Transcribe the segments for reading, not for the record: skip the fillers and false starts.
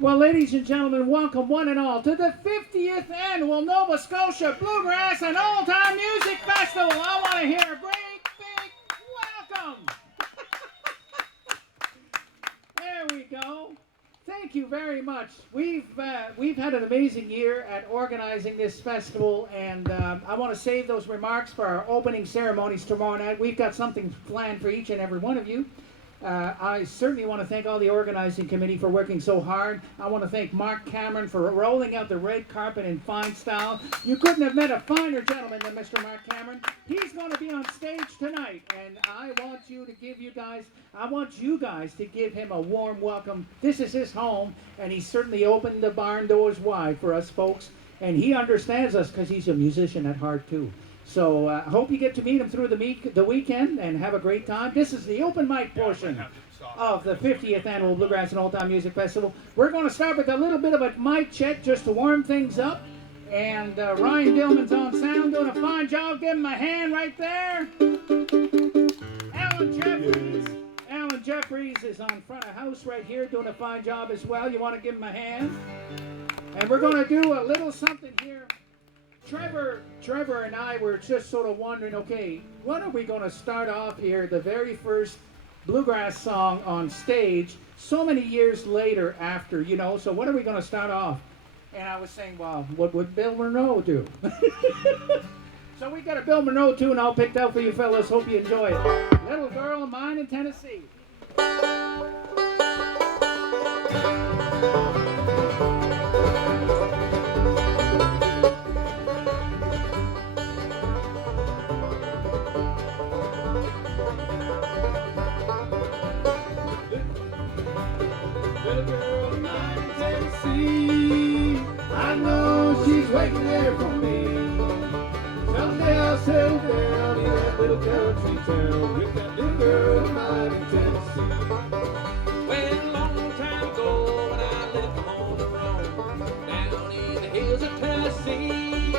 Well, ladies and gentlemen, welcome one and all to the 50th annual Nova Scotia Bluegrass and Oldtime Music Festival. I want to hear a great big welcome. There we go. Thank you very much. We've had an amazing year at organizing this festival, and I want to save those remarks for our opening ceremonies tomorrow night. We've got something planned for each and every one of you. I certainly want to thank all the organizing committee for working so hard. I want to thank Mark Cameron for rolling out the red carpet in fine style. You couldn't have met a finer gentleman than Mr. Mark Cameron. He's going to be on stage tonight, and I want you guys to give him a warm welcome. This is his home, and he certainly opened the barn doors wide for us folks, and he understands us because he's a musician at heart too. So I hope you get to meet him through the weekend and have a great time. This is the open mic portion of the 50th Annual Bluegrass and Oldtime Music Festival. We're going to start with a little bit of a mic check just to warm things up. And Ryan Dillman's on sound, doing a fine job. Give him a hand right there. Alan Jeffries is on front of house right here, doing a fine job as well. You want to give him a hand? And we're going to do a little something here. Trevor and I were just sort of wondering, okay, what are we going to start off here, the very first bluegrass song on stage, so many years later after, you know, so what are we going to start off? And I was saying, well, what would Bill Monroe do? So we got a Bill Monroe tune all picked out for you fellas. Hope you enjoy it. Little Girl of Mine in Tennessee. I know she's waiting there for me. Someday I'll settle down in that little country town with that little girl of mine in Tennessee. Well, long time ago when I left home to roam down in the hills of Tennessee,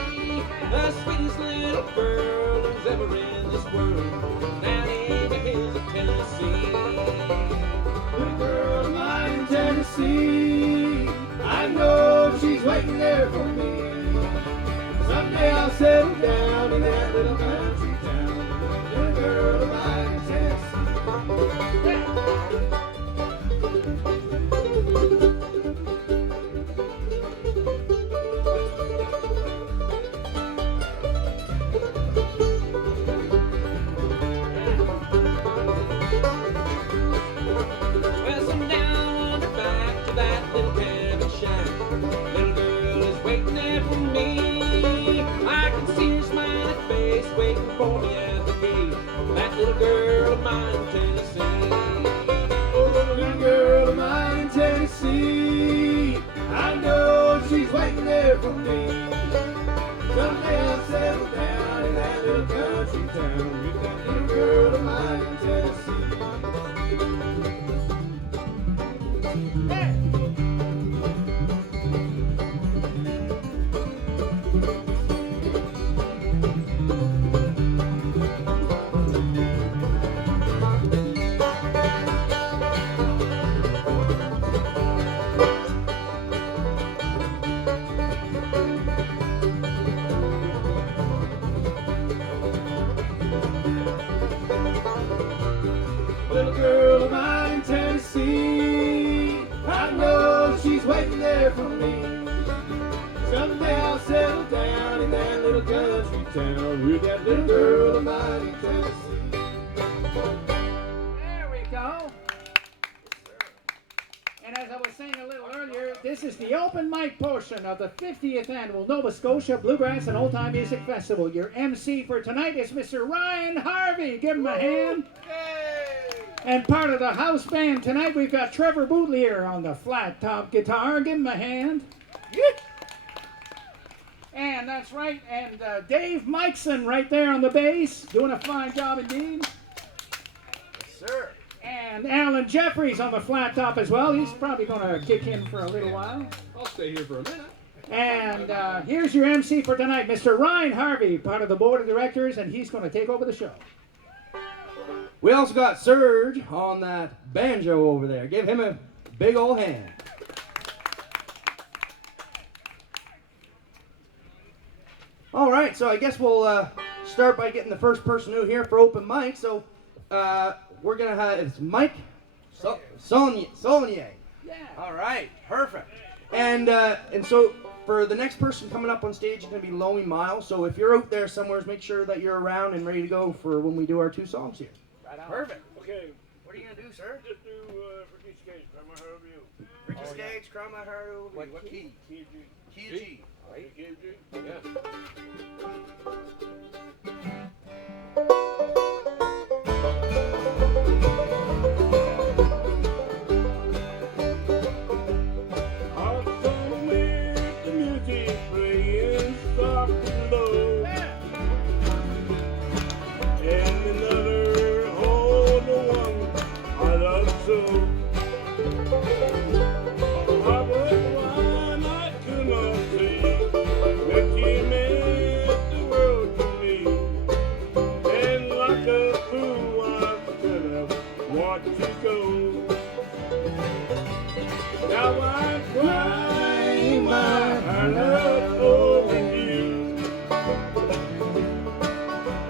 the sweetest little girl who's ever in this world, down in the hills of Tennessee. Little girl of mine in Tennessee, I know she's waiting there for me. Someday I'll settle down in that little country town. Little girl of mine in Tennessee. Well, some down on her back to that little cabin shack. Little girl is waiting there for me. I can see her smiling face waiting for me at the gate. That little girl of mine in Tennessee. Oh, little girl of mine in Tennessee, I know she's waiting there for me. Someday I'll settle down in that little country town with that little girl of mine in Tennessee. Little girl of mine in Tennessee, I know she's waiting there for me. Someday I'll settle down in that little country town with that little girl of mine in Tennessee. There we go. And as I was saying a little earlier, this is the open mic portion of the 50th Annual Nova Scotia Bluegrass and Oldtime Music Festival. Your MC for tonight is Mr. Ryan Harvey. Give him a hand. And part of the house band tonight, we've got Trevor Bootlier on the flat top guitar. Give him a hand. And that's right. And Dave Mikeson right there on the bass, doing a fine job indeed. Yes, sir. And Alan Jeffries on the flat top as well. He's probably going to kick in for a little while. I'll stay here for a minute. And here's your MC for tonight, Mr. Ryan Harvey, part of the board of directors, and he's going to take over the show. We also got Serge on that banjo over there. Give him a big old hand. All right, so I guess we'll start by getting the first person new here for open mic. So we're gonna have it's Mike Saulnier. Yeah. All right, perfect. And so for the next person coming up on stage is gonna be Loey Miles. So if you're out there somewhere, make sure that you're around and ready to go for when we do our 2 songs here. Right on. Perfect. Okay, What are you gonna do, sir? just do Ricky Skate, Cry My Heart Over You. Ricky Skaggs, Cry My Heart Over You. What key? Key G. Key G. Right? Key G? Yeah. Heart somewhere, the music playing soft and low. And another hold the one I love so. I was one I could not see, but you meant the world to me. And like a fool I could have watched you go. Now I'm crying my heart out over you.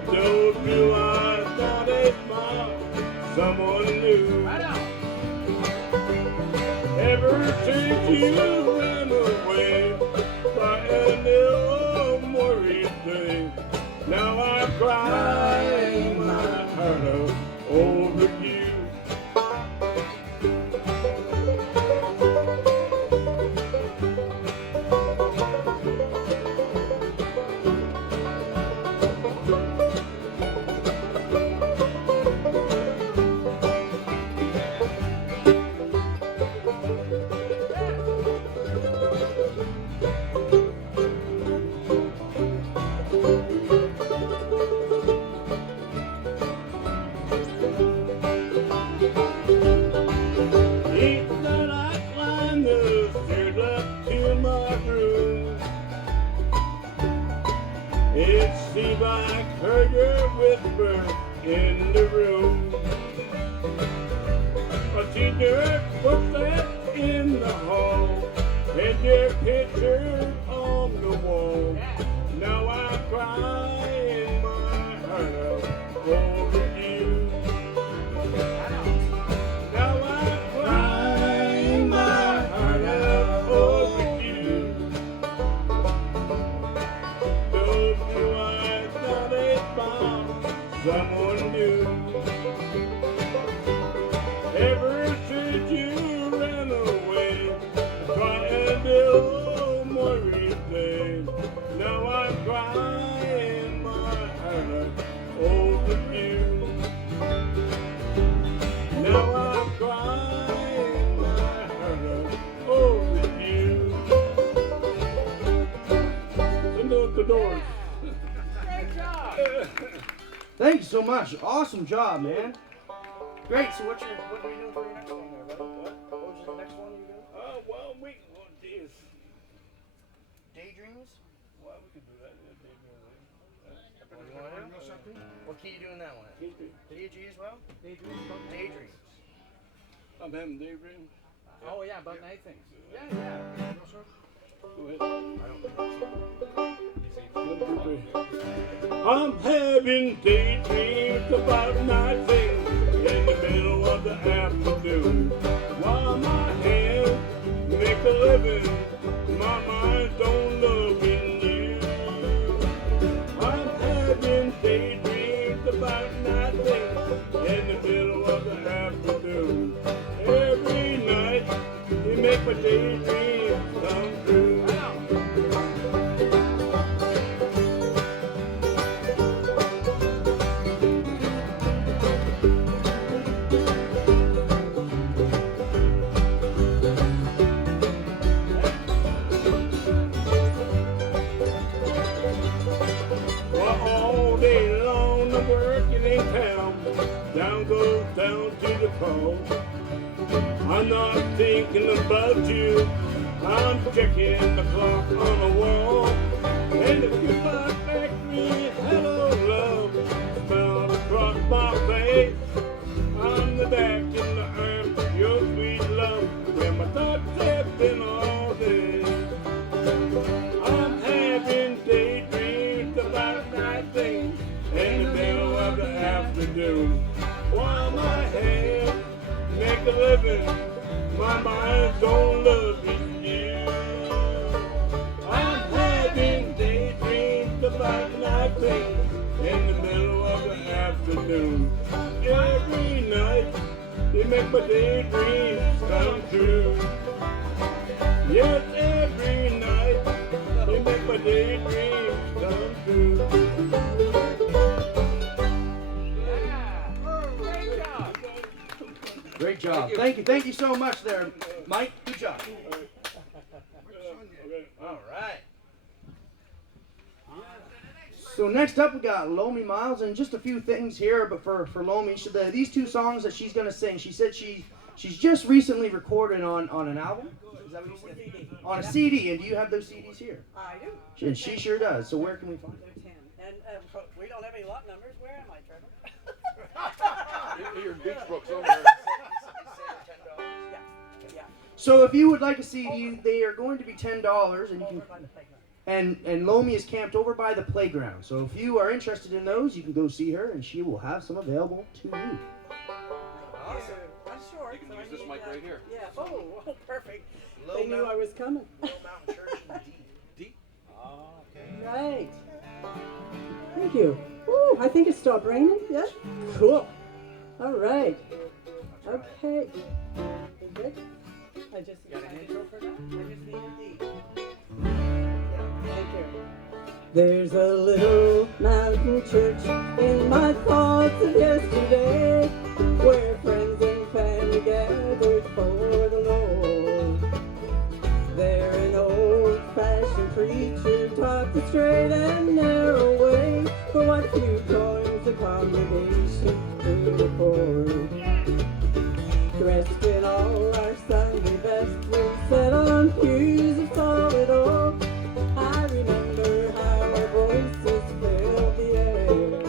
Told you I thought it was someone new. Right on. Ever since you ran away by an ill worried day, now I'm crying my heart out over you. Each night I climb the stairs up to my room. It seems like heard your whisper in the room. I see your footsteps in the hall and your picture on the wall. Now I'm crying my heart out over you. Now I'm crying my heart out over you. Those blue eyes thought they found someone new. Ever since you ran away, trying to more day. Now I'm crying my heart out over you. Now I'm crying my heart out over you. Send out the doors. Great job. Thank you so much. Awesome job, man. Great. So what are you doing for your next one there, buddy? What was the next one you doing? Well, geez. Daydreams? Well, we could do that. You want to do something? What key you doing that one at? Key G. Key G as well? Daydreams. I'm having daydreams. Oh yeah, about night things. Yeah, yeah. Go ahead. I'm having daydreams about night things in the middle of the afternoon. While my hands make a living, my mind don't look in you. I'm having daydreams about night things in the middle of the afternoon. Every night you make my daydreams come true. All day long I'm working in town, down goes down to the call. I'm not thinking about you, I'm checking the clock on the wall. And if you find back me, hello love, smell across my face. I'm the back in the arms of your sweet love, where my thoughts have been all day. I'm having daydreams my daydreams come true. Yes, every night you make my daydreams come true. Great job. Thank you so much there, Mike. Good job. All right. So next up we got Lomi Miles, and just a few things here, but for Lomi, these two songs that she's gonna sing, she said she's just recently recorded on an album. Is that what you said? On a CD, and do you have those CDs here? I do. And she sure does. So where can we find them? They're 10. And we don't have any lot numbers. Where am I, Trevor? You're in Beechbrook somewhere. Yeah. Yeah. So if you would like a CD, they are going to be $10, and you can. Find the playground. And Lomi is camped over by the playground. So if you are interested in those, you can go see her, and she will have some available to you. Awesome. I'm short. You can so use I this need, mic right here. Yeah. Oh, perfect. Low They knew Mountain- I was coming. Little Mountain Church in D. Right. Thank you. Ooh, I think it stopped raining. Yeah. Cool. All right. Okay. You good? I just got an intro for that. I just need a D. Thank you. There's a little mountain church in my thoughts of yesterday, where friends and family gathered for the Lord. There an old-fashioned preacher taught the straight and narrow way for what few coins the congregation could afford. Dressed in all our Sunday best, we sat on pews and saw it all. I remember how our voices filled the air,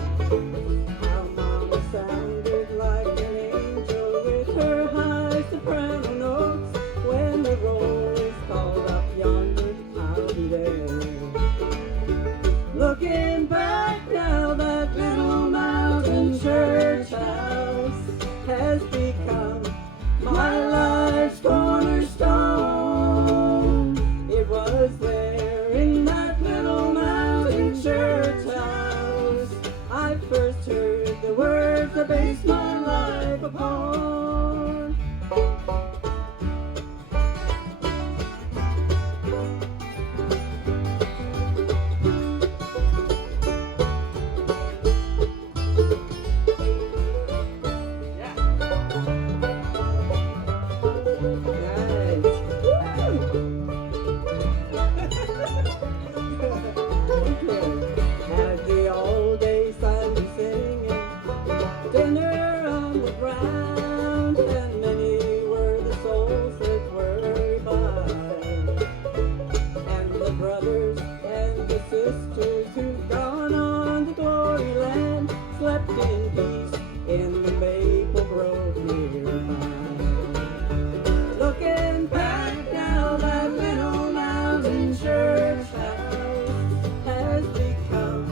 how Mama sounded like an angel with her high soprano notes. When the roll is called up yonder, I'll be there. Looking back now, that little mountain church house has become my life's cornerstone. It was there in that little mountain church house I first heard the words I based my life upon. Had the all-day Sunday singing, dinner on the ground, and many were the souls that were by. And the brothers and the sisters who've gone on to glory land slept in peace in the maple grove nearby. Looking back now, that little mountain church house has become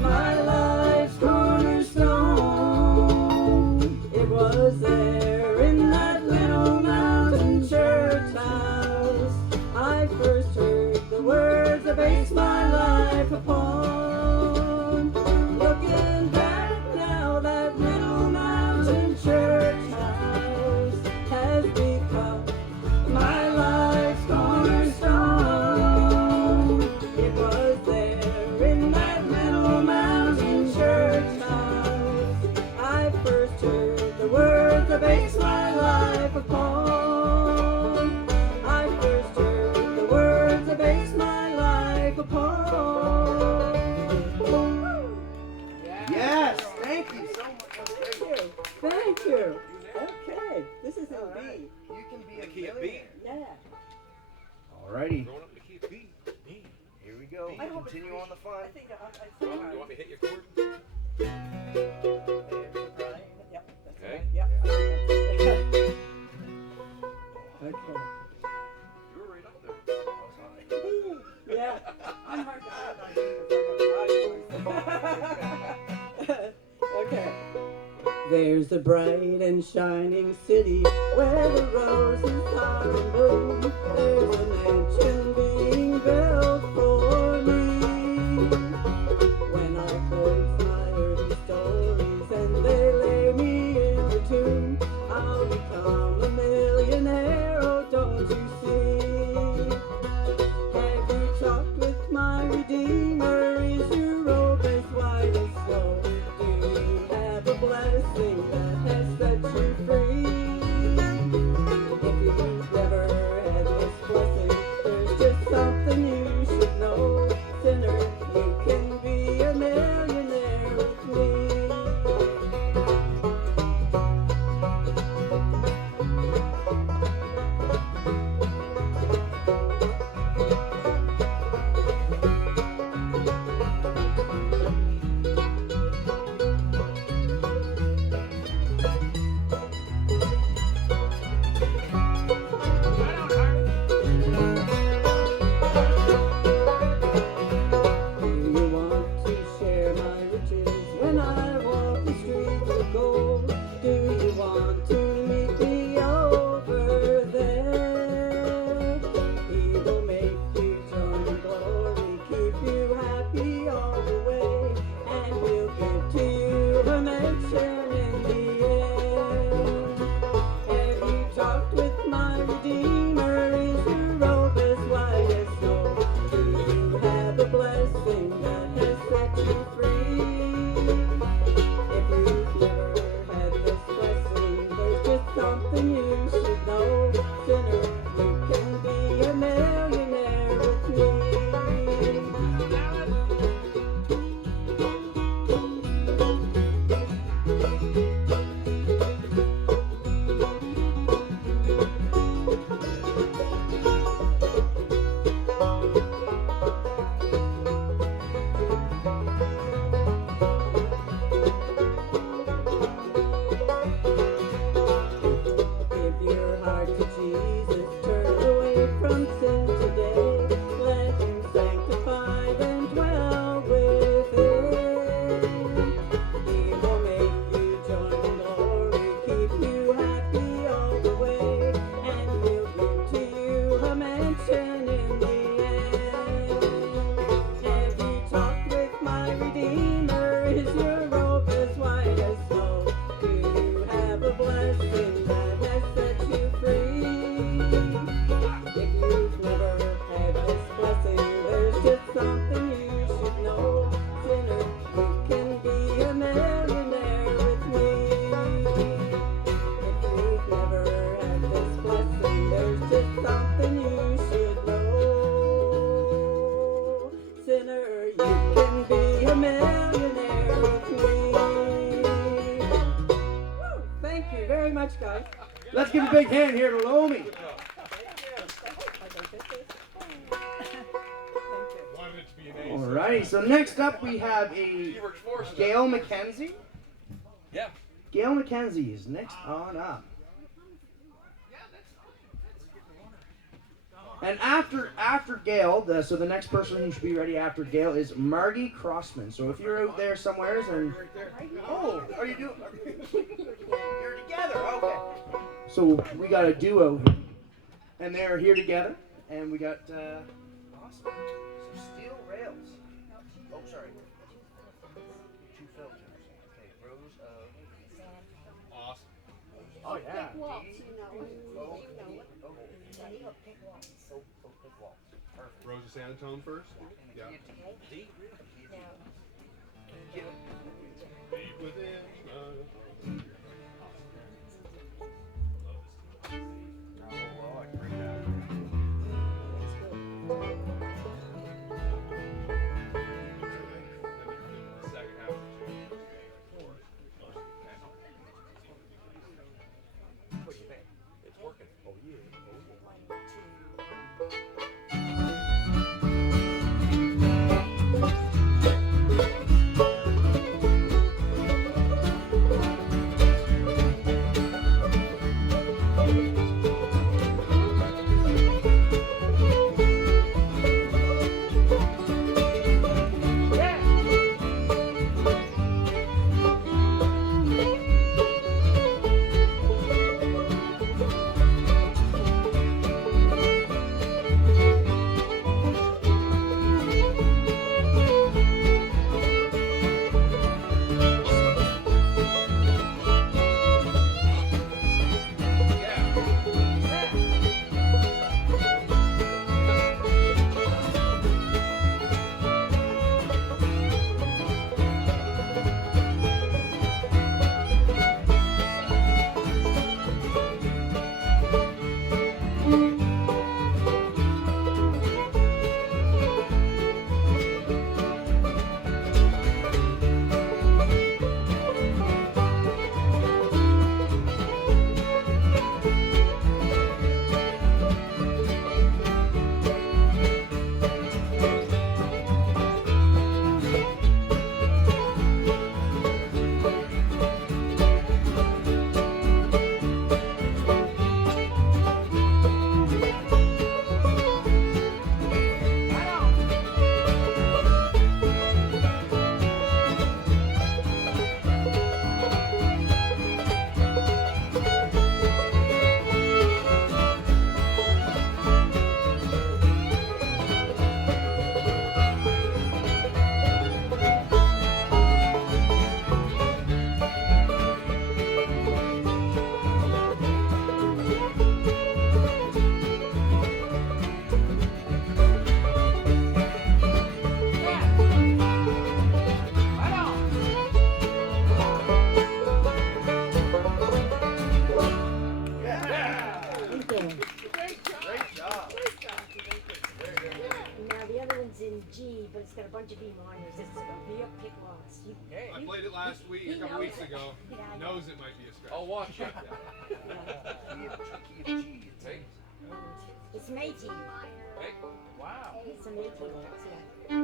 my life's cornerstone. It was there in that little mountain church house I first heard the words I based my life upon. Looking back now, that little mountain church house has become my life's cornerstone. It was there in that little mountain church house I first heard the words I based my life upon. I first heard the words I based my life upon. Yes, thank you so much. Thank you. Thank you. Okay, this is in B. You can be a Key of B. millionaire. Yeah. Alrighty, Going up the key of B. here we go. I hope it's Continue free. on the fun. I think I You want me to hit your chord? Yep, that's Okay. right. Yep. Okay. You were right up there. Yeah. I'm hard to find on here. Okay. There's a bright and shining city where the roses are in bloom. There's a mansion being built for me. When I close my earthly stories and they lay me in the tomb, I'll become don't you see? Have you talked with my Redeemer? Is your robe as white as snow? Do you have a blessing that has set you free? If you've never had this blessing, there's just something you should know. Sinner, you can be a millionaire with me. Do you want to share my riches when I walk the streets of gold? Do you want to meet me over there? He will make you join in glory, keep you happy all the way, and he'll give to you a mansion in the air. Have you talked with my Redeemer? Is your robe as white as snow? Do you have a blessing that has set you free? If you've never had this blessing, there's just something you should know. Sinner, you can be a millionaire with me. Give your heart to Jesus, turn away from sin today. Let him sanctify and dwell within. He will make you join in glory, keep you happy all the way, and he'll give to you a mansion in the end. Have you talked with my Redeemer? Is your robe as white as snow? Do you have a blessing that has set you free? If you've never had this blessing, there's just something you should know. Sinner, you can be a millionaire with me. If you've never had this blessing, there's just something you should know. Sinner, you can be a millionaire with me. Woo! Thank you very much, guys. Let's give a big hand here to Lomi. Alrighty, so next up we have a Gail McKenzie. Yeah. Gail McKenzie is next on up. And after Gail, so the next person who should be ready after Gail is Margie Crossman. So if you're out there somewheres and oh, are you doing? You're together, okay. So we got a duo here, and they're here together, and we got awesome. Some steel rails. Oh, sorry. 2 filters. Okay, rows of. Awesome. Oh yeah. Big waltz, you know it. You know it. Big waltz. Oh, big waltz. Perfect. Rosa Sanatone first? Yeah. Deep. Deep within. Oh, I can bring that. The second half of the tune. What do you think? It's working. Oh yeah. bunch of D-minors. This is going to be a pick loss. I played it last week, a couple weeks ago. Yeah, He knows it might be a stretch. I'll watch it. Hey, It's Métis. hey. Wow. It's a Métis box, yeah.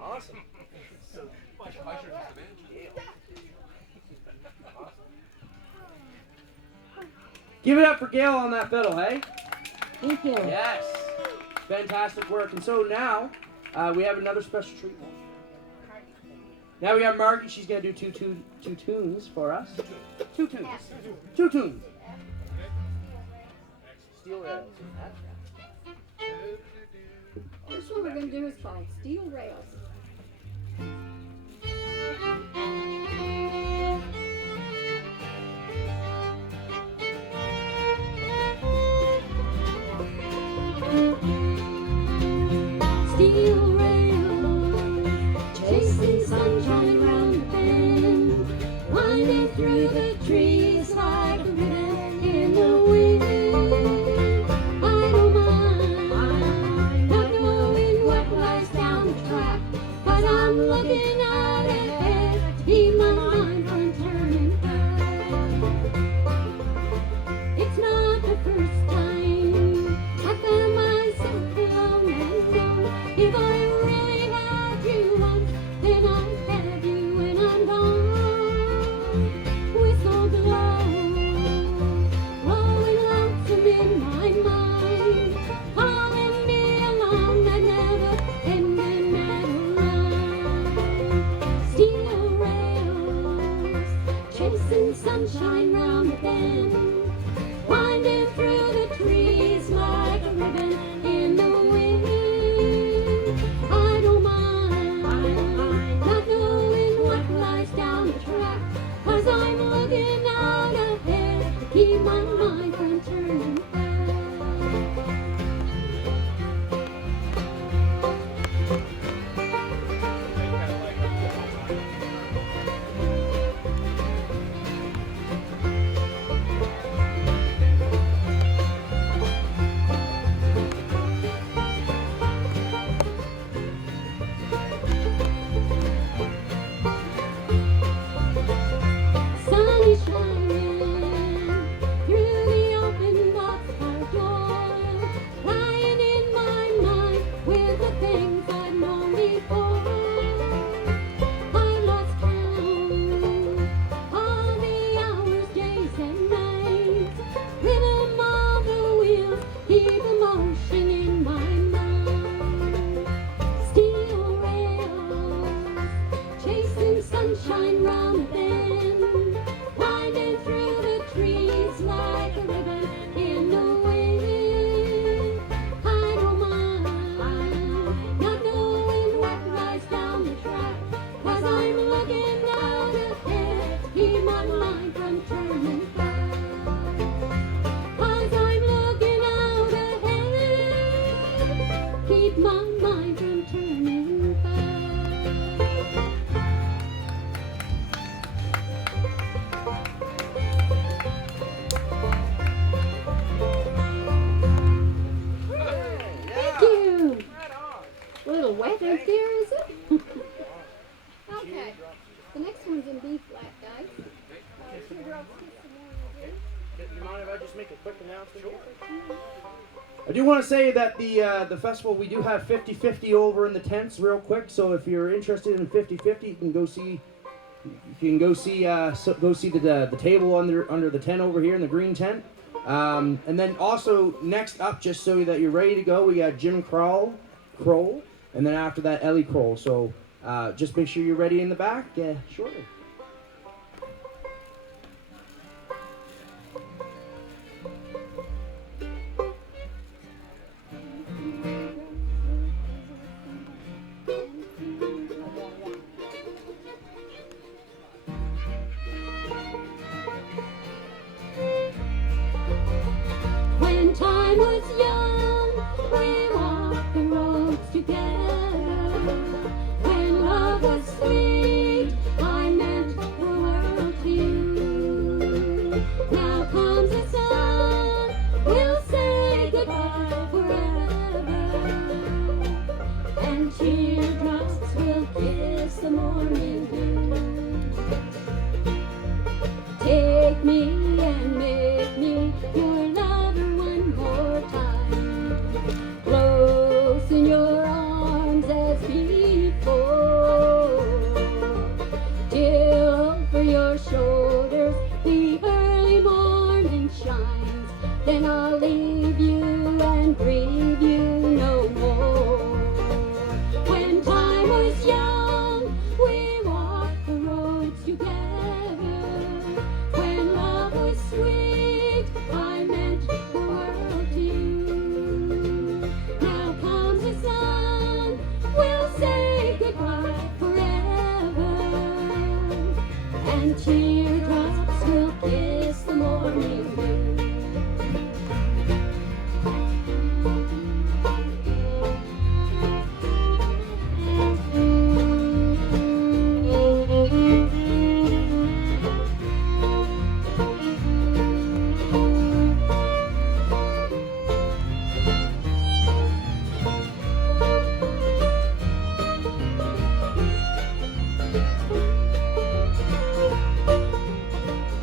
Awesome. Give it up for Gail on that fiddle, hey? Thank you. Yes. Fantastic work. And so now we have another special treat. Now we got Margie. She's going to do two tunes for us. Two tunes. Two tunes. Steel Rails. This one we're going to do is called Steel Rails. Steel rails, chasing sunshine round the bend, winding through the trees like a ribbon in the wind. I don't mind not knowing what lies down the track, but I'm looking out ahead to keep my mind from turning back. It's not the first time I found myself alone and alone. If I really had you once, then I'd have you when I'm gone. Whistle blow, blowing lonesome in my mind, calling me along that never-ending meadow line. shine round the bend, winding through the trees like a ribbon in the wind. I don't mind not knowing what lies down the track, 'cause I'm looking out ahead to keep my mind from turning back. 'Cause I'm looking out ahead, keep my mind from turning back. Thank you. A little wet out there, is it? Okay. The next one's in B flat, guys. Teardrops Kiss the Morning Dew. You mind if I just make a quick announcement? I do want to say that the festival, we do have 50-50 over in the tents real quick. So if you're interested in 50-50, you can go see. You can go see the table under the tent over here in the green tent. And then also next up, just so that you're ready to go, we got Jim Kroll, and then after that Ellie Kroll. So just make sure you're ready in the back shortly. When time was young, we walked the roads together. When love was sweet, I meant the world to you. Now comes the sun, we'll say goodbye forever. And teardrops will kiss the morning dew. Take me and make me your lover one more time. Close in your arms as before. Till over your shoulders the early morning shines. Then I'll leave you and grieve you no more. When time was young, we walked the roads together. When love was sweet, I meant the world to you. Now comes the sun, we'll say goodbye forever. And teardrops will kiss the morning dew.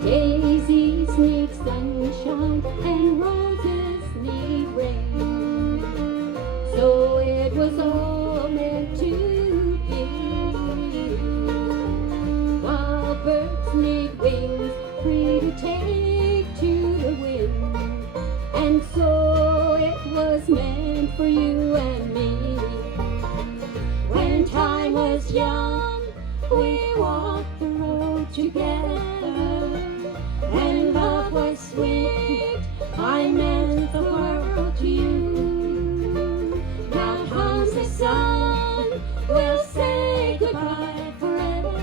Daisies need sunshine and roses need rain. So it was all meant to be. While birds need wings free to take to the wind. And so it was meant for you and me. When time was young, we walked the road together. When love was sweet, I meant the world to you. Now comes the sun, we'll say goodbye forever.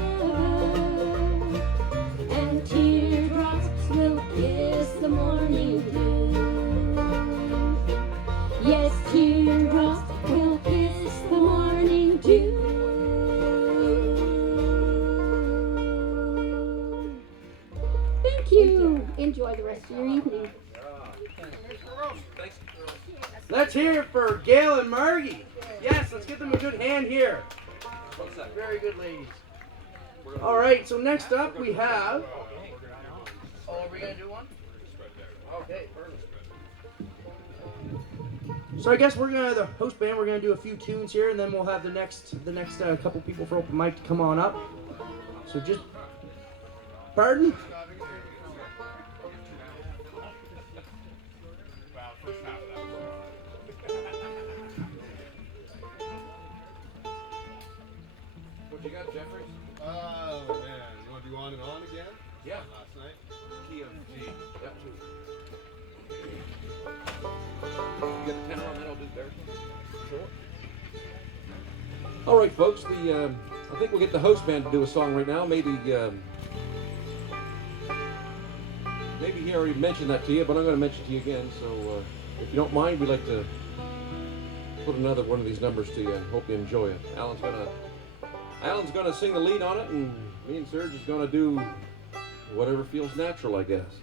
And teardrops will kiss the morning dew. Yes, teardrops will kiss the morning dew. Thank you. Enjoy the rest of your evening. Let's hear it for Gail and Margie. Yes, let's give them a good hand here. Very good, ladies. All right, so next up we have. Oh, are we gonna do one? Okay, perfect. So I guess the host band, we're gonna do a few tunes here, and then we'll have the next couple people for open mic to come on up. So just, pardon? What you got, Jeffrey? Oh man, you want to do on and on again? Yeah. Last night. Key of G. Yep. You get the tenor on that, I'll do the baritone. Sure. All right, folks. I think we'll get the host band to do a song right now. Maybe he already mentioned that to you, but I'm going to mention it to you again. So if you don't mind, we'd like to put another one of these numbers to you and hope you enjoy it. Alan's gonna sing the lead on it, and me and Serge is gonna do whatever feels natural, I guess.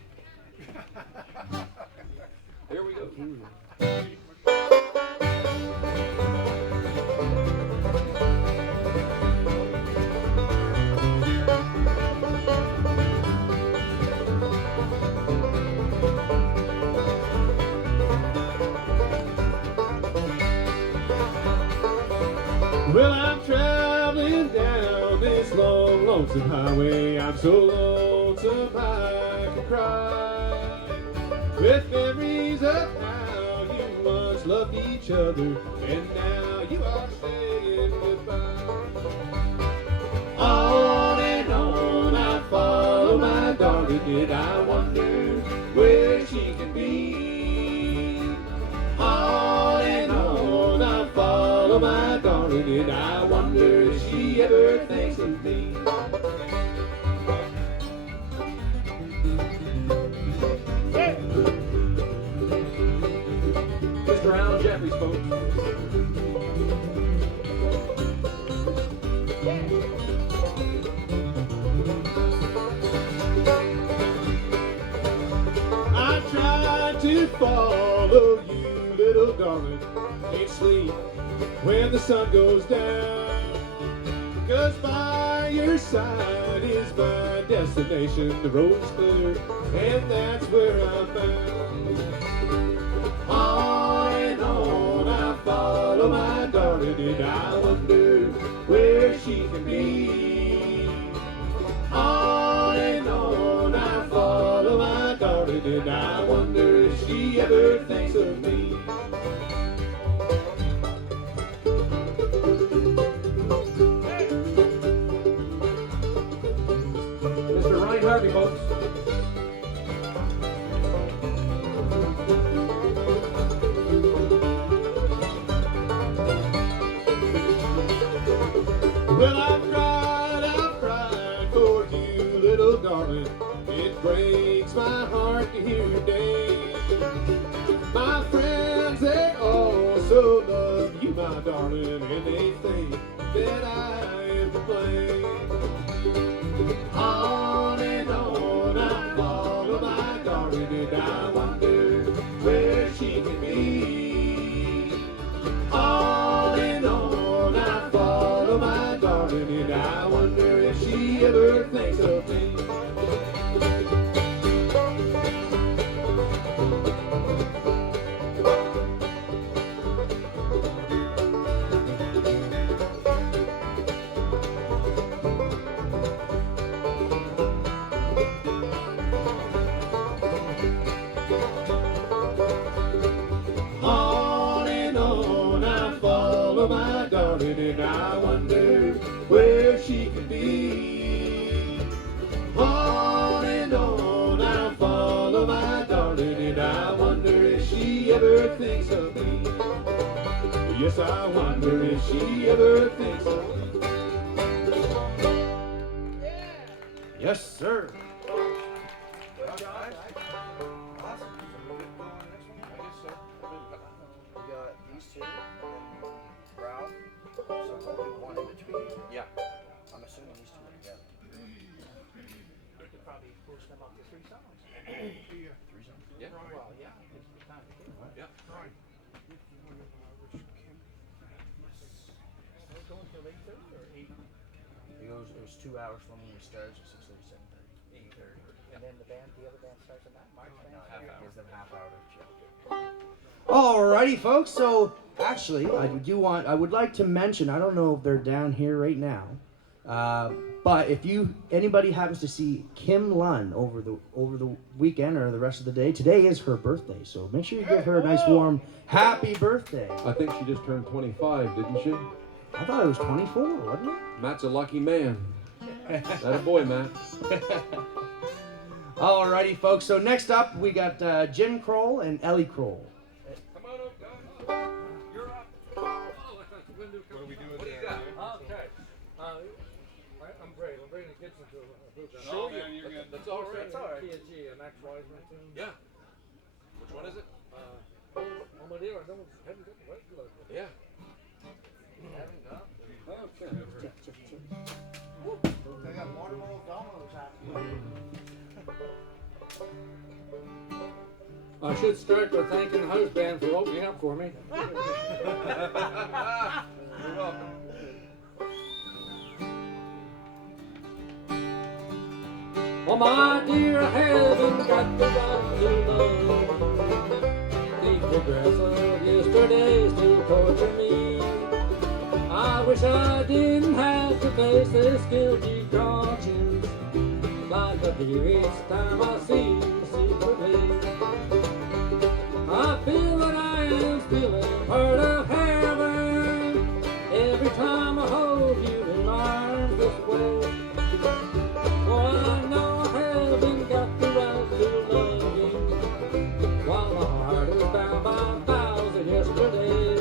Here we go. Well, I'm traveling down this long, lonesome highway. I'm so lonesome I can cry. With memories of how you once loved each other, and now you are saying goodbye. On and on I follow my darling, and I wonder where she can be. On and on I follow my darling, and I wonder if she ever thinks of me. Mr. Alan Jeffries, folks. I tried to follow you, little darling, can't sleep when the sun goes down, 'cause by your side is my destination. The road's clear, and that's where I'm found. On and on I follow my darling, and I wonder where she can be. On and on I follow my darling, and I wonder if she ever thinks of me. Mr. Ryan Harvey, folks. Well, I've cried for you, little darling. It breaks my heart to hear your name. My friends, they also love you, my darling, and they think that I am to blame. On and on I follow my darling, and I wonder where she can be. On and on I follow my darling, and I wonder if she ever thinks of me. On and on I follow my darling, and I wonder where she can be. On and on I follow my darling, and I wonder if she ever thinks of me. Yes, I wonder if she ever thinks of me. Yes, sir. We got these two and Ralph. So probably one in between. Yeah. I'm assuming these two are together. We could probably push them up to 3 songs. Three songs? Yeah. Well, yeah, it's the time to do it. Yeah. We're going till 8:30 or 8? It was 2 hours from when we started, so 6:30, 7:30. 8:30. And then the other band starts at 9. March band. Gives them half hour to chill. Alrighty, folks. So actually, I would like to mention. I don't know if they're down here right now, but if anybody happens to see Kim Lunn over the weekend or the rest of the day, today is her birthday. So make sure you give her a nice warm happy birthday. I think she just turned 25, didn't she? I thought it was 24, wasn't it? Matt's a lucky man. That a boy, Matt. Alrighty, folks. So next up, we got Jim Kroll and Ellie Kroll. Come on up, guys. You're up. What are we doing What do you there? got? Okay. I'm Brady. I'm bringing the kids into a bluegrass. No, man, you're good. That's all right. That's all right. Key and G, a Max Wiseman tune. Yeah. Which one is it? Oh my dear, I don't haven't got the regular. Yeah. Haven't got. Okay. They got watermelon dominoes happening. I should start by thanking the house band for opening up for me. You're welcome. Oh my dear, I haven't got the right to love. The progress of yesterday still torture me. I wish I didn't have to face this guilty conscience. Like the dearest time I see you secretly. I feel that I am still a part of heaven. Every time I hold you in my arms this way. For I know I haven't got the right to love you, while my heart is bound by vows of yesterday.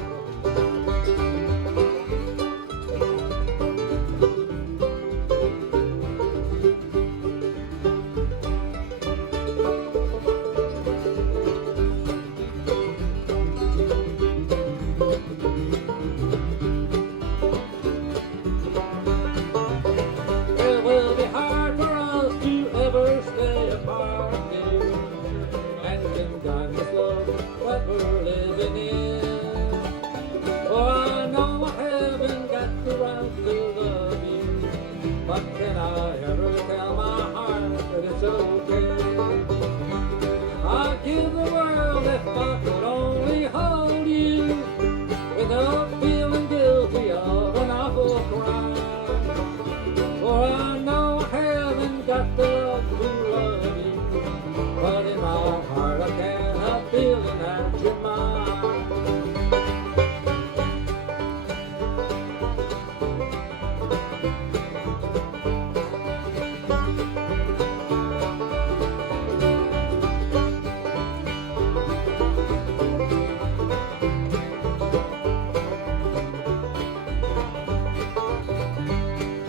It will be hard for us to ever stay apart, dear, and condemn this love that we're living in. For I know I haven't got the right to love you, but can I ever tell my heart that it's okay? I'd give the world if I could only hold you, without feeling guilty of an awful crime. For I know I haven't got the love to love you, but in my heart I can't help feeling that you're mine.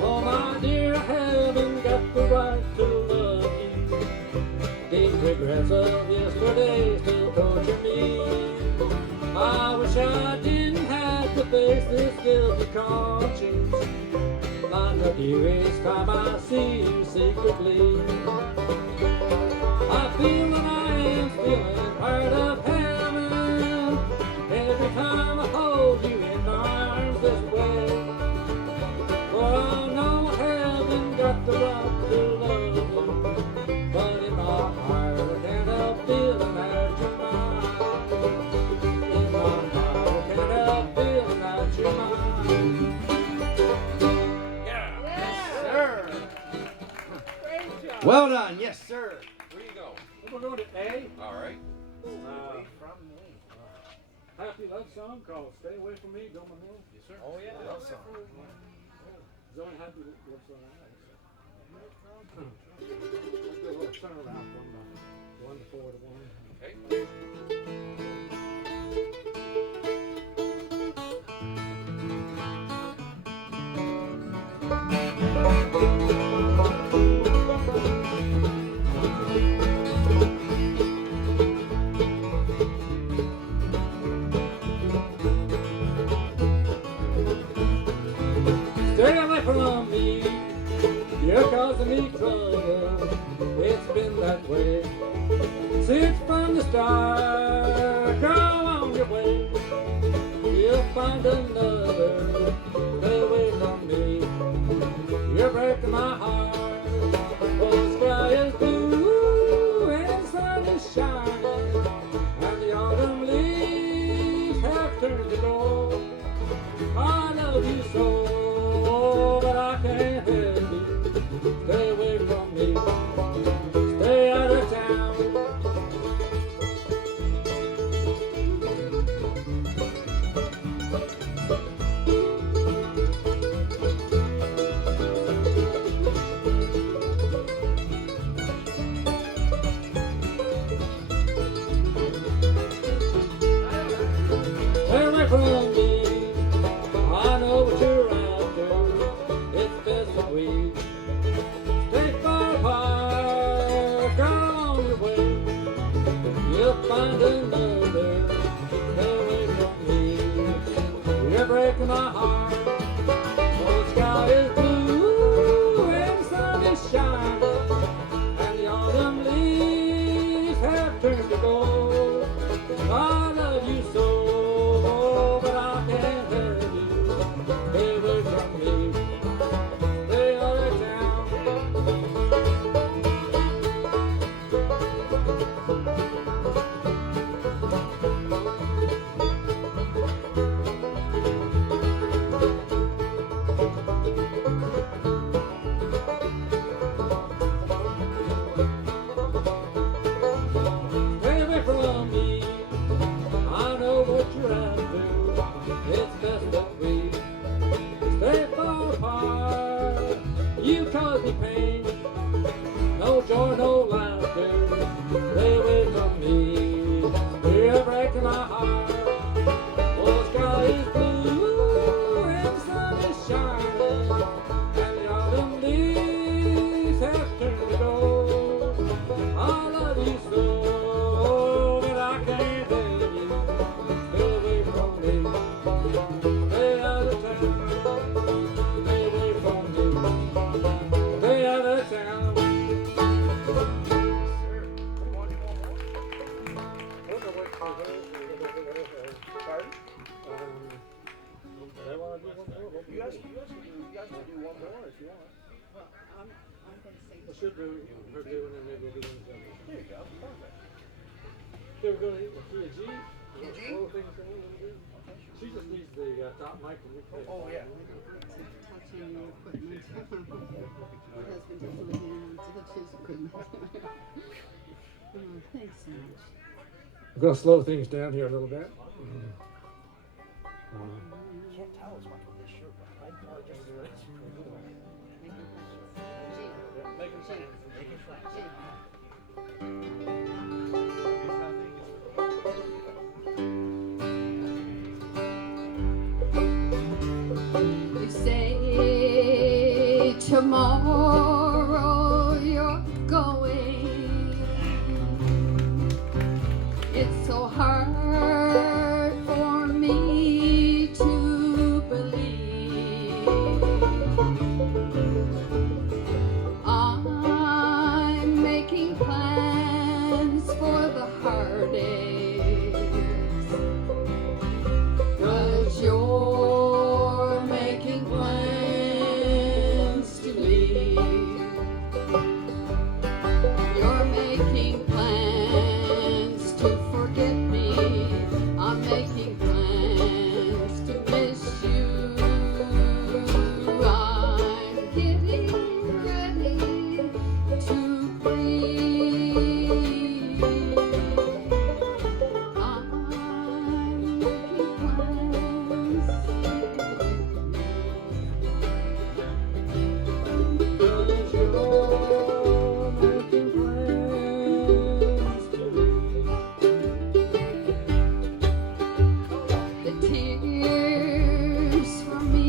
Oh my dear, I haven't got the right to love you. The regrets of yesterday still torture me. I wish I didn't have to face this guilty conscience. Like the dearest time I see you secretly. I feel that I am still a part of heaven. Every time I hold you in my arms this way. For I know I haven't got the right to love you, but in my heart I can't help feeling that you're mine. In my heart I can't help feeling that you're mine. Sir. Well done, yes, sir. Where you go? We're going to A. All right. Happy love song called "Stay Away From Me, Don't My Know." Yes, sir. Oh yeah, love song. Zoe happy love song. Let's do a little turnaround from 1 to 4 to 1. Okay. Stay away from me, you're causing me trouble. It's been that way since from the start. Go on your way, you'll find another. Stay away from me, you're breaking my heart. Oh, the sky is blue and the sun is shining, and the autumn leaves have turned to gold. I love you so, but I can't help it. Stay away from me, stay out of town. You cause me pain. No joy, no laughter. Stay away from me. You're breaking my heart. Oh, the sky is blue and the sun is shining, and the autumn leaves have turned to gold. I love you so, but I can't tell you. Stay away from me. Stay out of town. Stay away from me. Stay out of town. You guys can do one more if you want. I should do her two and then maybe we'll do them together. There you go. Perfect. Okay, we're going to key a G. Key a G? Little things that we're going to do. She just needs the top mic and we play. Oh, yeah. Touching your equipment. My husband just went down to touch his equipment. Thanks so much. We're going to slow things down here a little bit. Can't tell as much with this shirt, but I probably just do this. Making plans. Making friends. You say tomorrow you're going. It's so hard for me to believe. I'm making plans for the heartaches, 'cause you're making plans to leave. You're making plans to forget me. I'm making plans to miss you. I'm getting ready to breathe. I'm making plans. Cause you're making plans to leave. The tears from me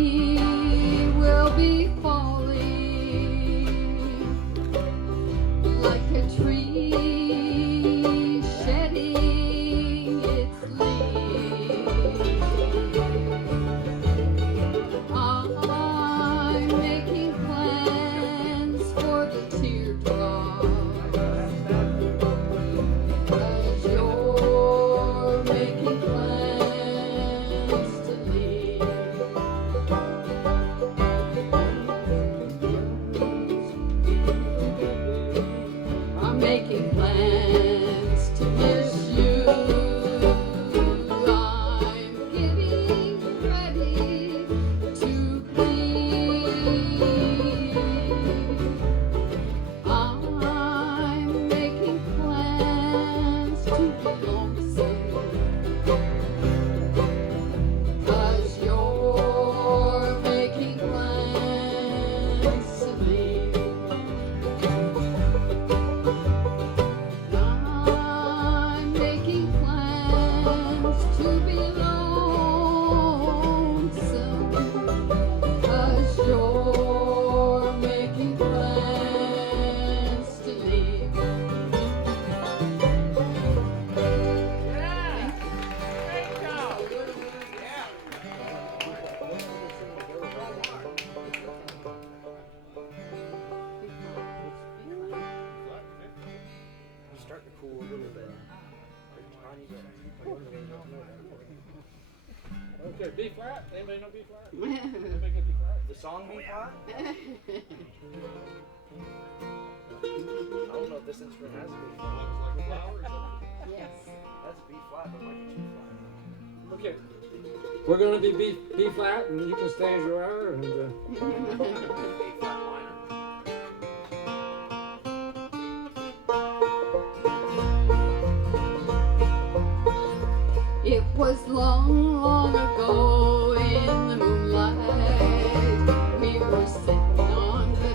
will be falling like a tree shedding its leaves. I'm making plans for the teardrops, 'cause you're making plans to leave. I'm making plans to miss you. I'm getting ready to breathe. I'm making plans to be lonesome, 'cause you're making plans to leave. I'm making plans to be lonesome, 'cause you're making plans to leave. It's starting to cool a little bit. Tiny bit. Okay, B flat. Anybody know B flat? Anybody get B flat? The song B flat? I don't know if this instrument has a B flat. Looks like a flower or something. Yes. That's a B flat, but like a G flat. Okay. We're going to be B flat, and you can stay as you are. And A flat minor. It was long, long ago in the moonlight. We were sitting on the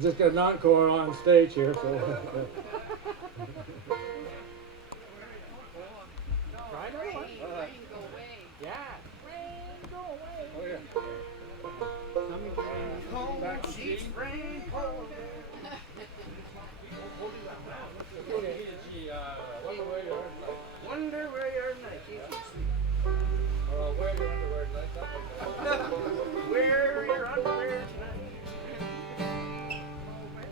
We just got an encore on stage here, so. Wonder where your night is. Wear your underwear tonight. Wear your underwear tonight.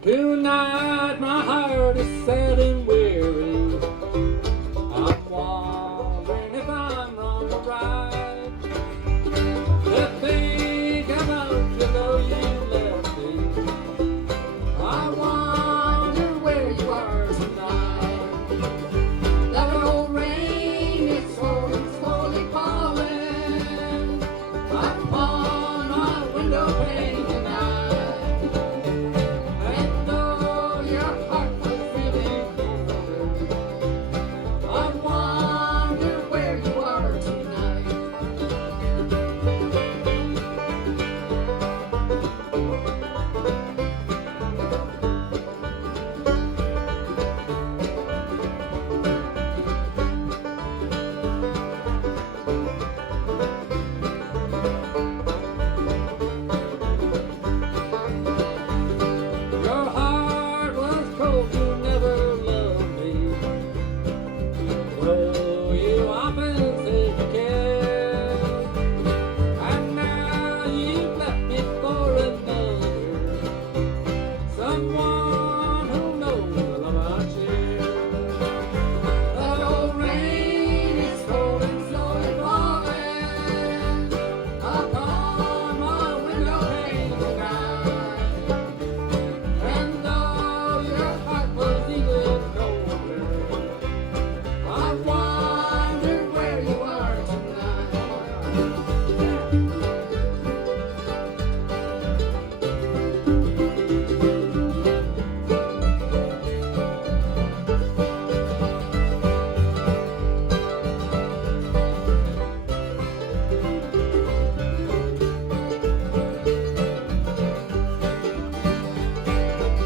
Tonight my heart is sad and weary. I'm wondering if I'm wrong or right. To think about you though you left me. I wonder where you are tonight. That old rain is slowly, slowly falling upon my window pane tonight. And though your heart was really cold, I wonder where you are tonight. Your heart was cold, you never loved me. Though you often said you cared. And now you've left me for another, someone who knows the love I share. That old rain is slowly, slowly falling upon my window pane tonight. And though your heart was even colder, I wonder where you are tonight.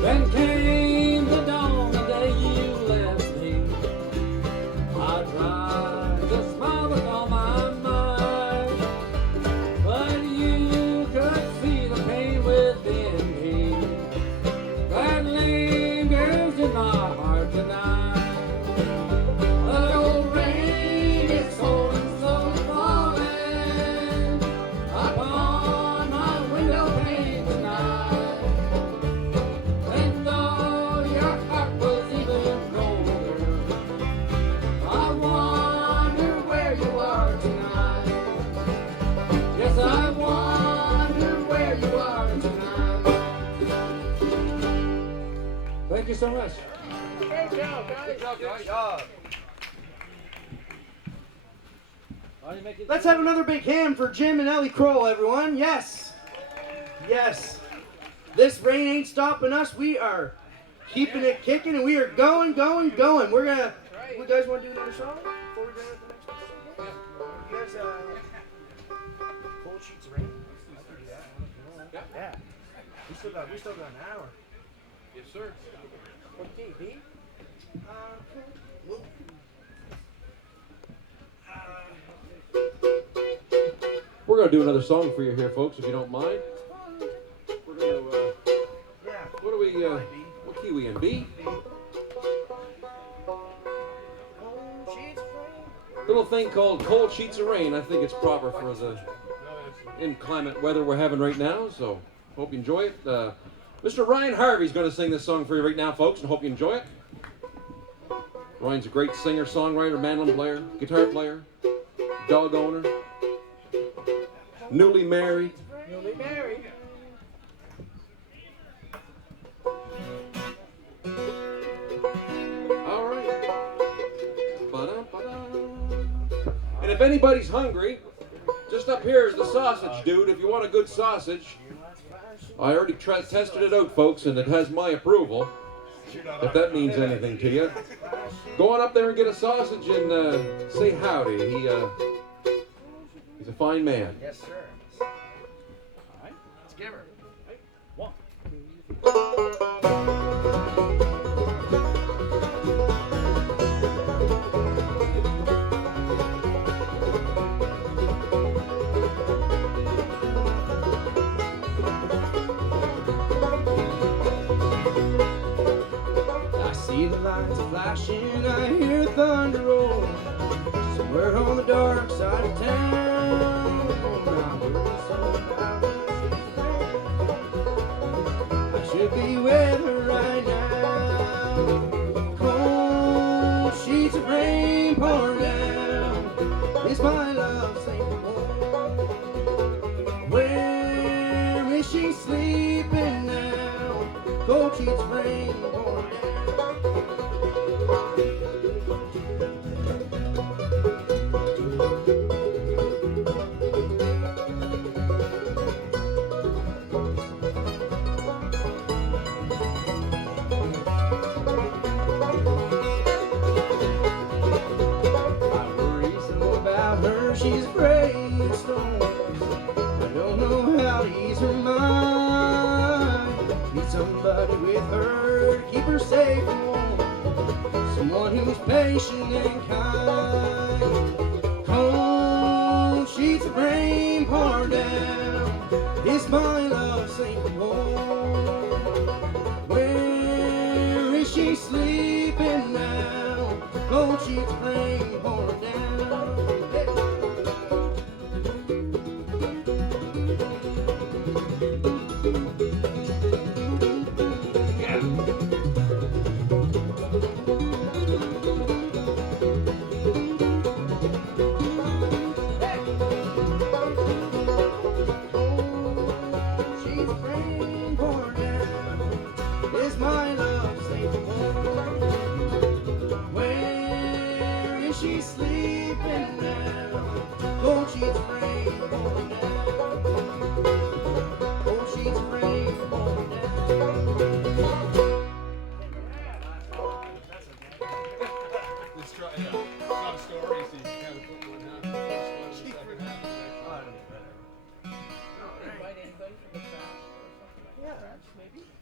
Then came the dawn, the day you left me. I tried to smile with all my might, but you could see the pain within me that lingers in my heart tonight. The old rain is slowly, slowly falling upon my window pane tonight. And though your heart was even colder, I wonder where you are tonight. Yes, I wonder where you are tonight. Thank you so much. Let's have another big hand for Jim and Ellie Kroll, everyone. Yes. Yes. This rain ain't stopping us. We are keeping it kicking, and we are going, going, going. We're gonna. You guys want to do another song before we go to the next one? You guys, Cold Sheets of Rain. I can do that. Yeah. We still got an hour. Yes, sir. What key, B? We're going to do another song for you here, folks, if you don't mind. We're going to, Yeah. what are we, what key we in, B? Little thing called Cold Sheets of Rain. I think it's proper for the inclement weather we're having right now, so hope you enjoy it. Mr. Ryan Harvey's going to sing this song for you right now, folks, and hope you enjoy it. Ryan's a great singer, songwriter, mandolin player, guitar player, dog owner, newly married. Newly married. All right. Ba-da-ba-da. And if anybody's hungry, just up here is the sausage dude. If you want a good sausage, I already tested it out, folks, and it has my approval. If that means anything to you, go on up there and get a sausage and say howdy. He's a fine man. Yes, sir. All right. Let's give her. 1, 2, 3. I see the lights flashing, I hear thunder roll. Somewhere on the dark side of town, I should be with her right now. Cold sheets of rain pour down. Is my love safe and warm? Where is she sleeping now? Cold sheets of rain pour down. She's afraid of storms. I don't know how to ease her mind. Need somebody with her to keep her safe and warm. Someone who's patient and kind. Cold sheets of rain pour down. Is my love safe and warm? Where is she sleeping now? Cold sheets of rain pour down.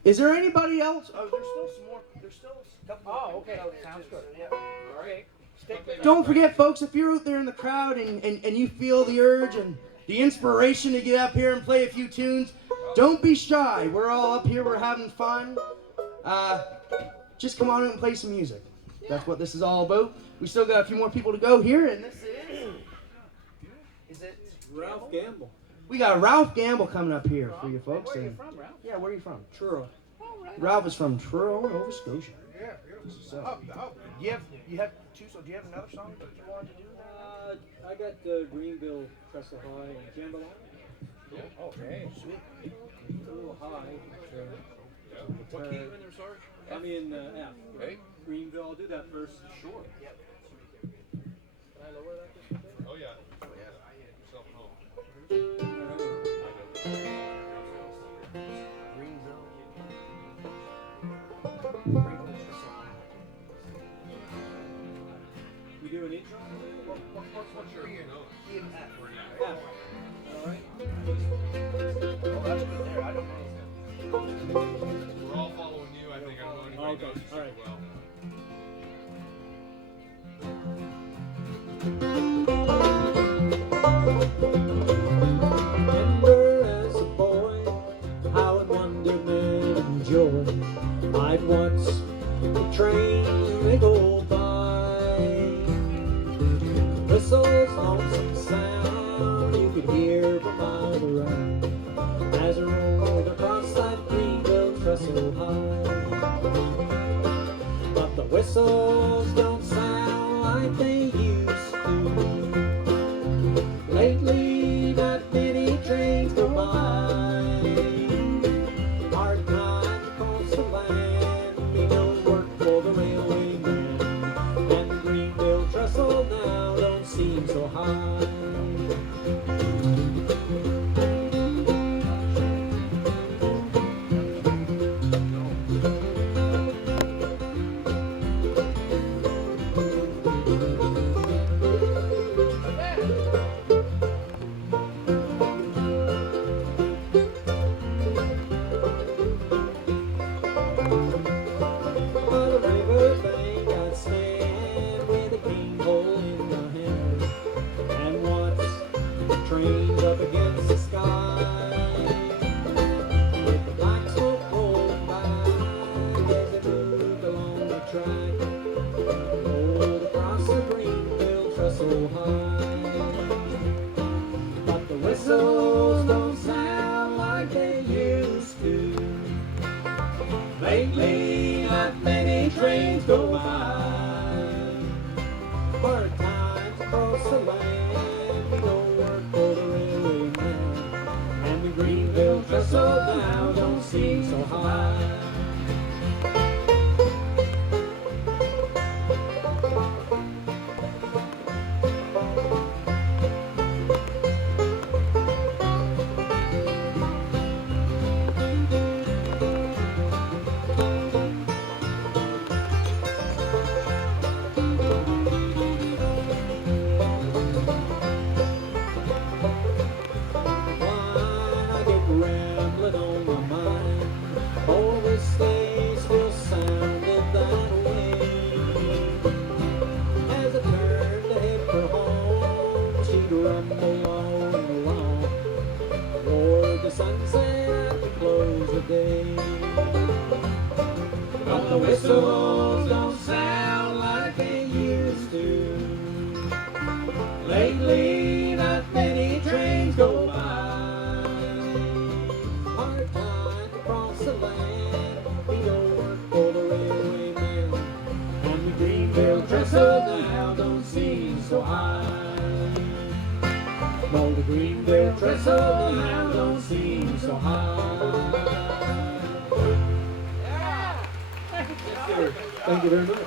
Is there anybody else? Oh, there's still some more. There's still a couple more. Oh, okay. Sounds good. Yeah. All right. Don't forget, folks, if you're out there in the crowd and you feel the urge and the inspiration to get up here and play a few tunes, don't be shy. We're all up here. We're having fun. Just come on out and play some music. That's what this is all about. We still got a few more people to go here, and this is it Ralph Gamble. We got Ralph Gamble coming up here for you folks. Where are you from, Ralph? Yeah, where are you from? Truro. Oh, right. Ralph is from Truro, Nova Scotia. Yeah. So, you have two. So do you have another song that you wanted to do? I got Greenville, Trestle High, and Jambalaya. Okay. Sweet. A little high. What key in there, sorry? I'm in F. Okay. Greenville, I'll do that first. Sure. Can I lower that just a bit? Oh, yeah. Yourself at home. We do an intro? What's your note? F. All right. Oh, that's good there. I don't know. We're all following you, I think. I don't know anybody Okay, knows you all right. so well. Remember as a boy how in wonderment and joy I'd watch the train they go by. Whistle's lonesome sound you could hear from miles around as it rolled across that Greenville trestle high. But the whistles don't sound like they used to. Lately, not many trains go by. Hard time across the land, we don't work for the railway man. And the Greenville trestle now don't seem so high. not many trains go by. Hard times across the land, we don't work for the railwayman. And the Greenville trestle now don't seem so high. But the whistles don't sound like they used to. Lately, not many trains go by. Hard times across the land, we don't work for the railwayman. And the Greenville trestle now don't seem so high. No, the Greenville trestle now don't seem so high. Thank you very much.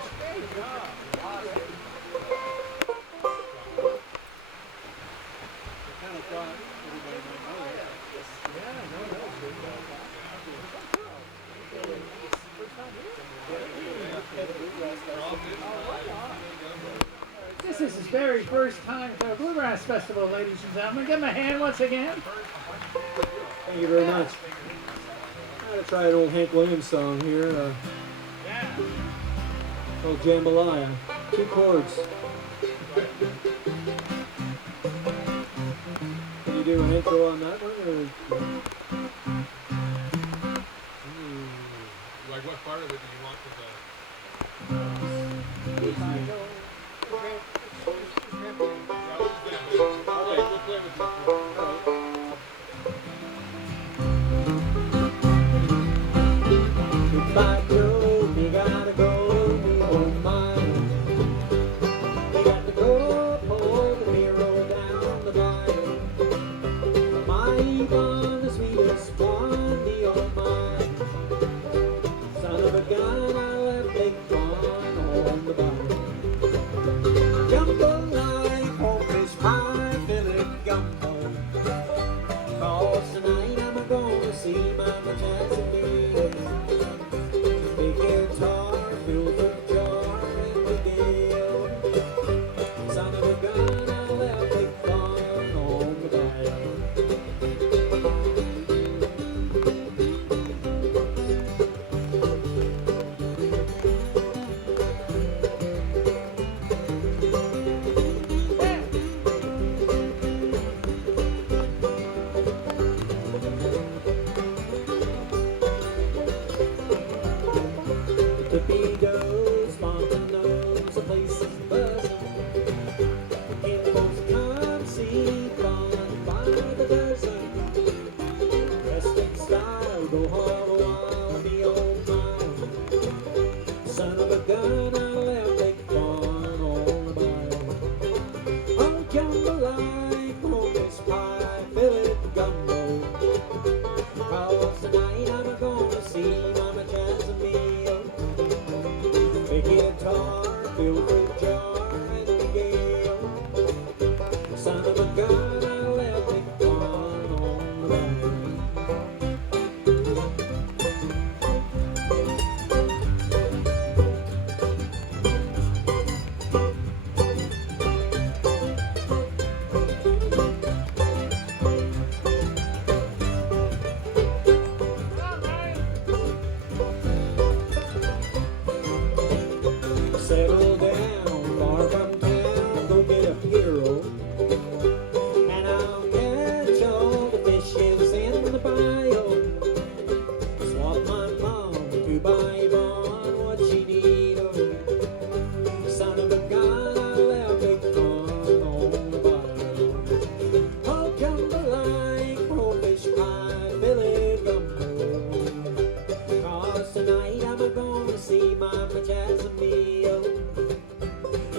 This is his very first time to the Bluegrass Festival, ladies and gentlemen. Give him a hand once again. Thank you very much. I'm going to try an old Hank Williams song here. Called Jambalaya. 2 chords. Can you do an intro on that one? Or? Like what part of it do you want to the... Okay, we'll play with this one. Goodbye, Joe, we gotta go, we won't mind. We got to go, pull the hero down the line. My Yvonne, the sweetest one, the old mine. Son of a gun, I left big fun on the vine. Jumbo like home fish pie, fillet gumbo. 'Cause tonight I'm gonna see Mama Jackson Bean. Big guitar filled with jar and the gale. Son of a gun, I'll have big fun on the dial. Torpedoes, Pompanos, the place is buzzing. Animals come see fun by the dozen. Dressed in style, go hollow on the old mile. Son of a gun, I'll have big fun on the mile. Oh, jambalaya, home-fish pie, fillet gumbo. 'Cause tonight I'm gonna see Mama Jackson meal. Big guitar filled with jar and the gale. Son of a gun, I'll have big fun on the line. me my Jasmine.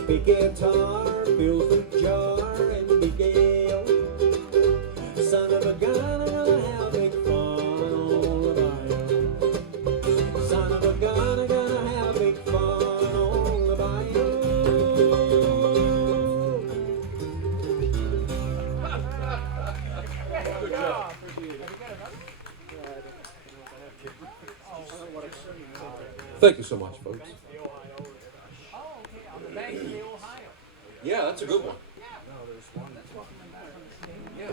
Big guitar fills the jar and big gale. Son of a gun, I'm gonna have big fun on the bayou. Son of a gun, I'm gonna have big fun on the bayou. Good job. Thank you so much, folks. Oh, okay, on the banks of the Ohio. Yeah, that's a good one. Yeah.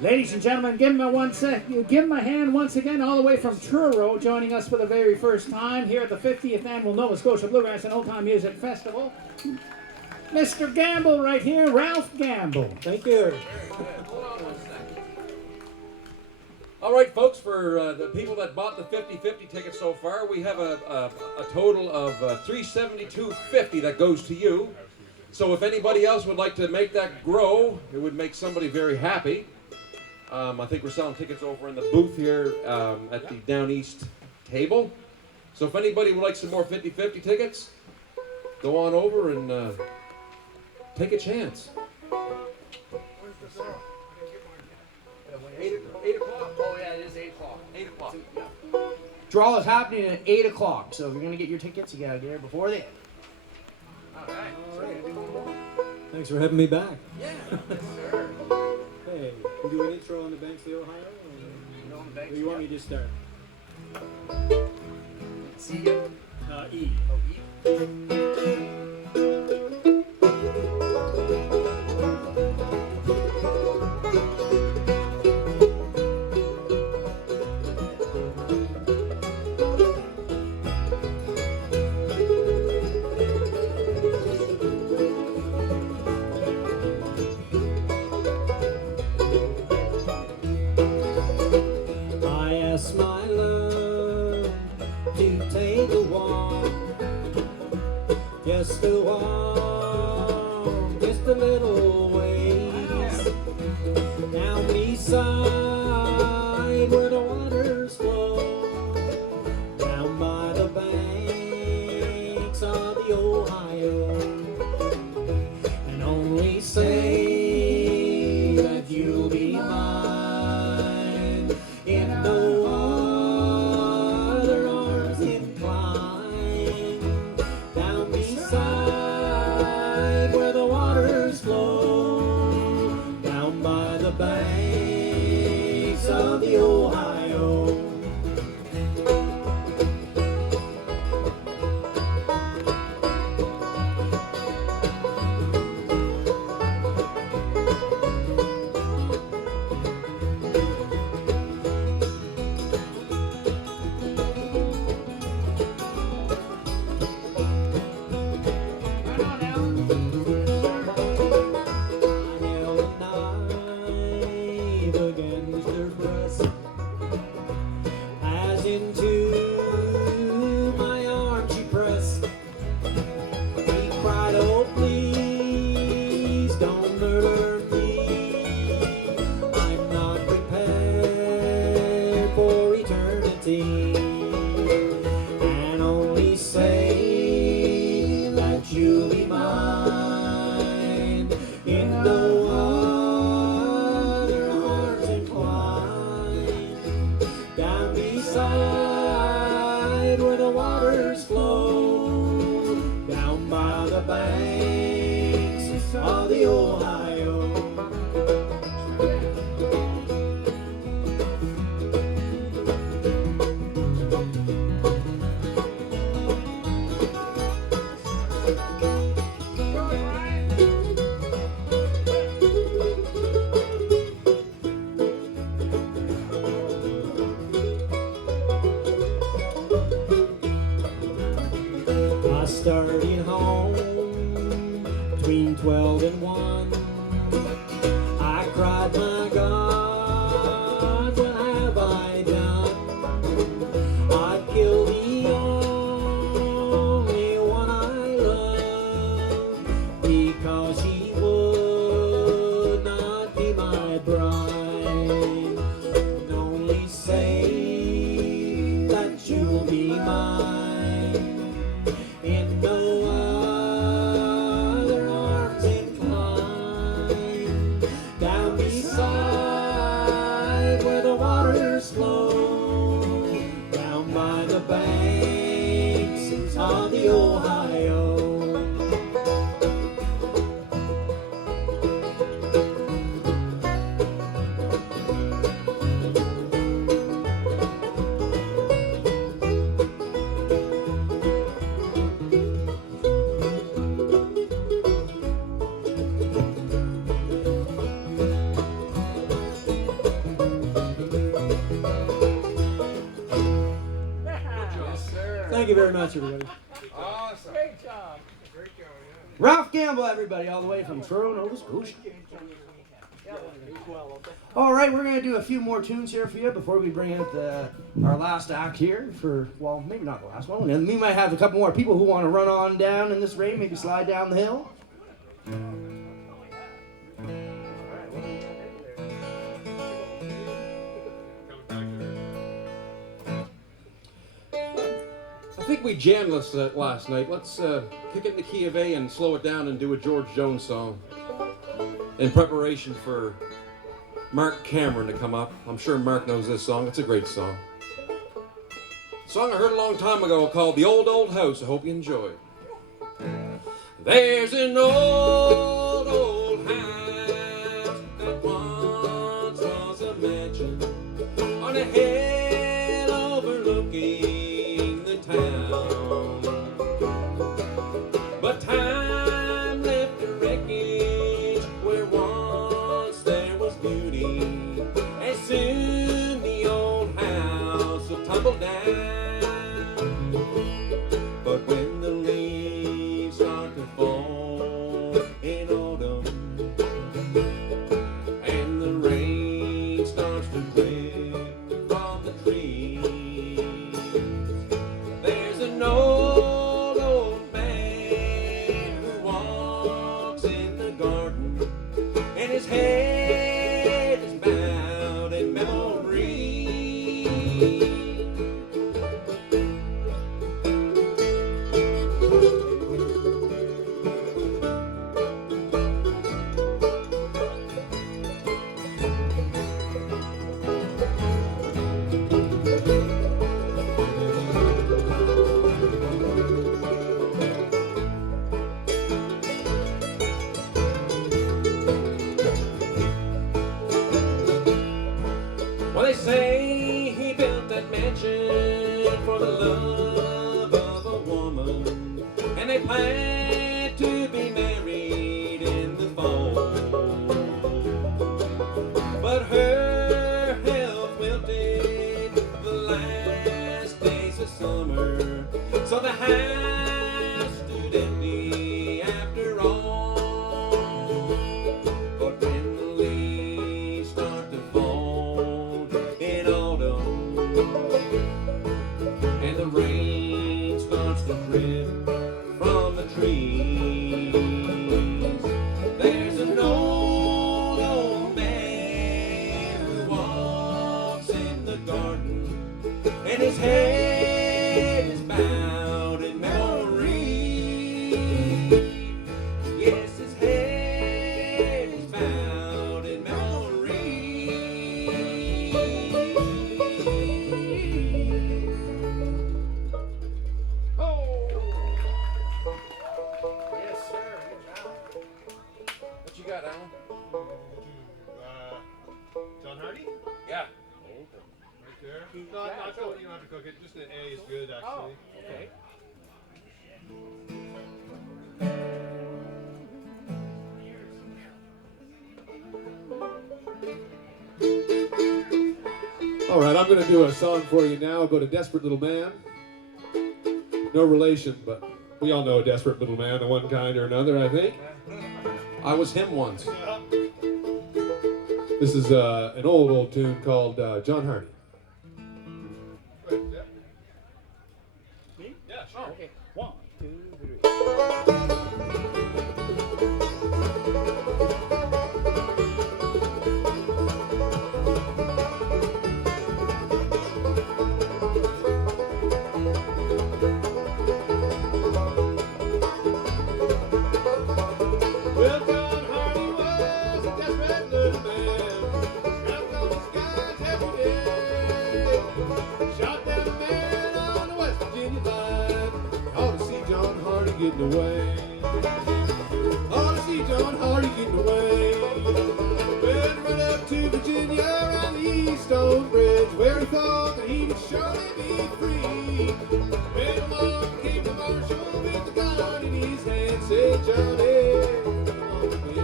Ladies and gentlemen, give him a hand once again, all the way from Truro, joining us for the very first time here at the 50th Annual Nova Scotia Bluegrass and Oldtime Music Festival. Mr. Gamble right here, Ralph Gamble. Thank you. All right, folks, for the people that bought the 50-50 tickets so far, we have a total of $372.50 that goes to you. So if anybody else would like to make that grow, it would make somebody very happy. I think we're selling tickets over in the booth here at the Down East table. So if anybody would like some more 50-50 tickets, go on over and take a chance. 8 o'clock? Oh yeah, it is 8 o'clock. 8 o'clock. Draw is happening at 8 o'clock, so if you're gonna get your tickets, you gotta get here before then. All right. Thanks for having me back. Yeah. Yes, sir. Hey, we do an intro on the banks of the Ohio? Or do you want me to just start? See ya. E. I asked my love to take a walk, just a walk, just a little ways down beside where the waters flow, down by the banks of the Ohio, and only say that you'll be mine in no other arms inclined, down beside where the waters flow, down by the banks of the Ohio. Right on, Alan. I held a knife against her breast, as into my arms she pressed. He cried, "Oh, please don't murder me. I'm not prepared for eternity." And only say that you'll be mine in no other hearts inclined, down beside where the waters flow, down by the banks of the Ohio. I started home between 12 and 1. I cried, "My God, what have I done? I killed the only one I loved, because she would not Thank you very much, everybody. Awesome. Great job. Great going, yeah. Ralph Gamble, everybody, all the way from Truro, Nova Scotia. All right, we're going to do a few more tunes here for you before we bring out our last act here for, well, maybe not the last one. And we might have a couple more people who want to run on down in this rain, maybe slide down the hill. I think we jammed this last night. Let's kick it in the key of A and slow it down and do a George Jones song in preparation for Mark Cameron to come up. I'm sure Mark knows this song. It's a great song. A song I heard a long time ago called The Old Old House. I hope you enjoy it. There's an old, old house that once was a mansion on a hill overlooking the town. But time left the wreckage where once there was beauty, and soon the old house will tumble down. But when the leaves start to fall in autumn and the rain starts to drip from the trees, there's an old, old man who walks in the garden, and his head is bowed in memory. Well, they say he built that mansion for the love of a woman, and they planned to be married in the fall. But her health wilted the last days of summer, so the house stood empty after all. But when the leaves start to fall in autumn and the rain starts to drip from the trees, there's an old, old man who walks in the garden, and his head is bowed in memory. Yes, his head is bowed in memory. Yes, sir. Good job. What you got, Alan? John Hardy? Yeah. Right there. No, you don't have to cook it. Just an A is good, actually. Okay. All right, I'm going to do a song for you now about a desperate little man. No relation, but we all know a desperate little man of one kind or another, I think. I was him once. This is an old, old tune called John Hardy. Right, yeah. Me? Yeah, sure. Oh, okay. 1, 2, 3. Well, John Hardy was a desperate little man, trapped on the skies every day. Shot down a man on the West Virginia line. Ought to see John Hardy getting away. Ought to see John Hardy getting away. Well, he run up to Virginia around the East Stone Bridge, where he thought that he would surely be free. When along came the marshal with the gun in his hand, said, Johnny, come on with me.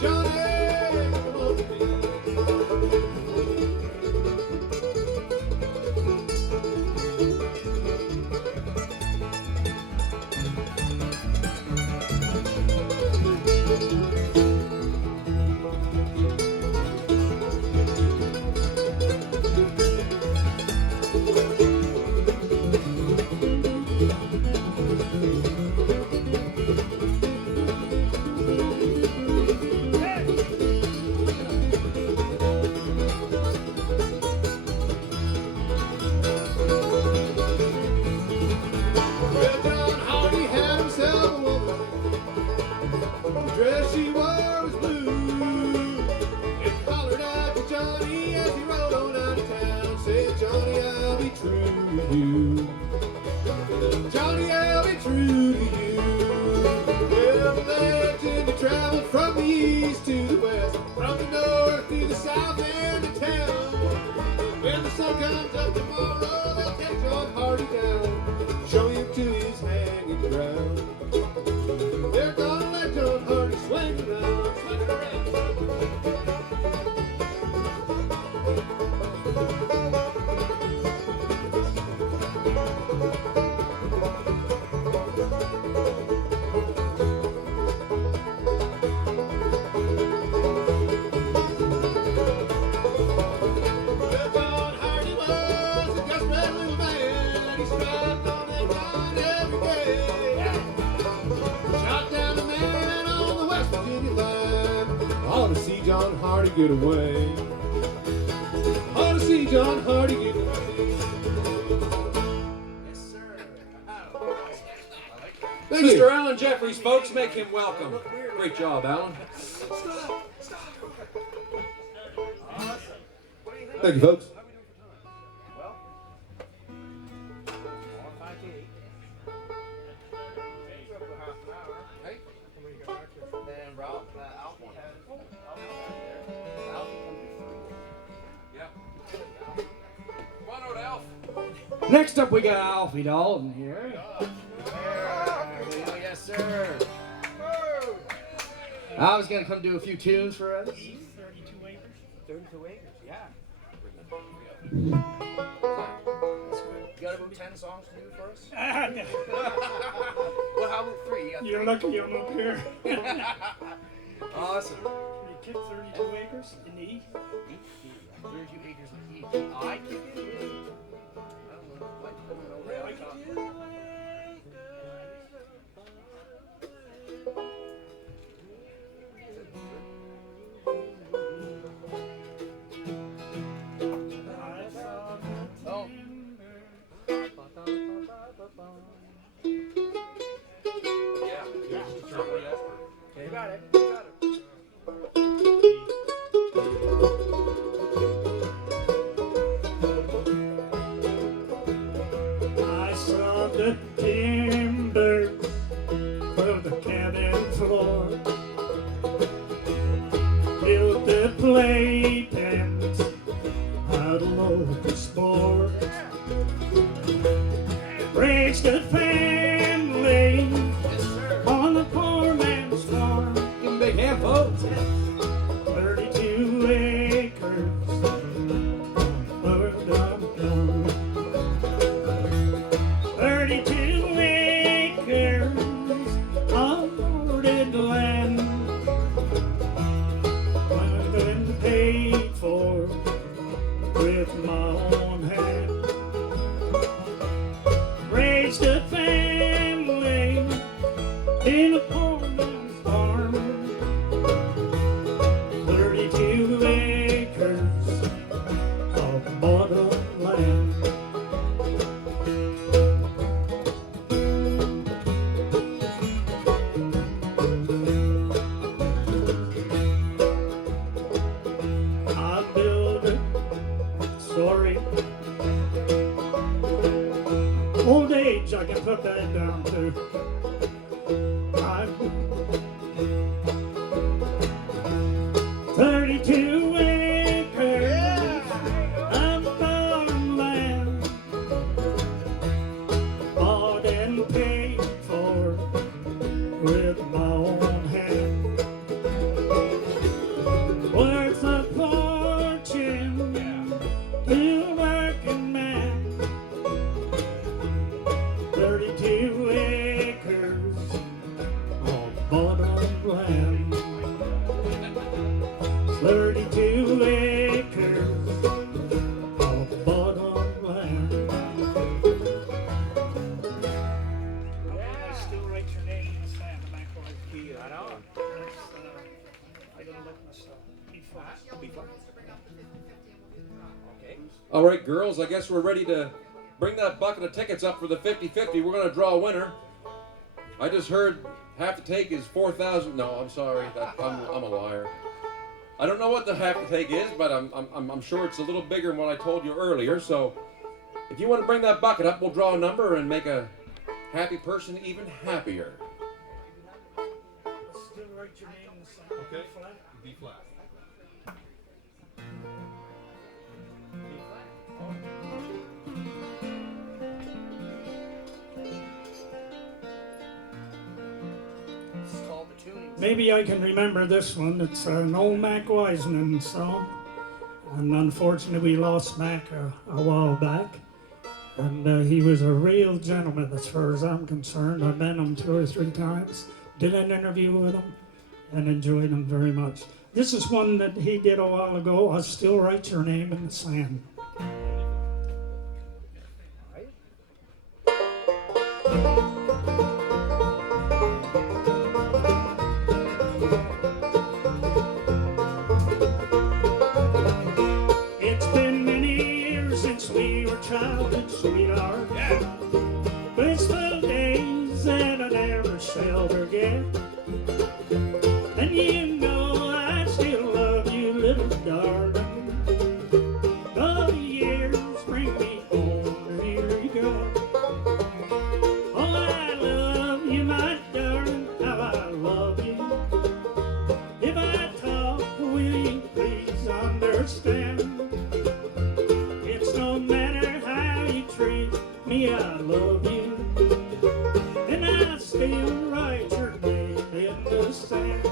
Johnny, come on with me. John Hardy get away. Ought to see John Hardy get away. Thank Mr. you. Alan Jeffries, folks, make him welcome. Great job, Alan. Thank you, folks. Next up, we got Alfie Dalton here. Yes, sir. I was gonna come do a few tunes for us. 32 acres. 32 acres, yeah. You got about 10 songs to do for us? Well, how about 3? You're lucky I'm up here. Awesome. You kick 32 acres in the east? 32 acres in each. I kick it. You got it. I saw the timber of the cabin floor, built the playpens out of local sport, raised a family on the poor man's farm. Give him a big hand, folks. 32 acres, burned up down. 32 acres of morted land, I've been paid for with my own hand. Raised a family in a poor man's farm. 32 acres of bottom land. I built it, sorry. Old age, I can put that down to. I 32 acres of farmland, bought and paid for with my own hand. Worth a fortune to a working man. 32 acres of bottom land. 32 acres of bottom land. I still write your name in the sand, the McGarry key. I know. I gotta look myself. B flat. B flat. Okay. All right, girls, I guess we're ready to bring that bucket of tickets up for the 50-50. We're going to draw a winner. I just heard half the take is 4,000. No, I'm sorry. I'm a liar. I don't know what the half the take is, but I'm sure it's a little bigger than what I told you earlier. So if you want to bring that bucket up, we'll draw a number and make a happy person even happier. Still write your name in the sand. Okay. B flat. B flat. This is called the tuning. Maybe I can remember this one. It's an old Mac Wiseman song. And unfortunately, we lost Mac a while back. And he was a real gentleman as far as I'm concerned. I've met him 2 or 3 times. Did an interview with him and enjoyed him very much. This is one that he did a while ago. I'll still write your name in the sand. childhood sweetheart. Blissful days that I never shall forget. And you know I still love you, little darling. Though the years bring me only regret. Oh, I love you, my darling, how I love you. If I talk, will you please understand? It's no matter how you treat me, I love you. And I still write your name in the sand.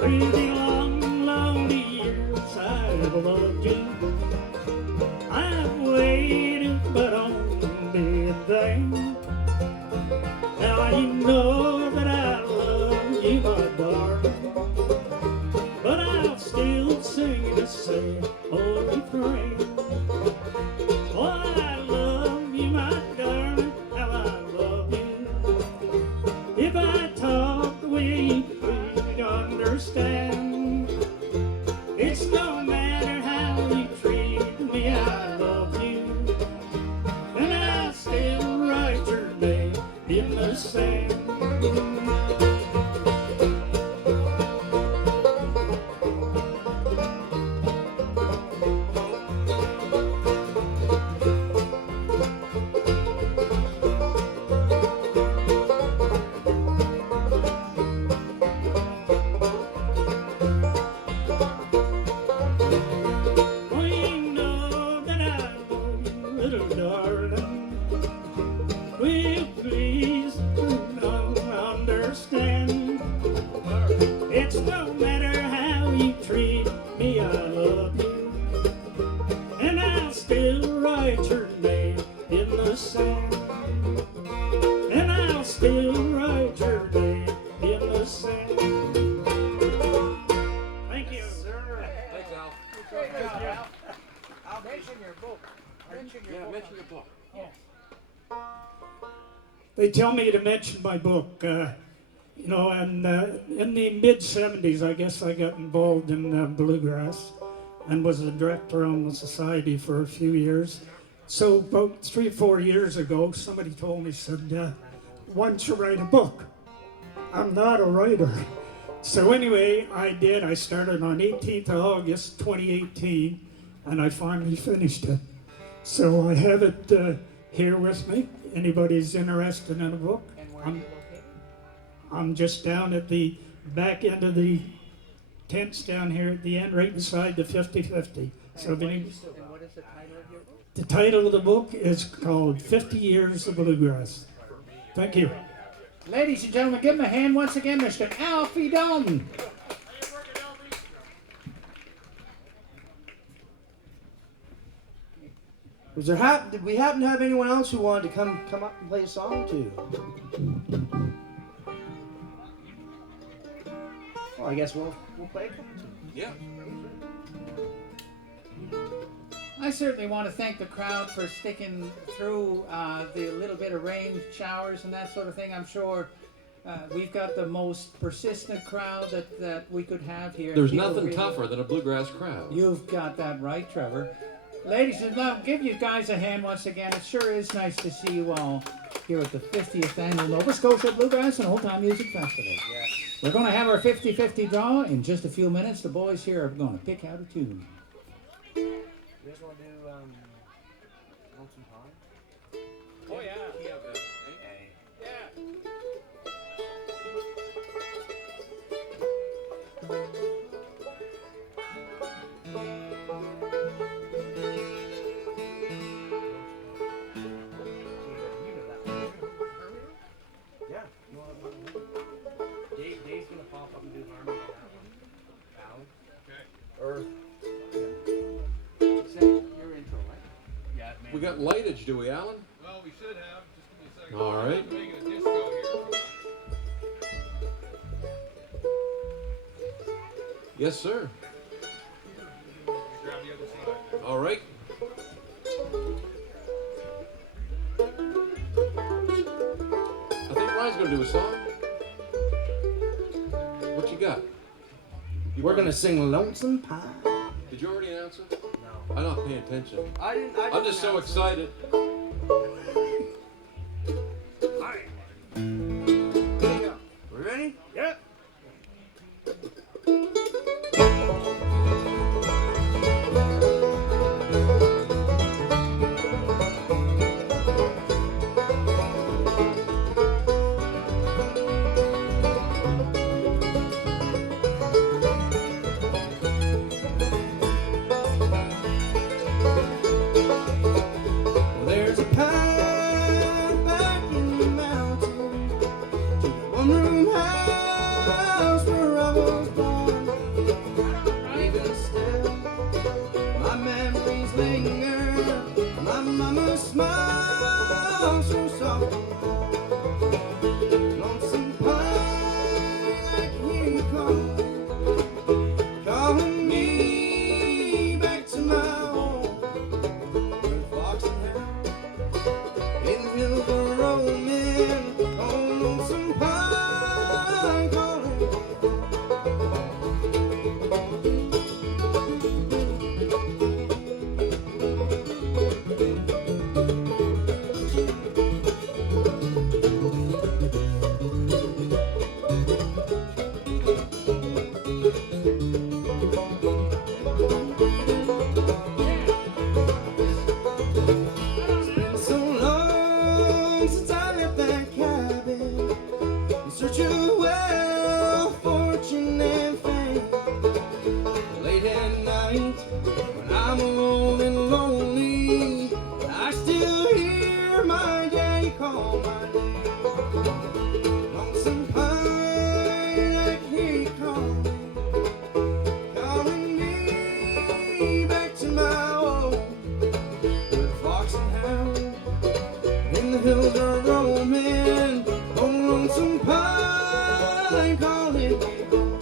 Through the long, lonely years I've loved you, I've waited but only in vain. Now you know that I love you, my darling, but I'll still sing the same old refrain. Oh, I love you, my darling, how I love you. If I talk, will you please understand? It's no matter how you treat me, I love you. And I still write your name in the sand. Oh, you know that I love you, little darling. Will you please understand? It's no matter how you treat me, I love you. And I'll still write your name in the sand. And I'll still write your name in the sand. Thank you. Thanks, Al. Great job, Al. I'll mention your book. Yeah, mention your book. They tell me to mention my book. You know, and in the mid-'70s, I guess I got involved in bluegrass and was a director on the society for a few years. So about 3 or 4 years ago, somebody told me, said, why don't you write a book? I'm not a writer. So anyway, I did. I started on 18th of August, 2018, and I finally finished it. So I have it here with me. Anybody's interested in a book? And where are you located? I'm just down at the back end of the tents down here at the end, right beside the 50/50. So if any, And what is the title of your book? the title of the book is called 50 Years of Bluegrass. Thank you. Ladies and gentlemen, give him a hand once again, Mr. Alfie Dalton. Did we happen to have anyone else who wanted to come up and play a song too? Well, I guess we'll play a couple too. Yeah. I certainly want to thank the crowd for sticking through the little bit of rain, showers, and that sort of thing. I'm sure we've got the most persistent crowd that we could have here. There's People nothing really- tougher than a bluegrass crowd. You've got that right, Trevor. Ladies and gentlemen, give you guys a hand once again. It sure is nice to see you all here at the 50th Annual Nova Scotia Bluegrass and Oldtime Music Festival. We're going to have our 50-50 draw in just a few minutes. The boys here are going to pick out a tune. You guys want to do Lonesome Pine? Oh, yeah. Yeah. You want to? Dave's gonna pop up and do harmony on that one. Alan? Okay. Your intro, right? Yeah. We got lightage, do we, Alan? Well, we should have. Just give me a second. All right. I'm making a disco here. Yes, sir. All right. I think Ryan's gonna do a song. What you got? We're gonna sing Lonesome Pine. Did you already announce it? No. I'm not paying attention. I didn't I'm just so excited. Alright. We ready? Yep. There's a pine back in the mountain, to the one-room house where I was born. Even still, my memories linger. My mama smiles so soft and warm. Lonesome pine, I can hear you calling me back to my home. Where flocks and hounds in the hills are roaming, oh, lonesome pine calling. It's been so long since I left that cabin in search of wealth, fortune, and fame. Late at night, when I'm alone and lonely, I still hear my daddy call my name. Lonesome pine, I can hear you calling me back to my home. Where the fox and hound in the hills are roaming, oh, lonesome pine calling me home.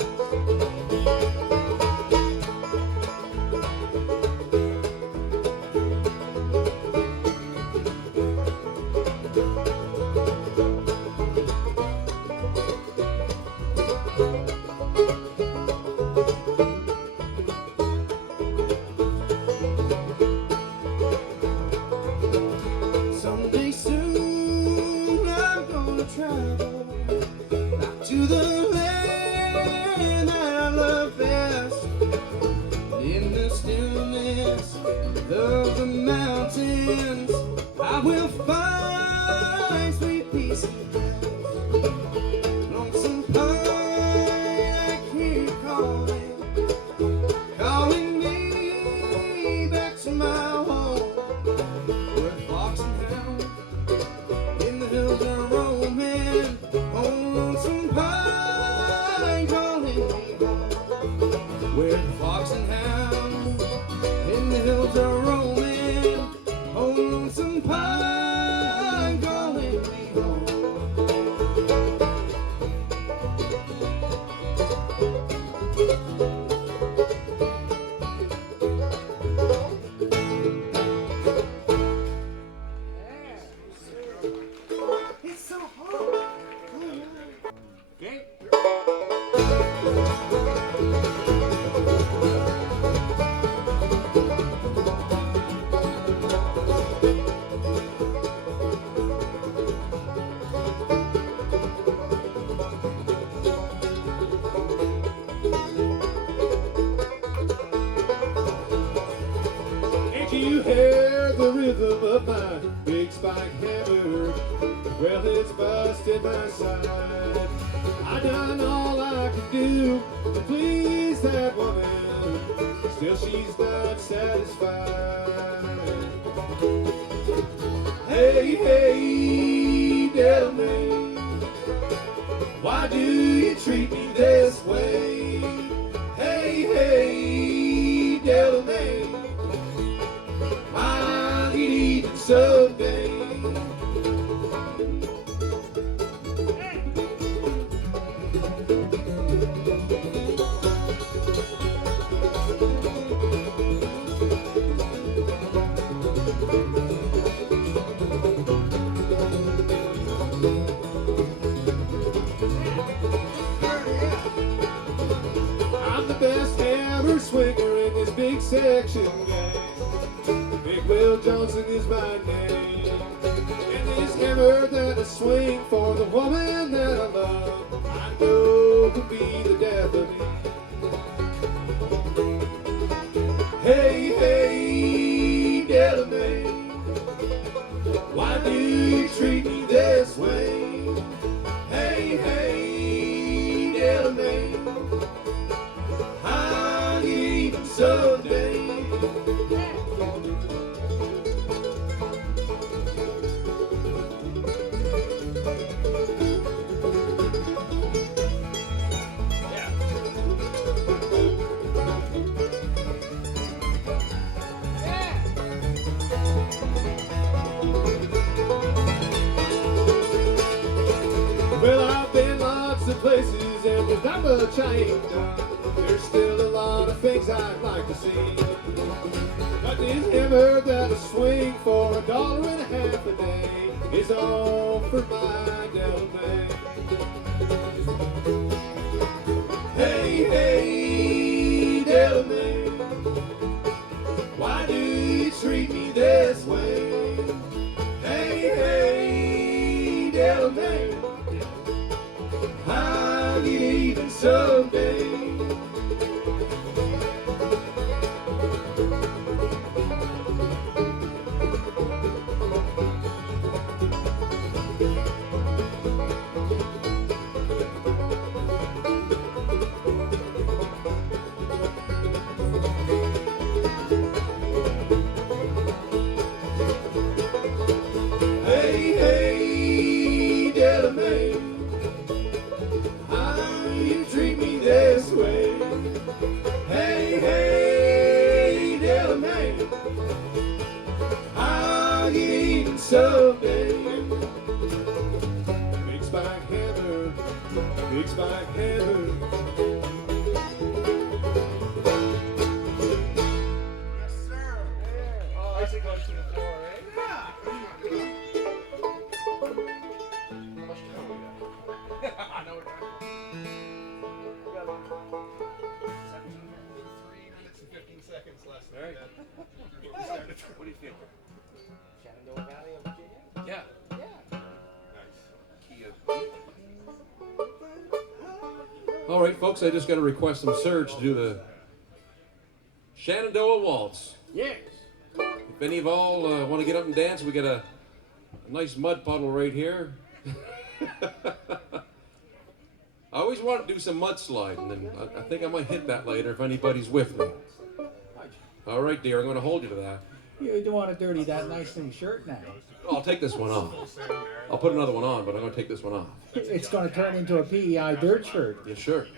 Someday soon I'm gonna travel back to the land that I love best. In the stillness of the mountains, I will find sweet peace and rest. Lonesome pine, I can hear you calling me back to my home. Where fox and hound in the hills are roaming, oh, lonesome pine calling me home. Where the fox and hound in the hills are roaming, oh, lonesome pine calling me home. It's so hot. Okay. Can't you hear the rhythm of my big spike hammer? Well, it's busted my side. I done all I could do to please that woman. Still, she's not satisfied. Hey, hey, Delamain, why do you treat me this way? Hey, hey, Delamain, I'll get even someday. protection gang. Big Will Johnson is my name. And this hammer that I swing for the woman that I love, I know could be the death of me. Hey, hey, Delamain, why do you treat me this way? Hey, hey, Delamain, I'll get even someday. Well, I've been lots of places and there's not much I ain't done. There's still a lot of things I'd like to see. But this hammer that I swing for $1.50 a day is all for my Delamain. Hey, hey, Delamain, why do you treat me this way? Hey, hey, Delamain, I'll get even someday. Hey, hey, Delamain, how you treat me this way? Hey, hey, Delamain, I'll get even someday. Big spike hammer, big spike hammer. Yes, sir. Oh, I should go to the floor, eh? I know what we got 3 minutes and 15 seconds left. All right. What do you feel? Shenandoah Valley of Virginia? Yeah. All right, folks, I just got to request some Serge to do the Shenandoah Waltz. Yes. If any of all want to get up and dance, we got a nice mud puddle right here. I always want to do some mudsliding, and I think I might hit that later if anybody's with me. All right, dear, I'm going to hold you to that. You don't want to dirty that nice new shirt now. I'll take this one off. I'll put another one on, but I'm going to take this one off. It's going to turn into a PEI dirt shirt. Yeah, sure.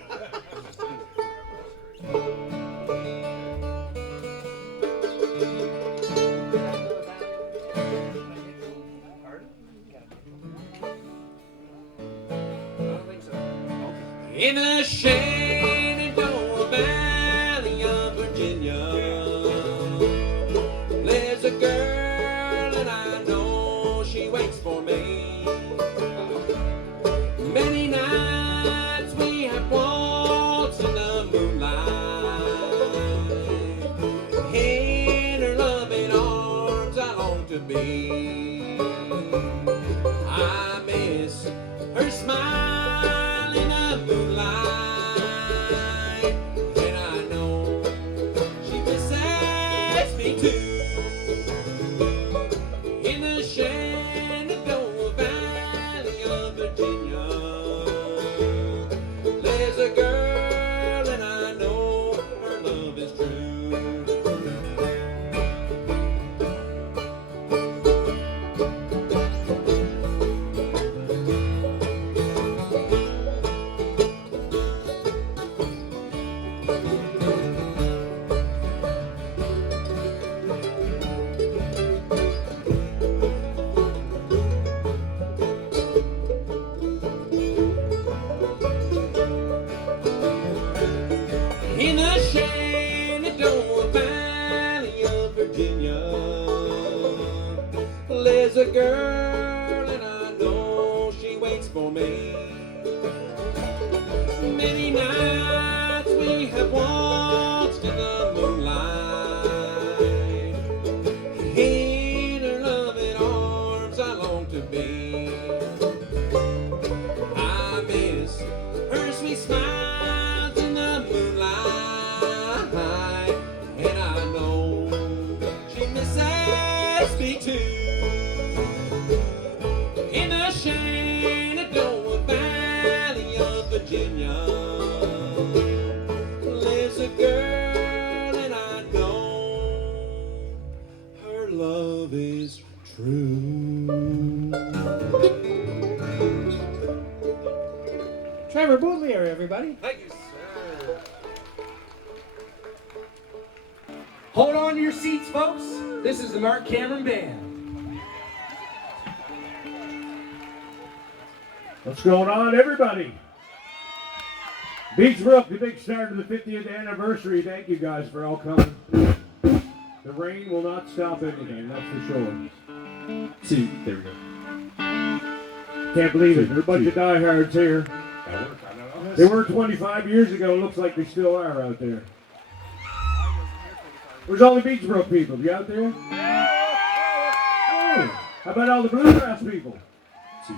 In the Shenandoah Valley of Virginia, there's a girl and I know she waits for me. Many nights we have waltzed in the moonlight. In her loving arms I long to be. I miss her smile in the moonlight, and I know she misses me too. In the Shenandoah Valley of Virginia, there's a girl and I know her love is true. In the Shenandoah Valley of Virginia, there's a girl and I know she waits for me. Many nights we have waltzed in the moonlight. Trevor Bootlier, everybody. Thank you, sir. Hold on to your seats, folks. This is the Mark Cameron Band. What's going on, everybody? Beechbrook, the big start of the 50th anniversary. Thank you guys for all coming. The rain will not stop anything, that's for sure. See, there we go. Can't believe it. They're a bunch of diehards here. That worked. I don't know. They were 25 years ago. Looks like they still are out there. Where's all the Beechbrook people? You out there? Oh, how about all the Bluegrass people? See.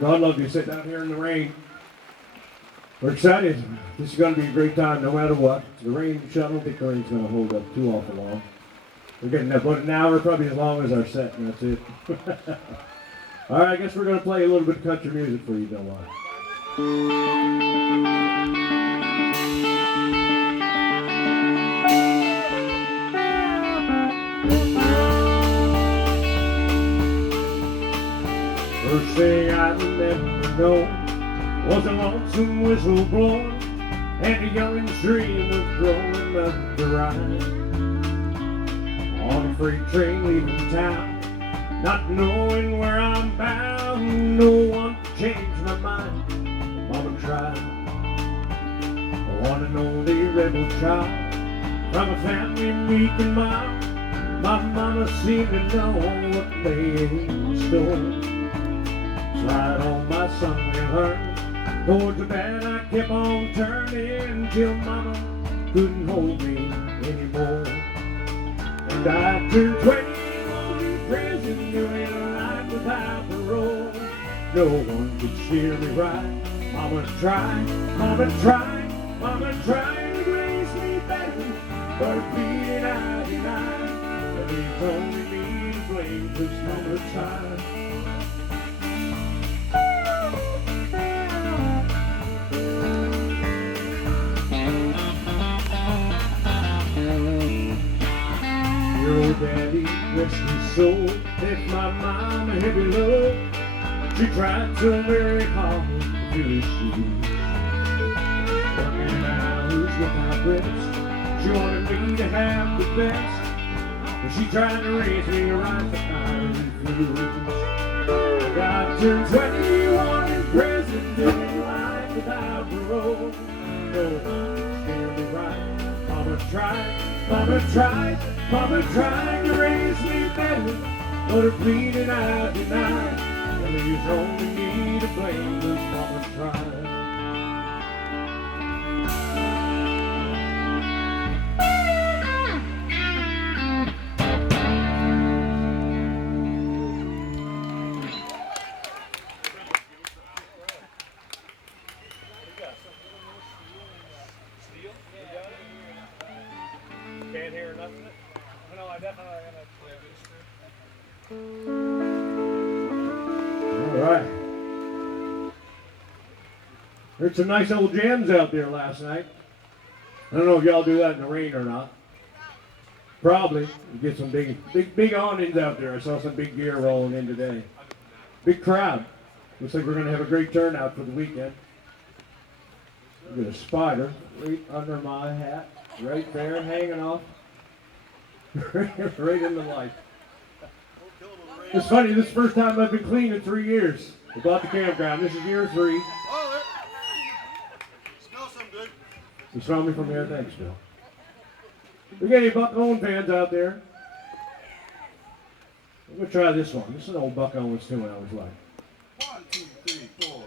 God love you. Sit down here in the rain. We're excited. This is going to be a great time no matter what. The rain, I don't think the rain's going to hold up too awful long. We're getting about an hour, probably as long as our set, and that's it. All right, I guess we're going to play a little bit of country music for you, don't mind. First thing I remember knowing was a lonesome whistle blowing and a young stream of growing up the ride. On a freight train leaving town, not knowing where I'm bound, no one to change my mind. Mama tried. I want an only rebel child from a family meek and mild. My mama seemed to know what lay in store. Slide on my Sunday learn. Towards the bed I kept on turning till mama couldn't hold me anymore. And I turned 21 in prison, doing life without parole. No one could steer me right. Mama tried, mama tried, mama tried to raise me better, but being I denied. And it's only me to blame 'cause mama tried. Your daddy, rest his soul, left my mom a heavy load. She tried so very hard to fill his shoes. Working hours without rest, she wanted me to have the best. But she tried to raise me right, but I refused. Got turned 21 in prison, doing life without parole. No one could steer me right. Mama tried, mama tried, mama tried to raise me better, but her pleading I denied. And there's only me to blame 'cause mama tried. Can't hear nothing? No, I definitely All right. Heard some nice old jams out there last night. I don't know if y'all do that in the rain or not. Probably. You get some big awnings out there. I saw some big gear rolling in today. Big crowd. Looks like we're going to have a great turnout for the weekend. I've got a spider right under my hat. Right there, hanging off. Right in the light. It's funny, this is the first time I've been clean in 3 years. We bought the campground. This is year 3. Oh, there. Smells some good. You saw me from here? Thanks, Bill. We got any Buck Owen fans out there? I'm going to try this one. This is an old Buck Owens tune I was like. 1, 2, 3, 4.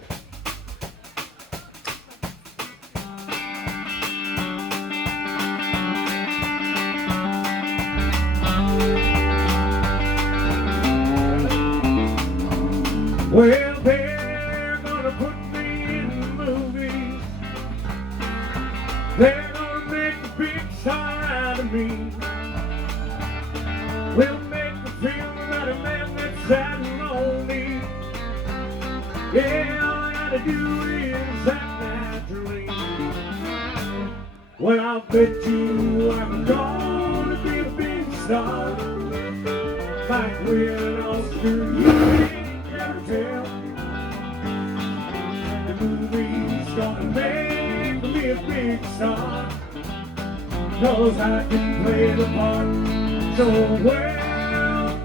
Well, they're gonna put me in the movies. They're gonna make a big star out of me. We'll make a film about a man that's sad and lonely. Yeah, all I gotta do is act naturally. Well, I'll bet you I'm gonna be a big star. Like when Oscar, you ain't never tell. movie's gonna make me a big star. 'Cause I can play the part so well.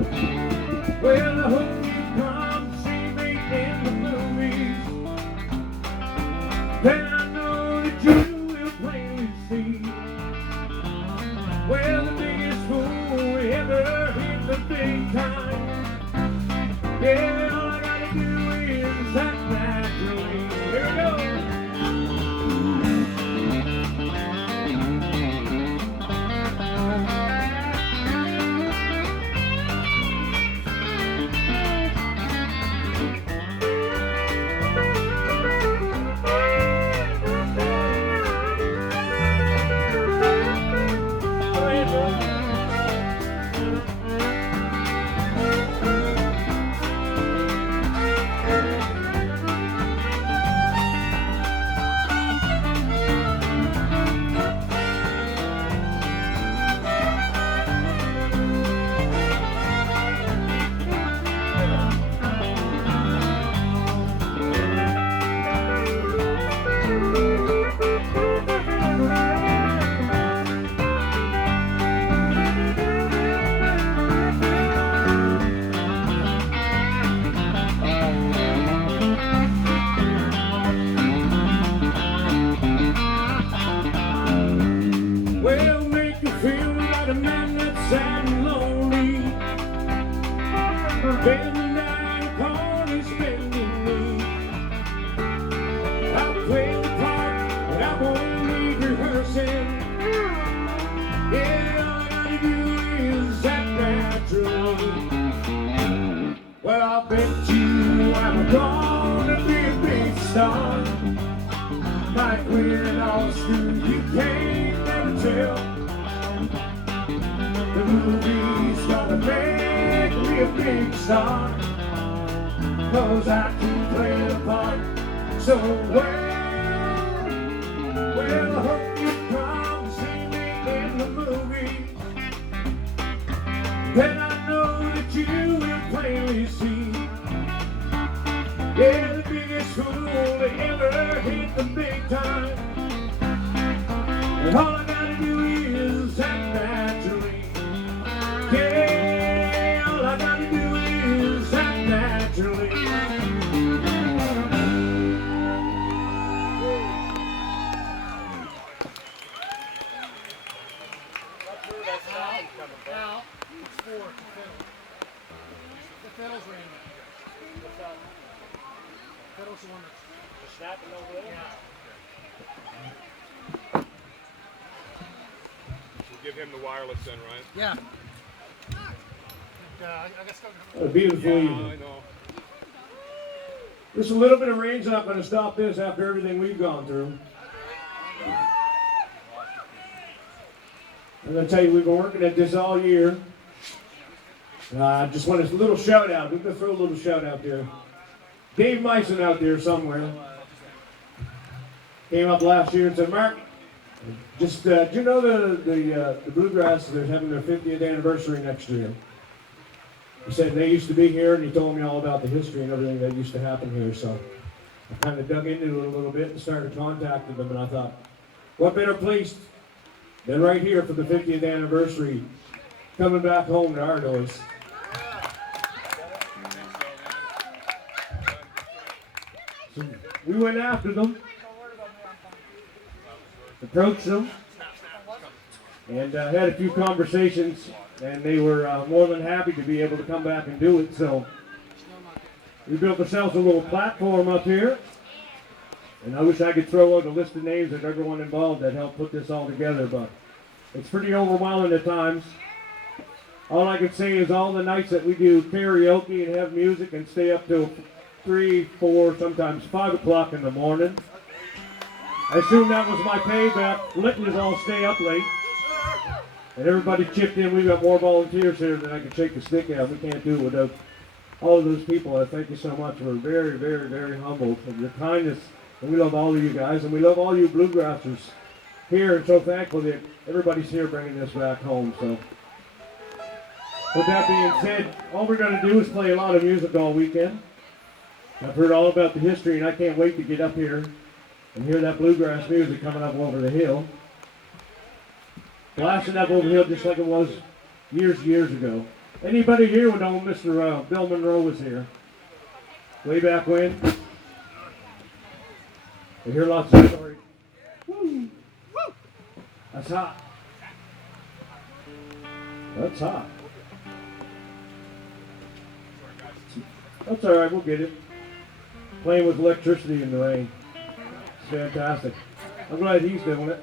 Well, I hope you come see me in the movies. Then I know that you will plainly see. Well, the biggest fool ever hit the big time. Yeah, all I gotta do is act naturally. Here we go. Well, make you feel like a man that's sad and lonely. Bending down upon his bending knee. I'll play the part, but I won't need rehearsing. Yeah, all I gotta do is act naturally. Well, I bet you I'm gonna be a big star. Might win all school, you can't never tell. The movie's gonna make me a big star. 'Cause I can play the part so well. Well, I hope you come see me in the movie. Then I know that you will plainly see. Yeah, the biggest fool that ever hit the big time. And all I gotta do is act naturally. Yeah, all I gotta do is act naturally. Now, it's for the fiddle. The fiddle's ringing. Fiddle's the one that's snapping over there. Yeah. We'll give him the wireless then, right? Yeah. I guess A beautiful evening. I know. Just a little bit of rain's not going to stop this after everything we've gone through. I'm going to tell you, we've been working at this all year. I just want a little shout out. We're going to throw a little shout out there. Dave Meissen out there somewhere came up last year and said, Mark, just do you know the Bluegrass, they're having their 50th anniversary next year. He said they used to be here, and he told me all about the history and everything that used to happen here. So I kind of dug into it a little bit and started contacting them, and I thought, what better place than right here for the 50th anniversary, coming back home to Ardoise. So we went after them, approached them, and had a few conversations, and they were more than happy to be able to come back and do it. So we built ourselves a little platform up here, and I wish I could throw out a list of names of everyone involved that helped put this all together, but it's pretty overwhelming at times. All I can say is all the nights that we do karaoke and have music and stay up till 3, 4, sometimes 5 o'clock in the morning. I assume that was my payback, letting us all stay up late. And everybody chipped in. We've got more volunteers here than I can shake the stick at. We can't do it without all of those people. I thank you so much. We're very, very, very humbled of your kindness. And we love all of you guys. And we love all you Bluegrassers here. And so thankful that everybody's here bringing this back home. So with that being said, all we're going to do is play a lot of music all weekend. I've heard all about the history, and I can't wait to get up here and hear that bluegrass music coming up over the hill. Blasting up over the hill just like it was years ago. Anybody here would know Mr. Bill Monroe was here. Way back when. I hear lots of stories. Woo! That's hot. That's hot. That's all right, we'll get it. Playing with electricity in the rain. It's fantastic. I'm glad he's doing it.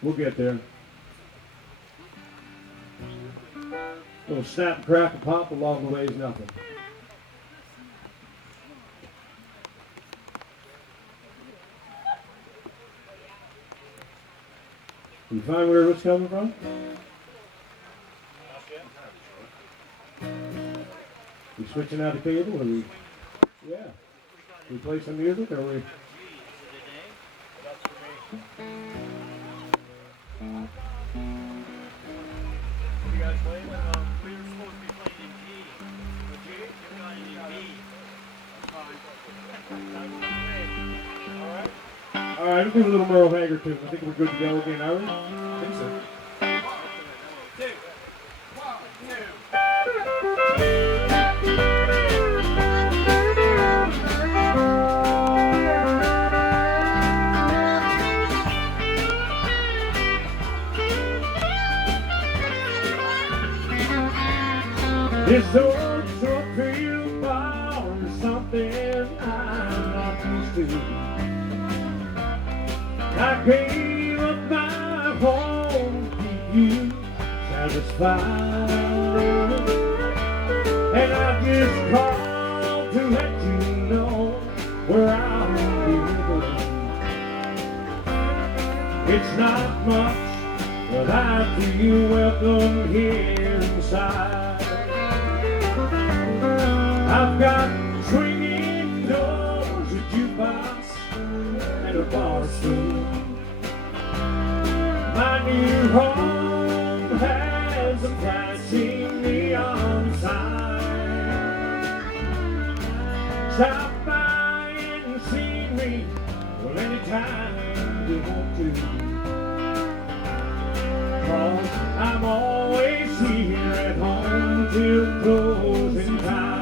We'll get there. Little snap, crack, and pop along the way is nothing. You find where it's coming from? We switching out the cable, or we? Yeah. We play some music, or we? All right, let's do a little Merle Haggard too. I think we're good to go again, are we? I think so. This old short field bar is something I'm not used to. I gave up my home to keep you satisfied, and I just called to let you know where I'll be going. It's not much, but I feel welcome here inside. I've got swinging doors, a jukebox, and a bar stool. My new home has a flashing neon sign. Stop by and see me, well, anytime you want to. 'Cause I'm always here at home till closing time.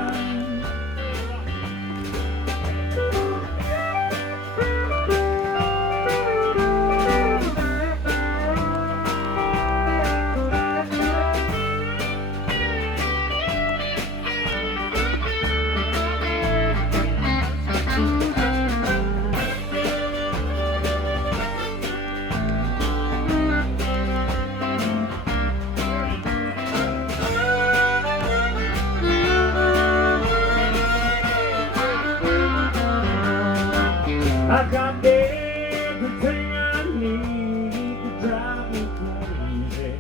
I got everything I need to drive me crazy.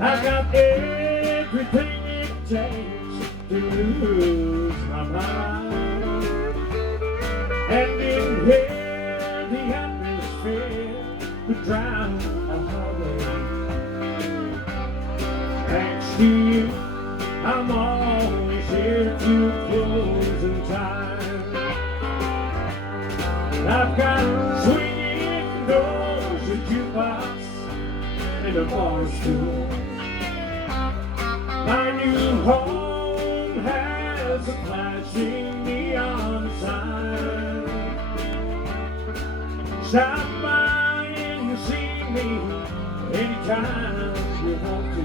I got everything it takes to lose my mind. And in here, the atmosphere would drown a heartache. Thanks to you, I'm always here to closing time. I've got swinging doors, a jukebox, and a bar stool. My new home has a flashing neon sign. Stop by and see me anytime you want to.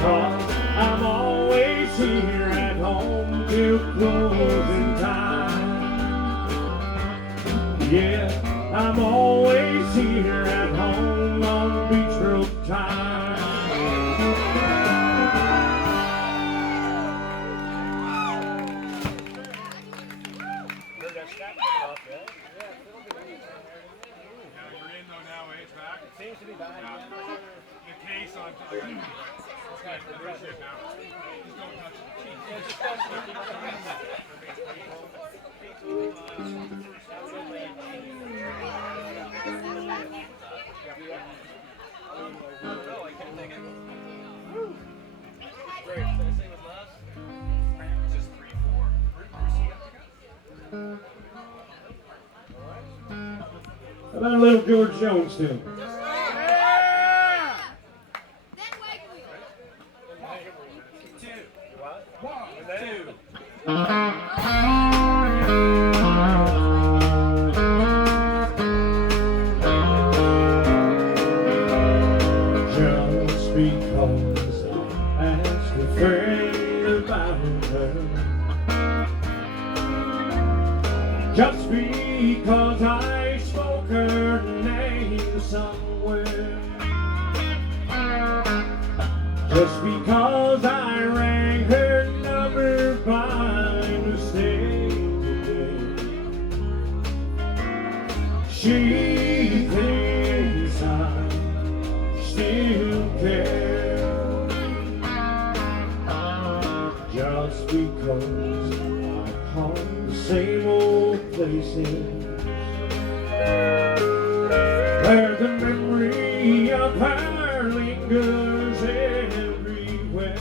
'Cause I'm always here at home till closing time. Yeah, I'm always here at home on Beechbrook time. Heard that snap coming off, yeah? Yeah, you're in though now, eh? It's back? It seems to be back. The case on. This guy's in good shape now. Just don't touch it. Yeah, just don't touch it. How about a little George Jones tune? Just because I asked a friend about her, just because I spoke her name somewhere, just because I rang her number by mistake today, she thinks I still care. Just because I haunt the same old places where the memory of her lingers everywhere.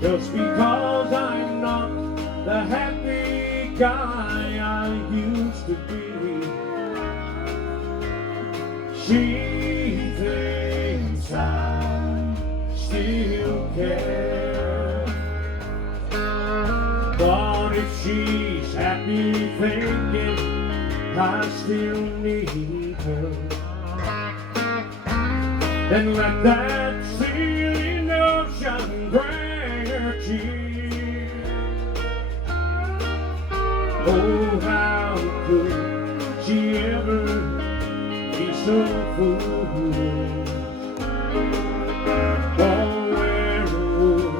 Just because I'm not the happy guy I used to be, she thinks I still care. But if she's happy thinking I still need her, then let that silly notion bring her cheer. Oh, how could she ever be so foolish? Oh, where would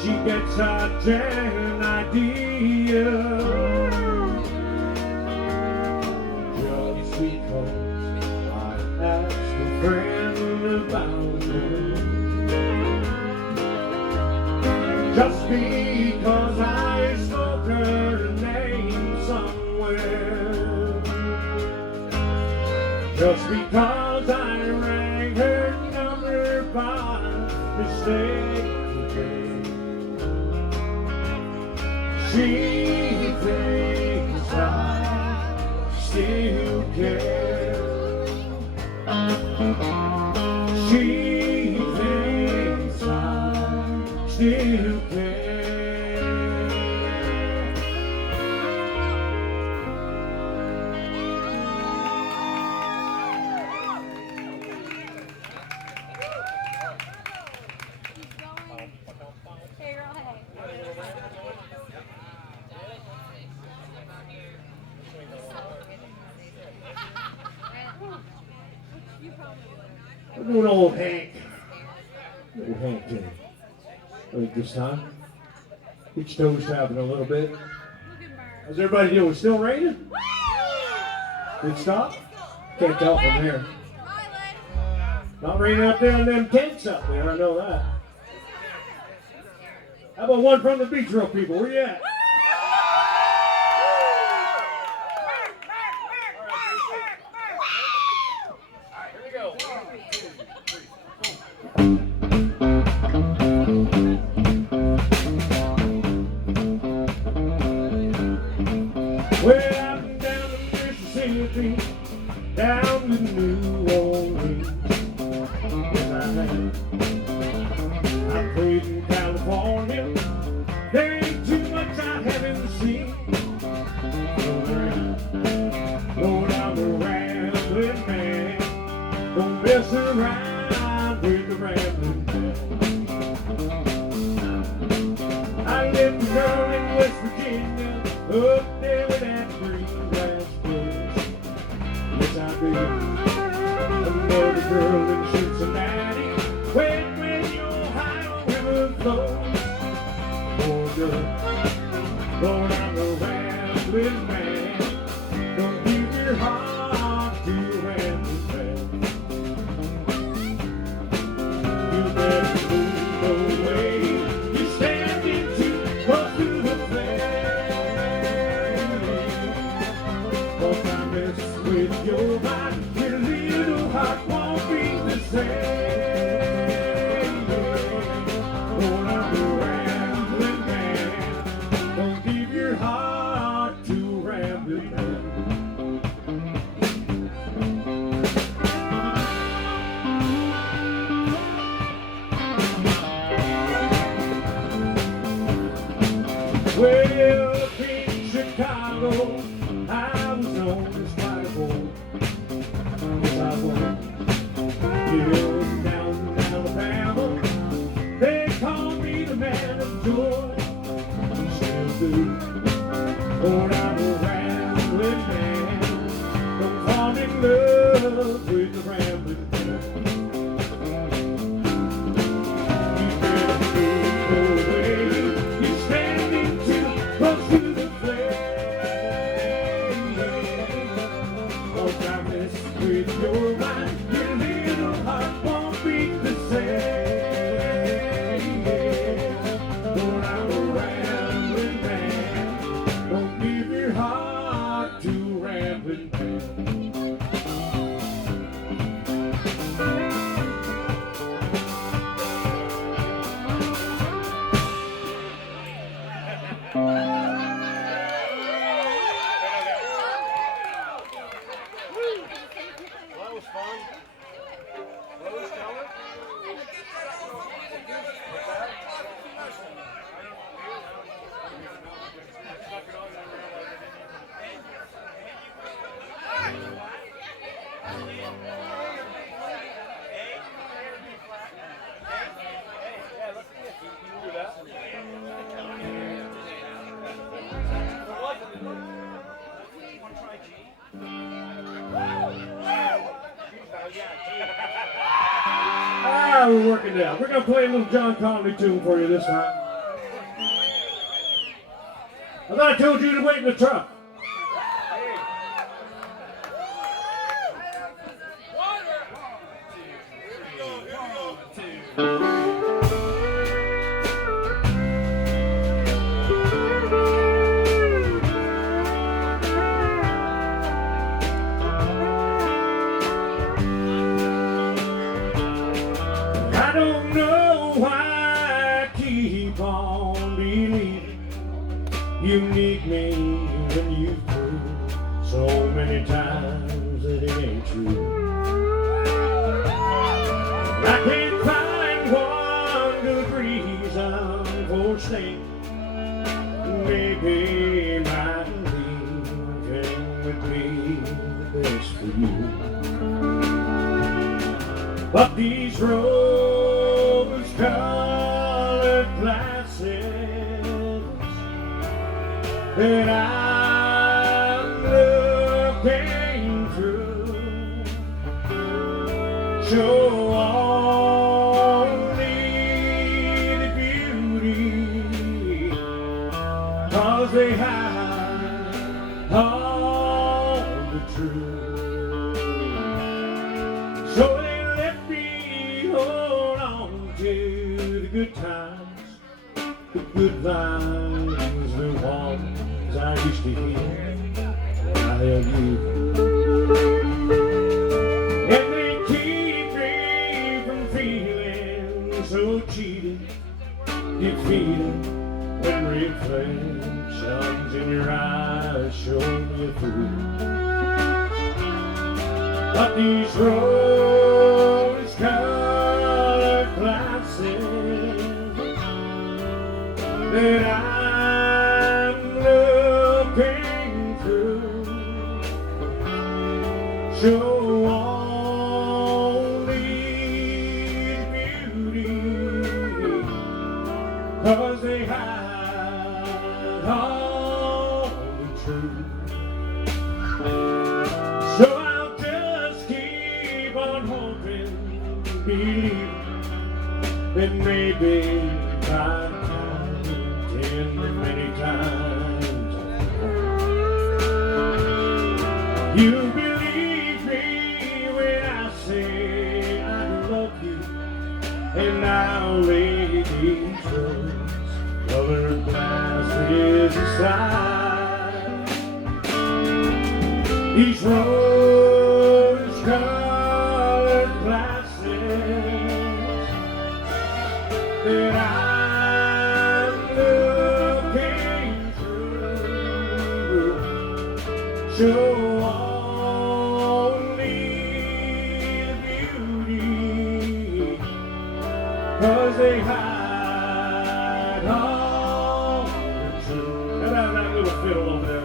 she get such an idea? Just because I asked a friend about her, just because I spoke her name somewhere, just because I rang her number by mistake today, she thinks I still care. She thinks I still care. We're doing old Hank. Old Hank Jimmy. I think this time. Each toes tapping a little bit. How's everybody doing? Still raining? Did it stop? Can't tell from here. Not raining up there in them tents up there, I know that. How about one from the Beechbrook people? Where you at? Well, I'm down in Mississippi, down to New Orleans. Yes, I am. I played in California. There ain't too much I haven't seen. Go down the rambling man. Don't mess around with the rambling man. I lived a girl in West Virginia. Up there with that Bluegrass bush. Yes, I did. Another girl in Cincinnati. When your Ohio River flows. Oh, girl, going on the rambling man. Don't give your heart to rambling man. You better move away. You're standing too close to the flame. With your mind, your little heart won't be the same. Going on the rambling man. Don't give your heart to rambling man. love with the rambling pen. You better move away. You're standing too close to the flame. Once I mess with your mind, your little heart won't beat the same. Lord, I'm a rambling man. Don't give your heart to rambling man. That was fun. Rose color? Ah, we're working down. We're going to play a little John Conley tune for you this time. I thought I told you to wait in the truck. I don't know why I keep on believing you need me when you've proved so many times that it ain't true. I can't find one good reason for staying. Maybe my leaving would be the best for you. But these rose-colored glasses that I'm looking through show only the beauty, 'cause they hide all the truth. So they let me hold on to the good times, the good vibes, the ones I used to hear when I had you. And they keep me from feeling so cheated, defeated, when reflections in your eyes show me a fool. But these rose-colored glasses that I'm looking through show only beauty, 'cause they hide all the truth. So I'll just keep on hoping, believing that maybe by counting many times you believe me when I say I love you, and I'll lay these rose-colored glasses aside. These rose-colored glasses that I'm looking through show only the beauty, 'cause they hide all the truth. How about that little fiddle over there?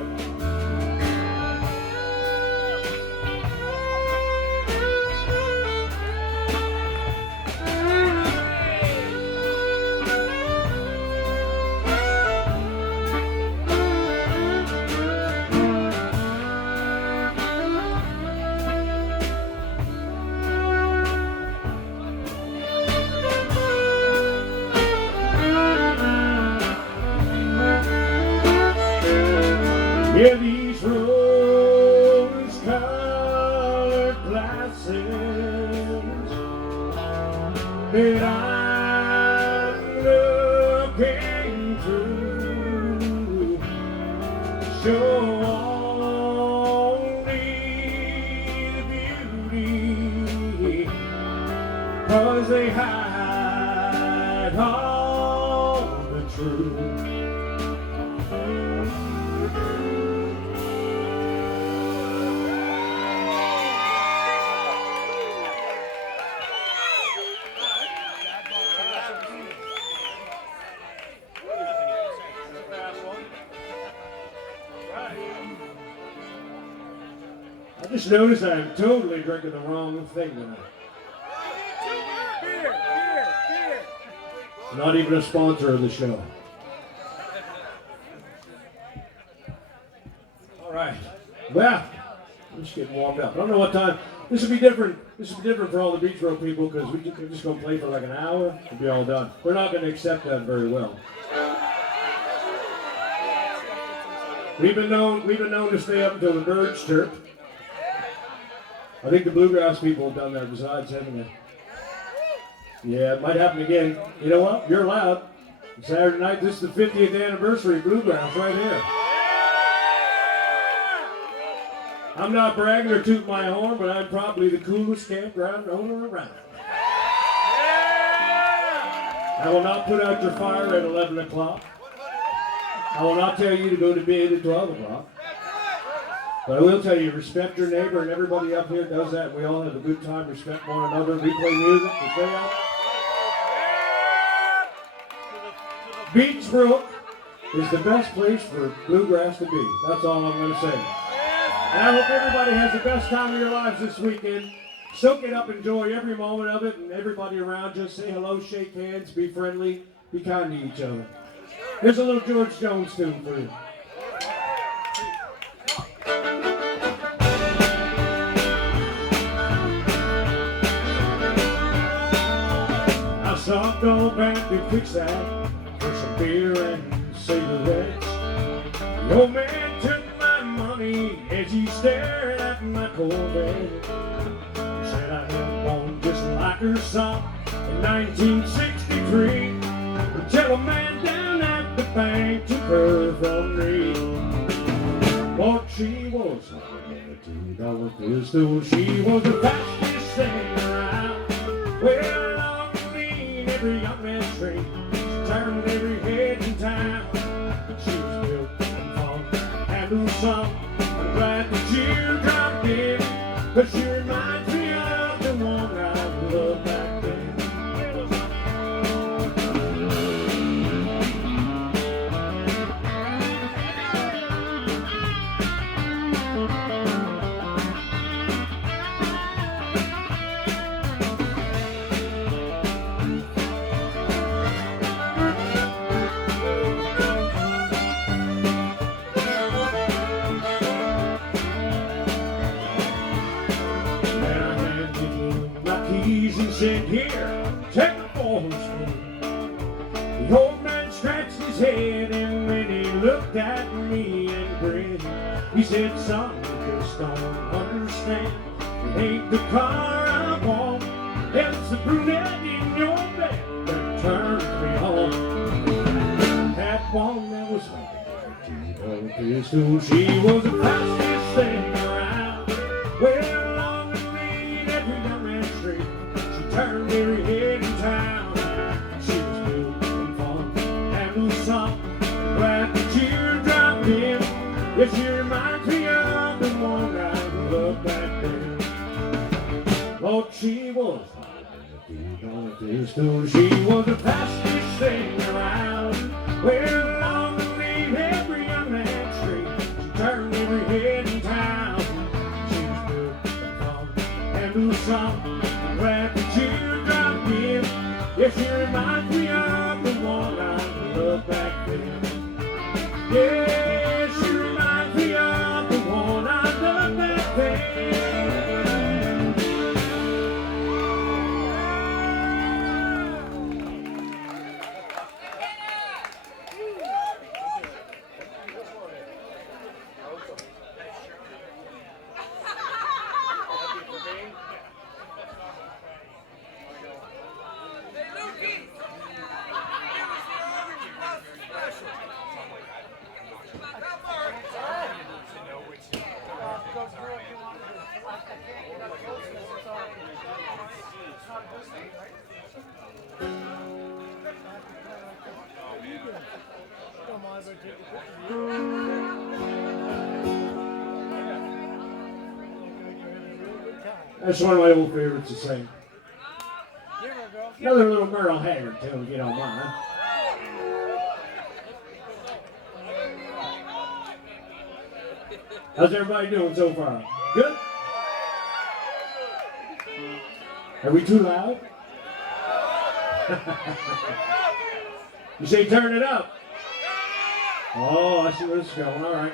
sins that I'm looking through. Show only the beauty, 'cause they hide all the truth. I just noticed I'm totally drinking the wrong thing tonight. Not even a sponsor of the show. All right. Well, I'm just getting warmed up. I don't know what time. This will be different. This will be different for all the Beechbrook people because we're just going to play for like an hour and be all done. We're not going to accept that very well. We've been known to stay up until the birds chirp. I think the Bluegrass people have done that besides, haven't they? Yeah, it might happen again. You know what? You're allowed. Saturday night, this is the 50th anniversary of Bluegrass right here. I'm not bragging or tooting my horn, but I'm probably the coolest campground owner around. I will not put out your fire at 11 o'clock. I will not tell you to go to bed at 12 o'clock. But I will tell you, respect your neighbor, and everybody up here does that. We all have a good time, respect one another. We play music, we stay out. Beechbrook is the best place for bluegrass to be. That's all I'm going to say. And I hope everybody has the best time of your lives this weekend. Soak it up, enjoy every moment of it, and everybody around you. Say hello, shake hands, be friendly, be kind to each other. Here's a little George Jones tune for you. I saw go back to quicksand for some beer and cigarettes. The old man took my money as he stared at my Corvette. He said I had one just like her saw in 1963. Until a man down at the bank took her from me. What she was, like a $2 pistol. She was the fastest thing around. Well, on the lean, every young man's straight. She turned every head in town. She was built and fun, handled some. I'm glad that you dropped in, but she reminds me of the one I loved back then. And said, here, take the force. The old man scratched his head and then he looked at me and grinned. He said, son, you just don't understand. It ain't the car I want, it's the brunette in your bed that turns me on. That one that was holding a pistol, she was the fastest thing around. Well, on the lead, every young man's straight. Turned every head in town. She was built and fun, handled some. Glad that you dropped in. Yes, she reminds me of the one I loved back then. What she was, $2 pistol. She was the fastest thing around. Well, on the lead, every young man's straight. She turned every head in town. She was built and fun, handled some. Glad that you dropped in. Yes, you remind me of the one I loved back then. Yes, you remind me of the one I loved back then. That's one of my old favorites to sing. Another little Merle Haggard tune, if you don't mind. How's everybody doing so far? Good? Are we too loud? You say turn it up. Oh, I see where this is going. All right.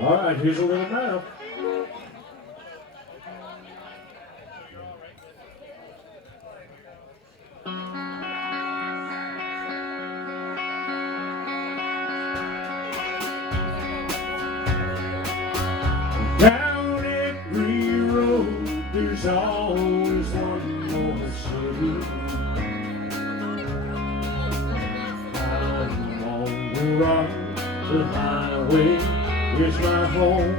All right, here's a little map. Down every road, there's always one more city. I'm on the run, the highway is my home.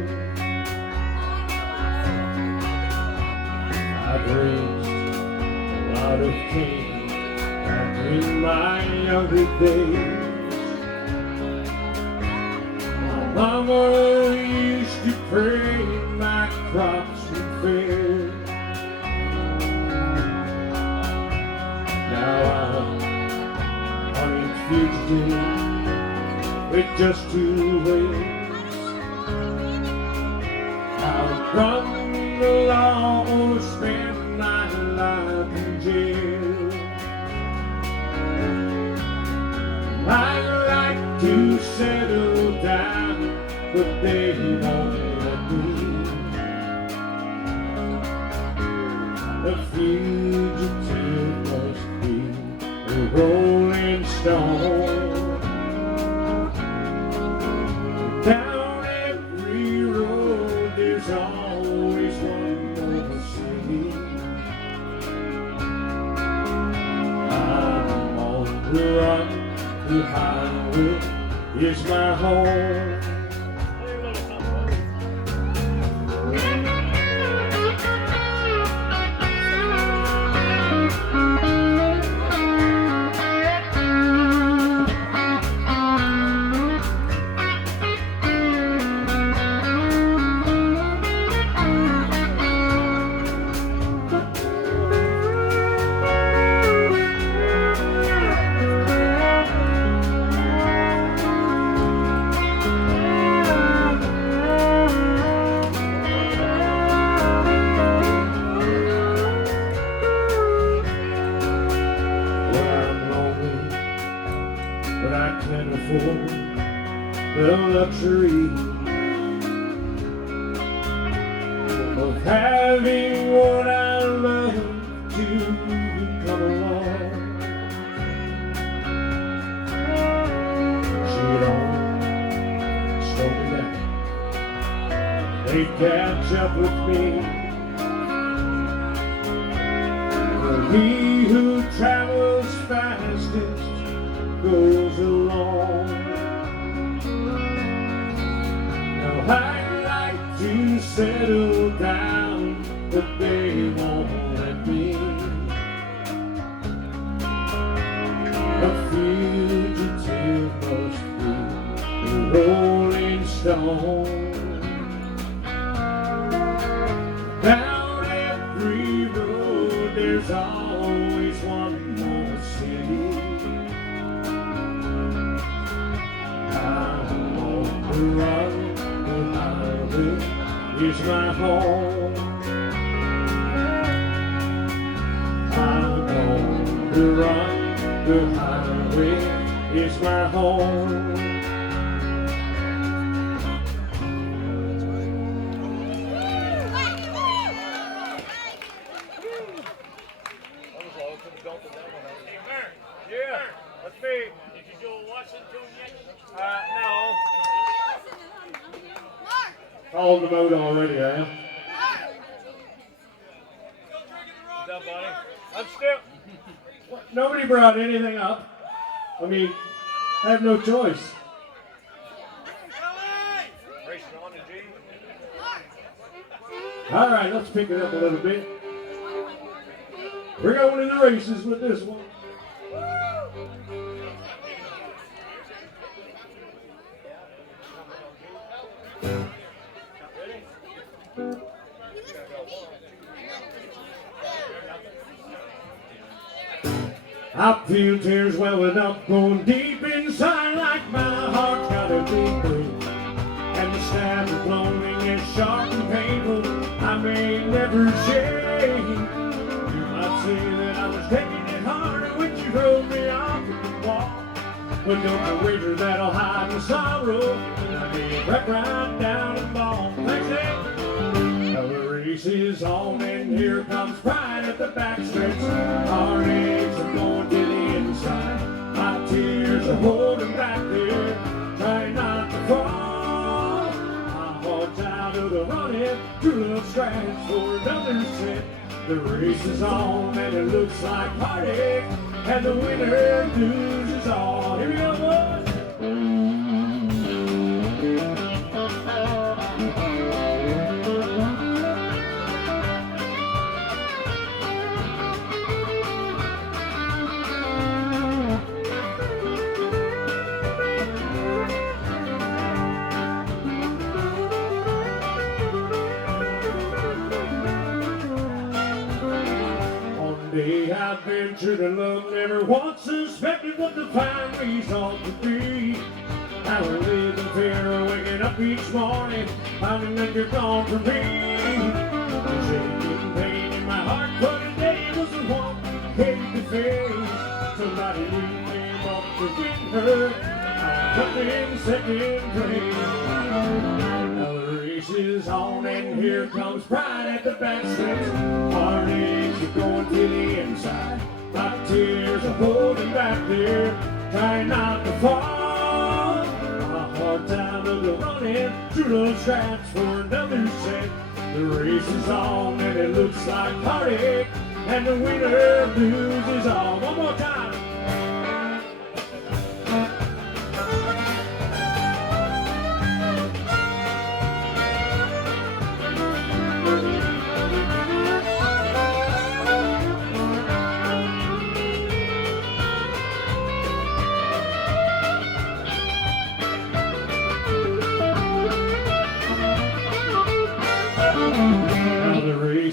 I've raised a lot of cane back in my younger days. My mama used to pray my crops would fair. Now I'm on its fugitive with just 2 ways. I'll run the law or spend my life in jail. I like to settle down, but they won't let me. A fugitive must be a rolling stone. Down every road there's always one more city. I'm on the run, the highway is my home. The luxury of having what I love to come along. She don't slow me down, they catch up with me. For he who travels fastest goes along. I'd like to settle down, but they won't let me. A fugitive must be a rolling stone. Down every road there's always one more city. I'm on the run, is my home. I'm on the run, the highway is my home. Yeah, that's me. Did you do a Washington yet? No. Called them out already, I am. What's up, buddy? I'm still. Nobody brought anything up. I mean, I have no choice. All right, let's pick it up a little bit. We're going in the races with this one. I feel tears welling up, going deep inside, like my heart's got a big break. And the stab of longing is sharp and painful, I may never shake. You might say that I was taking it harder when you drove me off the wall. But don't I wager that I'll hide the sorrow, and I'll be right down and ball. Thanks, Dave. Now the race is on, and here comes pride at the backstretch. Heartaches are going to the inside. My tears are holding back there, trying not to fall. My heart's out of the running, true love scratch for another set. The race is on, and it looks like heartache, and the winner loses all. Here we go, boys. I ventured to love, never once suspected what the fine result would be. I would live in fear of waking up each morning, finding that you're gone from me. The shaking pain in my heart for today was the one hate to face. Somebody new came up to win her, I put in second place. Now the race is on, and here comes pride at the backstretch. Heartaches are going to the inside. My tears are holding back there, trying not to fall. My heart's out of the running, true love scraps for another set. The race is on, and it looks like heartache, and the winner loses all. One more time.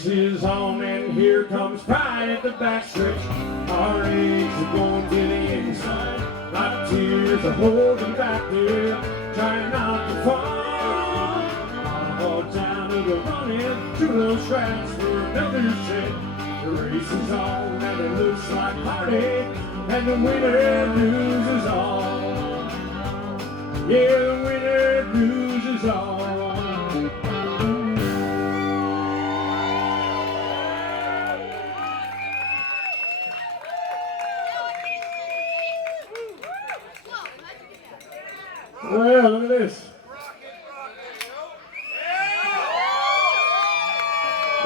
Is on, and here comes pride at the backstretch. Heartaches are going to the inside. My tears are holding back there, trying not to fall. My heart's out of the running, two little scraps for another set. The race is on, and it looks like heartache, and the winner loses all. Yeah, the winner loses all. Well, look at this.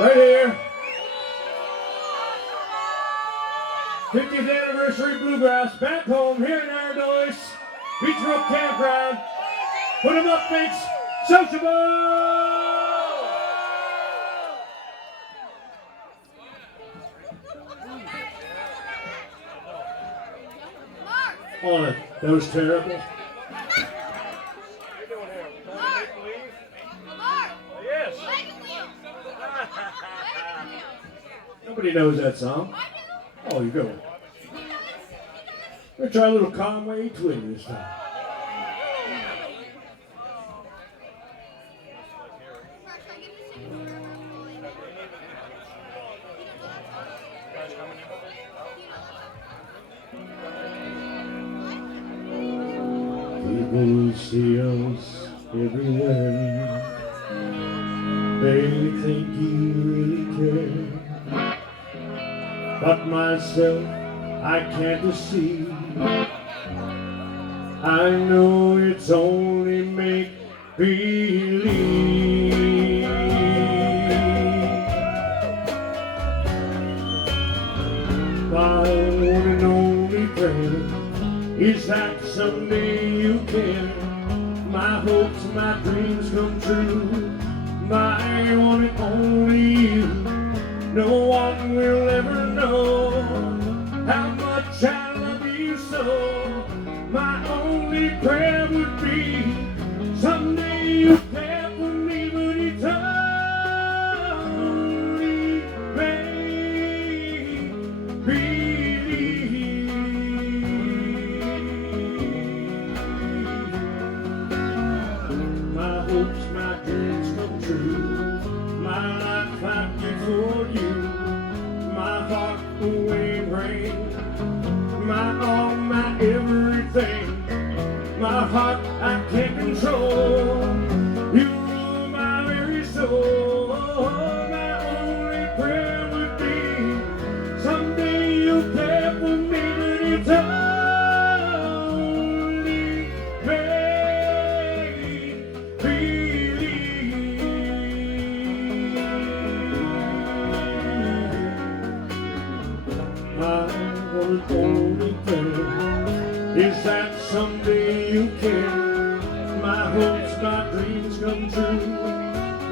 Right here. 50th anniversary Bluegrass back home here in Ardoise. Beechbrook Campground. Put them up, thanks. Scotia Bluegrass! Oh, that was terrible. Nobody knows that song. Oh, you go. We're gonna try a little Conway Twin this time. People see us everywhere. They think you really care. But myself, I can't deceive. I know it's only make-believe. My one and only prayer is that someday you can. My hope's my dreams come true. My one and only you. No one will ever know how much I love you so. My only prayer would be someday you'll care for me, but it's only make believe. My hopes, my dreams come true. My life I give for you. My heart the wave rain. My all, my everything. My heart I can't control. You rule my very soul. My only prayer would be someday you'll care for me, but it's only make believe. My only prayer is that someday you care. My hopes, my dreams come true.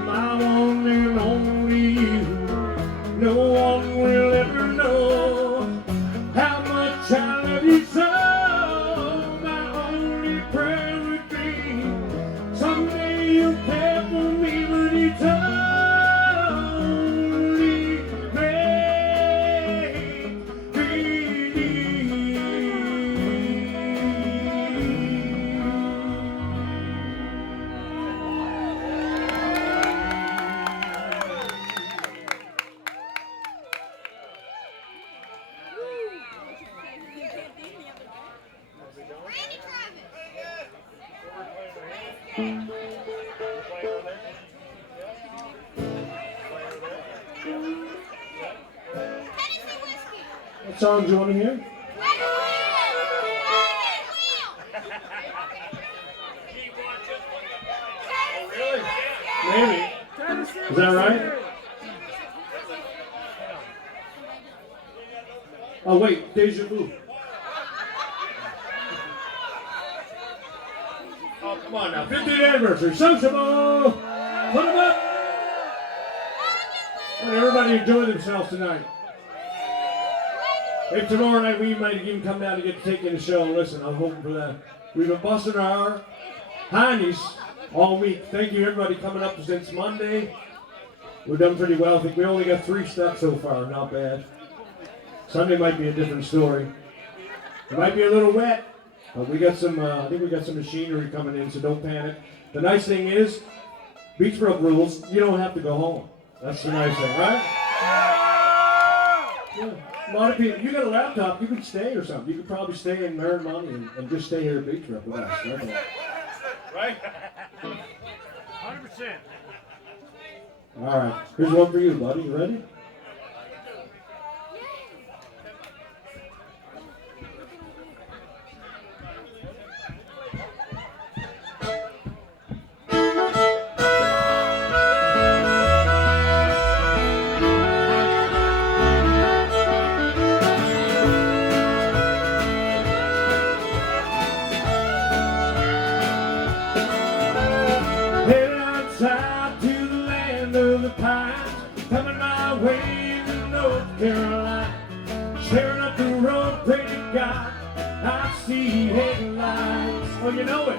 My one and only you. No one will ever know how much I love you so. My only prayer would be someday you'll care for me, but it's only make believe. What song do you want to hear? Maybe. Is that right? Oh wait, Deja Vu. Oh come on now, 50th anniversary, Sociable! Put them up! And everybody enjoy themselves tonight. If tomorrow night we might even come down to get to take in the show, listen, I'm hoping for that. We've been busting our heinies all week. Thank you everybody coming up since Monday. We've done pretty well. I think we only got 3 steps so far, not bad. Sunday might be a different story. It might be a little wet, but we got some, I think we got some machinery coming in, so don't panic. The nice thing is, Beechbrook rules, you don't have to go home. That's the nice thing, right? Yeah. A lot of people, you got a laptop, you could stay or something. You could probably stay and earn money and just stay here at Beechbrook with us. Right? 100%. All right, here's one for you, buddy. You ready? Headed outside to the land of the pines, coming my way to North Carolina. Staring up the road, pray to God, I see headlights. Oh, you know it.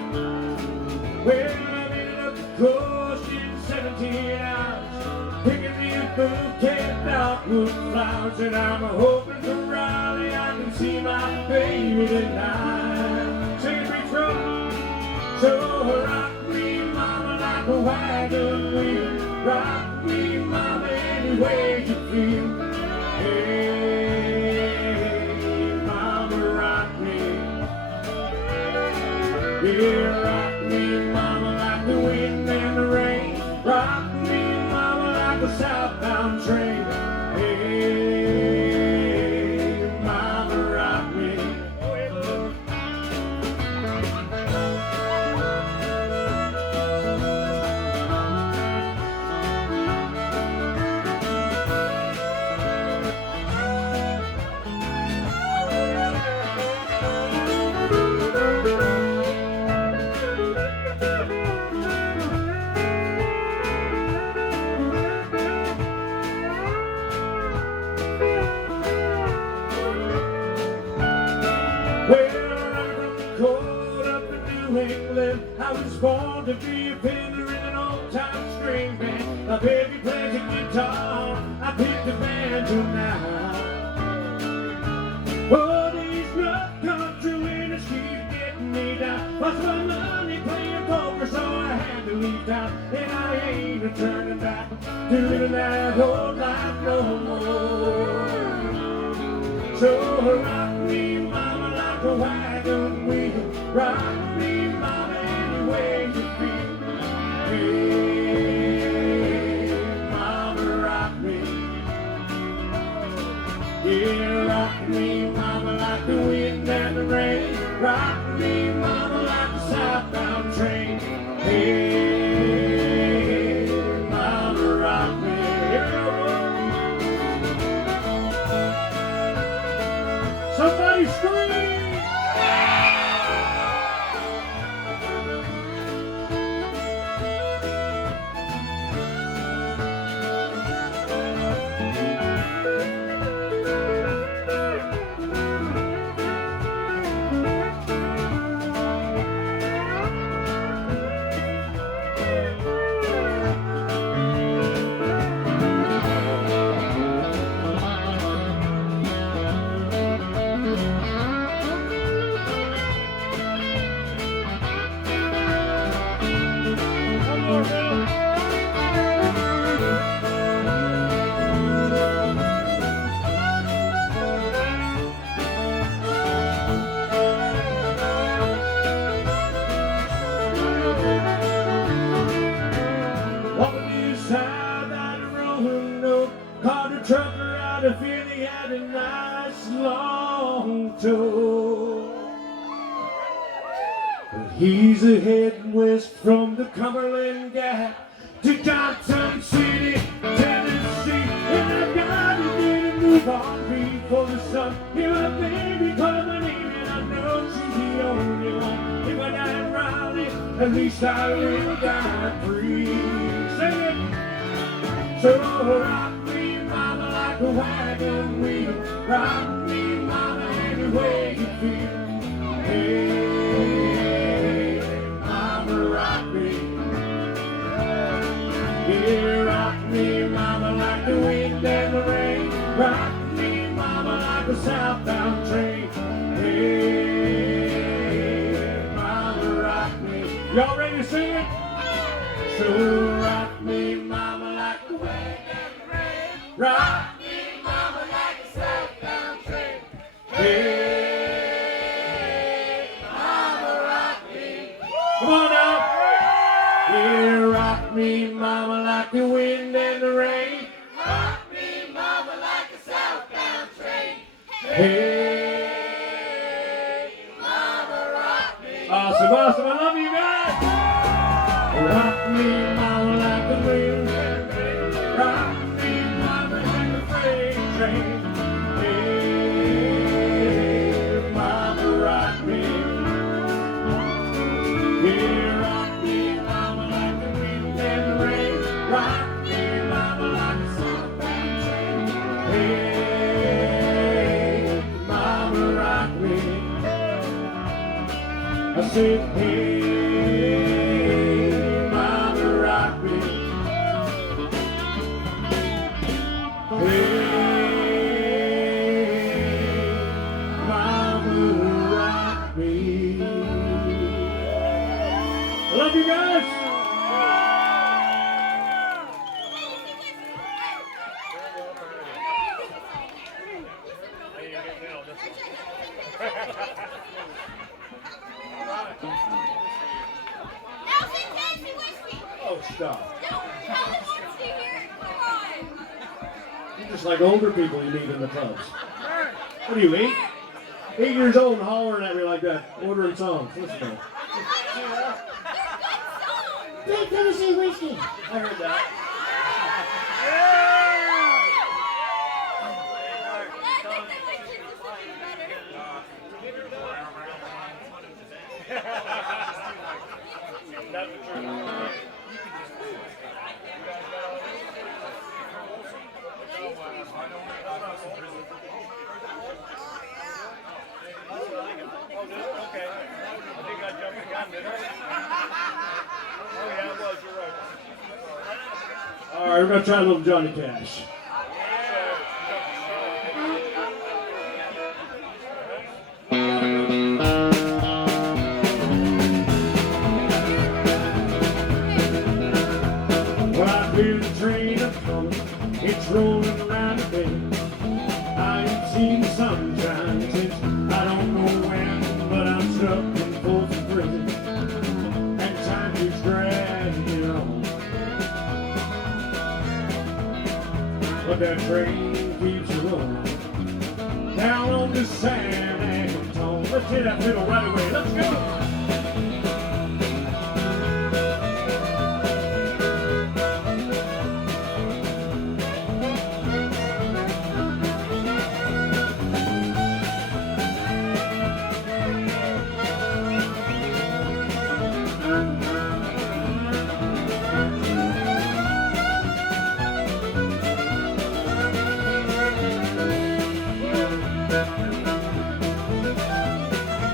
Well, I've been up the coast in 17 hours, picking me a bouquet of dogwood flowers, and I'm hoping for Raleigh I can see my baby tonight. Sing it, Beechbrook. So rock me, mama, like a wagon wheel. Rock me, mama, any way you feel. Hey, mama, rock me. Yeah, rock me, mama, like the wind and the rain. Rock me, mama, like a southbound train. Hey, mama, rock me. born to be a fiddler in an old-time string band. My baby plays a guitar, I pick the banjo now. Oh, these rough country winters keep getting me down. Lost my money playing poker, so I had to leave town. And I ain't returning back to living that old life no more. So rock me, mama, like a wagon wheel. Rock me, mama, any way you feel. Hey, mama, rock me. Yeah, rock me, mama, like the wind and the rain. Rock me, mama, like the southbound train. Hey, mama, rock me. Here we go. Somebody scream! He's a heading west from the Cumberland Gap to Johnson City, Tennessee. And I've got to get a move on before the sun. Hear my baby call my name, and I know she's the only one. If I die rowdy, at least I will die free. Sing it! So rock me, mama, like a wagon wheel. Rock me, mama, any way you feel. Hey. Yeah, rock me, mama, like the wind and the rain. Rock me, mama, like a southbound train. Hey, mama, rock me. Y'all ready to sing it? So rock me, mama, like the wind and the rain. Rock me, mama, like a southbound train. Hey, mama, rock me. Come on now. Yeah, rock me, mama, like the wind and the rain. Rock me, mama, like a southbound train. Hey, mama, rock me. Awesome, awesome. I love you guys. Rock me, mama, like the wind and the rain. Rock me, mama, like a freight train. Hey, mama, rock me. Yeah. Rock me, mama, like a southbound train. Hey, mama, rock me. I said, hey, mama, rock me. Hey, mama, rock me. I love you guys. Oh, stop. You're just like older people you meet in the clubs. What are you, 8? 8 years old and hollering at me like that, ordering songs. Listen to me. Big Tennessee whiskey. I heard that. Okay. I think I jumped the gun, didn't I? right, we're gonna try a little Johnny Cash. Well, I feel the train a-comin', it's rolling around the bend. I ain't seen the sunshine since I don't know when, but I'm stuck in Folsom Prison, and time keeps dragging on. But that train keeps rolling down on the San Antone. Let's hit that fiddle right away. Let's go.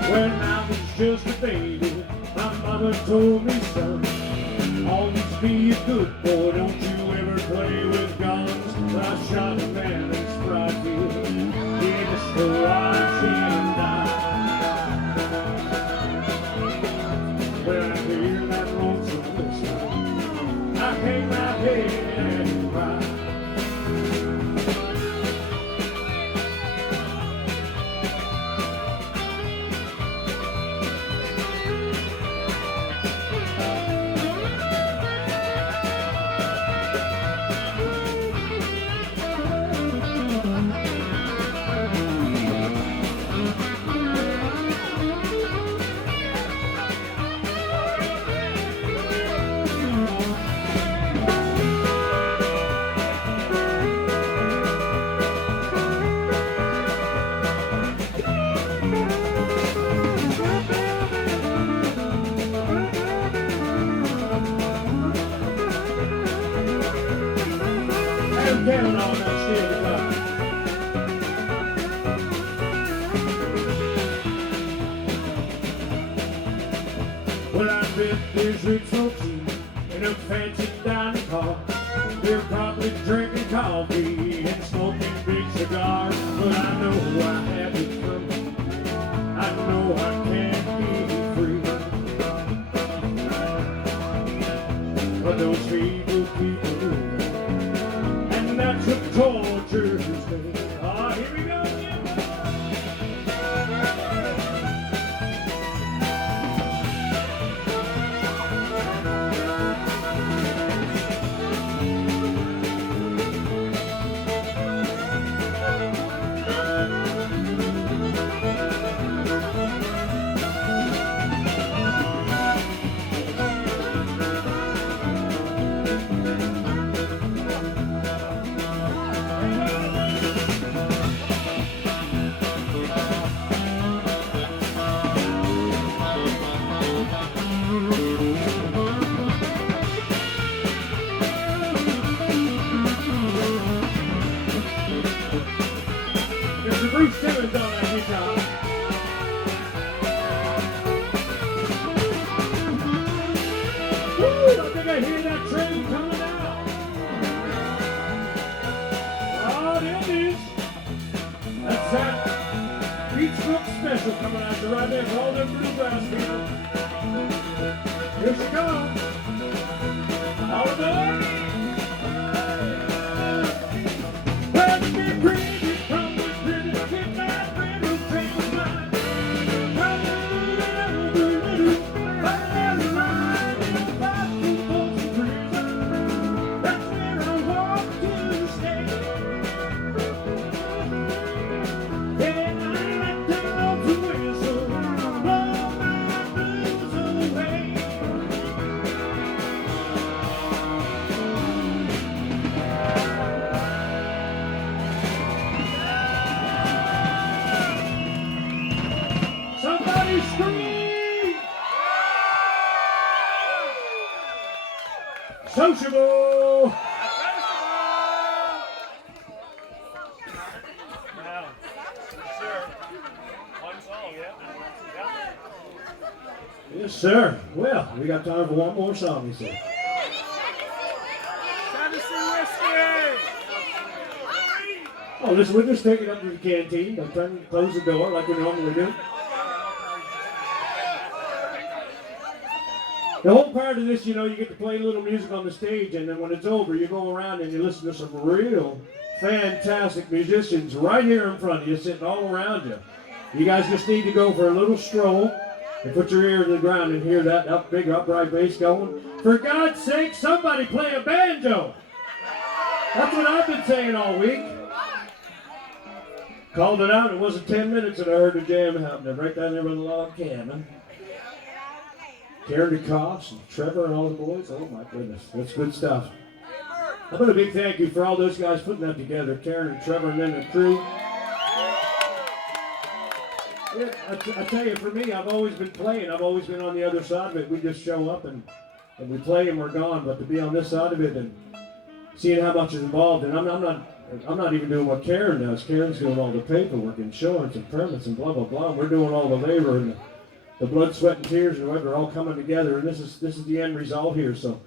When I was just a baby, my mother told me, son, always be a good boy, don't you ever play with guns. But I shot a man in Spryfield, in the Scotia and when I hear that lonesome whistle, I hang my head and cry. Getting on that steady line. Well, I bet there's rich folks in a fancy dining car. They're probably drinking coffee and smoking big cigars. But I know I have it coming. I know I can't be free. But those people keep moving. That's what tortures me. Ah, here we go again. Bruce Simmons on that guitar. Woo! I think I hear that train coming out. Oh, there it is. That's that Beechbrook special coming out right there for all them bluegrass people. Here she comes. All aboard. Let me bring you from the British midnight railroad train of mine. That's where I walk to stay. And I like to love to whistle, blow my blues away. Somebody scream! Sociable! Yes, sir. Well, we got time for one more song, he said. Trying to see where Oh, listen, we'll just take it up to the canteen. They'll close the door like we normally do. The whole part of this, you know, you get to play a little music on the stage, and then when it's over, you go around and you listen to some real fantastic musicians right here in front of you, sitting all around you. You guys just need to go for a little stroll and put your ear to the ground and hear that big upright bass going. For God's sake, somebody play a banjo! That's what I've been saying all week. Called it out. It wasn't 10 minutes and I heard the jam happening right down there with the log cabin. Karen DeCoste and Trevor and all the boys. Oh my goodness, that's good stuff. I put a big thank you for all those guys putting that together. Karen and Trevor and then the crew. Yeah, I tell you, for me, I've always been playing. I've always been on the other side of it. We just show up and we play and we're gone. But to be on this side of it and seeing how much is involved, and I'm not even doing what Karen does. Karen's doing all the paperwork, insurance, and permits, and blah blah blah. And we're doing all the labor and the blood, sweat, and tears, and whatever, all coming together. And this is the end result here. So,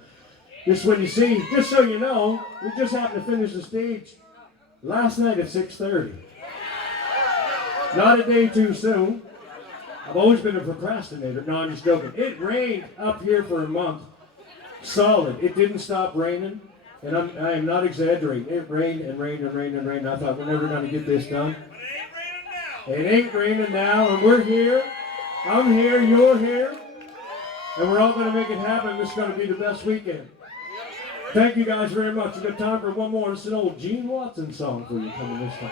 just when you see, just so you know, we just happened to finish the stage last night at 6:30. Not a day too soon. I've always been a procrastinator. No, I'm just joking. It rained up here for a month, solid. It didn't stop raining. And I am not exaggerating. It rained and rained and rained and rained. I thought, we're never going to get this done. It ain't raining now, and we're here. I'm here, you're here. And we're all going to make it happen. This is going to be the best weekend. Thank you guys very much. We've got time for one more. It's an old Gene Watson song for you coming this time.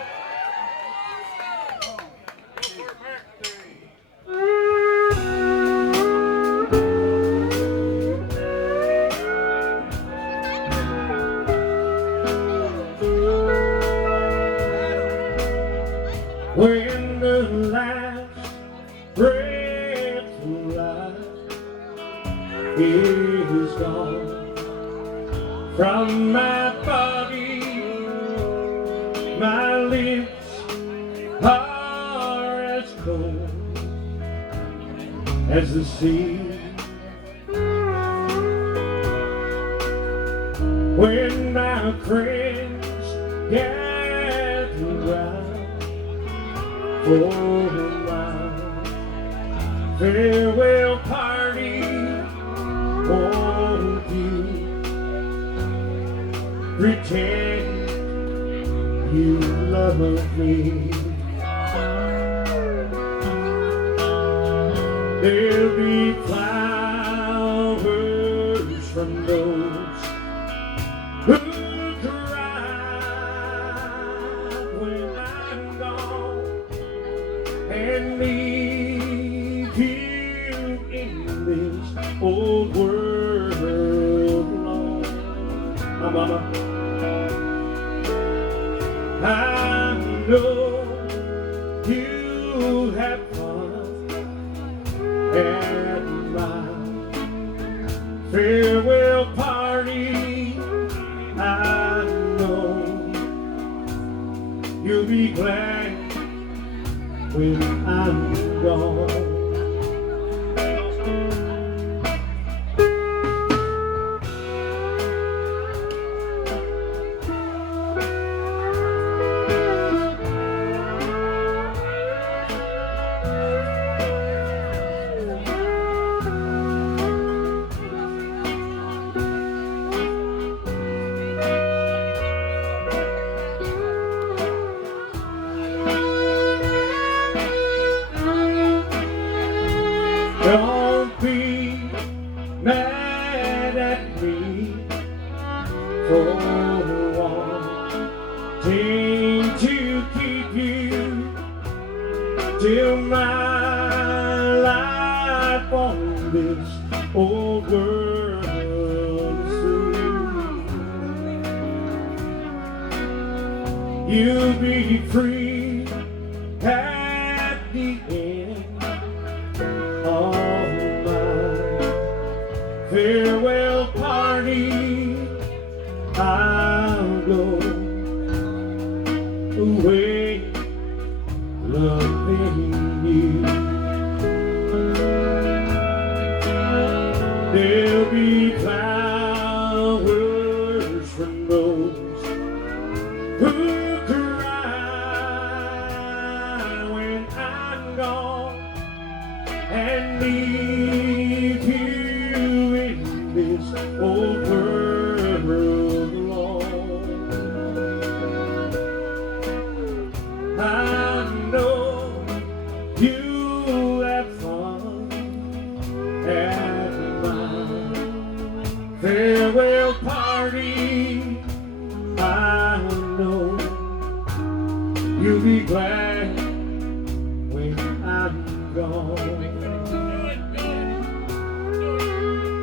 When the last breath of life is gone from my body, my lips are as cold as the sea. When my friends gather round for my farewell party, won't you pretend you love me? There'll be flowers from those who cry when I'm gone, and leave you in this old world alone. Mama, I know you have fun at my farewell party. I know you'll be glad when I'm gone. Don't be mad at me for wanting to keep you till my life on this old world is through. You'll be free at the end of my farewell party. I'll go away loving you. There'll be flowers from those who cry me, I know you'll be glad when I'm gone.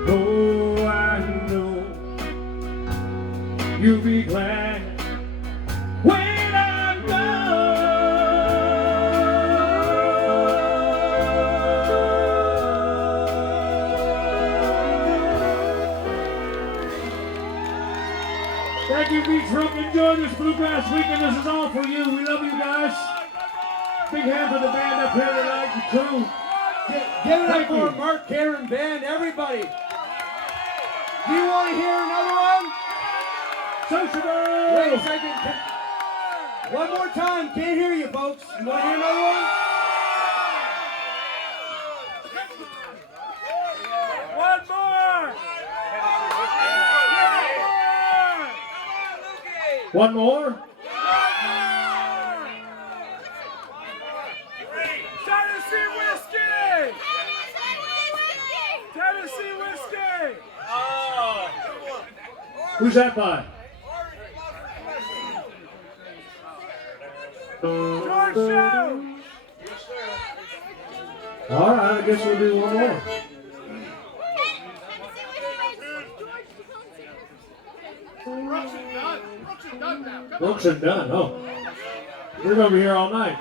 Oh, I know you'll be glad when I'm gone. Thank you, Beechbrook. Enjoy this Bluegrass weekend. This is all for you. We love you guys. Big hand for the band up here tonight, the crew. Give it up for Mark Cameron Band, everybody. Do you want to hear another one? Sociable! Wait a second. One more time. Can't hear you, folks. You want to hear another one? One more! One more? Tennessee whiskey! Tennessee whiskey! Who's that by? George Jones! All right, I guess we'll do one more. Brooks and Dunn, oh. We're going to be here all night.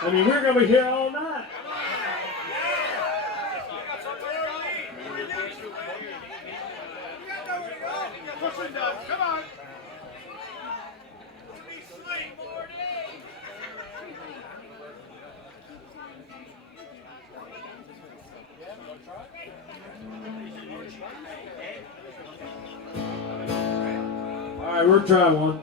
I mean, we're going to be here all night. Come on. All right, we'll try one.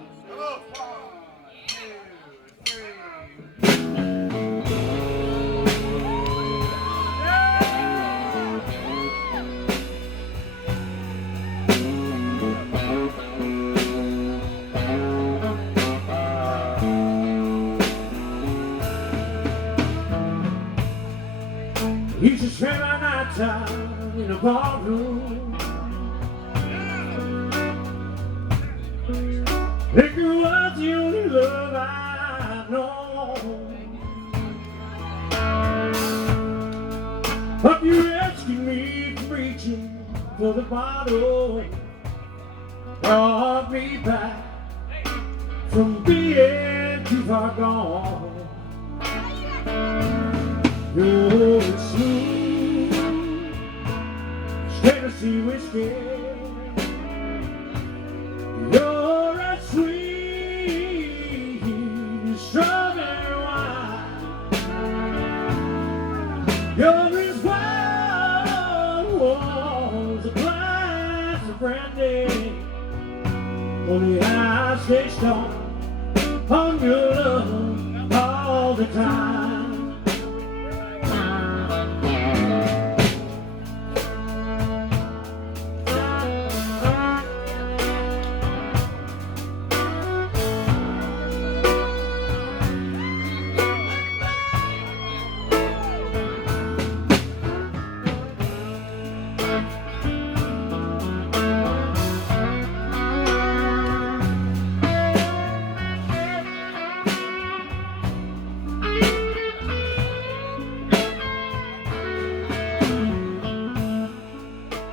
Used to spend my night time in a ballroom. Liquor was the only love I know. But you rescued me from reaching for the bottle. Brought me back from being too far gone. You're smooth, Tennessee whiskey. You're a sweet strawberry wine. You're as wild as a glass of brandy. Only I stay strong on your love all the time.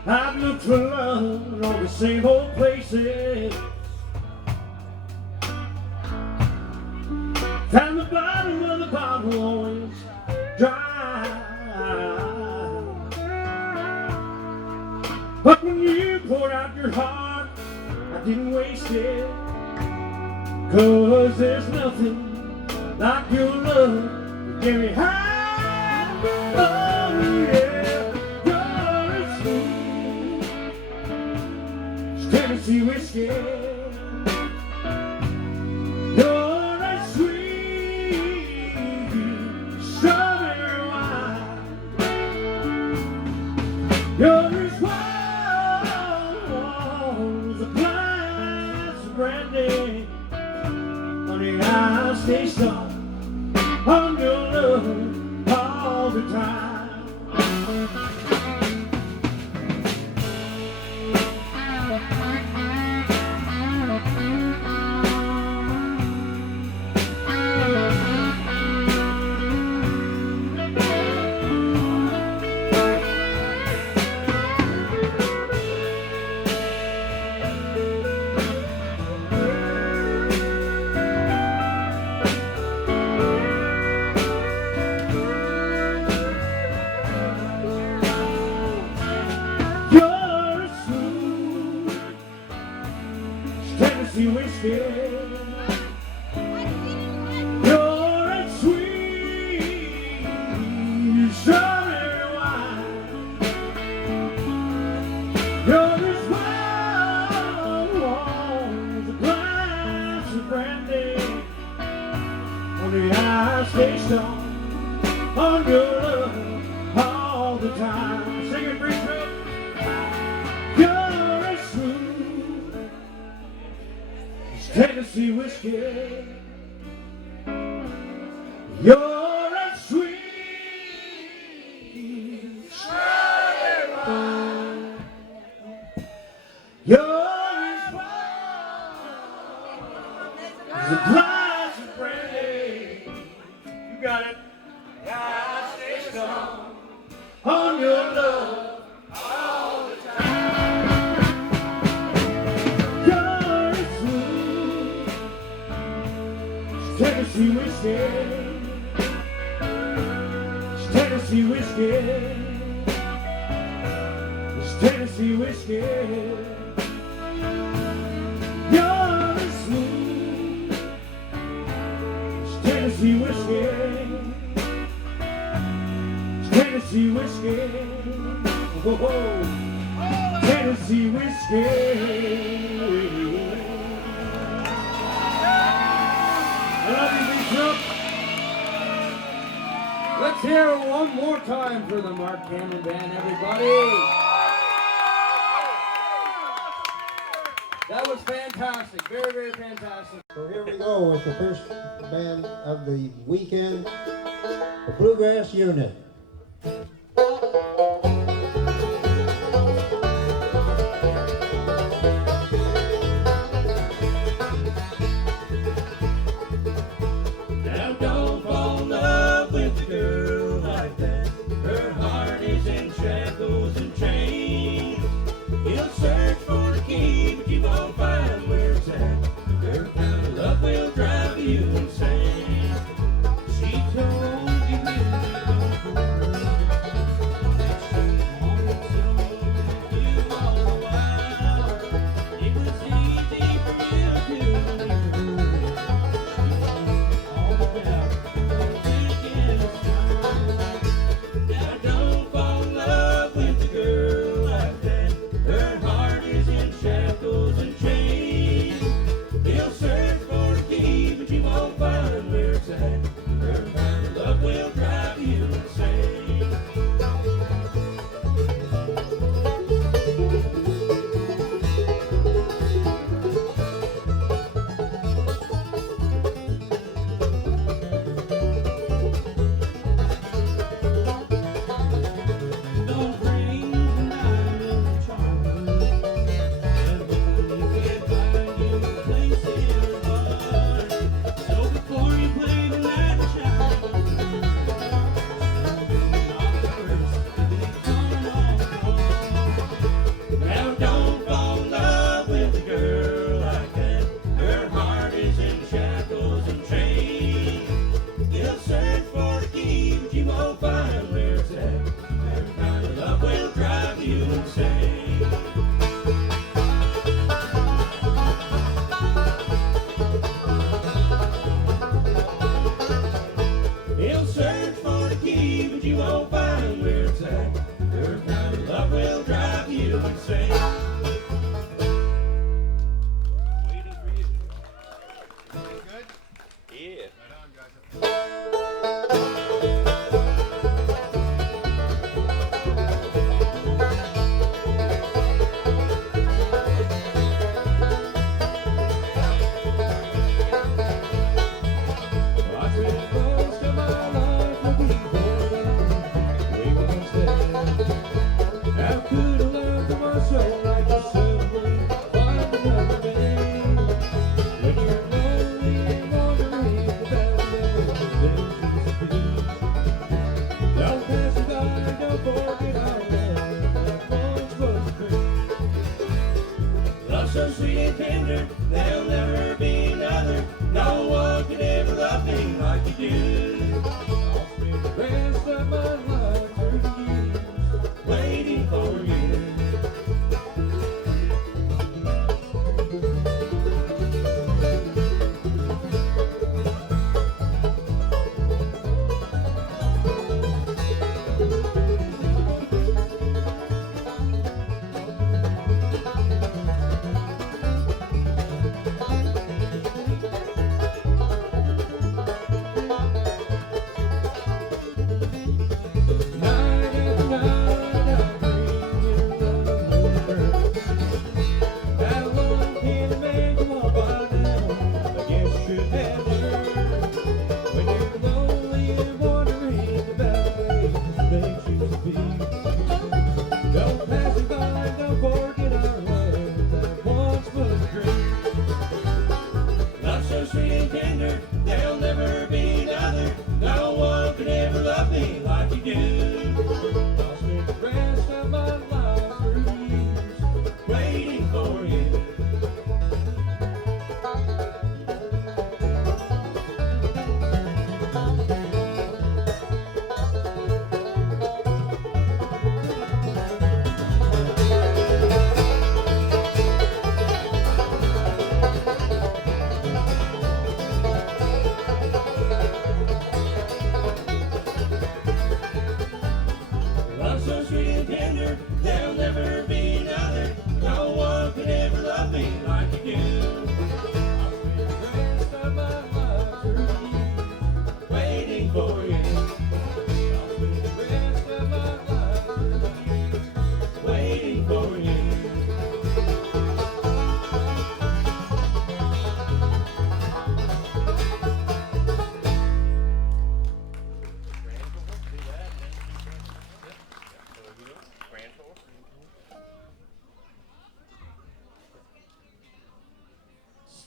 I've looked for love in all the same old places. Found the bottom of the bottle always dry. But when you poured out your heart, I didn't waste it. 'Cause there's nothing like your love to get me high. Oh yeah, you're a sweet Tennessee whiskey. You're a sweet strawberry wine. You're as wild as a glass of brandy. Honey, I stay strong on your love all the time. Tennessee whiskey. You're a sweet southern wine. You're as warm as a glass of brandy on the ice station on your love all the time. Sing it, Beechbrook. You're as smooth as Tennessee whiskey. You're as sweet southern wine. You're as warm as a glass of brandy. You got it. I stay strong on your love all the time. You're as sweet as Tennessee whiskey. It's Tennessee whiskey. It's Tennessee whiskey. You're as sweet as Tennessee whiskey. Tennessee whiskey, oh, Tennessee whiskey. I love you, Beechbrook. Let's hear it one more time for the Mark Cameron Band, everybody. That was fantastic, very, very fantastic. So here we go with the first band of the weekend, the Bluegrass Unit. Now don't fall in love with a girl like that. Her heart is in shackles and chains. You'll search for the key, but you won't find where it's at. Her kind of love will drive you insane. She told you you don't go that she wanted you all the while. It was easy for you to lose. All about taking a smile. Now don't fall in love with a girl like that. Her heart is in shackles and chains. You'll search for the key, but you won't find where it's at. Her kind of love will drive you insane. Don't bring the diamond charm. And when you can't find you a place in her heart. So before you play the night child, now don't fall in love with a girl like that. Her heart is in shackles and chains. You'll search for the key, but you won't find where it's at. Her kind of love will drive you insane. He'll search for the key, but you won't find where it's at. Her kind of love will drive you insane. Waiting for you. Good? Yeah. I spent most of my life looking for the way one step. How could I love to my soul like a simply find another day? When you're lonely and wandering without love, there's just a few. Don't pass it by, don't forget how love that once was true. Love so sweet and tender, there'll never be another. No one could ever love me like you do. I'll spend the rest of my life 30 years waiting for you.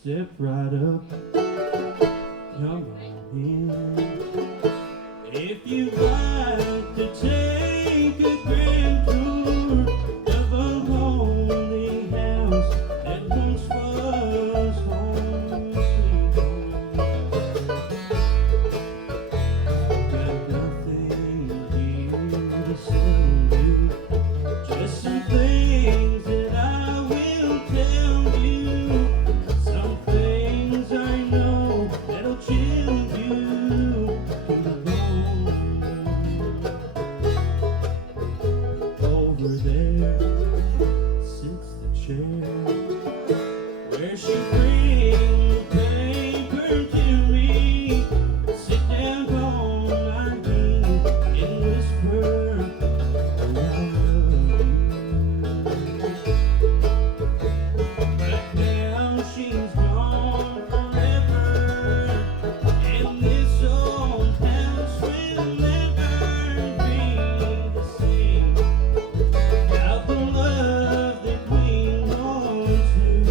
Step right up, come on in. If you'd like to take a grand tour of a lonely house that once was home, sweet home. Got nothing here to sell you, just some things that I will tell you. Some things I know that'll chill you to the bone. Over there sits the chair where she brings paper to me. Sit down on my knee and whisper, I love you. But now she's gone forever, and this old house will never be the same. Without the love that we once knew.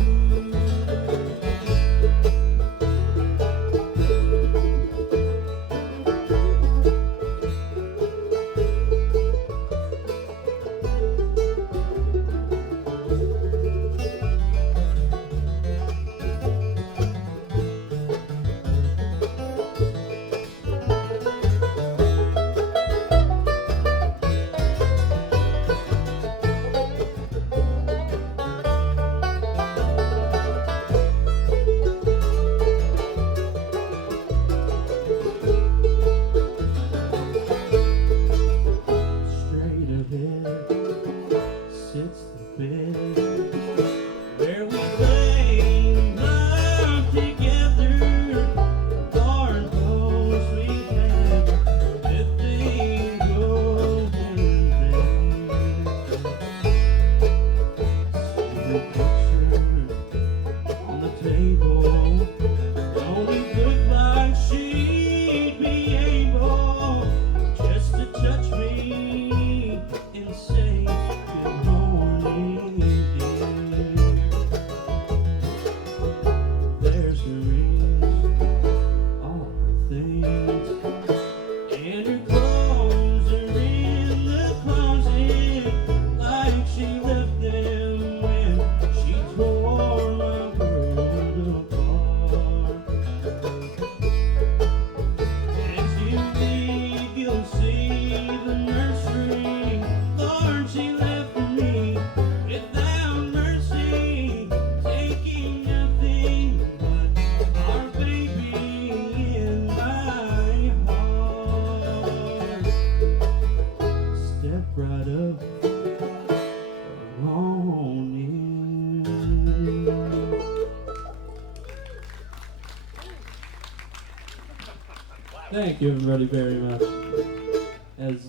Straight ahead sits the bed where we lay love together. Lord knows we had that thing going there. See the picture on the table. Don't it look like she'd be able just to touch me and say good morning, dear. There's her rings, all her things, and her clothes are in the closet like she left them when she tore my world apart. As you leave, you'll see the nursery. Lord, she left for me without mercy, taking nothing but our baby in my heart. Step right up, come on in. Thank you, everybody, very much. As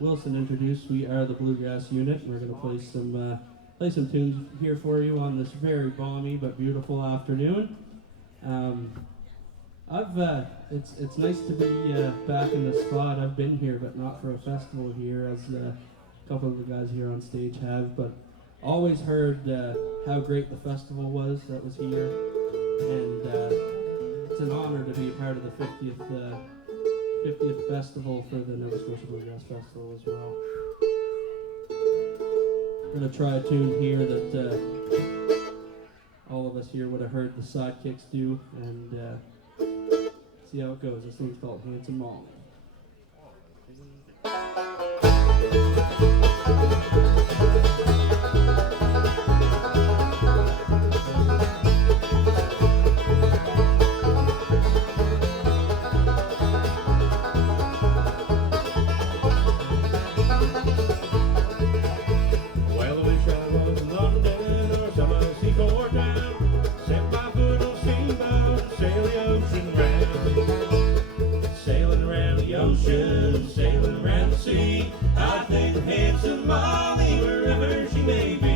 Wilson introduced, we are the Bluegrass Unit. We're going to play some tunes here for you on this very balmy but beautiful afternoon. It's nice to be back in this spot. I've been here, but not for a festival here, as a couple of the guys here on stage have. But always heard how great the festival was that was here, and it's an honor to be a part of the 50th festival for the Nova Scotia Bluegrass Festival as well. I'm going to try a tune here that all of us here would have heard the sidekicks do, and see how it goes. This one's called Handsome Molly. Well, I wish I was in London or some other seaport town. Set my foot on steamboat and sail the ocean round. Sailing around the ocean, sailing around the sea. I think of handsome Molly wherever she may be.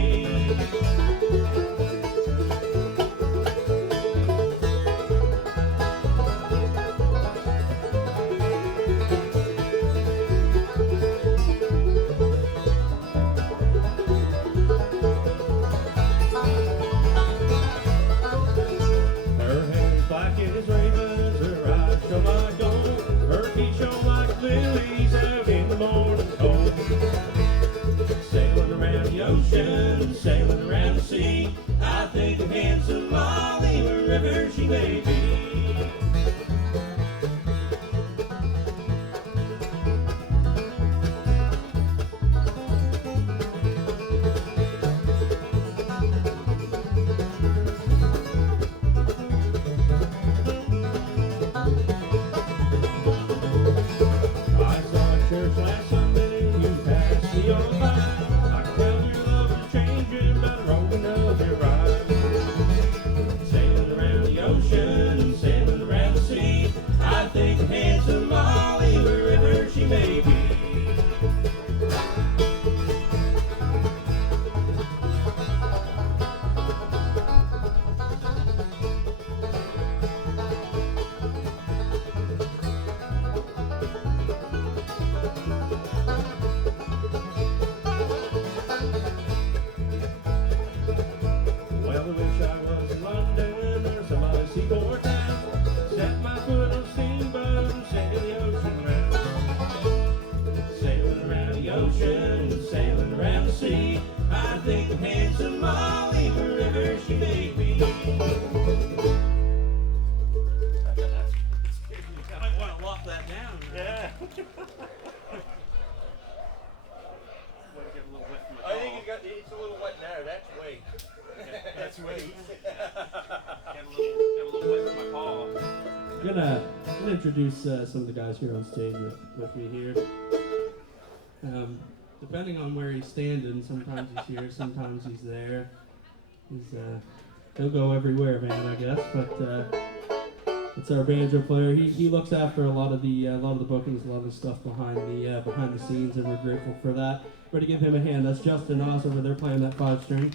wherever she may be. I'm gonna introduce some of the guys here on stage with me here. Depending on where he's standing, sometimes he's here, sometimes he's there. He'll go everywhere, man, I guess. But it's our banjo player. He looks after a lot of the bookings, a lot of the stuff behind the scenes, and we're grateful for that. Ready to give him a hand. That's Justin Oz over there playing that 5-string.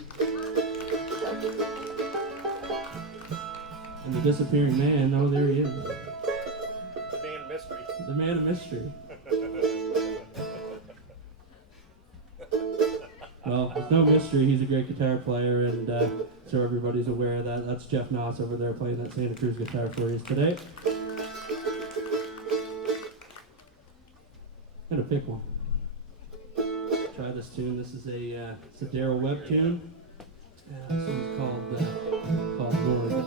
And the disappearing man, oh, there he is. The man of mystery. The man of mystery. Well, it's no mystery, he's a great guitar player, and so everybody's aware of that. That's Jeff Noss over there playing that Santa Cruz guitar for us today. I'm gonna pick one. Try this tune. This is it's a Darrell Webb tune. This one's called Lord.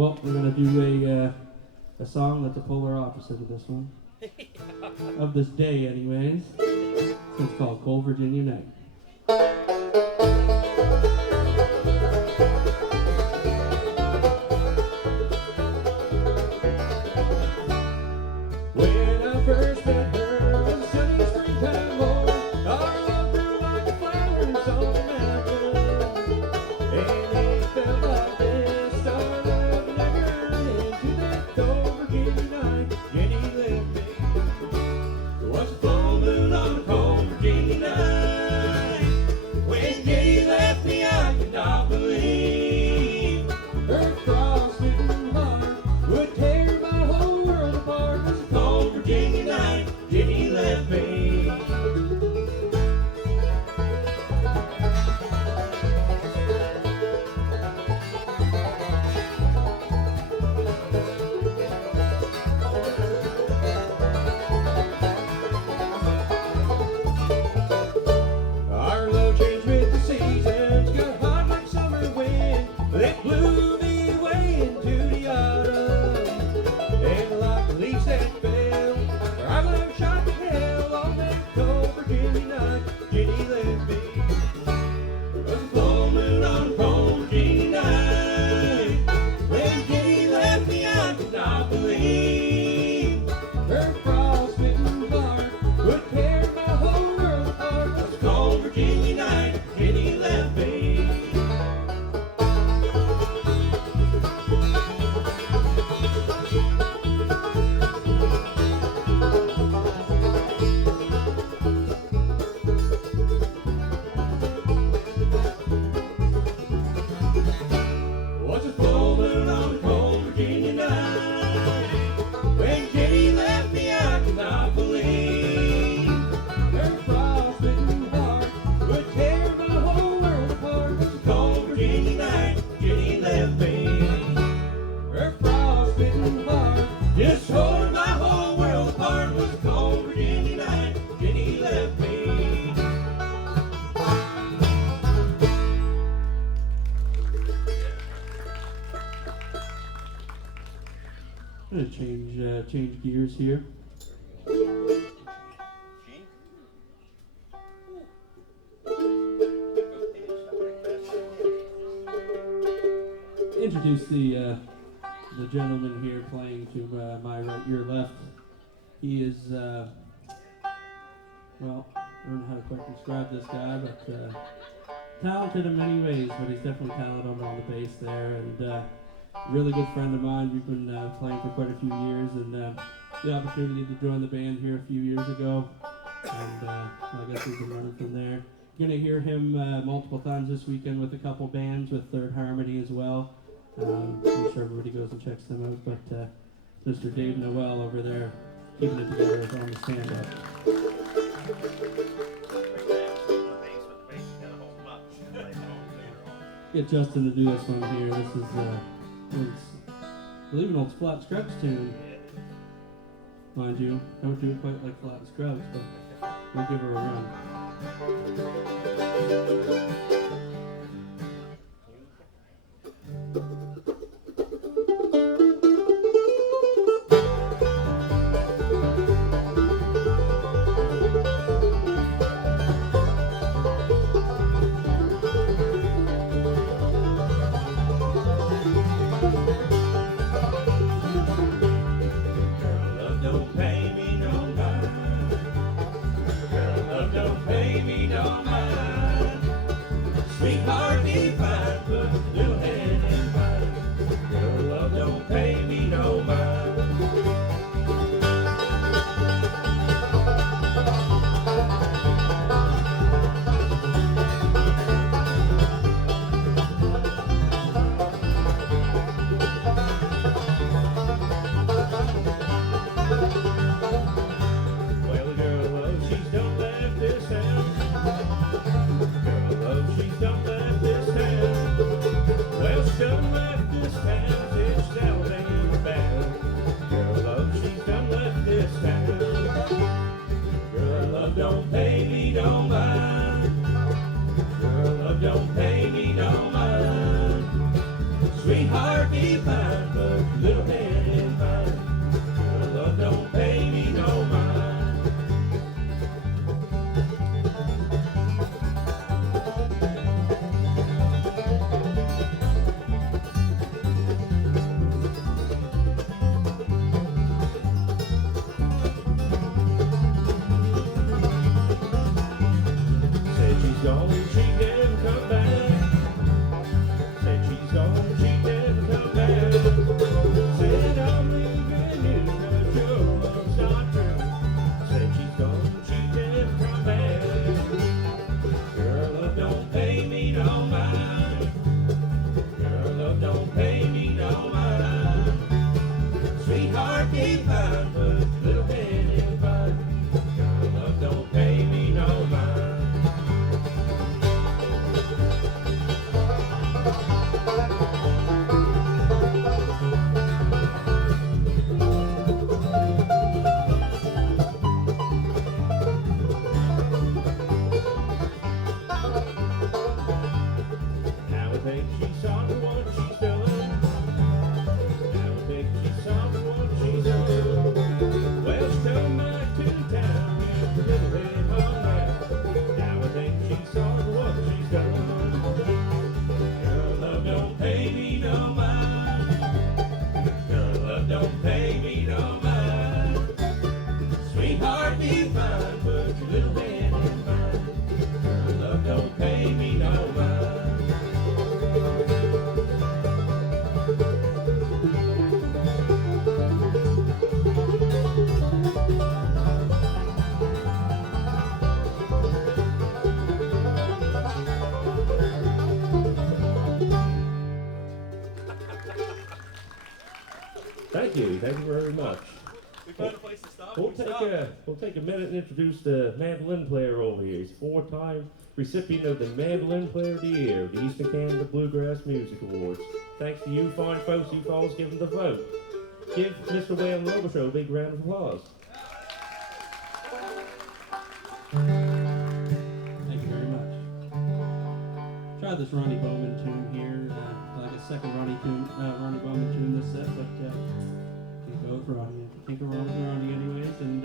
Well, we're gonna do a song that's a polar opposite of this one. Of this day, anyways. So it's called Cold Virginia Night. When I first met her in sunny springtime morn, our love grew like the flowers on the mountain. And it felt like this, our love never into that cold Virginia night. Jenny left me. There was a full moon on a cold Virginia night. When Jenny left me, I could not believe her frostbitten heart would tear my whole world apart. It was a cold Virginia night. Jenny left me. Our love changed with the seasons, got hot like summer wind. They blew me away into the autumn. And like the leaves that fell, our love shot to hell on that cold Virginia night. Jenny left me. There was a full moon on a cold Virginia night. When Jenny left me, I could not believe her frostbitten heart would tear my whole world apart. It was a cold Virginia night. Jenny left me. Was a full moon on a cold Virginia night. When Jenny left me, I could not believe her frostbitten heart would tear my whole world apart. It was a cold Virginia night. Jenny left me. Her frostbitten heart just tore my whole world apart. It was a cold Virginia night. Jenny left me. I'm gonna change gears here. Introduce the gentleman here playing to my right, your left. He is well, I don't know how to quite describe this guy, but talented in many ways. But he's definitely talented on the bass there, and really good friend of mine. We've been playing for quite a few years, and the opportunity to join the band here a few years ago, and I guess we've been running from there. You're gonna hear him multiple times this weekend with a couple bands, with Third Harmony as well. I'm sure everybody goes and checks them out, but Mr. Dave Noel over there keeping it together on the stand-up. Get Justin to do this one here. This is I believe an old Flat Scrubs tune. Mind you, don't do it quite like Flat Scrubs, but we'll give her a run. Sweetheart, be fine. Thank you very much. We found a place to stop. We'll take a minute and introduce the mandolin player over here. He's a 4-time recipient of the Mandolin Player of the Year of the Eastern Canada Bluegrass Music Awards. Thanks to you fine folks, you fellas giving the vote. Give Mr. Whalen Robo Show a big round of applause. Thank you very much. Tried this Ronnie Bowman tune here, like a second Ronnie Bowman tune this set, but can't go with Ronnie. I think of Ronnie anyways, and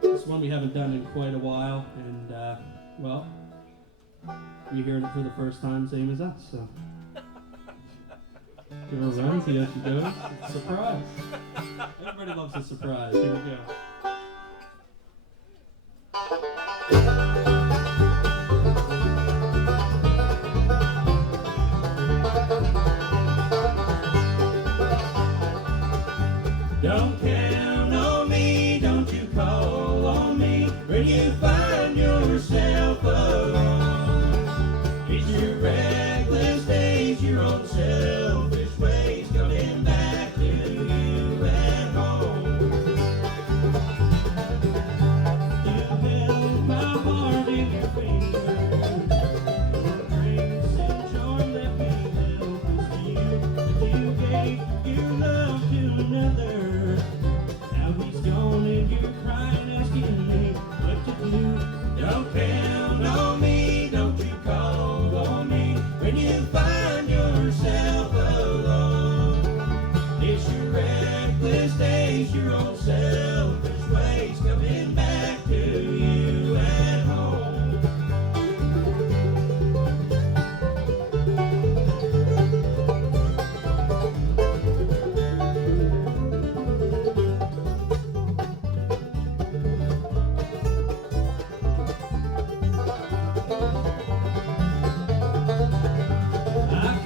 this one we haven't done in quite a while, and well, you're hearing it for the first time, same as us, so give her a run, see how she goes. It's a surprise. Everybody loves a surprise. Here we go. Don't count on me, don't you call on me when you find yourself alone. It's your reckless days, your own selfish ways coming back to you at home. You held my heart in your fingers, your grace and charm left me helpless to you, but you gave your love to another. Gone and you're crying, asking me what to do. Don't count on me, don't you call on me when you find yourself alone. It's your reckless days, your own selfish ways coming back to you at home.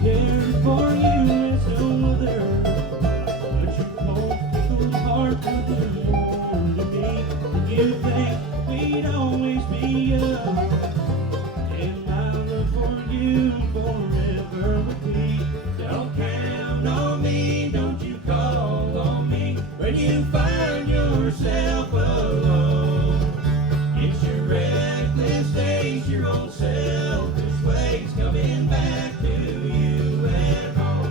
Cared for you as no other, but your cold, cool heart would do more to me than you think we'd always be young. And my love for you forever would be. Don't count on me, don't you call on me when you find yourself alone. It's your reckless days, your own selfish ways coming back to you at home.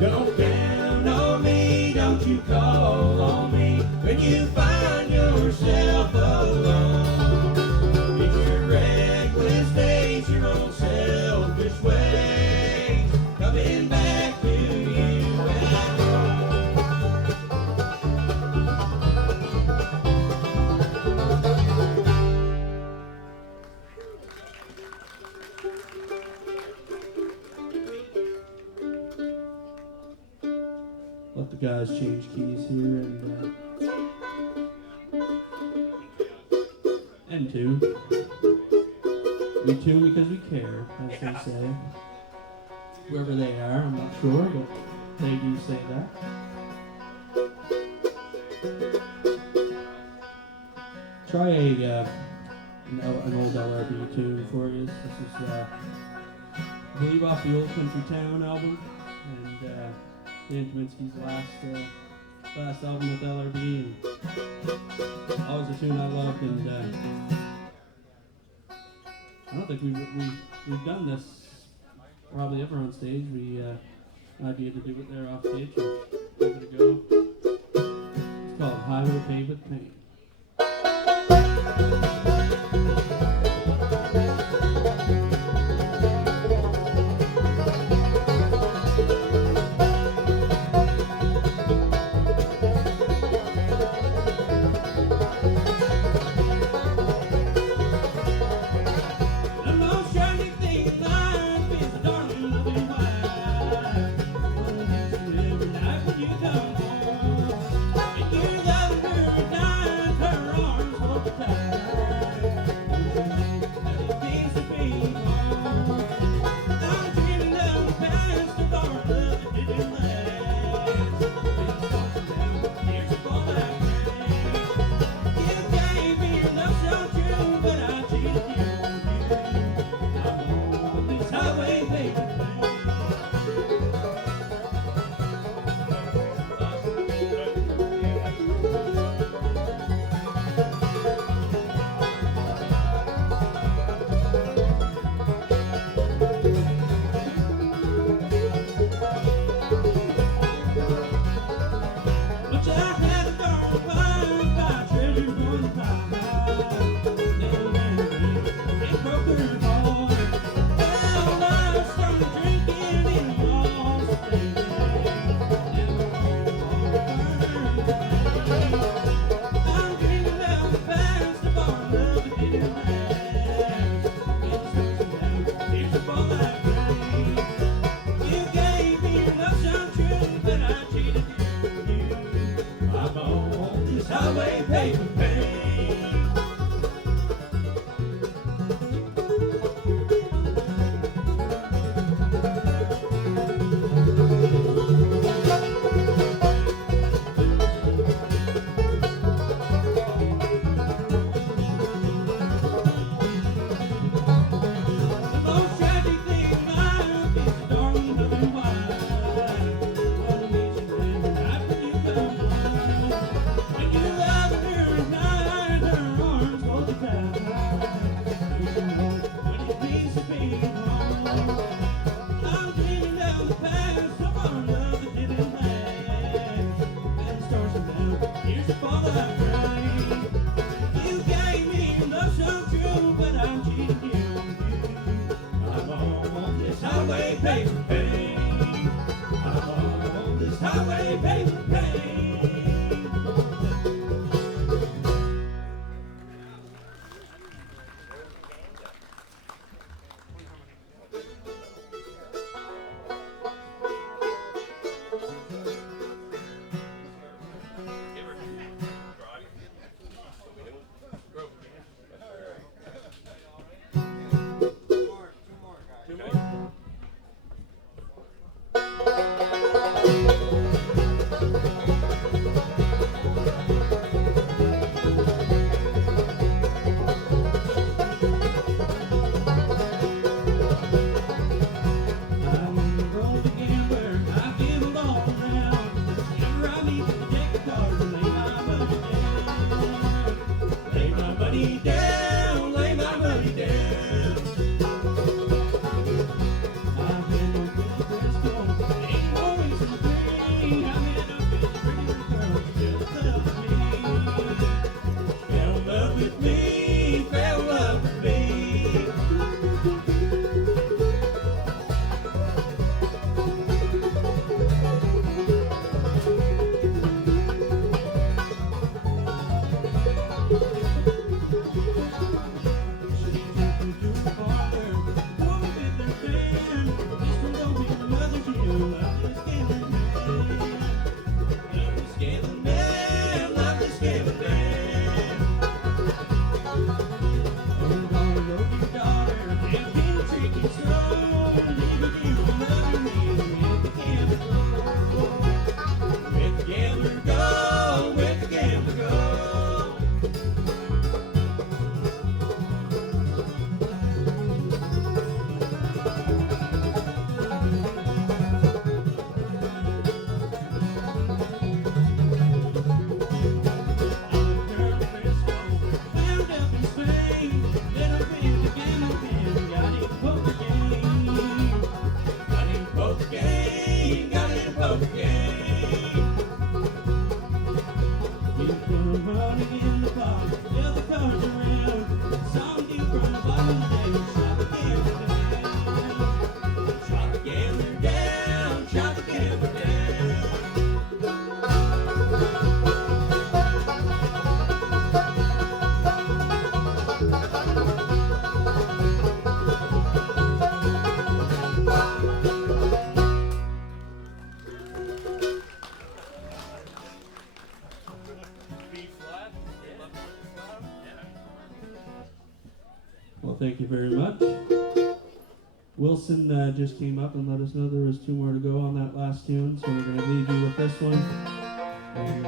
Don't count on me, don't you call on me when you find yourself alone. It's your reckless days, your own selfish ways coming back to you at home. Let the guys change keys here and tune. We tune because we care, as they say. Whoever they are, I'm not sure, but they do say that. Try an old LRB tune for you. This is, I believe, off the Old Country Town album, and Dan Kaminsky's last album with LRB, and always a tune I loved, and I don't think we've done this probably ever on stage. We idea to do it there off stage, and give it a go. It's called Highway Paved with Pain. Every night when you come home, and you love her, money down, lay my money down. I've been up in Frisco, ain't no reason to be. I've been up in Frisco, just love me. Fell in love with me, fell in love with me. Well, thank you very much. Wilson just came up and let us know there was 2 more to go on that last tune, so we're going to leave you with this one. And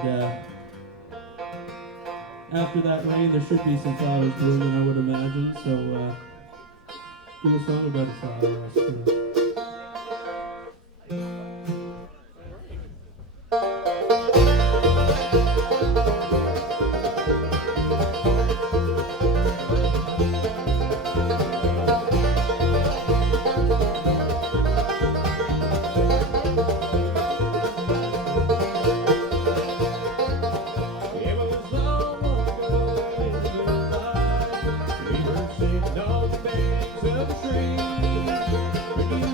after that rain, there should be some flowers blooming, I would imagine. So do a song about flowers. Sitting on the banks of the stream, when you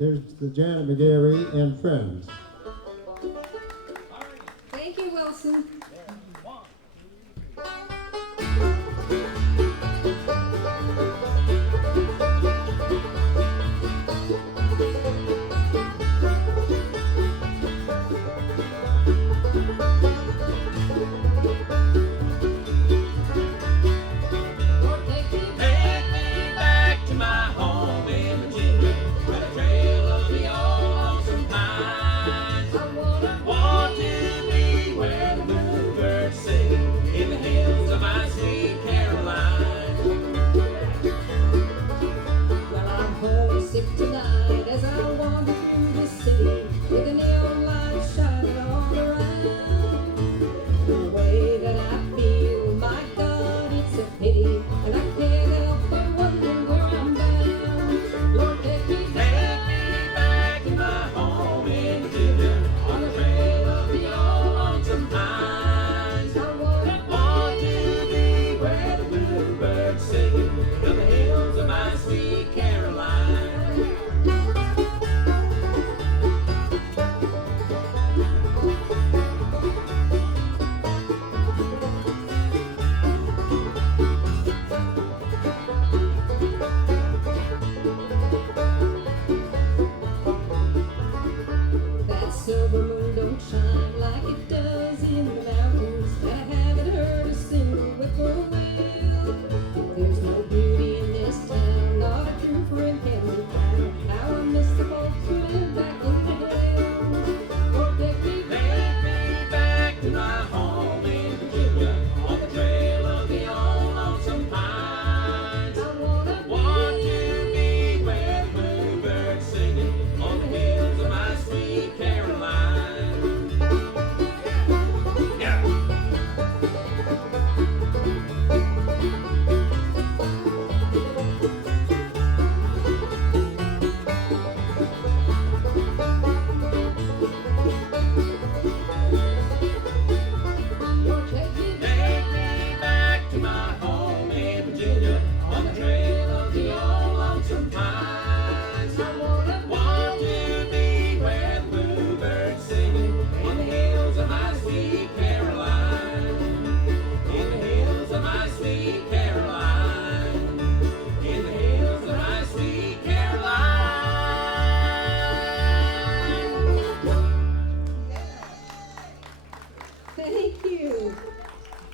Here's the Janet McGarry and Friends. Thank you, Wilson. Tonight as I wander through the city with the neon lights shining all around. The way that I feel, my God, it's a pity, and I can't help but wonder where I'm bound. Lord, take me back to my home in Virginia, on the trail of the old lonesome pines. I want to be where the bluebirds singing on the hills of my sweet Caroline. Silver moon don't shine like it does in the mountains, and I haven't heard a single whippoorwill. There's no beauty in this town, not a true friend can be found. How I miss the folks who live back in the hills. Oh, take me back to my home in Virginia, on the trail of the old lonesome pines. I want to be where the bluebirds singing on the hills of my sweet Caroline.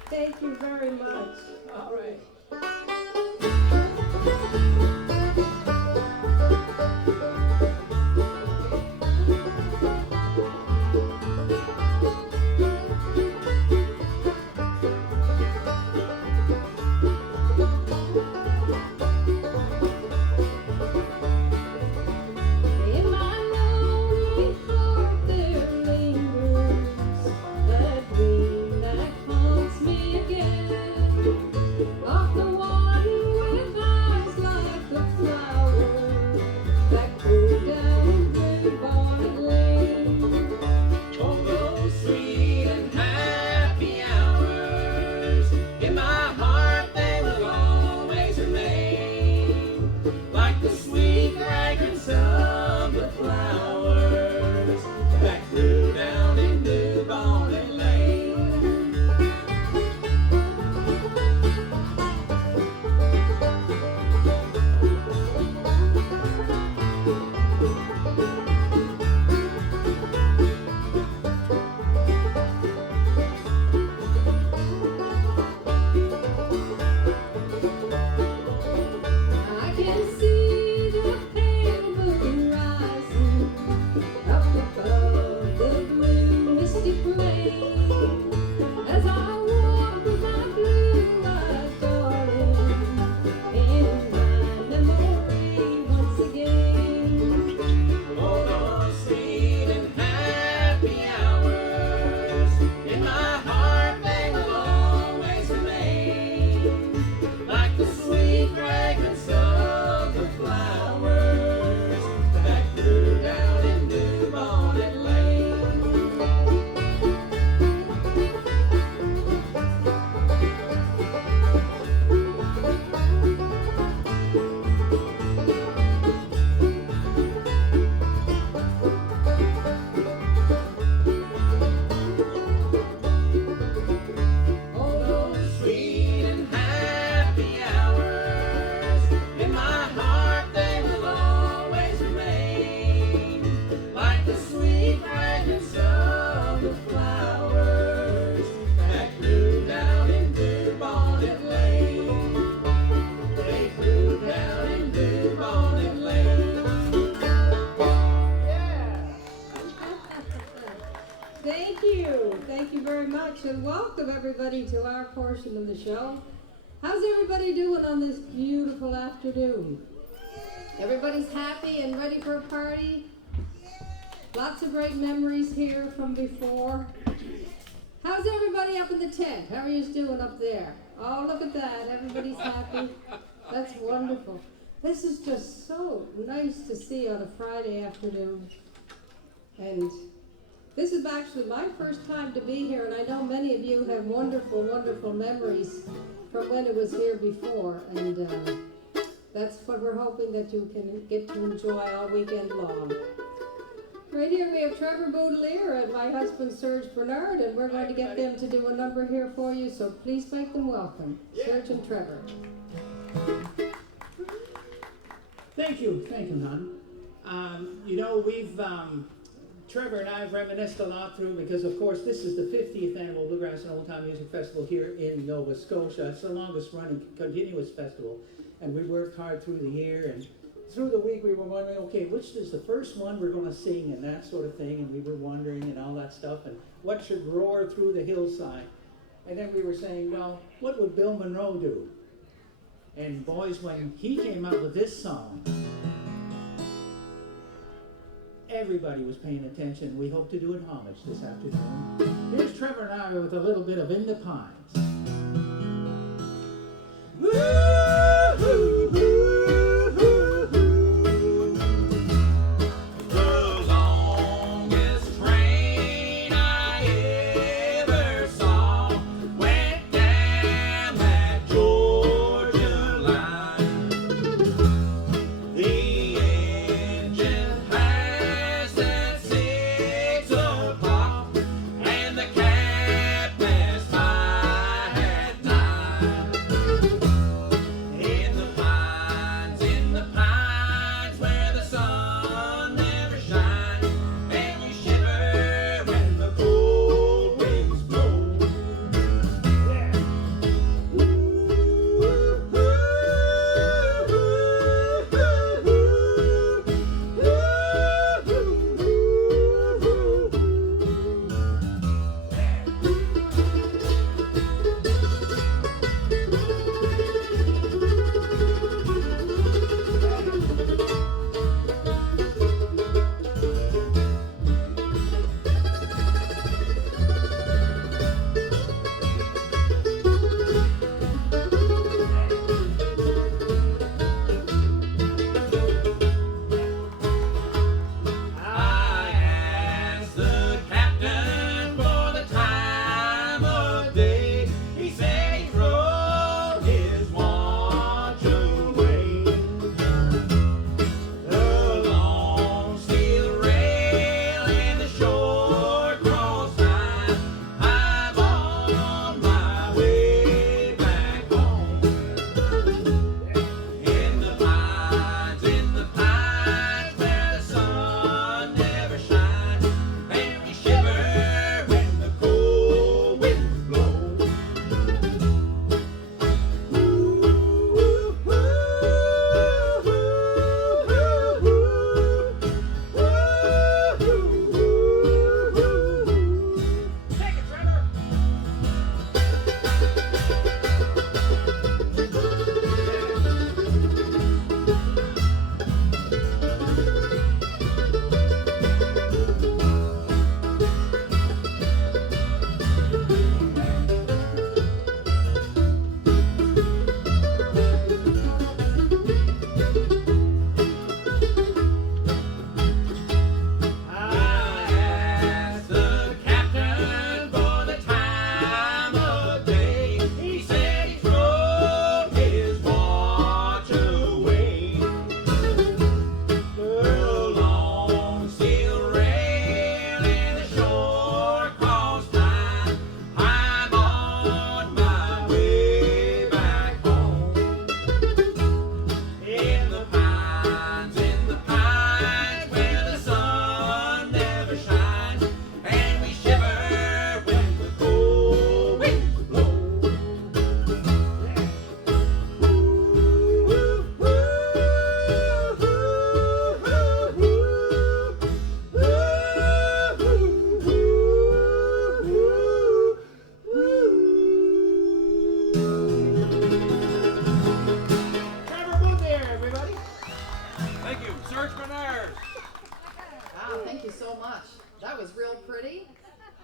Thank you very much. All right. In my lonely heart there lingers a dream that haunts me again. Thank you. Thank you very much. And welcome everybody to our portion of the show. How's everybody doing on this beautiful afternoon? Everybody's happy and ready for a party? Lots of great memories here from before. How's everybody up in the tent? How are you doing up there? Oh, look at that. Everybody's happy. That's wonderful. This is just so nice to see on a Friday afternoon. And this is actually my first time to be here, and I know many of you have wonderful, wonderful memories from when it was here before. And that's what we're hoping that you can get to enjoy all weekend long. Right here we have Trevor Baudelaire and my husband Serge Bernard, and we're going to get them to do a number here for you, so please make them welcome. Serge and Trevor. Thank you, Nun. You know, we've, Trevor and I have reminisced a lot through, because of course this is the 50th annual Bluegrass and Old Time Music Festival here in Nova Scotia. It's the longest running continuous festival, and we worked hard through the year, and through the week we were wondering, okay, which is the first one we're going to sing and that sort of thing, and we were wondering and all that stuff, and what should roar through the hillside. And then we were saying, well, what would Bill Monroe do? And boys, when he came out with this song, everybody was paying attention. We hope to do it homage this afternoon. Here's Trevor and I with a little bit of In the Pines.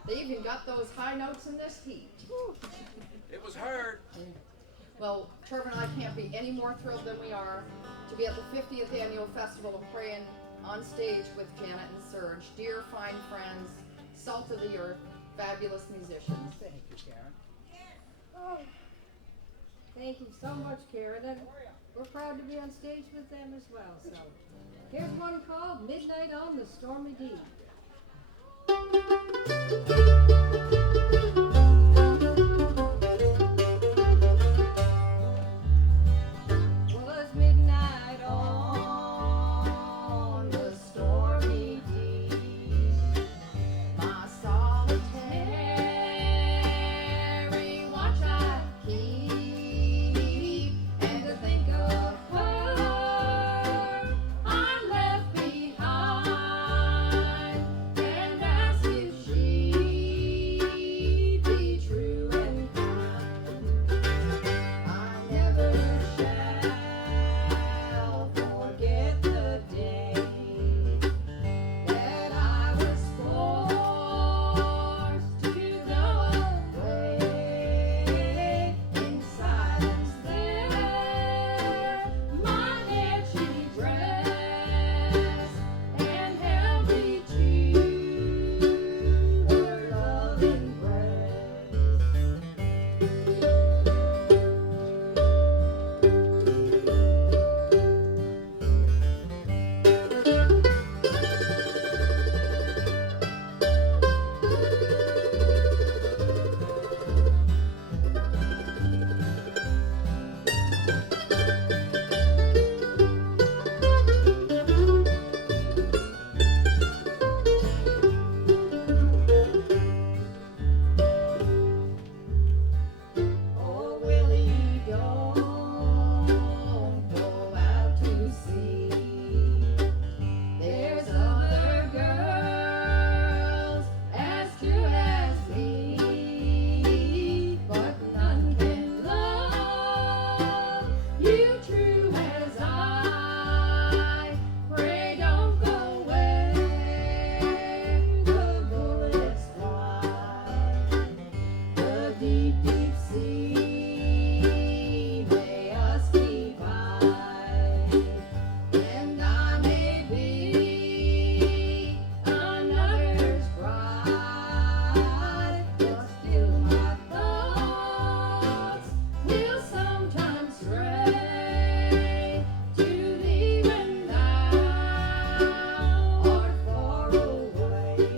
They even got those high notes in this heat. It was heard. Well, Trevor and I can't be any more thrilled than we are to be at the 50th annual festival and praying on stage with Janet and Serge, dear fine friends, salt of the earth, fabulous musicians. Thank you, Karen. Oh, thank you so much, Karen. And we're proud to be on stage with them as well. So here's one called Midnight on the Stormy Deep. Was midnight on the stormy deep, my solitary watch I keep, and to think of her I left behind, and ask if she'd be true and kind. I never shall forget the day that I was forced to go away in silence there. My head she pressed and held me to her loving breast. Oh, Willie, don't go out to sea. There's other girls as true as me, but none can love you true as I. Pray don't go where the bullets fly. The deep, deep sea may us divide, and I may be another's bride, but still my thoughts will sometimes stray to thee when thou art far away.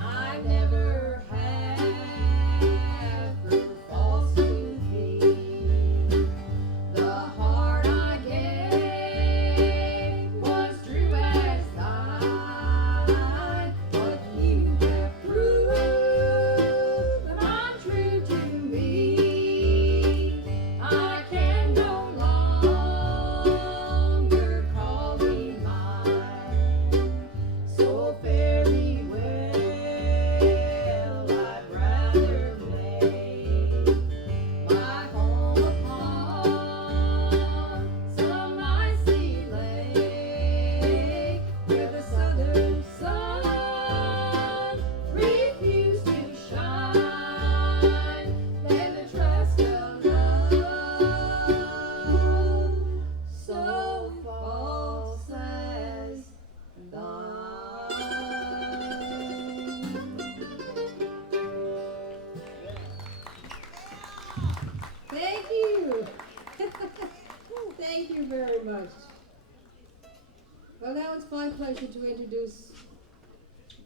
I never have proved false to thee. The heart I gave was true as thine, but you have proved untrue to me. I can no longer call thee mine. So fare thee well, I'd rather lay my home upon some icy lake, where the southern sun refused to shine, than to trust a love so false as thine. Thank you. Thank you very much. Well, now it's my pleasure to introduce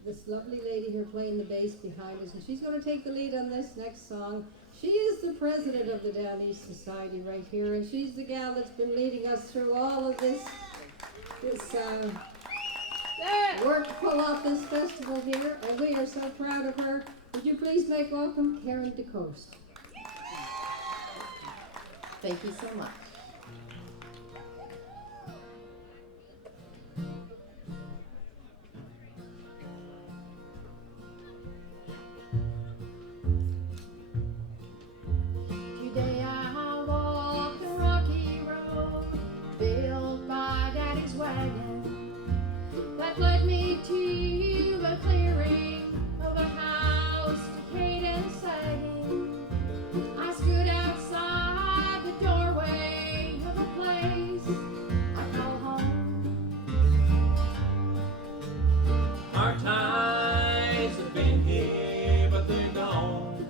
this lovely lady here playing the bass behind us, and she's going to take the lead on this next song. She is the president of the Down East Society right here, and she's the gal that's been leading us through all of this worked to pull off this festival here, and we are so proud of her. Would you please make welcome Karen DeCoste? Thank you so much. Today I walk the rocky road built by Daddy's wagon that led me to the clearing of a house decayed and sagging. I stood outside the doorway of a place I call home. Our ties have been here, but they're gone.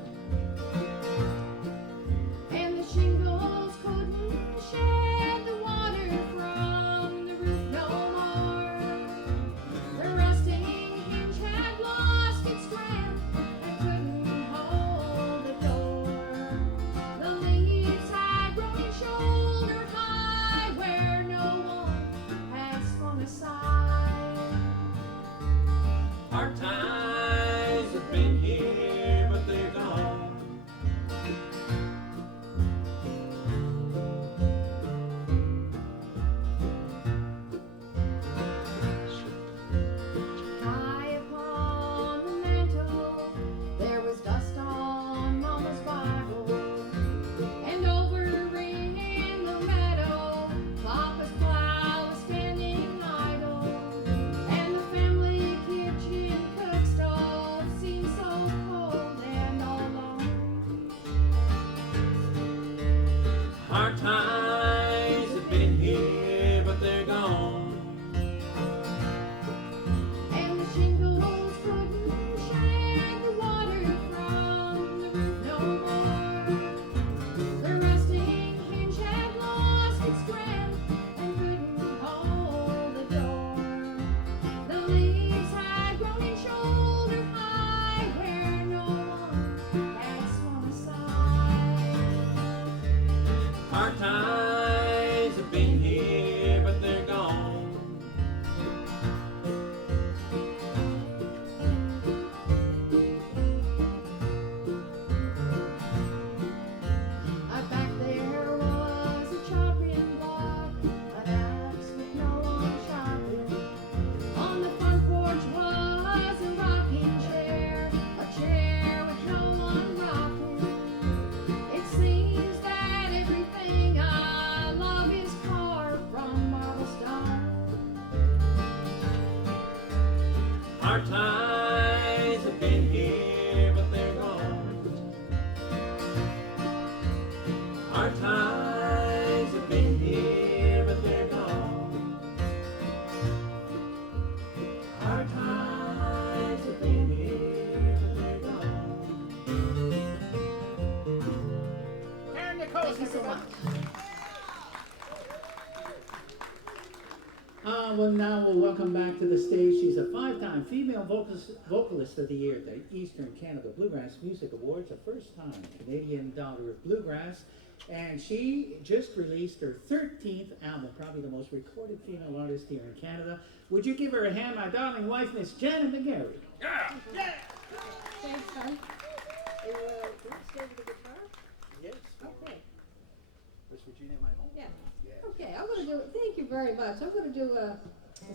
And the shingles couldn't shed the water from the roof no more. The rusting hinge had lost its strength and couldn't hold the door. The leaves had grown shoulder high where no one had swung aside. Our ties have been here, but they're gone. High upon the mantle, there was dust on Mama's Bible, and over in the meadow, Papa's plow was standing idle, and the family kitchen cook stove seemed so cold and all alone. Our ties have been here, but they're gone. And the shingles couldn't shed the water from the roof no more. The rusting hinge had lost its strength and couldn't hold the door. The leaves had grown in shoulder high where no one had swung aside. Our ties have been here, but they're gone. Back there was a chopping block, an axe with no one sharpened. On the front porch was a rocking chair, a chair with no one rocking. It seems that everything I love is carved from marble stone. Our ties have been here, but they're gone. Our ties have been here, but they're gone. Our ties have been here, but they're gone. Karen DeCoste, Thank you so much. Well, now we'll welcome back to the stage. She's a five-time female vocalist of the year at the Eastern Canada Bluegrass Music Awards, a first-time Canadian Daughter of Bluegrass, and she just released her 13th album, probably the most recorded female artist here in Canada. Would you give her a hand, my darling wife, Miss Janet McGarry? Thanks, son. You stay with the guitar? Yes. Okay. Miss Virginia, my home? Yeah. Okay, I'm going to do, thank you very much. I'm going to do a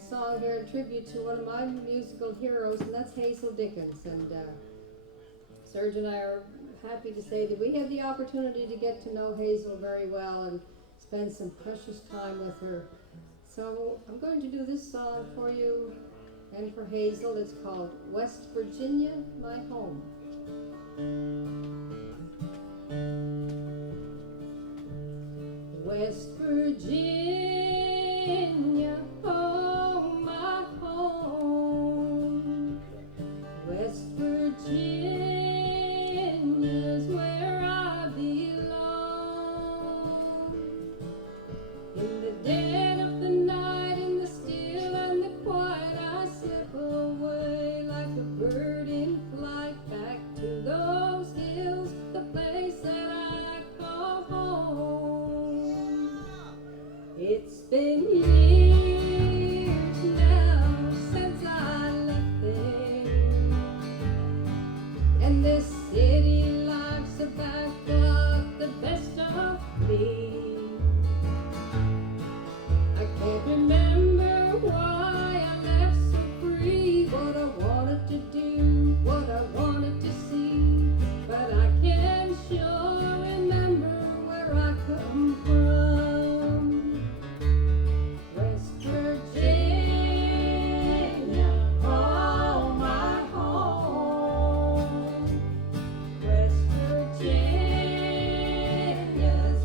song here in tribute to one of my musical heroes, and that's Hazel Dickens. And Serge and I are happy to say that we had the opportunity to get to know Hazel very well and spend some precious time with her. So I'm going to do this song for you and for Hazel. It's called West Virginia, My Home. West Virginia, oh my home. West Virginia's where I belong. In the dead of the night, in the still and the quiet, I slip away like a bird in flight back to those hills, the place that I call home. It's been years now since And this city life's about got the best of me. I can't remember why I left so free, what I wanted to do, what I wanted to see, but I can sure remember where I come from. West Virginia, oh my home. West Virginia's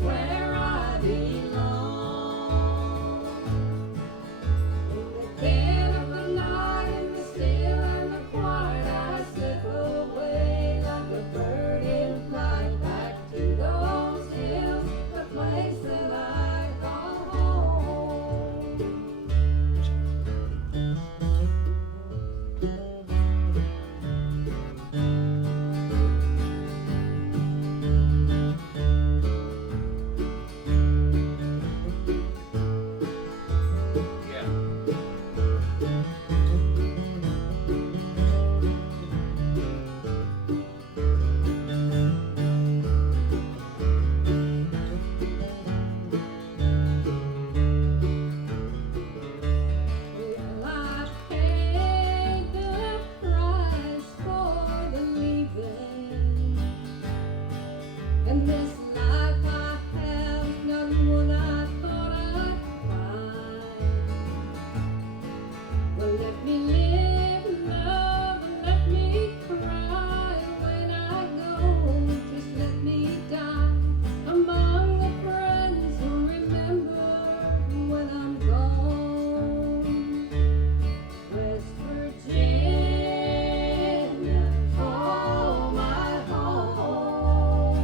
where I belong. In the dead of the night, in the still and the quiet, I slip away like a bird in flight back to those hills, the place that I call home. Well, I paid the price for believing, and this life I have not what I thought I'd find. Well, let me live, love, and let me cry when I go. Just let me die among the friends who remember when I'm gone. West Virginia, oh my home.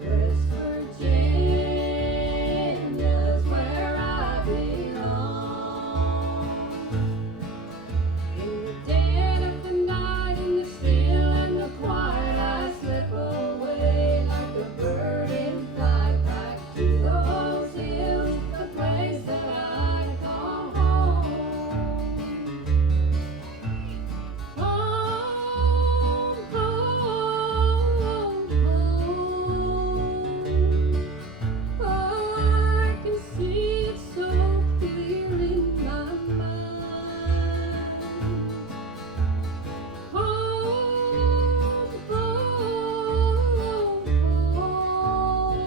West Virginia's where I belong. In the dead of the night, in the still and the quiet, I slip away like a bird in flight back to those hills, the place that I call home. Home, home, home. Oh, I can see it so clear in my mind. Home, home, home.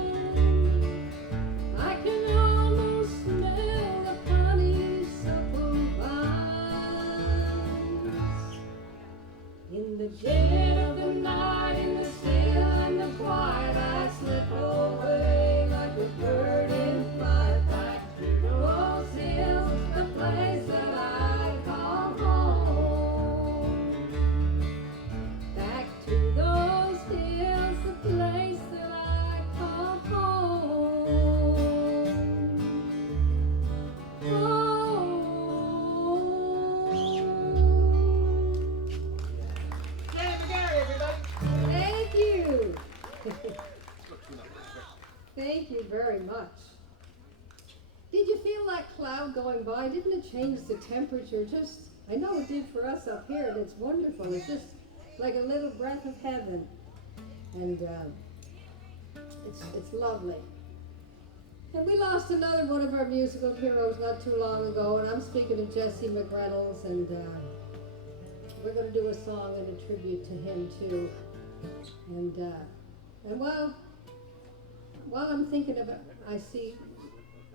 I can almost smell the honeysuckle vines. In the dead of the night, in the still and the quiet, I slip away like a bird in flight back to those hills, the place that I call home. Back to those hills, the place that I call home. Janet McGarry, everybody. Thank you. Thank you very much. Did you feel that cloud going by? Didn't it change the temperature? Just, I know it did for us up here, and it's wonderful. It's just like a little breath of heaven, and it's lovely. And we lost another one of our musical heroes not too long ago, and I'm speaking of Jesse McReynolds, and we're going to do a song in a tribute to him too. And while I'm thinking of it, I see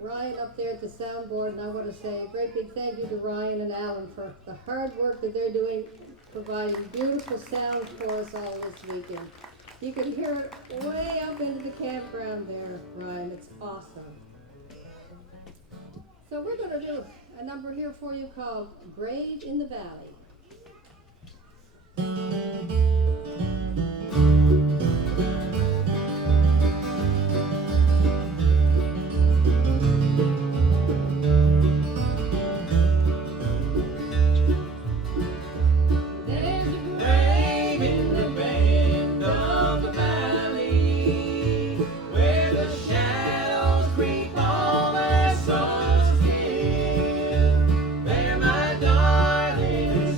Ryan up there at the soundboard, and I want to say a great big thank you to Ryan and Alan for the hard work that they're doing, providing beautiful sound for us all this weekend. You can hear it way up into the campground there, Ryan. It's awesome. So we're going to do a number here for you called Grave in the Valley. There my darling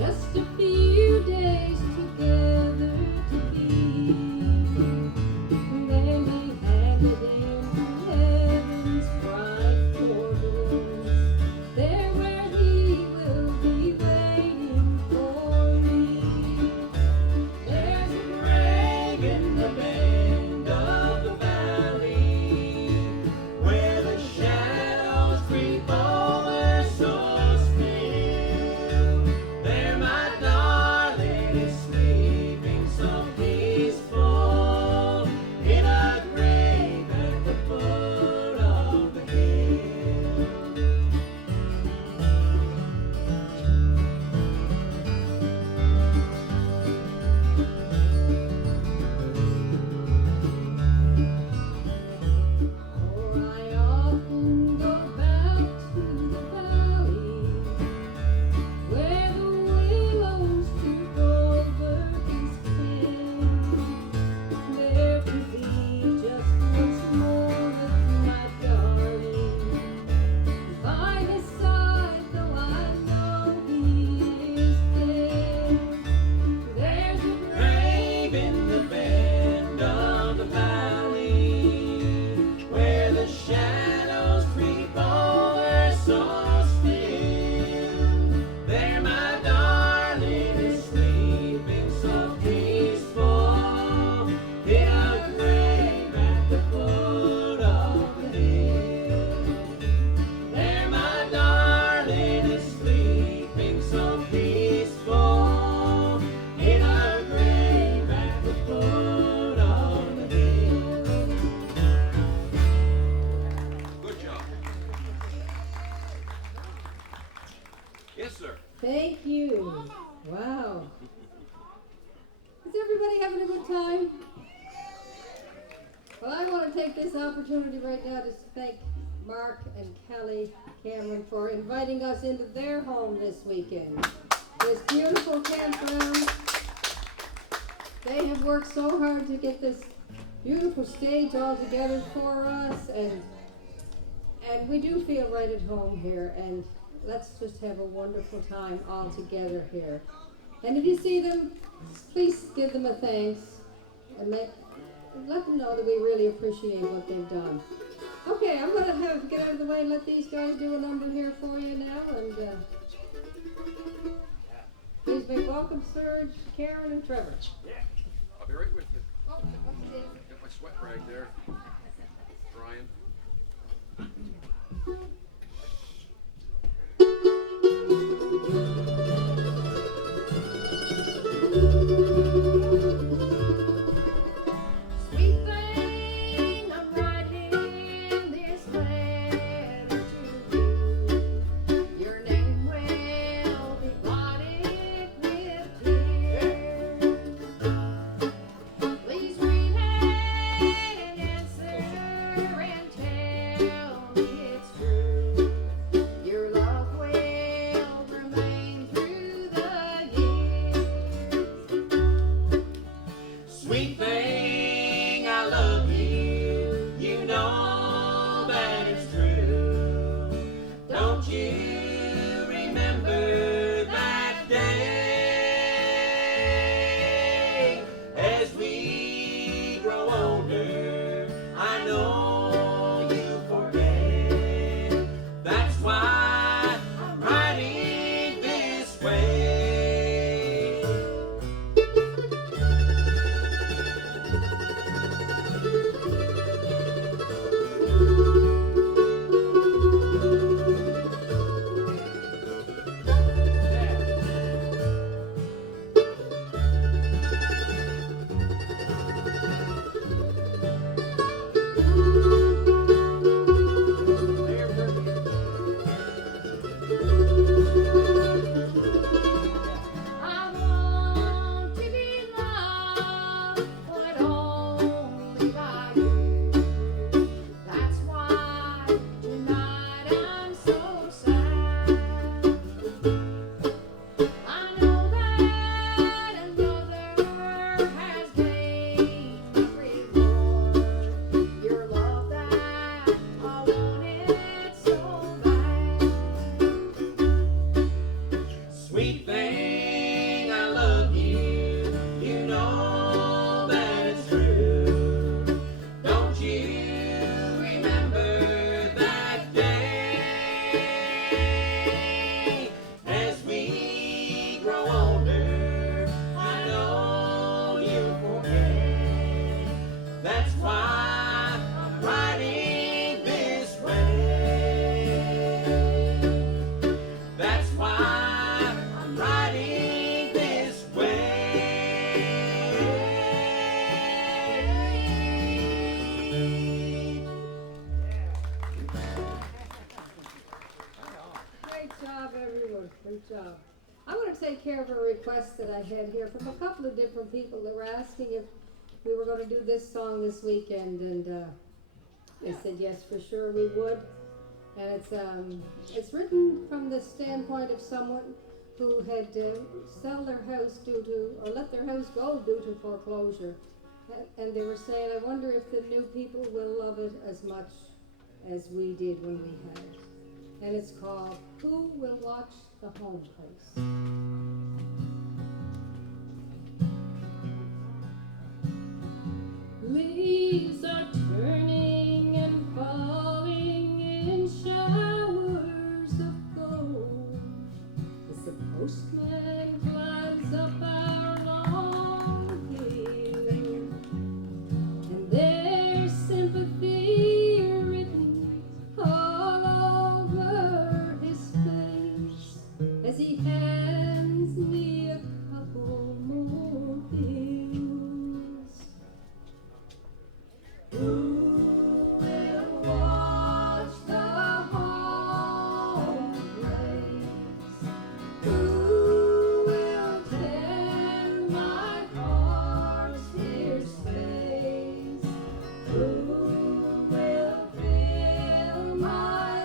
just a few days together to be. Then we headed into heaven's bright portals, there where he will be waiting for me. There's a grave in the bend of the valley, where the shadows creep over so still. There my darling is sleeping so peaceful, in a grave at the foot of the hill. For I often go back to the valley, where the willows trip over his head, there to be just once more with my darling, by his side, though I know he is dead. There's a grave in the bend of the valley, where the shadows creep over so still. There my darling is sleeping so peaceful, in a grave at the foot of the hill. There my darling is sleeping so peaceful, in a grave at the foot of the hill. Good job. Yes, sir. Thank you. Wow. Is everybody having a good time? Well, I want to take this opportunity right now to thank Mark and Kelly Cameron for inviting us into their home this weekend. This beautiful campground. They have worked so hard to get this beautiful stage all together for us, and we do feel right at home here, and let's just have a wonderful time all together here. And if you see them, please give them a thanks and let them know that we really appreciate what they've done. Okay, I'm going to get out of the way and let these guys do a number here for you now, and please make welcome Serge, Karen, and Trevor. Yeah. I'll be right with you. Got my sweat rag there. Brian. Sweet thing, I'm writing this letter to you. Your name will be blotted with tears. Please read it and answer and take care of a request that I had here from a couple of different people that were asking if we were going to do this song this weekend, and I said yes, for sure we would. And it's written from the standpoint of someone who had sell their house due to, or let their house go due to foreclosure. And they were saying, I wonder if the new people will love it as much as we did when we had it. And it's called Who Will Watch the Home Place? Leaves are turning and falling in showers of gold as the postman climbs up our long hill, and there's sympathy written all over his face as he hands me a couple more bills. Who will watch the home place? Who will tend my heart's dear space? Who will fill my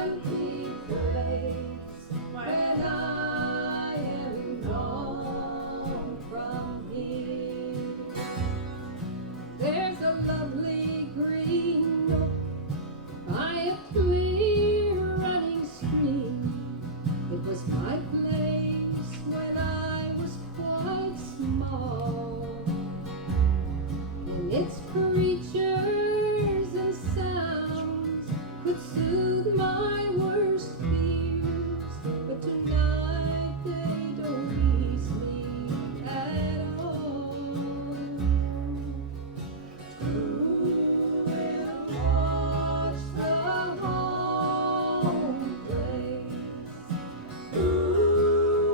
empty place when I am gone from here? There's a lovely green nook by a clear running stream. It was my place when I was quite small, and its creatures and sounds could soothe my worst fears, but tonight they don't ease me at all. Who will watch the home place? Who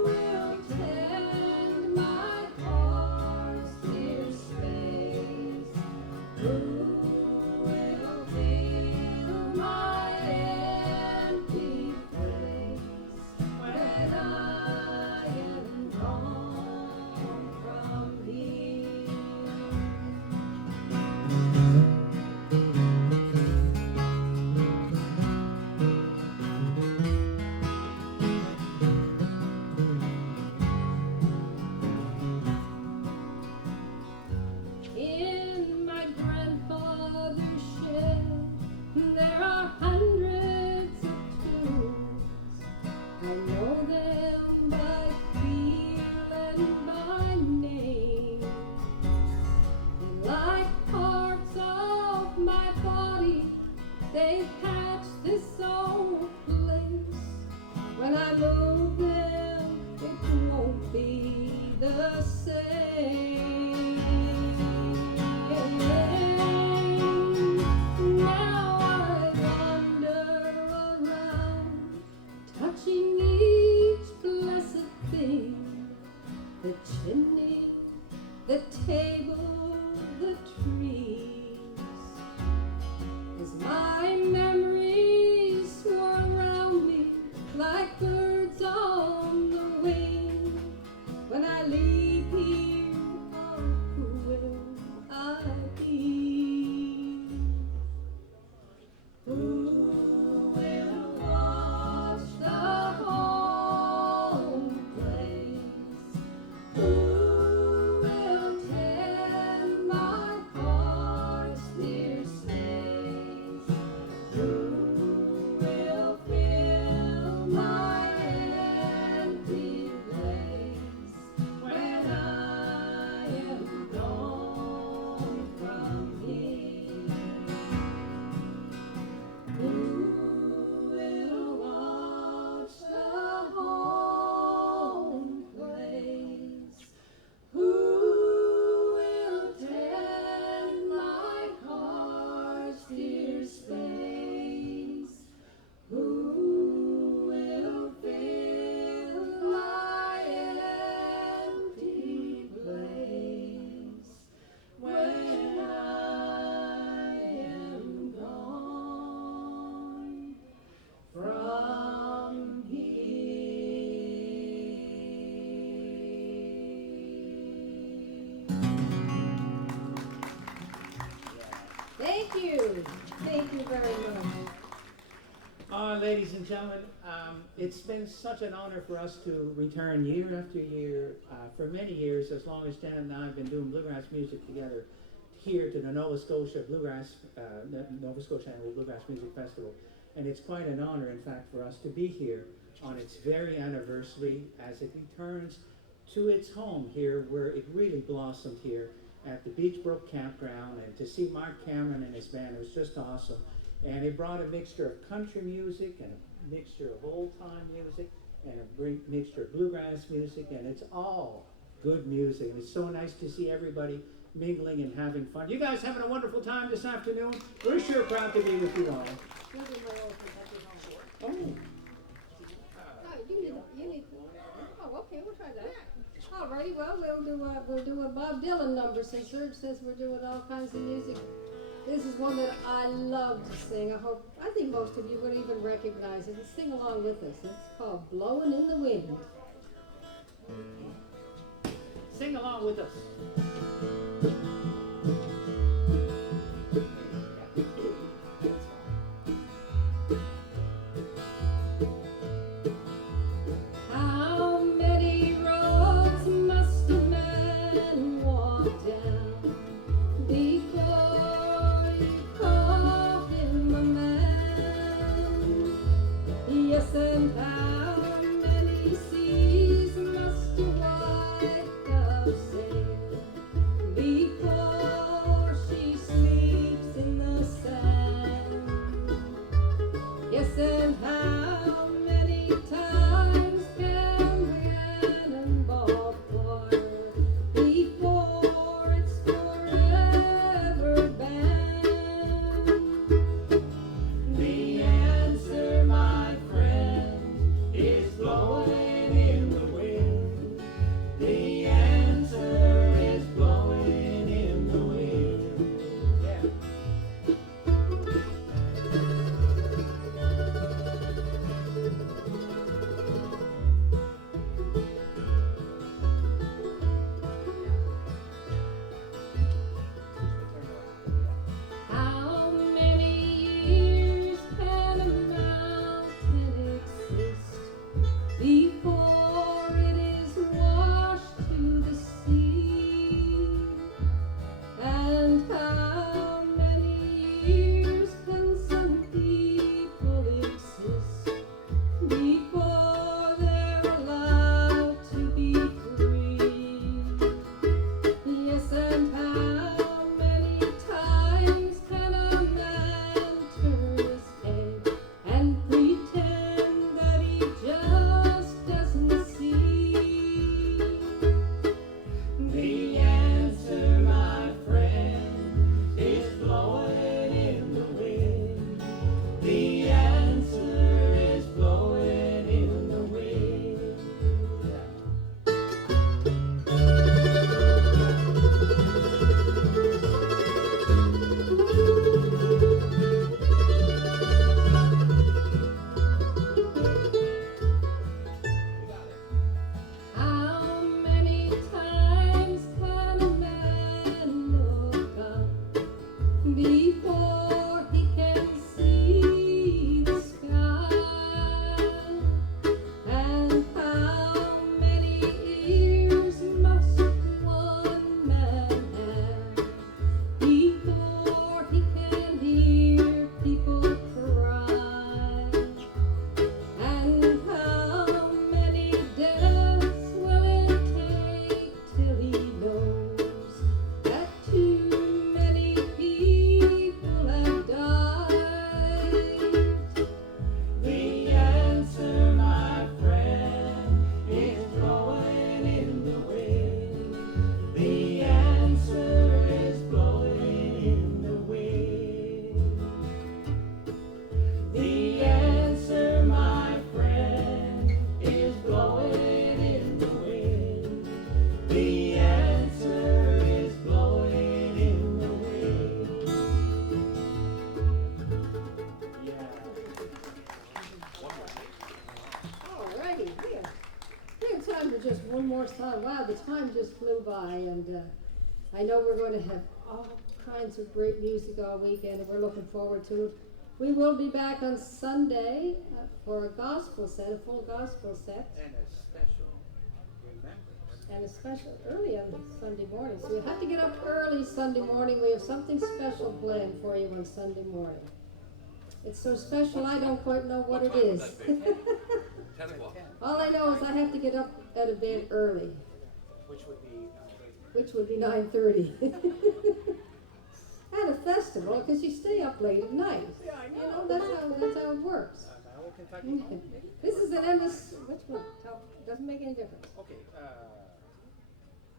will tend my heart's dear space? Thank you. Thank you very much. Ladies and gentlemen, it's been such an honor for us to return year after year, for many years, as long as Janet and I have been doing bluegrass music together, here to the Nova Scotia Bluegrass, Nova Scotia Annual Bluegrass Music Festival. And it's quite an honor, in fact, for us to be here on its very anniversary as it returns to its home here, where it really blossomed here at the Beechbrook Campground. And to see Mark Cameron and his band, it was just awesome. And it brought a mixture of country music and a mixture of old-time music and a great mixture of bluegrass music, and it's all good music. And it's so nice to see everybody mingling and having fun. You guys having a wonderful time this afternoon? We're sure proud to be with you all. Oh. You need. Oh, okay, we'll try that. All righty, well, we'll do a Bob Dylan number since Serge says we're doing all kinds of music. This is one that I love to sing. I think most of you would even recognize it and sing along with us. It's called Blowing in the Wind. Sing along with us. How many roads must a man walk down before you call him a man? Yes, and how many seas must a white dove sail before she sleeps in the sand? Yes, and how many times can the cannonball fire before it's forever banned? The answer, my friend, is blowing in the wind. The answer is blowing in the wind. Yeah. How many years can a mountain exist before it is washed to the sea? And how many years can some people exist before they're allowed to be free? Yes, and how many times can a man turn his head and pretend that he just doesn't see? The answer, my friend, is blowing in the wind. The answer is blowing in the wind. How many times can a man look up before he can see the sky? And how many ears must one man have before he can hear people cry? And how many deaths will it take till he knows that too many people have died? The answer, my friend, is blowing in the wind. The answer is blowing in the wind. The answer, my friend, is blowing in the wind. The answer is blowing in the wind. Alrighty, we have time for just one more song. Wow, the time just flew by, and I know we're going to have kinds of great music all weekend, and we're looking forward to it. We will be back on Sunday for a gospel set, a full gospel set. And a special remembrance. And a special early on Sunday morning. So you have to get up early Sunday morning. We have something special planned for you on Sunday morning. It's so special I don't quite know what it is. 10 o'clock. All I know is I have to get up at a bit early, Which would be 9:30. which would be 9:30. At a festival, because you stay up late at night. Yeah, I know. You know, that's how it works. Iowa, Kentucky. This is an MS. Which one? Doesn't make any difference. Okay,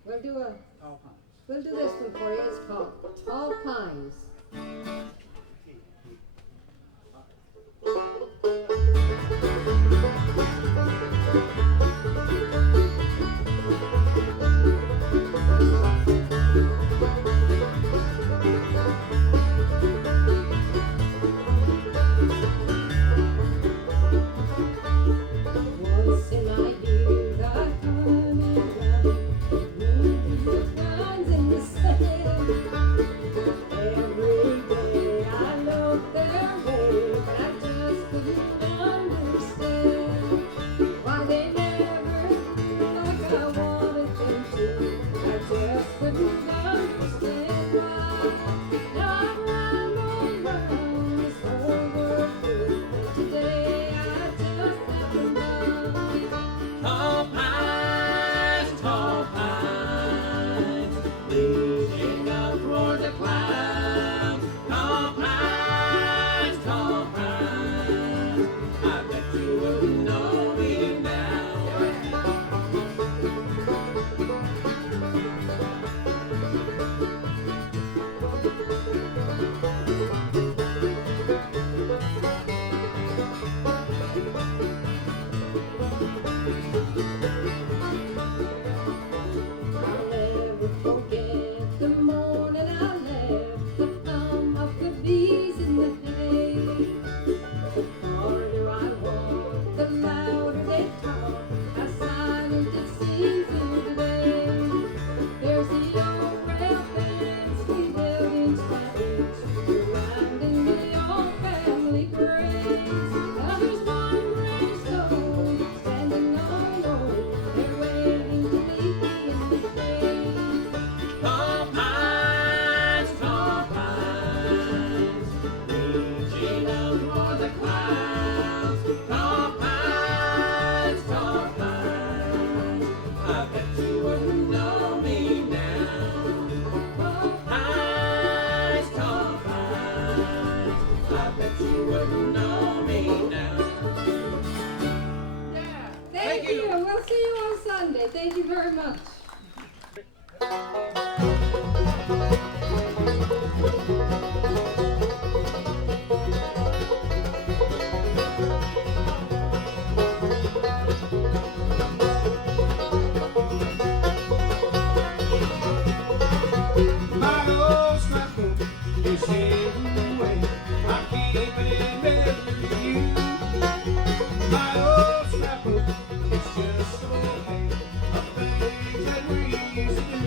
We'll do a. Tall Pines. We'll do this one for you. It's called Tall Pines. Once in my youth I come and run, moved through the pines in the sand. Every day I looked their way, but I just couldn't understand why they never like I wanted them to. I just couldn't understand why. Now I've run around this whole world through, and today I just haven't done. Tall pines, reaching up toward the clouds. Tall pines, I bet you wouldn't know me now. I'll never forget the morning I left, the hum of the bees in the hay. The farther I walk, the louder they talk, how silent it seems through the day. There's the old rail fence we built inch by inch, surrounding the old family graves. Now there's one gravestone standing all alone, they're waiting to meet me in the grave. Tall pines, reaching up toward the clouds. Tall pines, I bet you wouldn't know me now. Tall pines, I bet you wouldn't know me now. Thank you. We'll see you on Sunday. Thank you very much. My old scrapbook is hidden away. I keep it in memory. My old scrapbook is just a way of things that we used to do.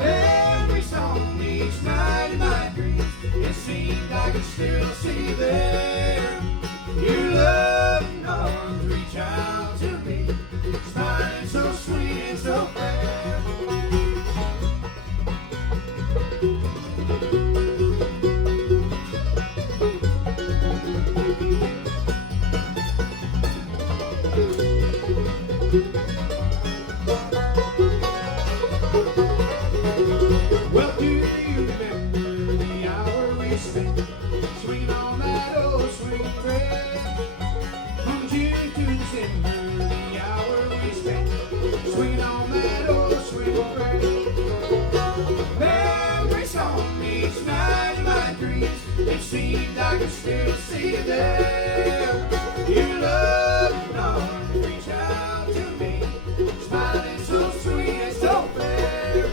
Every song each night in my dreams, it seemed I could still see there. Your loving arms reach out to me, smiling so sweet and so fair. Well, do you remember the hour we spent swinging on that old swing bridge? From June to December, the hour we spent swinging on that old swing bridge. Every song each night in my dreams, it seemed I could still see you there. Your loving arms reach out to me, smiling so sweet and so fair.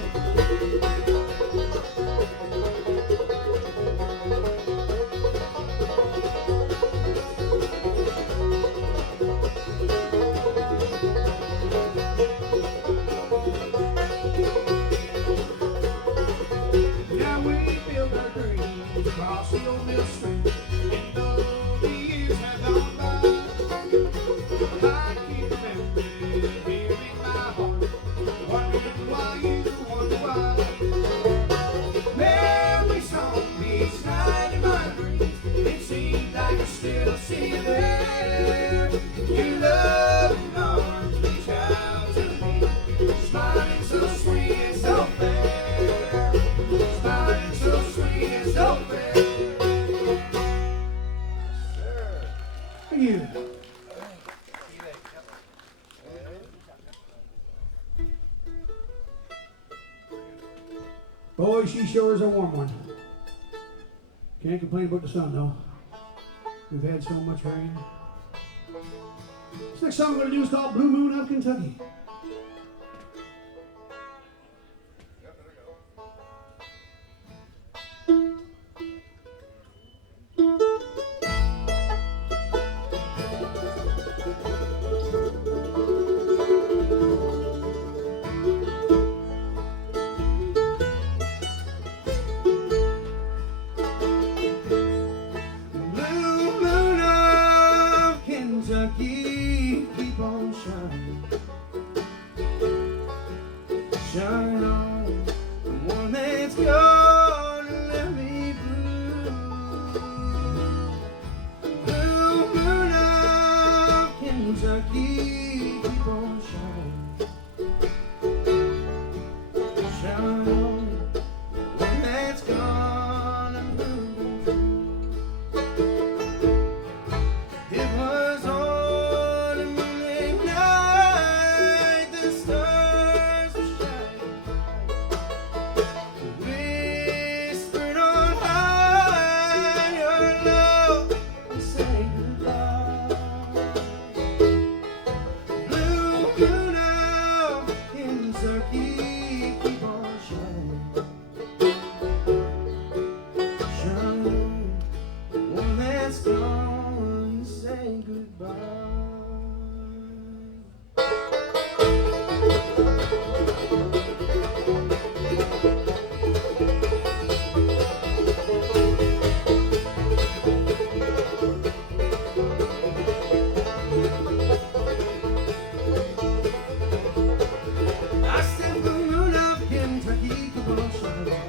Boy, she sure is a warm one. Can't complain about the sun, though. We've had so much rain. This next song I'm going to do is called Blue Moon of Kentucky. Shine on the one that's gonna let me blue. Blue moon of Kentucky, keep on shining. Shine on the one that's gonna move. It was on a moonlit night, the stars were shining. Whispered on high, your love, and say goodbye. Blue moon of Kentucky, keep on shining. Shine on the one that's gone, say goodbye. I said, blue moon of Kentucky, keep on shining.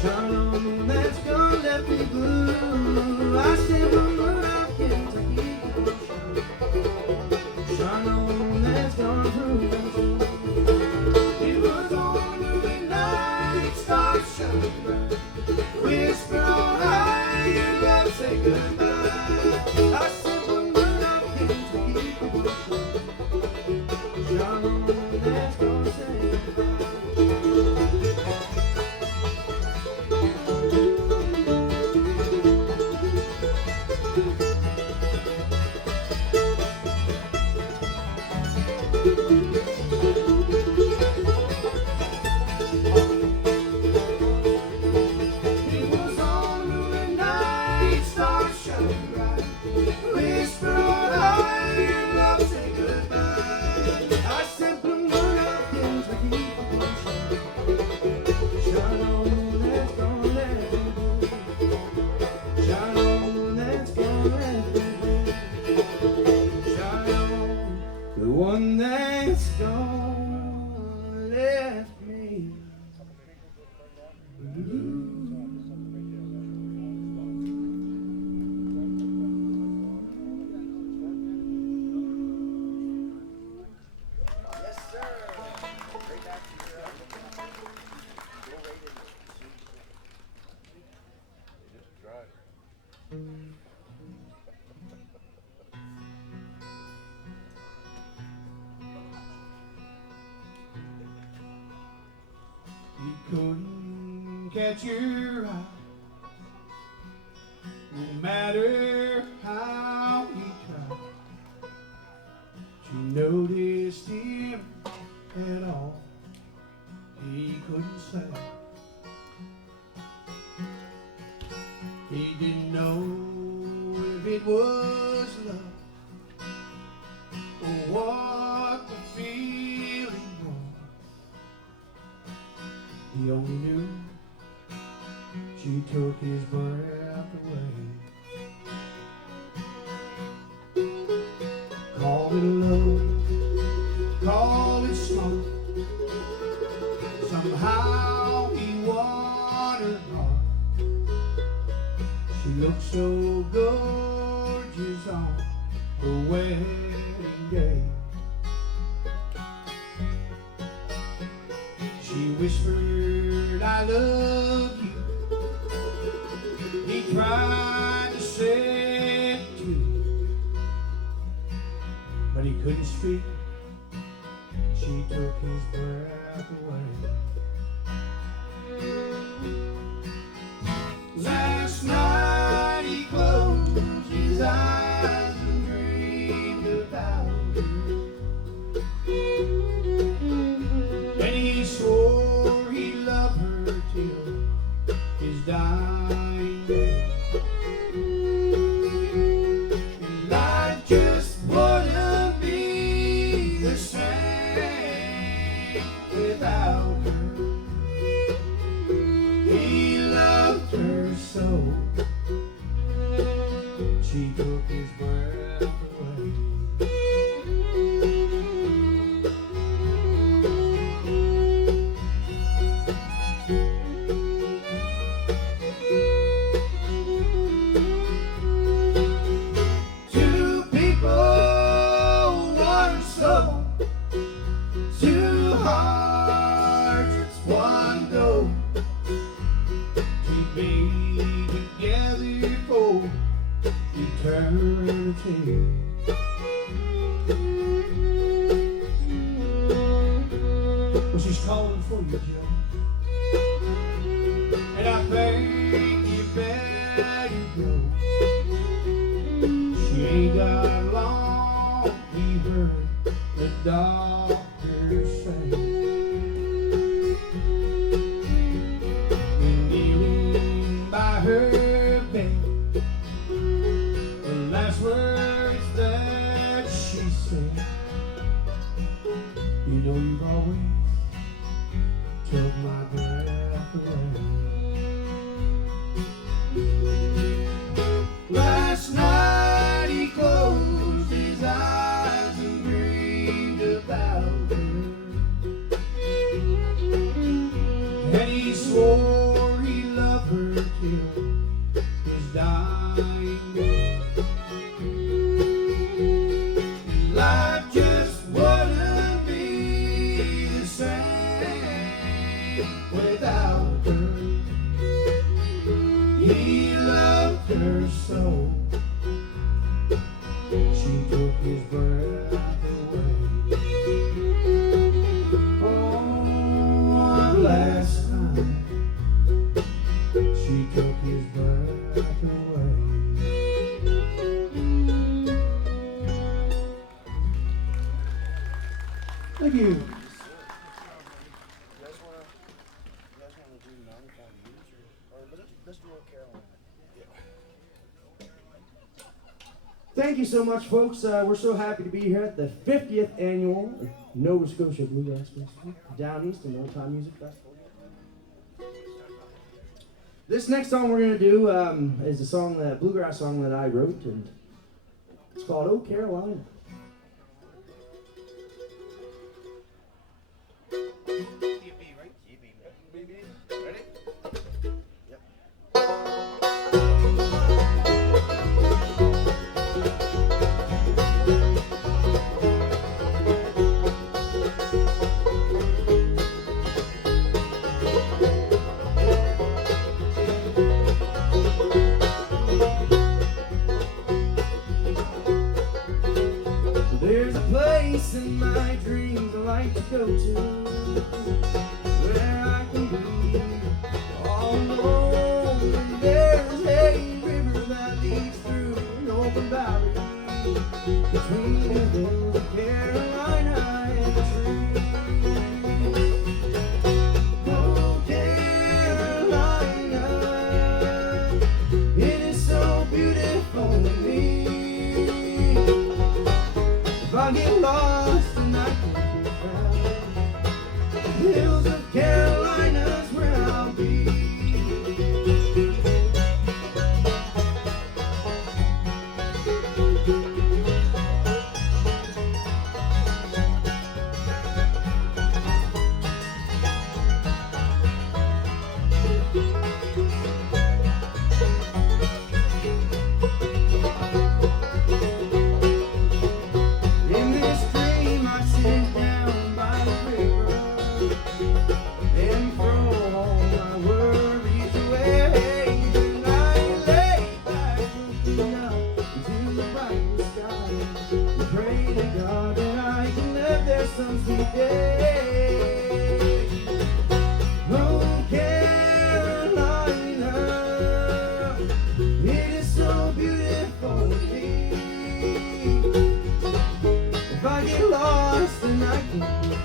Shine on the one that's gonna let me blue. I said, blue moon of Kentucky, keep on shining. Shine on the one that's gonna prove. It was on a moonlit night, stars shining bright. Whisper on high, your love, say goodbye. I said, blue moon of Kentucky, keep on shining. Shine on the one that's gonna say goodbye. It was on a moonlit night, stars shining bright. Whisper on high, your love, say goodbye. I said, blue moon of Kentucky, keep on shining. Shine on the one that's gonna let me blue. Shine on the one that's gonna let me blue. Shine on the one that's gonna let me blue. Yes, sir. Great action, sir. Go right in. He couldn't catch your eye, no matter how he tried. She noticed him at all, he couldn't say. He didn't know if it was love or what the feeling was. He only knew she took his breath away. Call it love, call it smoke. Somehow he won her heart. She looked so gorgeous on her wedding day. She whispered, I love you. He tried to say it too, but he couldn't speak. She took his breath away. Last night he closed his eyes and dreamed about her. And he swore he'd love her till his dying day. And life just wouldn't be the same without her. He loved her so, she took his breath away. Two people, one soul, two hearts, it's one goal. To be together for eternity. Well, she's calling for you, Joe. And I think you better go. She ain't got long, he heard the doctor say. And kneeling by her bed, the last words that she said, you know you've always took my breath away. Last night he closed his eyes and dreamed about her. And he swore he'd love her till his dying day. Life just wouldn't be the same without her. He loved her so, she took his breath away. Oh, one last time, she took his breath away. Thank you. Thank you so much, folks. We're so happy to be here at the 50th annual Nova Scotia Bluegrass Festival, Down East and Oldtime Music Festival. This next song we're going to do is a song, the bluegrass song that I wrote, and it's called "Oh Carolina." There's a place in my dreams I like to go to, where I can be all alone. And there's a river that leads through an open valley between the hills of Carolina and the trees. Oh, Carolina, it is so beautiful to me. If I get lost and I can't be found, the hills of Carolina's where I'll be. In this dream I sit down by the river and throw all my worries away. Then I lay back looking up into the bright sky and pray to God that I can live there some sweet day. Oh, Carolina,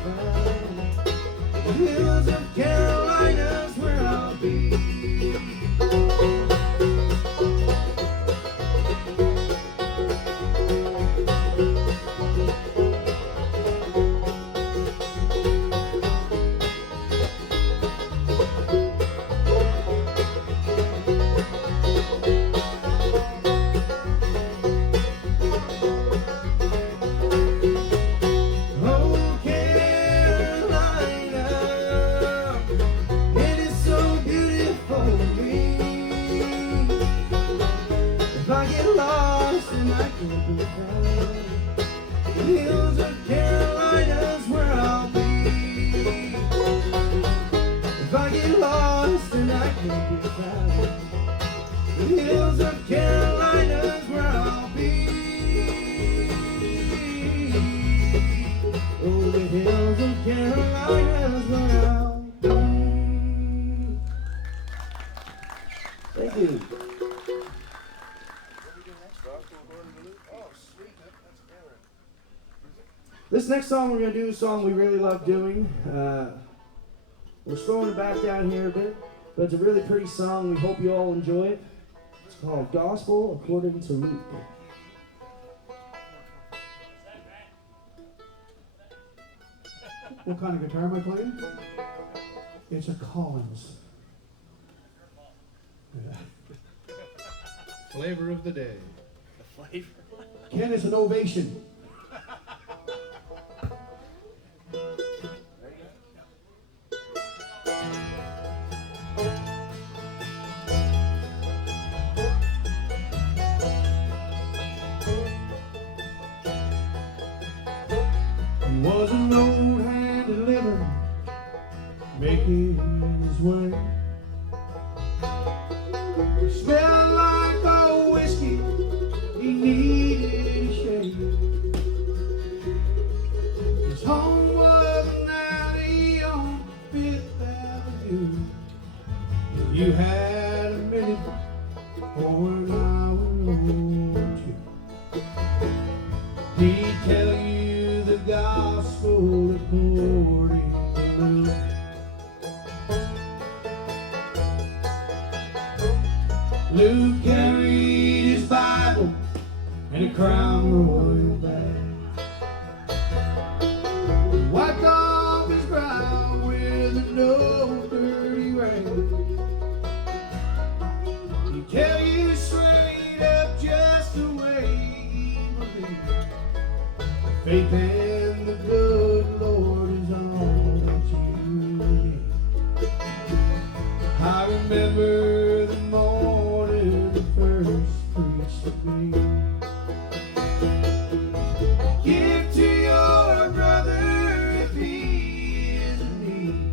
found. The hills of Carolina's where I'll be. Thank you. This next song we're going to do is a song we really love doing. We're slowing it back down here a bit, but it's a really pretty song. We hope you all enjoy it. It's called Gospel According to Luke. What kind of guitar am I playing? It's a Collins. Yeah. Flavor of the day. The flavor. Ken is an ovation. He was an old hand deliverer, making his way. He smelled like old whiskey, he needed a shave. His home was an alley on Fifth Avenue. If you had a minute for an hour or two, he'd tell you the gospel according to Luke. Luke carried his Bible and a crown royal bag. He wiped off his brow with an old dirty rag. He'd tell you straight up just the way he believed. Faith in the good Lord is all that you need. I remember the morning the first preached to me. Give to your brother if he is in need.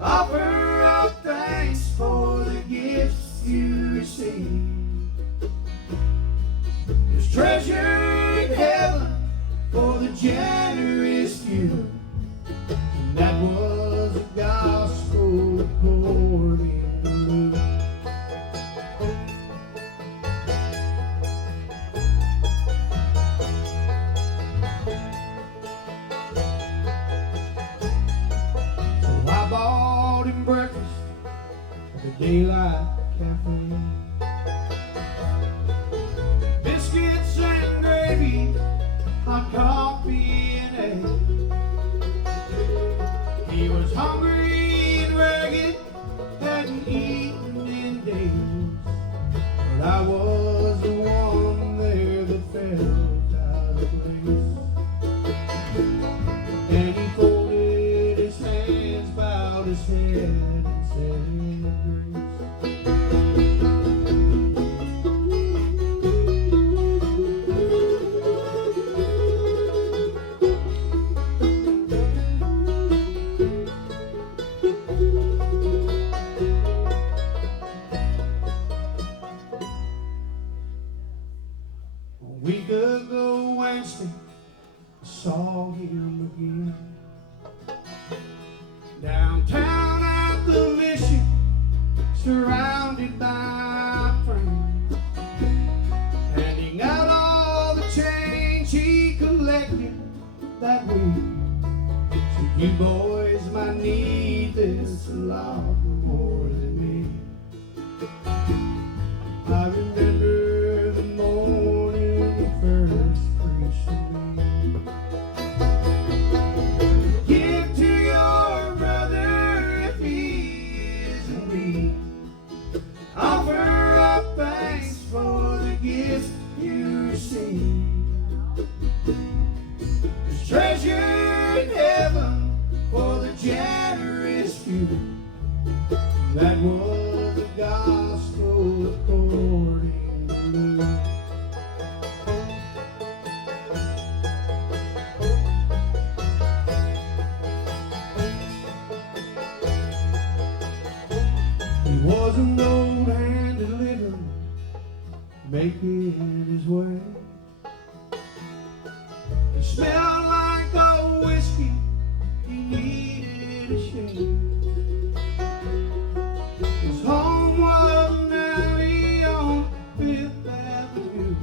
Offer up thanks for the gifts you receive. There's treasure in heaven for the generous few. And that was the gospel according to Luke. So I bought him breakfast at the Daylight Cafe. Biscuits and gravy, hot coffee and eggs. He was hungry and ragged, hadn't eaten in days. But I was the one there that felt out of place. And he folded his hands, bowed his head, and said grace. A week ago Wednesday, I saw him again. Downtown at the You boys might need this a lot more than me. I remember the morning you first preached to me. Give to your brother if he is in need. Offer up thanks for the gifts you receive. There's treasure in heaven for the generous few. That was the gospel according to Luke. He was an old-handed living, making his way. He smelled like old whiskey. He needed a shave. His home was an alley on Fifth Avenue.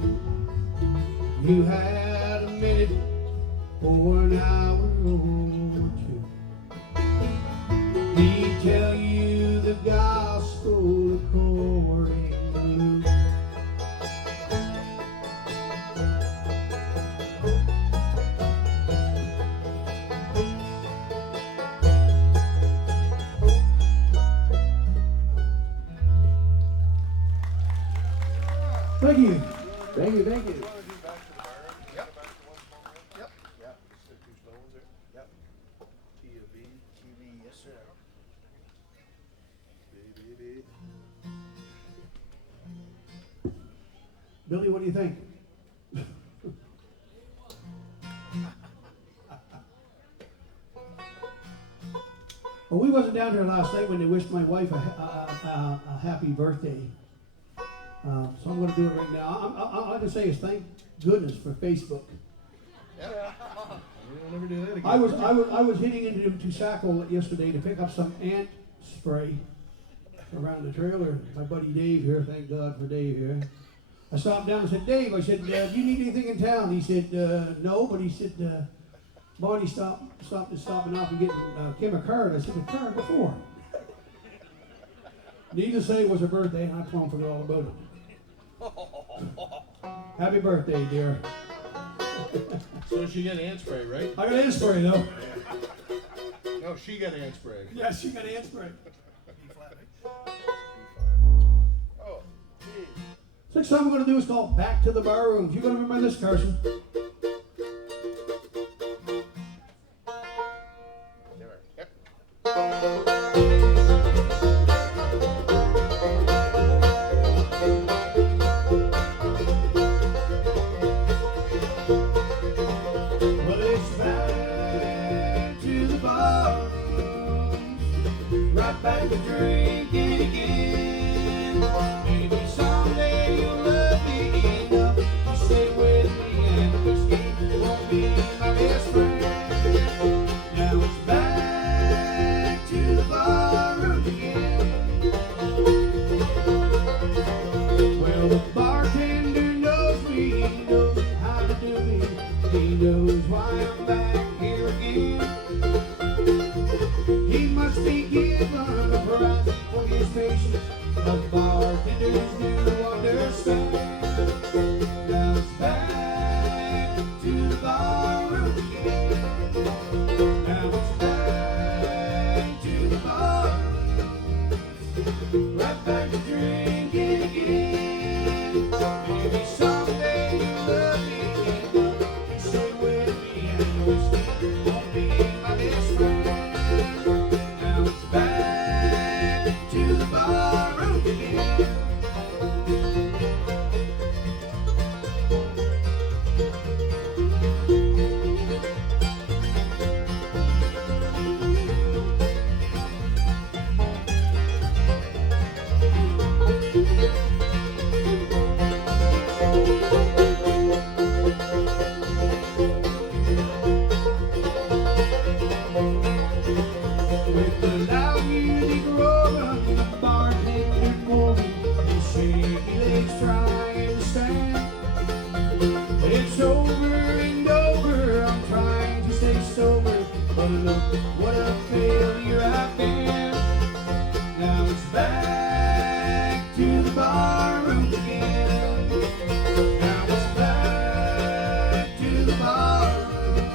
You had a minute or an hour or two. He'd tell you the gospel according to Luke. Thank you. Thank you, thank you. Billy, what do you think? Well, we wasn't down here last night when they wished my wife a happy birthday. So I'm going to do it right now. All I can say is thank goodness for Facebook. We'll never do that again. I was heading into Saco yesterday to pick up some ant spray around the trailer. My buddy Dave here, thank God for Dave here. I stopped down and said, Dave, I said, do you need anything in town? He said, no, but he said, Bonnie stopping off and getting Kim a card. I said, a card before. Needless to say, it was her birthday, and I plumb forgot all about it. Happy birthday, dear. So she got ant spray, right? I got ant spray, though. No, she got ant spray. Yeah, she got ant spray. Oh, geez. Next song we're going to do is called Back to the Bar Room. You're going to remember this, Carson. Well, it's back to the bar room, right back to drinking again. Maybe someday you'll love me enough to stay with me, and whiskey won't be my best friend. Now it's back to the bar room again. Well, the bartender knows me, he knows how to do me. He knows why I'm back here again. He must be given a prize for his patience But look what a failure I've been. Now it's back to the barroom again. Now it's back to the barroom,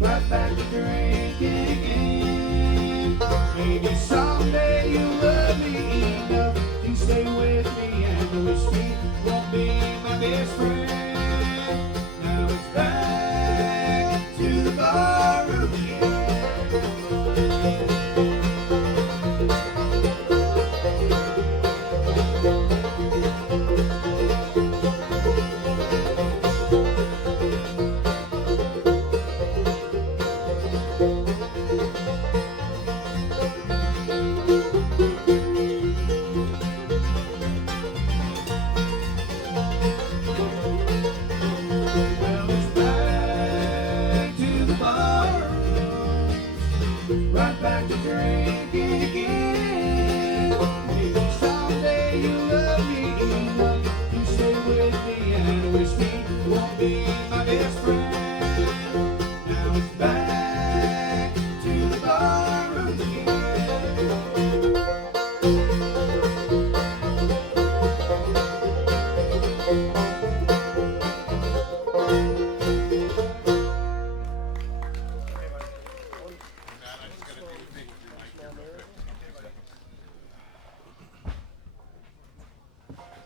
right back to drinking again. Maybe someday you'll love me enough to stay with me, and the whiskey won't be my best friend. Now it's back to the barroom again. Well, it's back to the barroom, right back to drinking again. Maybe someday you'll love me enough to stay with me, and whiskey won't be my best friend. Now it's back to the barroom again.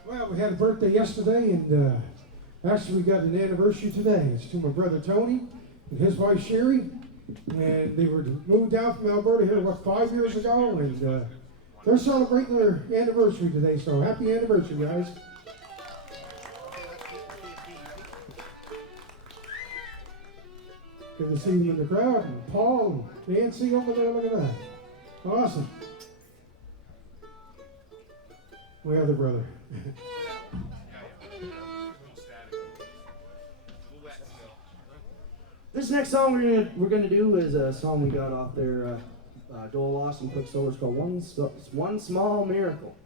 Well, we had a birthday yesterday, and actually we got an anniversary today. It's to my brother Tony and his wife Sherry, and they were moved down from Alberta here, 5 years ago, and they're celebrating their anniversary today, so happy anniversary, guys. Good to see you in the crowd, and Paul and Nancy over there, look at that. Awesome. My other brother. This next song we're gonna do is a song we got off their Dole Awesome Quicksilver. It's called One Small Miracle.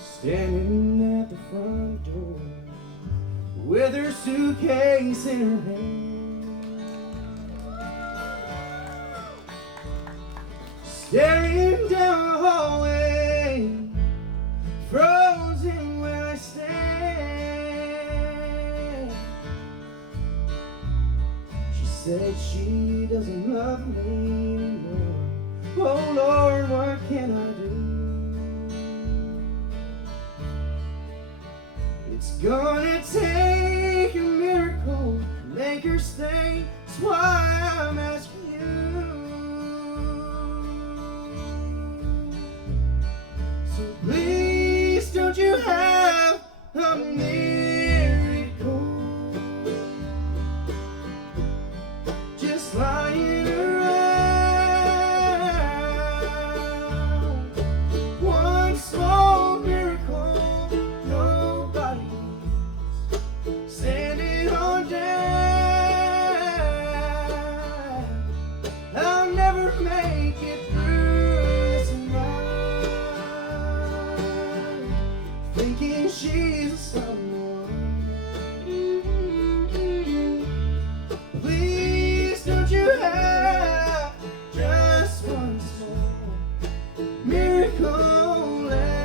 Standing at the front door with her suitcase in her hand, staring down the hallway, frozen where I stand. She said she doesn't love me anymore. Oh Lord, what can I do? It's gonna take a miracle to make her stay. That's why I'm asking you. So please don't you have a miracle just lying around. One small miracle nobody standing on down. I'll never make it through this life thinking she's someone. Please don't you have just one small miracle left?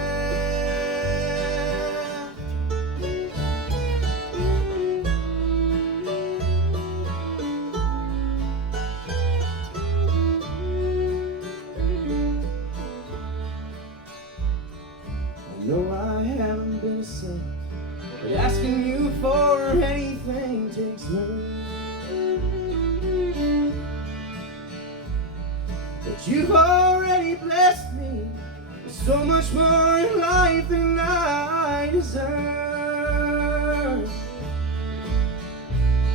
I know I haven't been a saint, but asking you for anything takes more. But you've already blessed me with so much more in life than I deserve.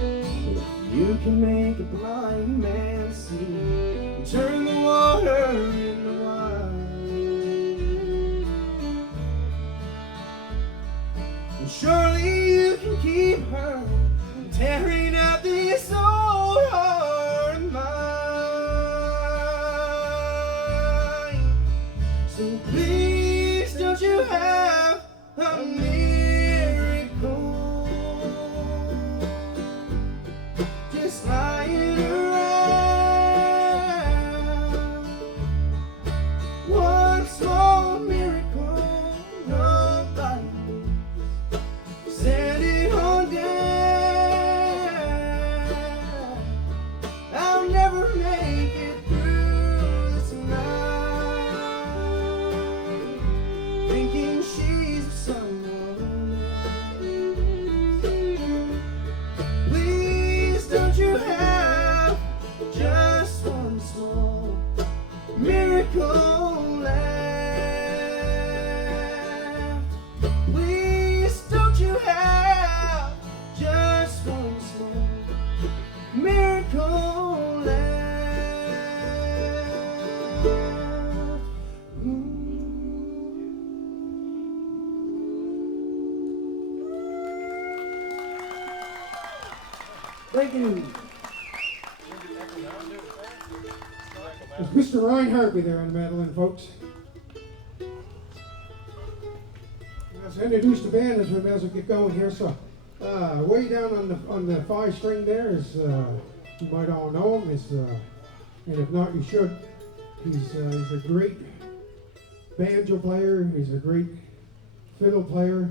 If you can make a blind man see and turn the water into wine, and surely you can keep her from tearing out this old heart of mine. miracle left. Please don't you have just one small miracle left. Thank you. There's Mr. Ryan Harvey there on the mandolin, folks. Let's introduce the band as we may as well get going here. So, way down on the 5-string there is, you might all know him. And if not, you should. He's a great banjo player. He's a great fiddle player.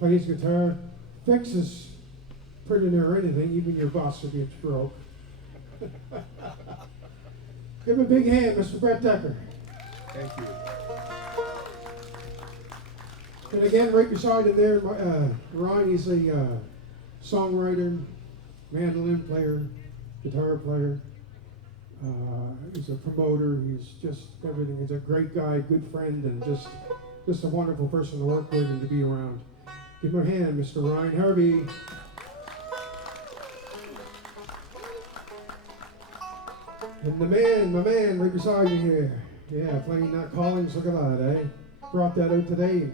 Plays guitar. Fixes pretty near anything, even your boss if it's broke. Give him a big hand, Mr. Brett Decker. Thank you. And again, right beside him there, Ron, he's a songwriter, mandolin player, guitar player. He's a promoter. He's just everything. He's a great guy, good friend, and just a wonderful person to work with and to be around. Give him a hand, Mr. Ryan Harvey. And my man, right beside me here. Yeah, playing that Collins, look at that, eh? Brought that out today.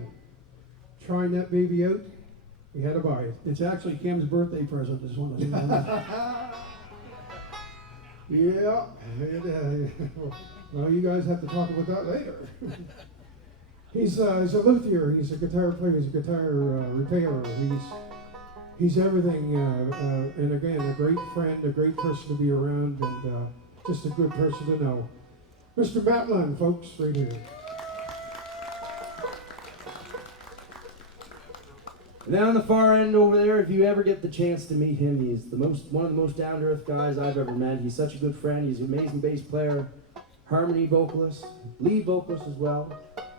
Trying that baby out. We had to buy it. It's actually Kim's birthday present, just want to say that. Yeah. Well, you guys have to talk about that later. He's a luthier. He's a guitar player. He's a guitar repairer. He's everything. And again, a great friend, a great person to be around, and just a good person to know. Mr. Matt Lunn, folks, right here. And then on the far end over there, if you ever get the chance to meet him, he's one of the most down-to-earth guys I've ever met. He's such a good friend. He's an amazing bass player, harmony vocalist, lead vocalist as well.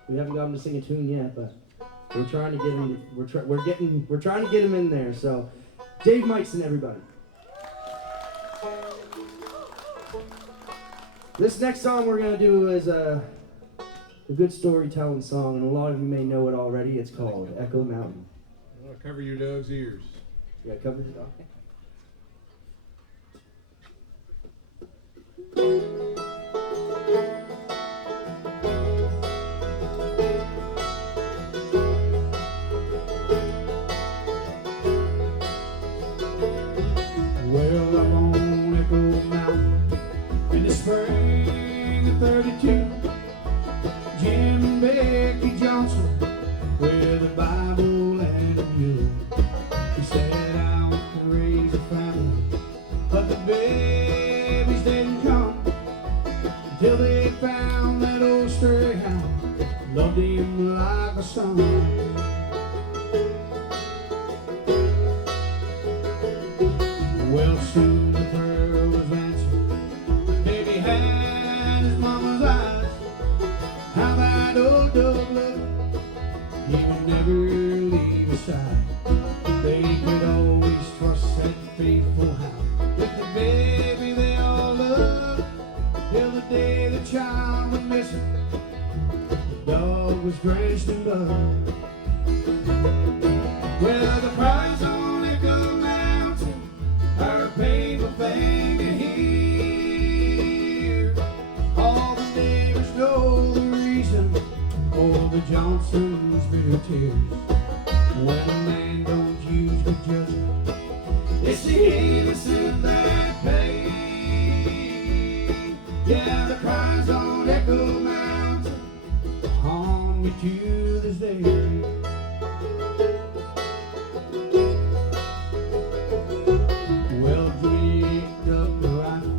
We haven't got him to sing a tune yet, but we're trying to get him. We're trying to get him in there. So, Dave Mikeson, everybody. This next song we're gonna do is a good storytelling song, and a lot of you may know it already. It's called Echo Mountain. Cover your dog's ears. Yeah, cover your dog. Well, I'm on Echo Mountain in the spring of '32. Jim and Becky Johnson with a Bible and a mule. We set out to raise a family, but the babies didn't come until they found that old stray hound, loved him like a son. Well, soon the prayer was answered. The baby had his mama's eyes. How that old dog looked, he would never leave his side. They could always trust that faithful hound with the baby they all loved, till the day the child went missing. The dog was drenched in blood. Well, the cries on Echo Mountain are a painful thing to hear. All the neighbors know the reason for the Johnsons' bitter tears. When a man don't use the judgment, it's the innocent that pay. Yeah, the cries on Echo Mountain haunt me to this day. Well, Jimmy picked up the rifle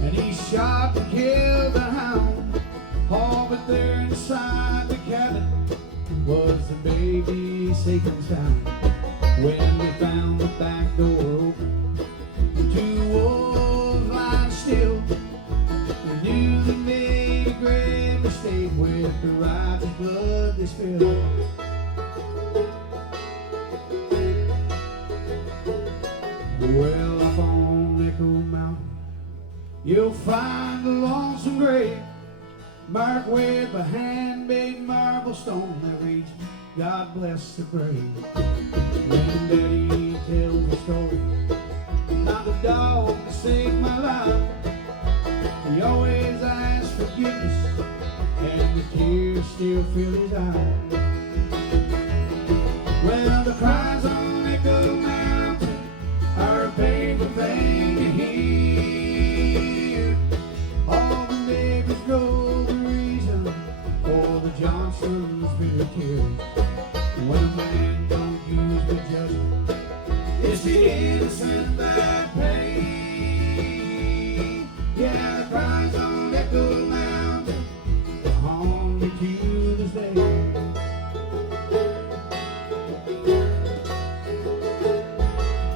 and he shot and killed the hound. All but there inside the cabin was the baby safe and sound. When they found the back door open, the two wolves lying still, they knew they made a great mistake with the righteous blood they spilled. Well, up on Echo Mountain, you'll find a lonesome grave marked with a handmade marble stone that reads, God bless the brave. When Daddy tells the story, not the dog that saved my life. He always asks forgiveness, and the tears still fill his eyes. Well, the cries on Echo Mountain are a painful thing to hear. All the neighbors know the reason for the Johnsons' bitter tears. When a man don't use the judgment, it's the innocent that pay. Yeah, the cries on Echo Mountain will haunt me to this day.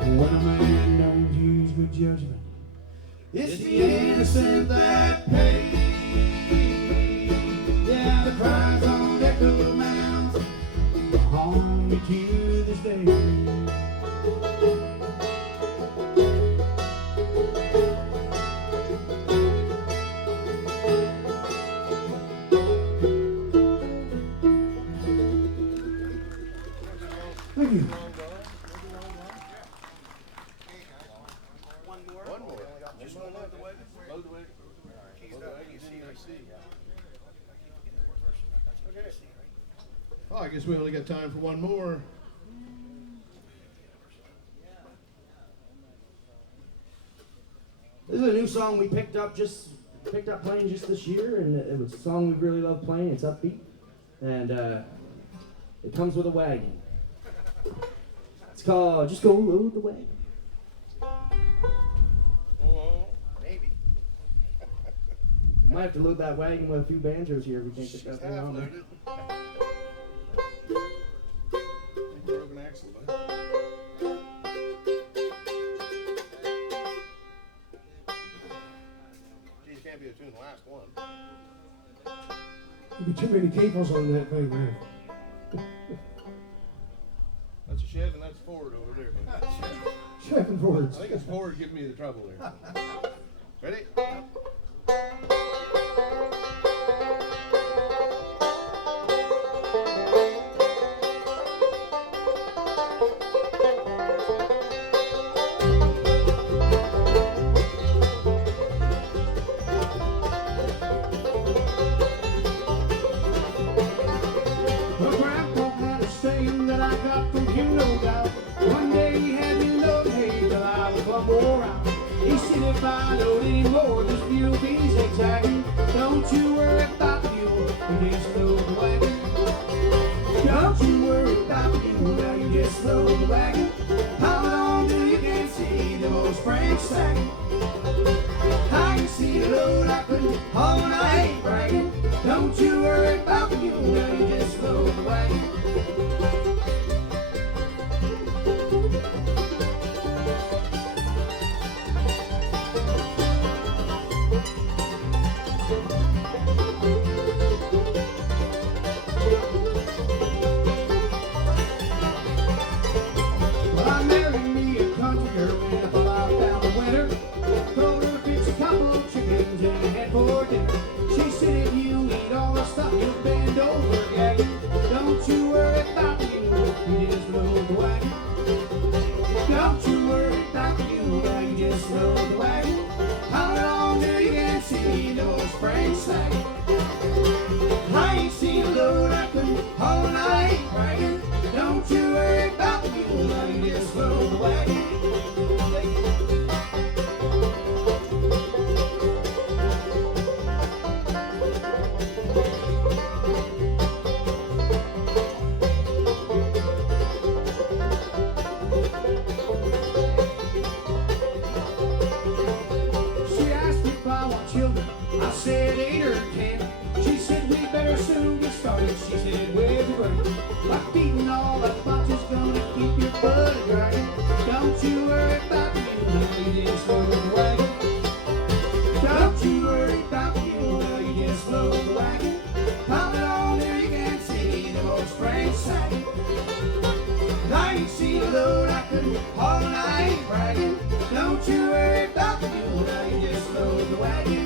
When a man don't use good judgment, it's the innocent that pay. Yeah, the cries on Echo Mountain will haunt me to this day. Thank you. Well, I guess we only got time for one more. This is a new song we picked up playing just this year, and it was a song we really love playing. It's upbeat, and it comes with a wagon. It's called Just Go Load the Wagon. Maybe. Might have to load that wagon with a few banjos here if we can't get that thing on there. Broken axle, bud. Geez, can't be a tune the last one. There'll be too many cables on that thing, man. That's a Chev and that's Ford over there. Chev and Fords. I think it's Ford giving me the trouble there. Ready? Well, Grandpa had a saying that I got from him, no doubt. One day he had me load hay till I was bumble around. He said if I load anymore, this fuel be zigzagging. Don't you worry about fuel, you just load the wagon. Don't you worry about fuel, now you just load the wagon. How long till you can see those cranks sagging? I can see the load I couldn't haul and I ain't bragging. Don't you worry about fuel, now you just load the wagon. Well, I married me a country girl and I plowed down the winter. Told her to fix a couple of chickens and a head for dinner. She said if you eat all the stuff, you'll bend over gagging. Don't you worry about the fuel, you just load the wagon. Don't you worry about the fuel, now you just load the wagon. How long till you can see those springs sagging? I ain't seen a load I couldn't haul and I ain't bragging. Don't you worry about the fuel, now you just load the wagon. She asked if I want children. I said 8 or 10. She said we better soon get started. She said with the work, like beating all the bunches gonna keep your blood dragging. Don't you worry about the fuel, now you just load the wagon. Don't you worry about the fuel, now you just load the wagon. How long till you can see the old springs sagging? I ain't seen a load I couldn't haul and I ain't bragging. Don't you worry about the fuel, now you just load the wagon.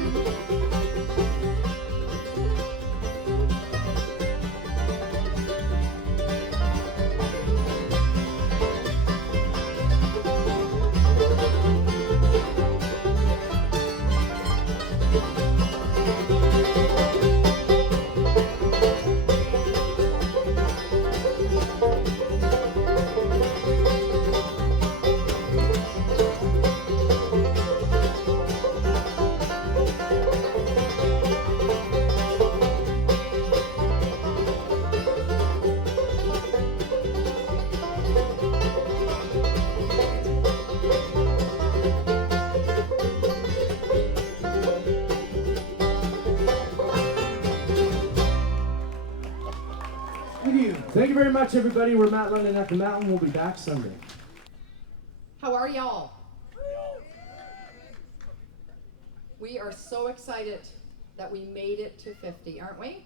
Thank you very much, everybody. We're Matt London at the Mountain. We'll be back Sunday. How are y'all? We are so excited that we made it to 50, aren't we?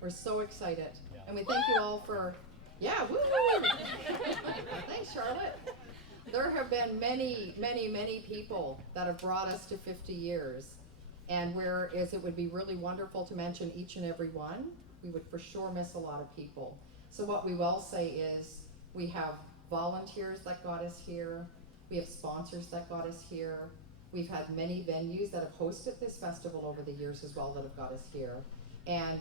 We're so excited. And we thank you all for, yeah, woo! Thanks, Charlotte. There have been many, many, many people that have brought us to 50 years. And whereas it would be really wonderful to mention each and every one, we would for sure miss a lot of people. So what we will say is we have volunteers that got us here. We have sponsors that got us here. We've had many venues that have hosted this festival over the years as well that have got us here. And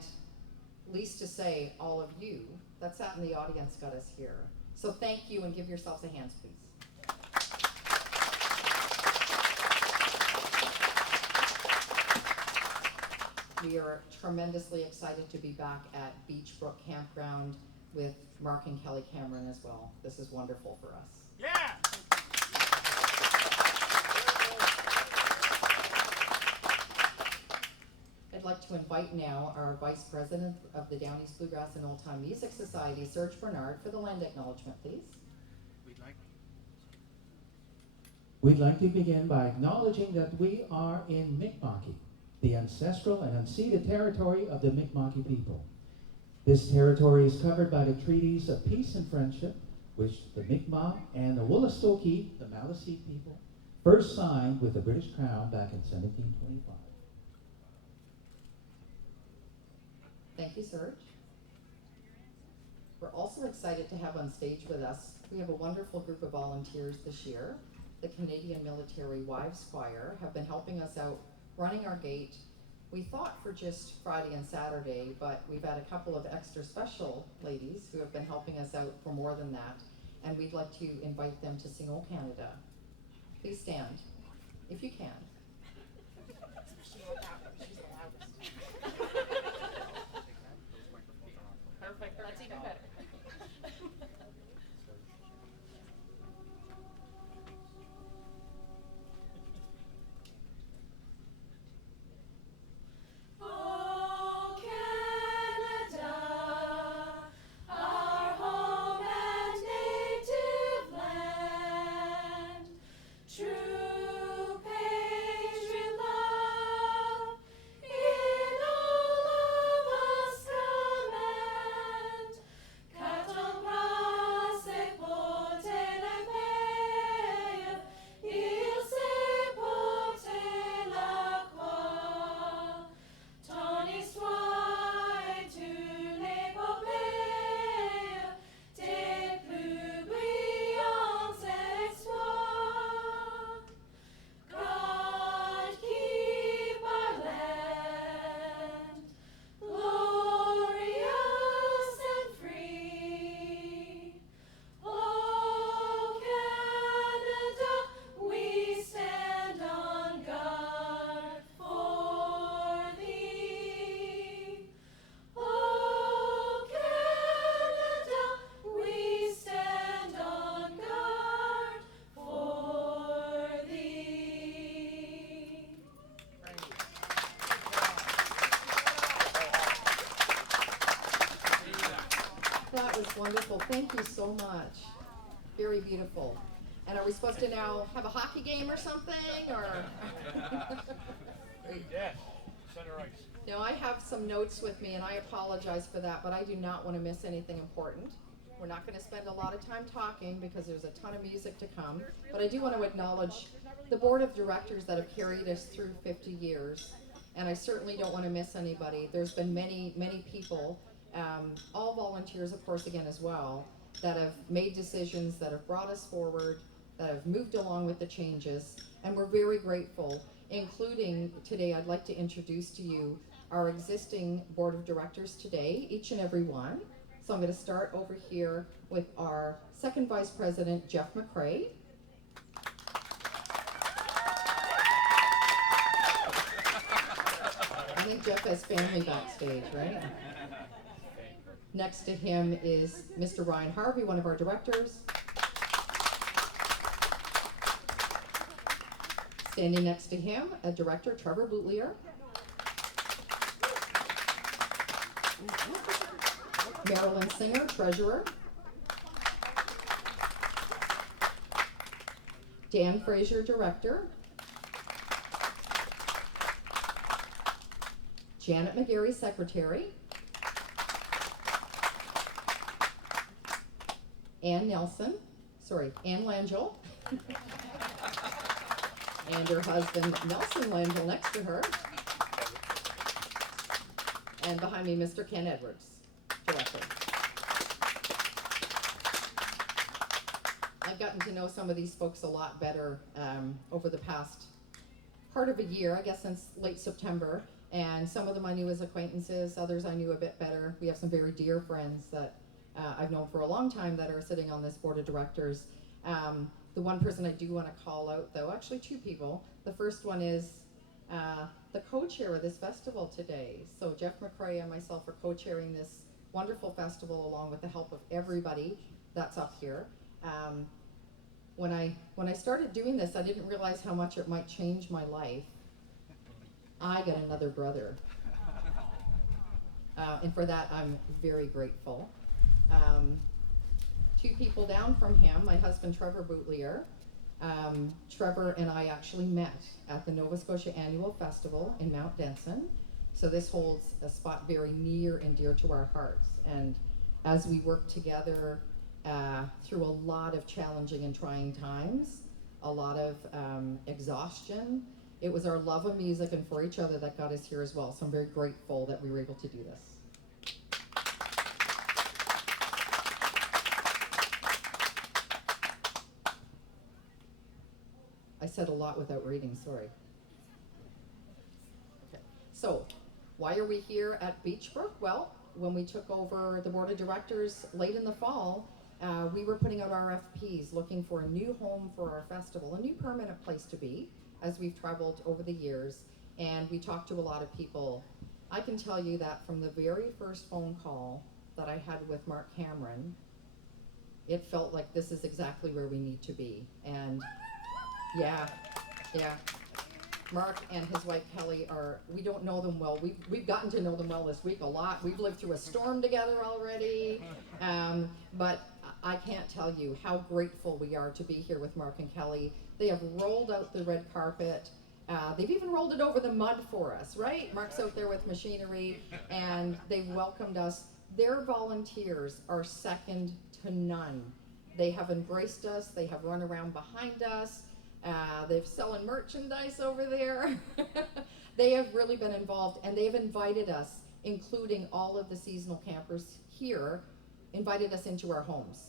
least to say, all of you that sat in the audience got us here. So thank you, and give yourselves a hand, please. We are tremendously excited to be back at Beechbrook Campground with Mark and Kelly Cameron as well. This is wonderful for us. Yeah! I'd like to invite now our Vice President of the Down East Bluegrass and Oldtime Music Society, Serge Bernard, for the land acknowledgement, please. We'd like to begin by acknowledging that we are in Mi'kmaq, the ancestral and unceded territory of the Mi'kmaq people. This territory is covered by the treaties of peace and friendship, which the Mi'kmaq and the Wolastoqey, the Maliseet people, first signed with the British Crown back in 1725. Thank you, Serge. We're also excited to have on stage with us, we have a wonderful group of volunteers this year. The Canadian Military Wives Choir have been helping us out running our gate. We thought for just Friday and Saturday, but we've had a couple of extra special ladies who have been helping us out for more than that, and we'd like to invite them to sing "O Canada." Please stand, if you can. Perfect, that's even better. Oh, Canada, our home and native land, true patriot love in all of us command. Cattle brase porte la paix, il se porte la croix. Ton histoire est une épopée, tes plus brillants exploits. God keep our land glorious and free. Oh, Canada, we stand on guard for thee. Oh, Canada, we stand on guard for thee. That was wonderful. Thank you so much. Very beautiful. And are we supposed to now have a hockey game or something, or? Yes, center ice. Now, I have some notes with me, and I apologize for that, but I do not want to miss anything important. We're not going to spend a lot of time talking because there's a ton of music to come, but I do want to acknowledge the board of directors that have carried us through 50 years, and I certainly don't want to miss anybody. There's been many, many people, all volunteers, of course, again, as well, that have made decisions, that have brought us forward, that have moved along with the changes, and we're very grateful, including today, I'd like to introduce to you our existing board of directors today, each and every one. So I'm going to start over here with our second vice president, Jeff McCrae. I think Jeff has family backstage, right? Next to him is Mr. Ryan Harvey, one of our directors. Standing next to him, a director, Trevor Boutlier. Marilyn Singer, treasurer. Dan Fraser, director. Janet McGarry, secretary. Ann Langell. And her husband, Nelson Langell, next to her. And behind me, Mr. Ken Edwards, director. I've gotten to know some of these folks a lot better over the past part of a year, I guess since late September. And some of them I knew as acquaintances, others I knew a bit better. We have some very dear friends that I've known for a long time that are sitting on this board of directors. The one person I do want to call out, though, actually two people. The first one is the co-chair of this festival today. So Jeff McCrae and myself are co-chairing this wonderful festival along with the help of everybody that's up here. When I started doing this, I didn't realize how much it might change my life. I got another brother. And for that, I'm very grateful. Two people down from him, my husband Trevor Boutlier. Trevor and I actually met at the Nova Scotia Annual Festival in Mount Denson. So this holds a spot very near and dear to our hearts. And as we work together through a lot of challenging and trying times, a lot of exhaustion, it was our love of music and for each other that got us here as well. So I'm very grateful that we were able to do this. I said a lot without reading, sorry. Okay. So, why are we here at Beechbrook? Well, when we took over the board of directors late in the fall, we were putting out RFPs looking for a new home for our festival, a new permanent place to be as we've traveled over the years, and we talked to a lot of people. I can tell you that from the very first phone call that I had with Mark Cameron, it felt like this is exactly where we need to be. And yeah. Mark and his wife Kelly we don't know them well. We've gotten to know them well this week a lot. We've lived through a storm together already. But I can't tell you how grateful we are to be here with Mark and Kelly. They have rolled out the red carpet. They've even rolled it over the mud for us, right? Mark's out there with machinery, and they've welcomed us. Their volunteers are second to none. They have embraced us. They have run around behind us. They're selling merchandise over there. They have really been involved, and they've invited us, including all of the seasonal campers here, invited us into our homes.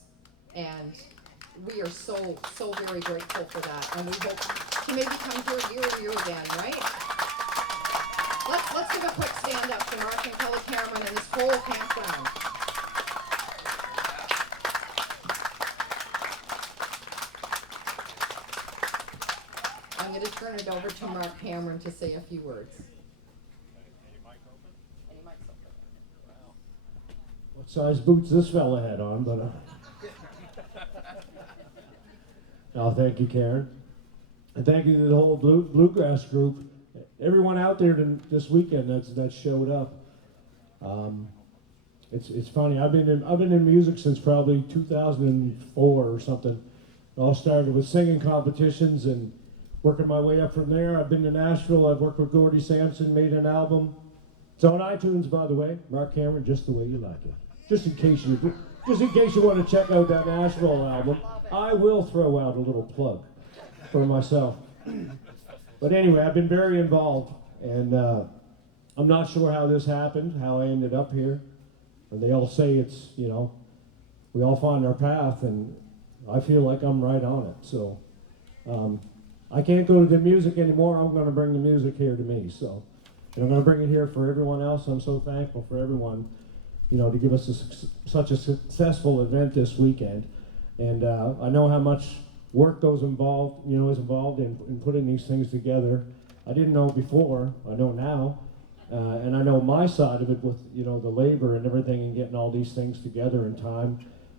And we are so very grateful for that, and we hope to maybe come here year and year again, right? Let's give a quick stand up for Mark and Kelly Cameron and this whole campground. I'm going to turn it over to Mark Cameron to say a few words. What size boots this fella had on, but thank you, Karen. And thank you to the whole Bluegrass group. Everyone out there this weekend that showed up. It's funny. I've been in music since probably 2004 or something. It all started with singing competitions and working my way up from there. I've been to Nashville. I've worked with Gordie Sampson, made an album. It's on iTunes, by the way. Mark Cameron, Just the Way You Like It. Just in case you want to check out that Nashville album, I will throw out a little plug for myself. But anyway, I've been very involved, and I'm not sure how this happened, how I ended up here. And they all say it's, we all find our path, and I feel like I'm right on it. So I can't go to the music anymore. I'm going to bring the music here to me. So, and I'm going to bring it here for everyone else. I'm so thankful for everyone, to give us such a successful event this weekend. And I know how much work is involved in putting these things together. I didn't know before. I know now. And I know my side of it with, the labor and everything and getting all these things together in time.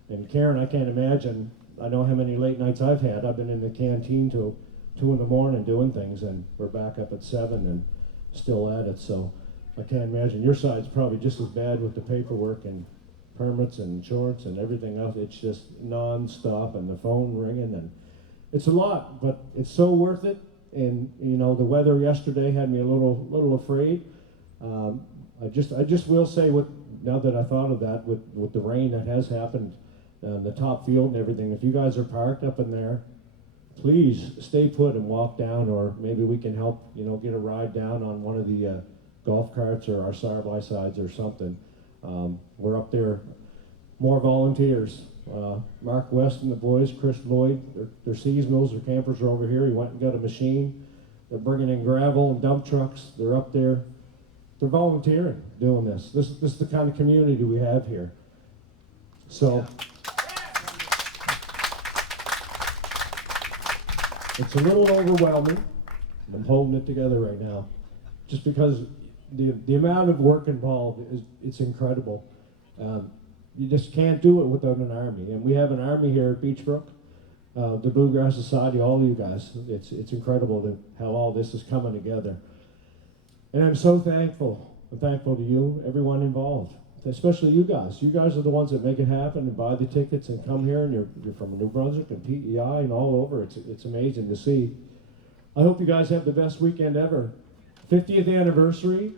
And Karen, I can't imagine. I know how many late nights I've had. I've been in the canteen till 2 a.m. doing things, and we're back up at 7 and still at it. So I can't imagine your side's probably just as bad with the paperwork and permits and insurance and everything else. It's just non-stop, and the phone ringing, and it's a lot, but it's so worth it. And you know, the weather yesterday had me a little afraid. I just will say, now that I thought of that, with the rain that has happened, the top field and everything, if you guys are parked up in there, please stay put and walk down, or maybe we can help, you know, get a ride down on one of the golf carts or our side-by-sides or something. We're up there, more volunteers. Mark West and the boys, Chris Lloyd, they're seasonals, their campers are over here. He went and got a machine. They're bringing in gravel and dump trucks. They're up there. They're volunteering, doing this. This is the kind of community we have here. So it's a little overwhelming. I'm holding it together right now, just because the amount of work involved it's incredible. You just can't do it without an army, and we have an army here at Beechbrook, the Bluegrass Society, all of you guys. It's incredible how all this is coming together, and I'm so thankful. I'm thankful to you, everyone involved, especially you guys. You guys are the ones that make it happen and buy the tickets and come here, and you're from New Brunswick and PEI and all over. It's amazing to see. I hope you guys have the best weekend ever. 50th anniversary.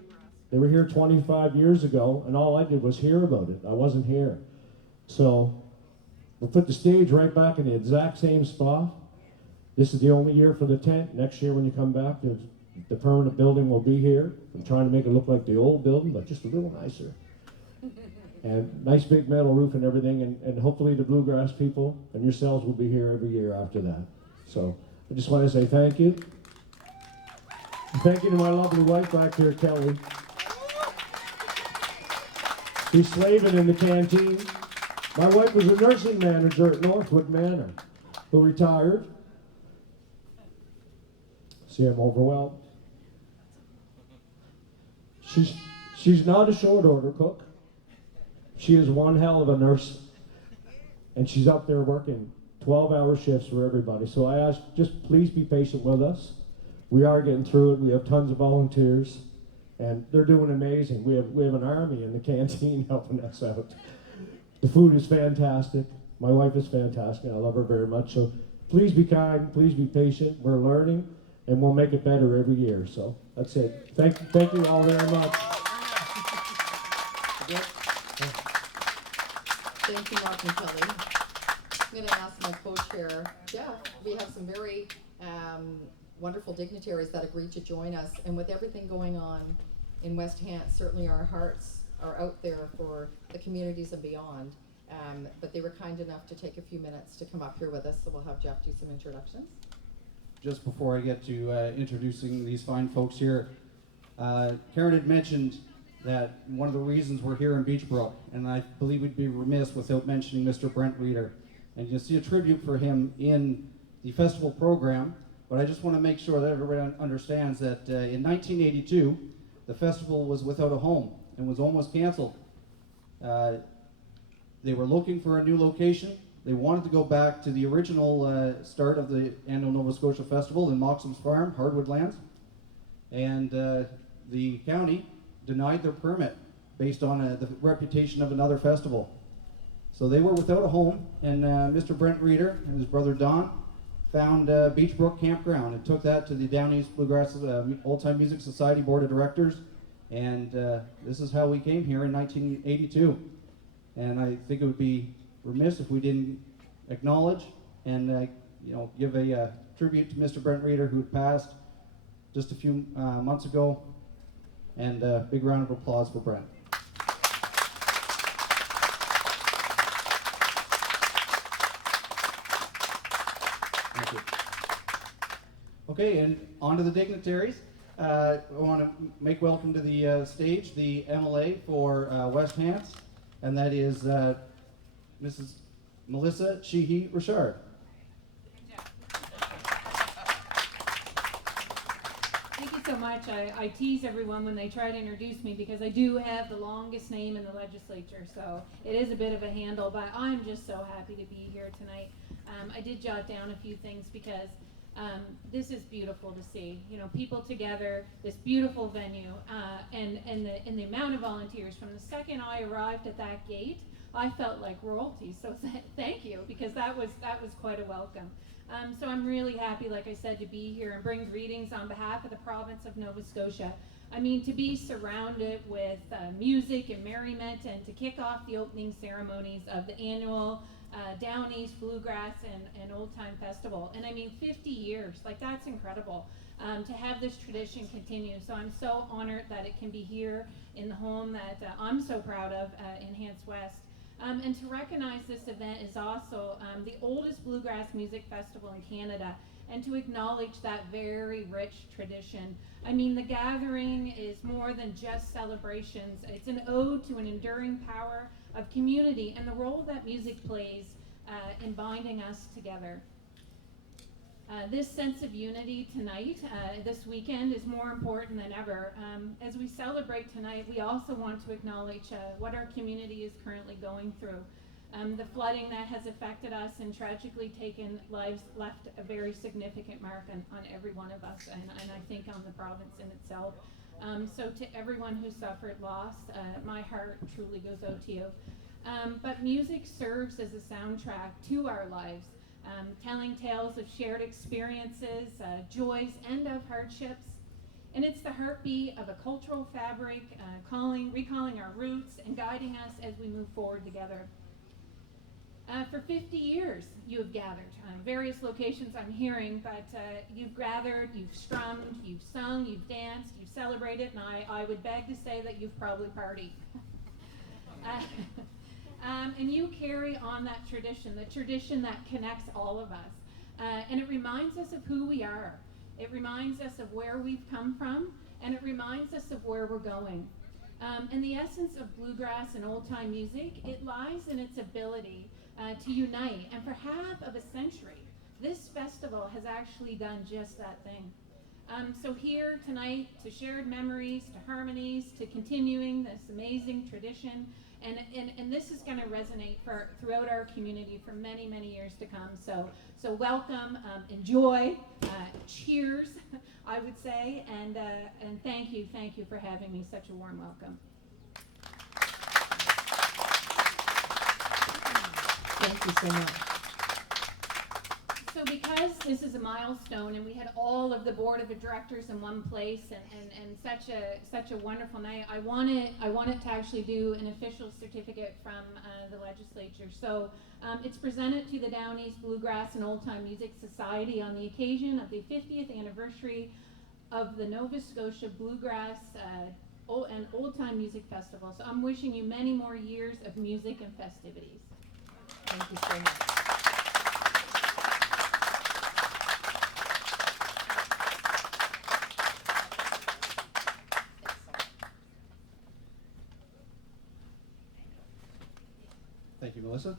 They were here 25 years ago, and all I did was hear about it. I wasn't here. So we'll put the stage right back in the exact same spot. This is the only year for the tent. Next year when you come back, the permanent building will be here. I'm trying to make it look like the old building, but just a little nicer. And nice big metal roof and everything, and hopefully the Bluegrass people and yourselves will be here every year after that. So I just want to say thank you. And thank you to my lovely wife back here, Kelly. She's slaving in the canteen. My wife was a nursing manager at Northwood Manor, who retired. See, I'm overwhelmed. She's not a short order cook. She is one hell of a nurse, and she's up there working 12-hour shifts for everybody. So I ask, just please be patient with us. We are getting through it. We have tons of volunteers, and they're doing amazing. We have an army in the canteen helping us out. The food is fantastic. My wife is fantastic. I love her very much. So please be kind. Please be patient. We're learning, and we'll make it better every year. So that's it. Thank you all very much. Thank you, Mark and Kelly. I'm going to ask my co-chair, Jeff. We have some very wonderful dignitaries that agreed to join us. And with everything going on in West Hants, certainly our hearts are out there for the communities and beyond. But they were kind enough to take a few minutes to come up here with us. So we'll have Jeff do some introductions. Just before I get to introducing these fine folks here, Karen had mentioned that one of the reasons we're here in Beechbrook, and I believe we'd be remiss without mentioning Mr. Brent Reeder. And you'll see a tribute for him in the festival program, but I just want to make sure that everybody understands that in 1982, the festival was without a home and was almost canceled. They were looking for a new location. They wanted to go back to the original start of the annual Nova Scotia Festival in Moxham's Farm, Hardwood Lands, and the county denied their permit based on the reputation of another festival. So they were without a home, and Mr. Brent Reeder and his brother Don found Beechbrook Campground and took that to the Down East Bluegrass Oldtime Music Society Board of Directors, and this is how we came here in 1982. And I think it would be remiss if we didn't acknowledge and give a tribute to Mr. Brent Reeder, who had passed just a few months ago. And a big round of applause for Brent. Thank you. Okay, and on to the dignitaries. I want to make welcome to the stage the MLA for West Hants, and that is Mrs. Melissa Sheehy Richard. So much. I tease everyone when they try to introduce me because I do have the longest name in the legislature, so it is a bit of a handle, but I'm just so happy to be here tonight. I did jot down a few things because This is beautiful to see. You know, people together, this beautiful venue, and the amount of volunteers. From the second I arrived at that gate, I felt like royalty. So thank you, because that was quite a welcome. So I'm really happy, like I said, to be here and bring greetings on behalf of the province of Nova Scotia. I mean, to be surrounded with music and merriment, and to kick off the opening ceremonies of the annual Down East Bluegrass and Oldtime Festival. And I mean, 50 years, like that's incredible to have this tradition continue. So I'm so honored that it can be here in the home that I'm so proud of in Hants West. And to recognize this event is also the oldest bluegrass music festival in Canada, and to acknowledge that very rich tradition. I mean, the gathering is more than just celebrations. It's an ode to an enduring power of community and the role that music plays in binding us together. This sense of unity tonight, this weekend, is more important than ever. As we celebrate tonight, we also want to acknowledge what our community is currently going through. The flooding that has affected us and tragically taken lives left a very significant mark on every one of us, and I think on the province in itself. So to everyone who suffered loss, my heart truly goes out to you. But music serves as a soundtrack to our lives, telling tales of shared experiences, joys, and of hardships. And it's the heartbeat of a cultural fabric, recalling our roots and guiding us as we move forward together. For 50 years, you have gathered. Various locations I'm hearing, but you've gathered, you've strummed, you've sung, you've danced, you've celebrated, and I would beg to say that you've probably partied. And you carry on that tradition, the tradition that connects all of us. And it reminds us of who we are. It reminds us of where we've come from, and it reminds us of where we're going. And the essence of bluegrass and old-time music, it lies in its ability to unite. And for half of a century, this festival has actually done just that thing. So here tonight, to shared memories, to harmonies, to continuing this amazing tradition, and this is going to resonate throughout our community for many, many years to come. So welcome, enjoy, cheers, I would say, and thank you for having me. Such a warm welcome. Thank you so much. So because this is a milestone, and we had all of the board of directors in one place, and such a wonderful night, I wanted to actually do an official certificate from the legislature. So it's presented to the Down East Bluegrass and Oldtime Music Society on the occasion of the 50th anniversary of the Nova Scotia Bluegrass and Oldtime Music Festival. So I'm wishing you many more years of music and festivities. Thank you so much. Thank you, Melissa.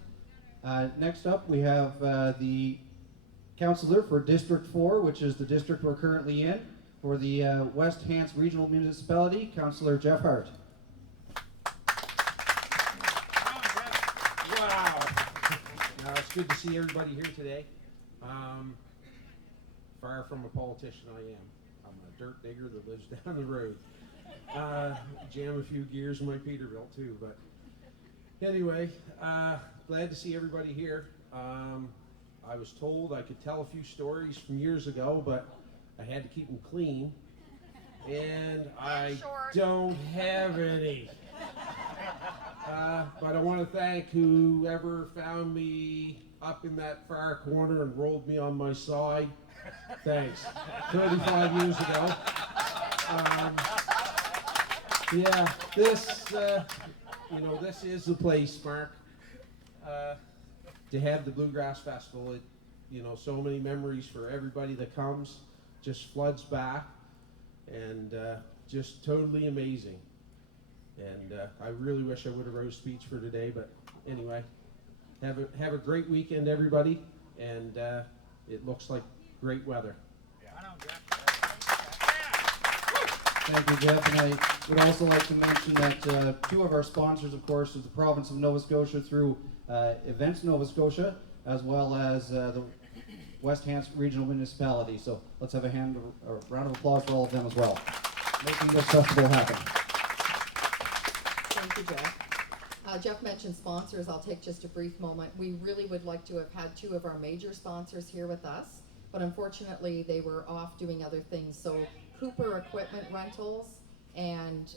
Next up, we have the councillor for District 4, which is the district we're currently in, for the West Hants Regional Municipality, Councillor Jeff Hart. Wow. It's good to see everybody here today. Far from a politician I am. I'm a dirt digger that lives down the road. Jam a few gears in my Peterbilt too, but anyway, glad to see everybody here. I was told I could tell a few stories from years ago, but I had to keep them clean, and I don't have any. But I want to thank whoever found me up in that far corner and rolled me on my side. Thanks. 35 years ago. Yeah, this is the place, Mark, to have the Bluegrass Festival. So many memories for everybody that comes, just floods back, and just totally amazing. And I really wish I would have wrote a speech for today, but anyway, have a great weekend, everybody, and it looks like great weather. Thank you, Jeff. And I would also like to mention that two of our sponsors, of course, is the province of Nova Scotia through Events Nova Scotia, as well as the West Hants Regional Municipality. So let's have a round of applause for all of them as well, making this festival happen. Thank you, Jeff. Jeff mentioned sponsors. I'll take just a brief moment. We really would like to have had two of our major sponsors here with us, but unfortunately they were off doing other things. So Cooper Equipment Rentals and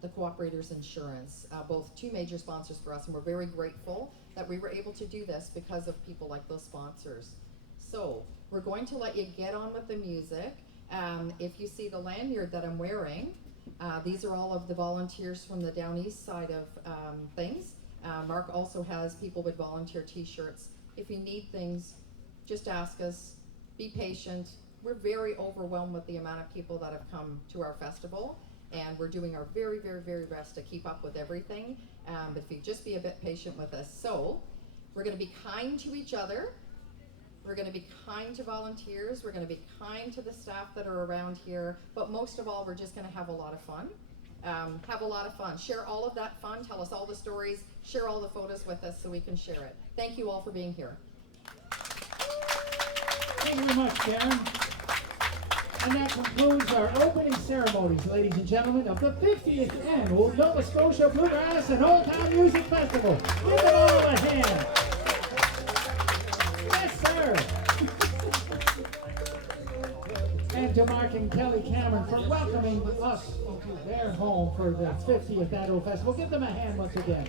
the Cooperators Insurance, both two major sponsors for us, and we're very grateful that we were able to do this because of people like those sponsors. So we're going to let you get on with the music. If you see the lanyard that I'm wearing, these are all of the volunteers from the Down East side of things. Mark also has people with volunteer t-shirts. If you need things, just ask us. Be patient. We're very overwhelmed with the amount of people that have come to our festival, and we're doing our very, very, very best to keep up with everything. But if you just be a bit patient with us. So we're going to be kind to each other. We're going to be kind to volunteers. We're going to be kind to the staff that are around here. But most of all, we're just going to have a lot of fun. Have a lot of fun. Share all of that fun. Tell us all the stories. Share all the photos with us so we can share it. Thank you all for being here. Thank you very much, Karen. And that concludes our opening ceremonies, ladies and gentlemen, of the 50th Annual Nova Scotia Bluegrass and Oldtime Music Festival. Give them all a hand. Yes, sir. And to Mark and Kelly Cameron for welcoming us into their home for the 50th Annual Festival. Give them a hand once again.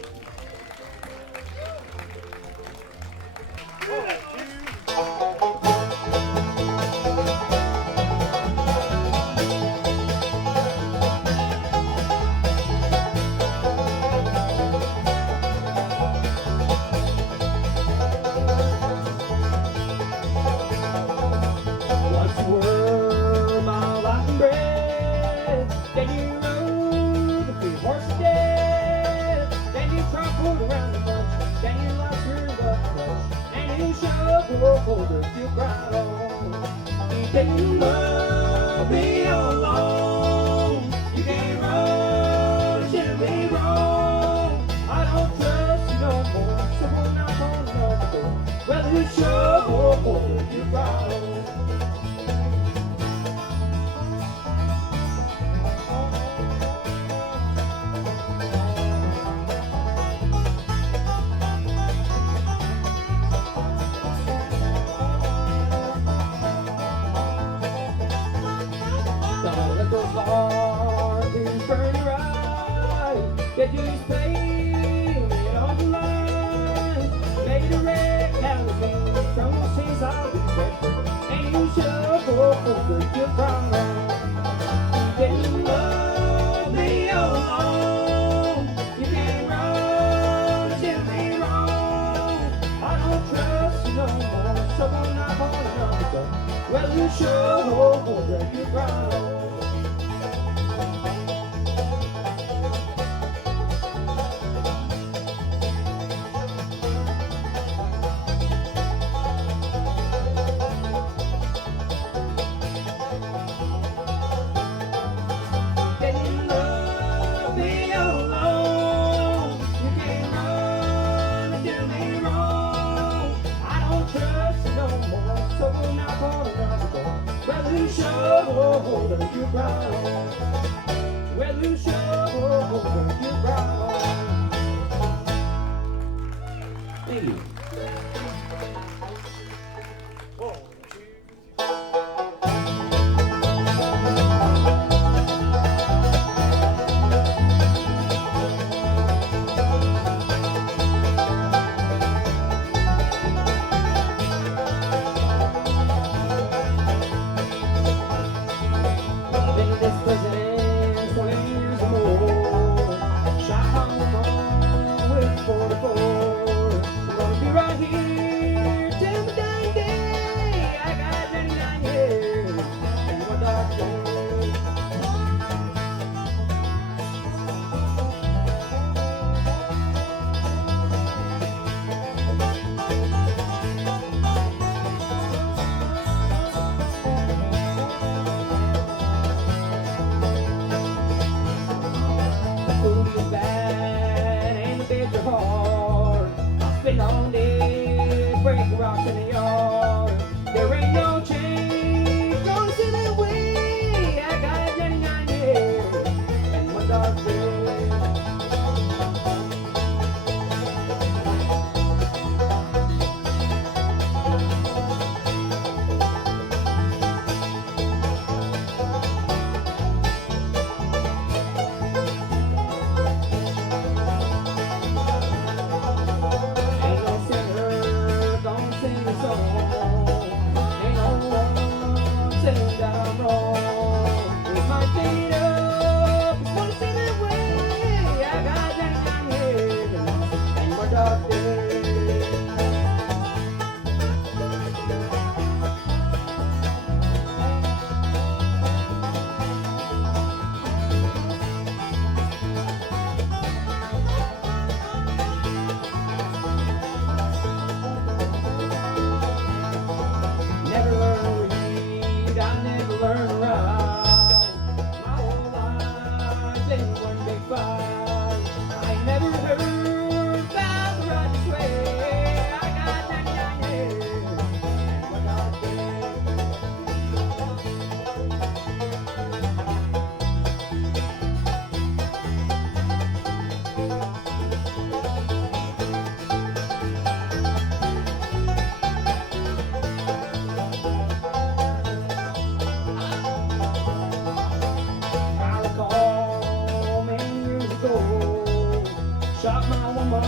Shot my woman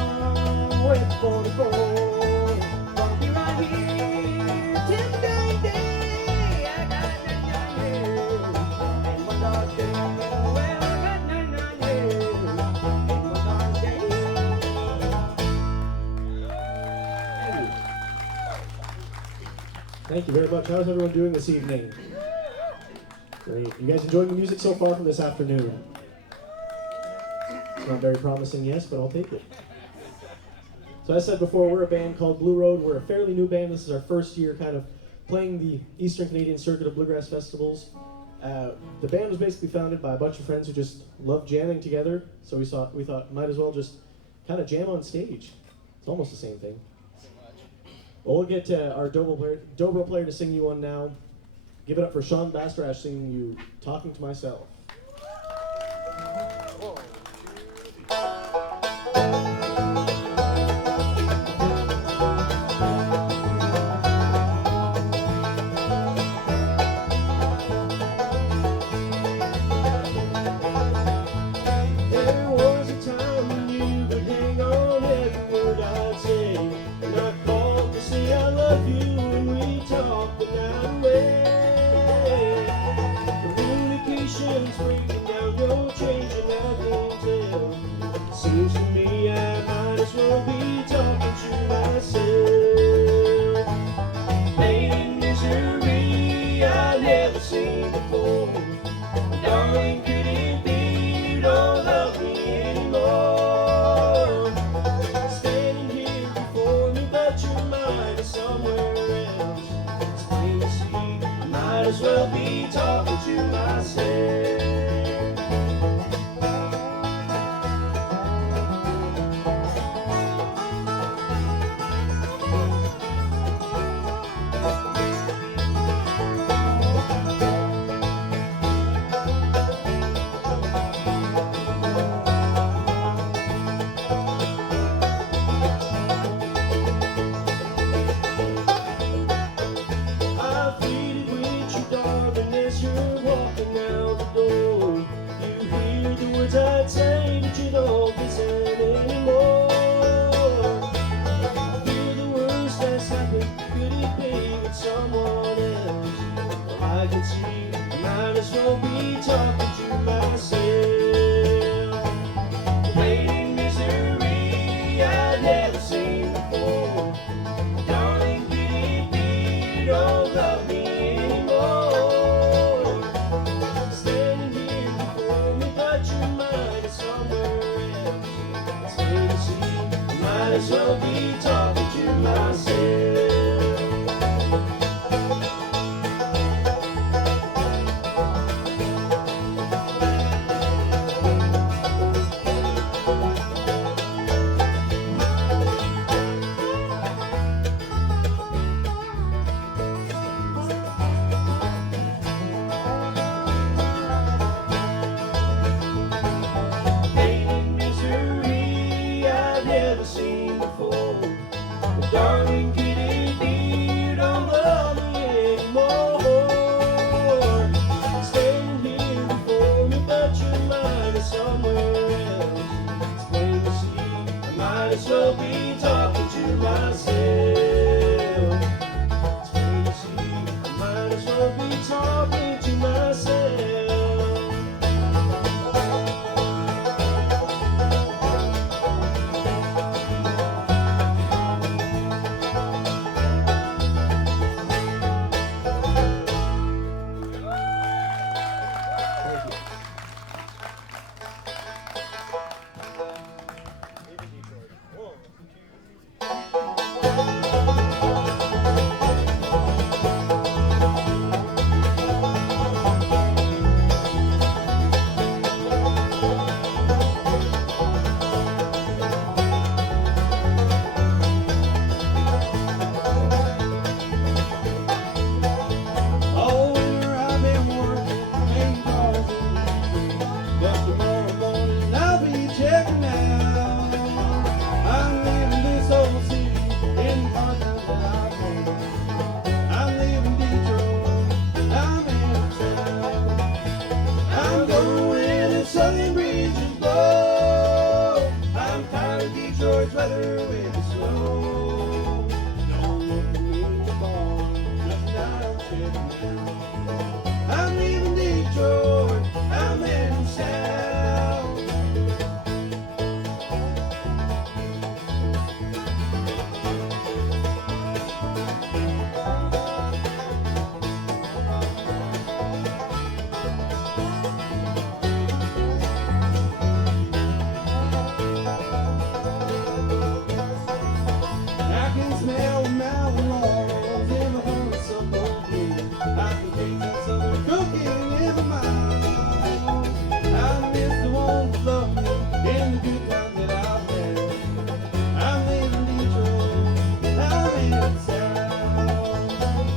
with 44. Gonna be right here till the dying day. I got 99 years and one dog day. Well, I got 99 years and one dog day. Thank you very much. How's everyone doing this evening? Great. You guys enjoying the music so far from this afternoon? It's not very promising, yes, but I'll take it. So as I said before, we're a band called Blue Road. We're a fairly new band. This is our first year kind of playing the Eastern Canadian circuit of bluegrass festivals. The band was basically founded by a bunch of friends who just loved jamming together. So we thought might as well just kind of jam on stage. It's almost the same thing. Well, we'll get our dobro player to sing you one now. Give it up for Sean Bastrash singing you Talking to Myself. There was a time when you could hang on every word I'd say, and I called to say I love you, and we talked the night away. Communication's breaking down, you're changing, I can tell. Seems to me I might as well be talking to myself. Pain and misery I never seen before. Darling, could it be you don't love me anymore? Standing here before me, but your mind is somewhere else. It's plain to see I might as well be talking to myself. I pleaded with you, darling, as you're walking out the door. You hear the words I'd say, but you don't listen anymore. I fear the worst has happened. Could it be with someone else? Well, I can see I might as well be talking to myself. Pain and misery I've never seen before. Darling, could it be you don't love me anymore? Standing here before me, but your mind is somewhere else. It's plain to see I might as well be talking to myself. Pain and misery I've never seen before. But darling, could it be you don't love me anymore? Standing here before me, but your mind is somewhere else. It's plain to see I might as well be talking to myself. It's plain to see I might as well be talking to myself. All winter I've been working, making calls and leaving. But tomorrow morning I'll be checking out. I'm leaving this old city in the country that I came. I'm leaving Detroit, I'm heading south. I'm going where the southern breezes blow. I'm tired Detroit's weather with the snow. Don't look at me anymore, just not checking now. I'm leaving Detroit, I'm heading south. I can smell the mountain laurels in the honeysuckle bloom. I can taste that southern cooking in my mouth. I miss the ones that love me in the good times that I've had. I'm leaving Detroit, I'm headed south.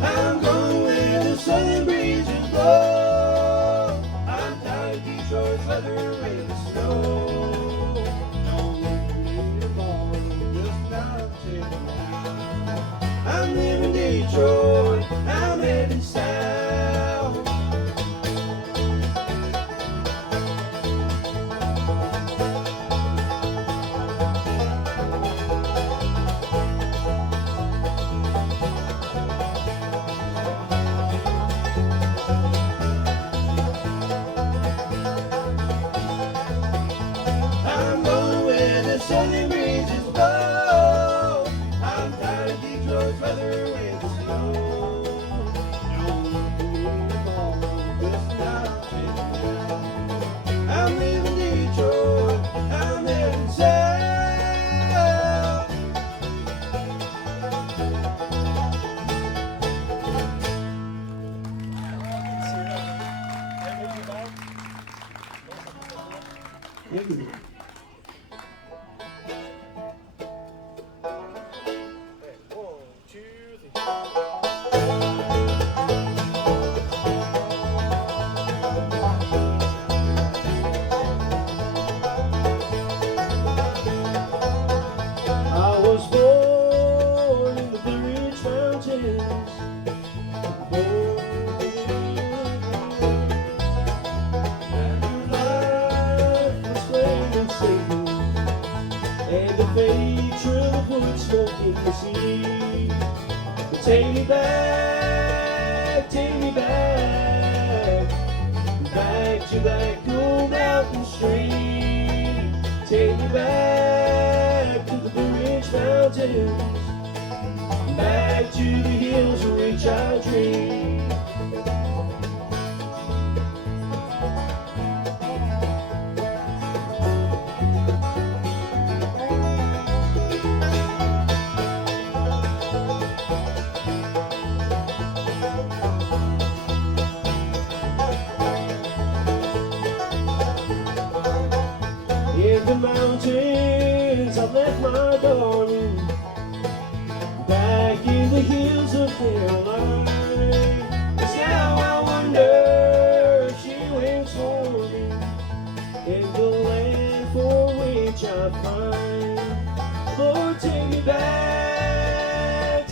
I'm going where the southern breezes blow. I'm tired of Detroit's weather with the snow. Don't look for me tomorrow, just not checking out. I'm leaving Detroit, I'm heading south. I'm going where the southern breezes blow. I'm tired of Detroit's weather with the snow. Don't look for me tomorrow, just not checking out. I'm leaving Detroit, I'm heading south. Thank you. I was born in the Blue Ridge Mountains. Born life was plain and simple, and the fate trail of wood smoke in the sea. But take me back, back to that cool mountain stream. Take me back to the Blue Ridge Mountains, back to the hills of which I dream. In the mountains, I left my darling, back in the hills of Caroline. 'Cause now I wonder if she waits for me in the land for which I pine. Lord, take me back,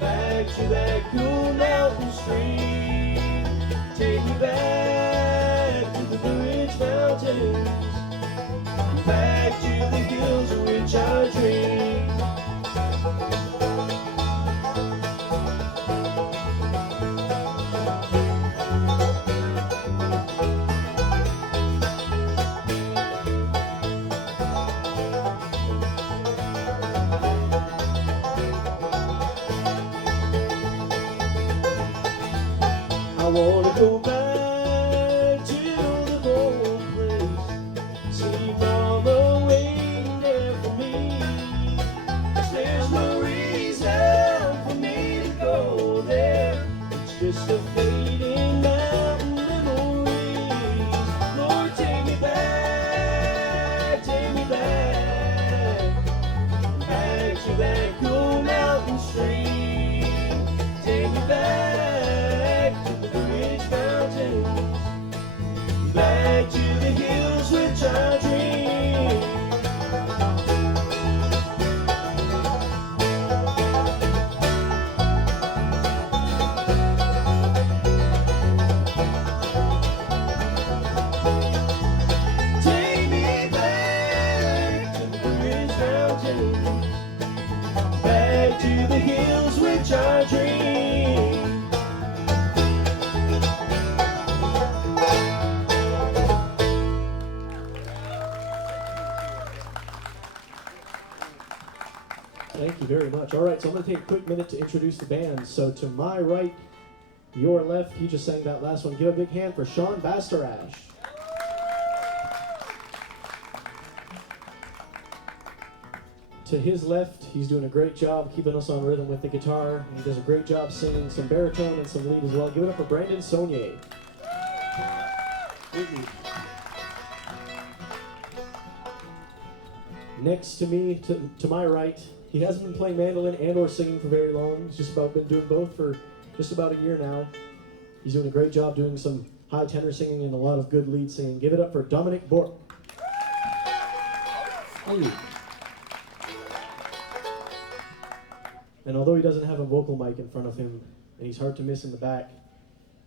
back to that cool mountain stream. Take me back to the Blue Ridge Mountains, back to the hills of which I dream. I wanna go back to the old place, see mama waiting there for me. 'Cause there's no reason for me to go there, it's just a fading mountain memories. Lord, take me back, back to that cool mountain stream. Take me back to the Blue Ridge Mountains. Thank you very much. All right, so I'm going to take a quick minute to introduce the band. So to my right, your left, he just sang that last one. Give a big hand for Sean Bastarash. To his left, he's doing a great job keeping us on rhythm with the guitar. And he does a great job singing some baritone and some lead as well. Give it up for Brandon Saunier. Next to me, to my right, he hasn't been playing mandolin and or singing for very long. He's just about been doing both for just about a year now. He's doing a great job doing some high tenor singing and a lot of good lead singing. Give it up for Dominic Bork. And although he doesn't have a vocal mic in front of him, and he's hard to miss in the back,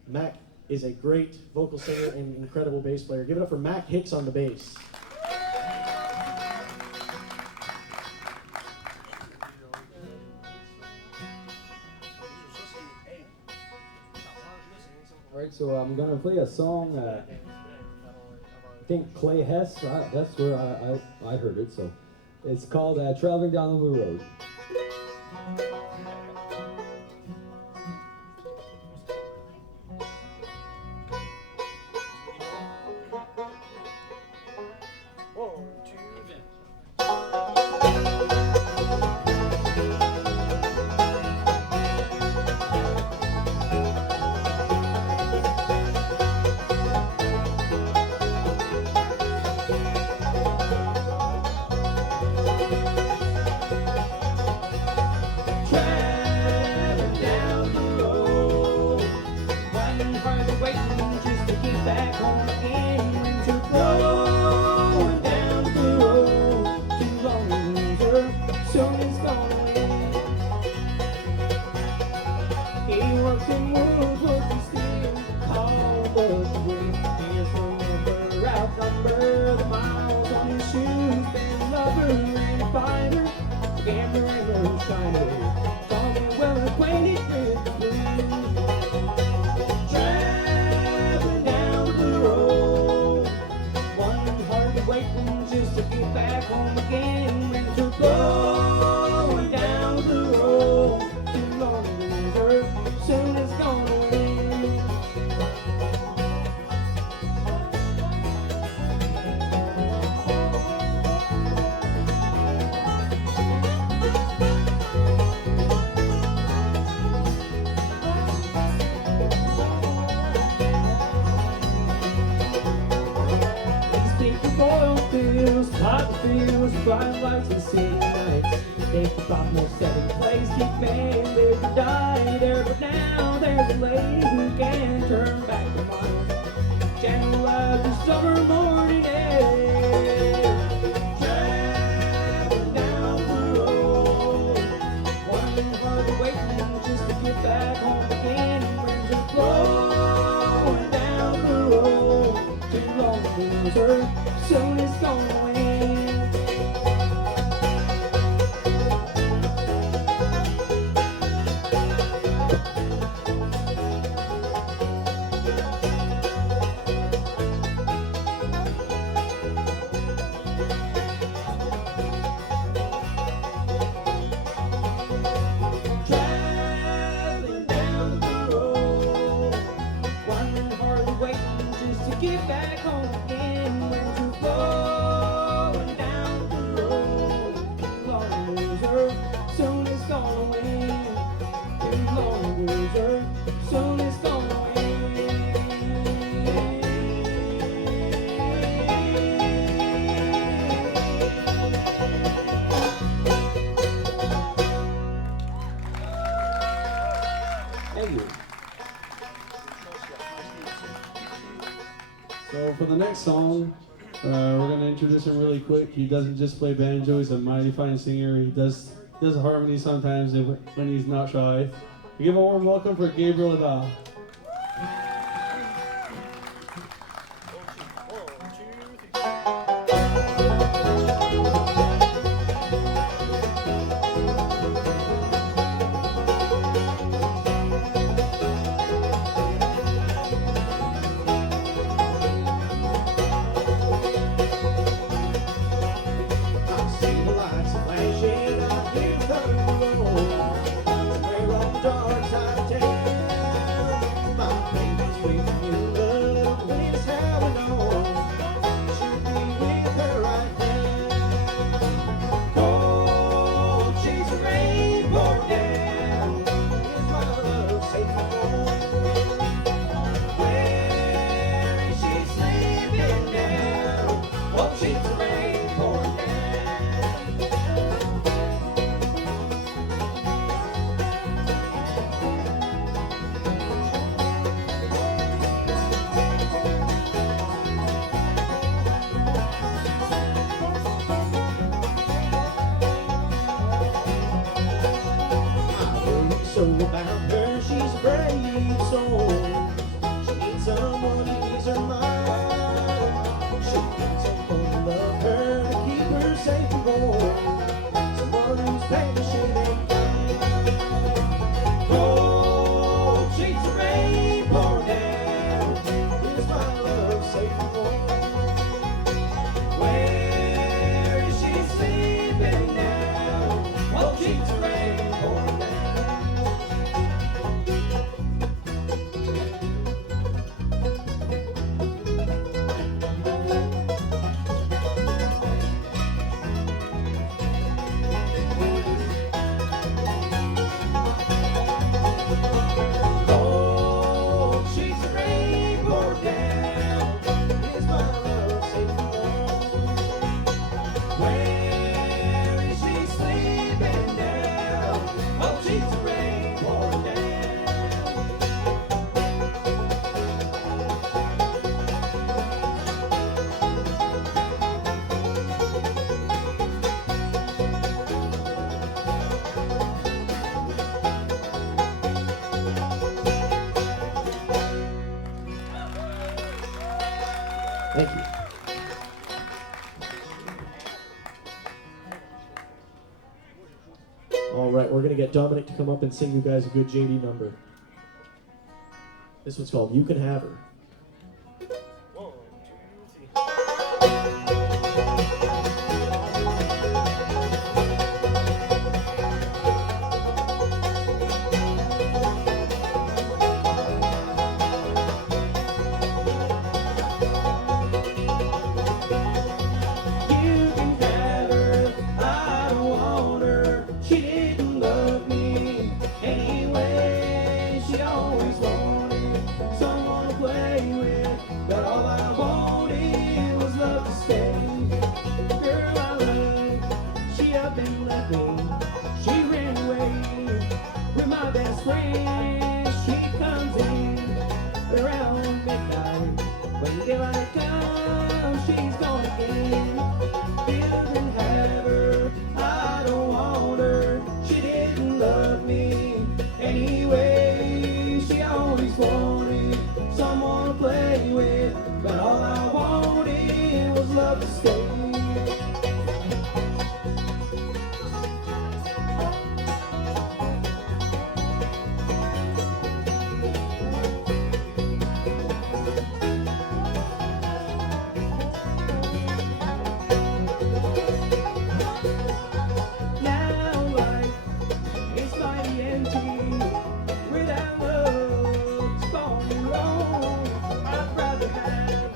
Mac is a great vocal singer and incredible bass player. Give it up for Mac Hicks on the bass. Alright, so I'm gonna play a song, I think Clay Hess, that's where I heard it, so it's called Traveling Down the Blue Road. bright lights and city nights. Think about no setting place, keep man, live or die there. But now there's a lady who can turn back the miles. Channel as the summer morning air. Traveling down the road, wondering hard to waiting just to get back home again. Winds are blowing down the road, too long to lose her, soon it's gonna win. Get back home again, winds are blowing down the road. Too long to lose her, soon it's gonna win. Too long to lose her, soon it's gonna win. Thank you. So for the next song, we're going to introduce him really quick. He doesn't just play banjo, he's a mighty fine singer. He does a harmony sometimes when he's not shy. We give a warm welcome for Gabriel Ladal. I see the lights flashing, I hear the so about her, she's a brave soul. She needs someone to ease her mind. She needs someone to love her, to keep her safe and warm. Someone who's patient and kind. Oh, she's a rain poured down. Is my love safe and warm? Where is she sleeping now? Oh, she's a rain poured down. Oh, she's a rain poured down. Is my love safe and warm? Where is she sleeping now? Oh, she's a rain poured down. Thank you. All right, we're going to get Dominic to come up and sing you guys a good JD number. This one's called You Can Have Her. You can have her, I don't want her. She didn't love me anyway. She always wanted someone to play with, but all I wanted was love to stay. Girl I love, she up and left me. She ran away with my best friend. She comes in around midnight. When daylight comes, she's gone again. You can have her, I don't want her. She didn't love me anyway. She always wanted someone to play with, but all I wanted was love to stay. Now life is mighty empty without love. It's going wrong. I'd rather have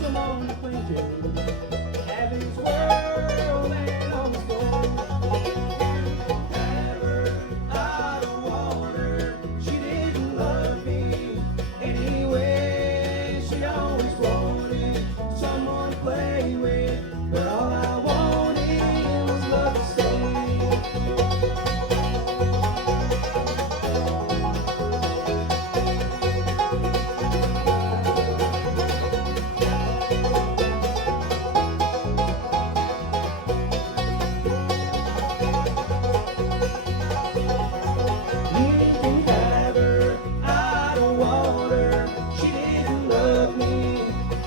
someone to cling to, have his world and all his gold. Have her, I don't want her. She didn't love me anyway. She always wanted someone to play with, but all I wanted was love to stay. You can have her, I don't want her. She didn't love me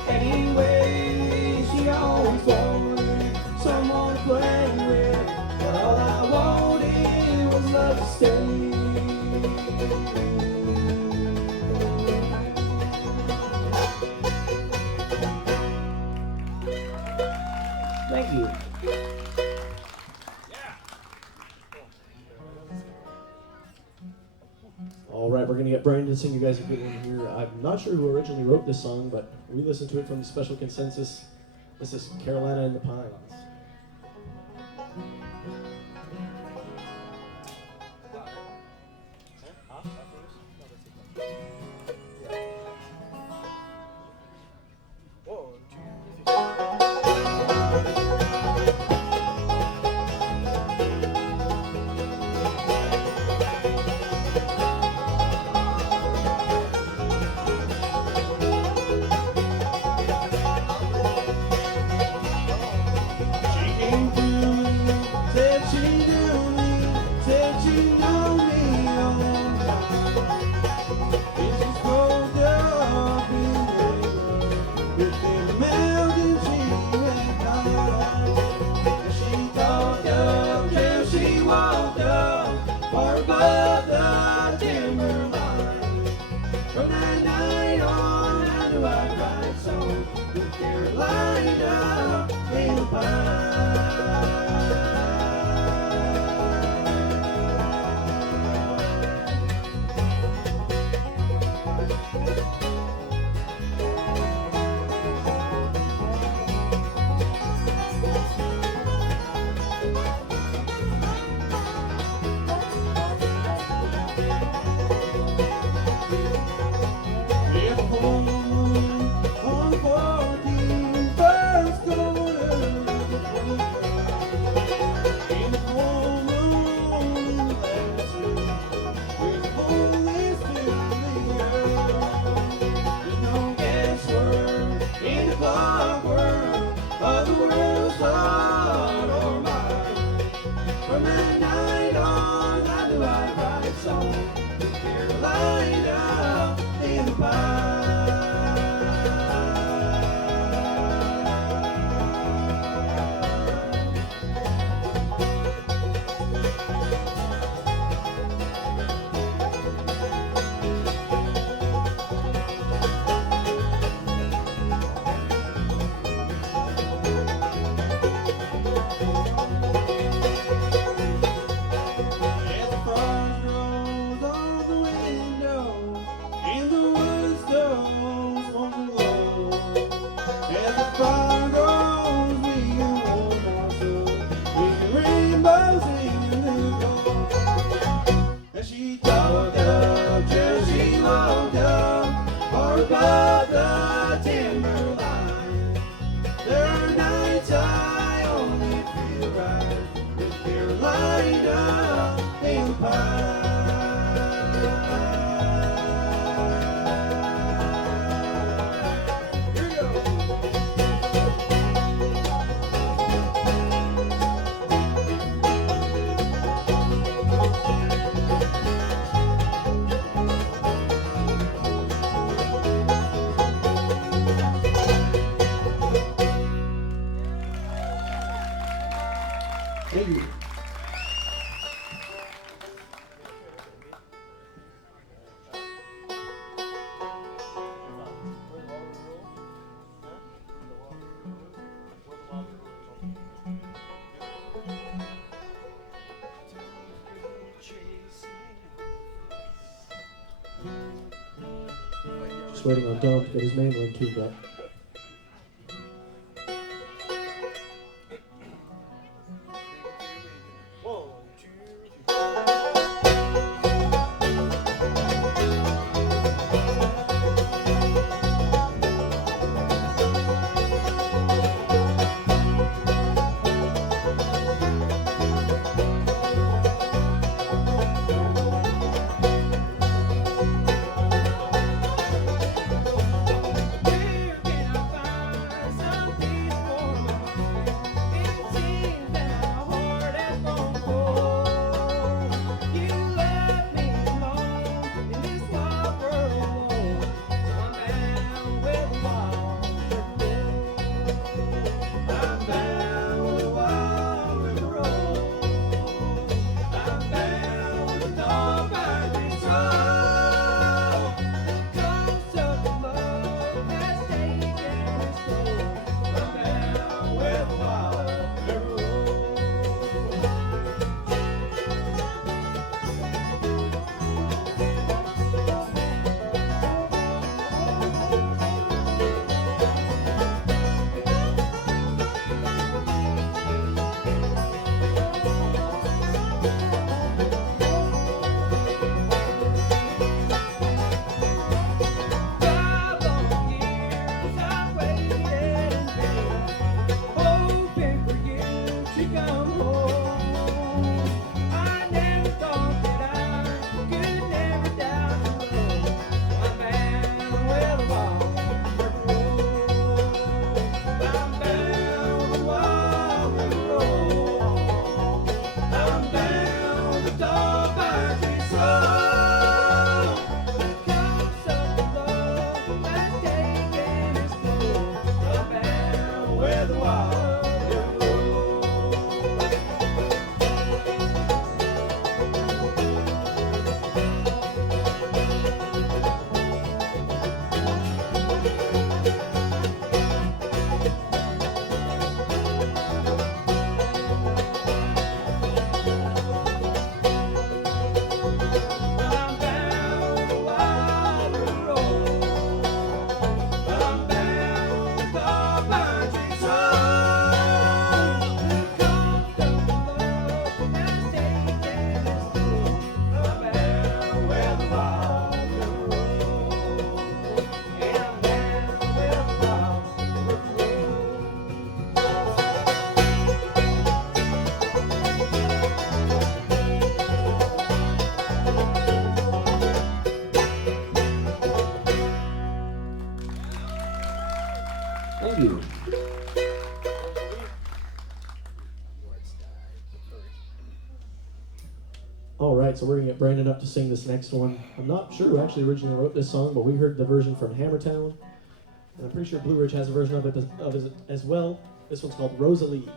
anyway. She always wanted someone to play with, but all I wanted was love to stay. Thank you. All right, we're going to get Brian to sing you guys a good one here. I'm not sure who originally wrote this song, but we listened to it from the Special Consensus. This is Carolina in the Pines. Just waiting on Dom to get his mandolin tuned up. Thank you. All right, so we're gonna get Brandon up to sing this next one. I'm not sure who actually originally wrote this song, but we heard the version from Hammertown, and I'm pretty sure Blue Ridge has a version of it as well. This one's called Rosalie.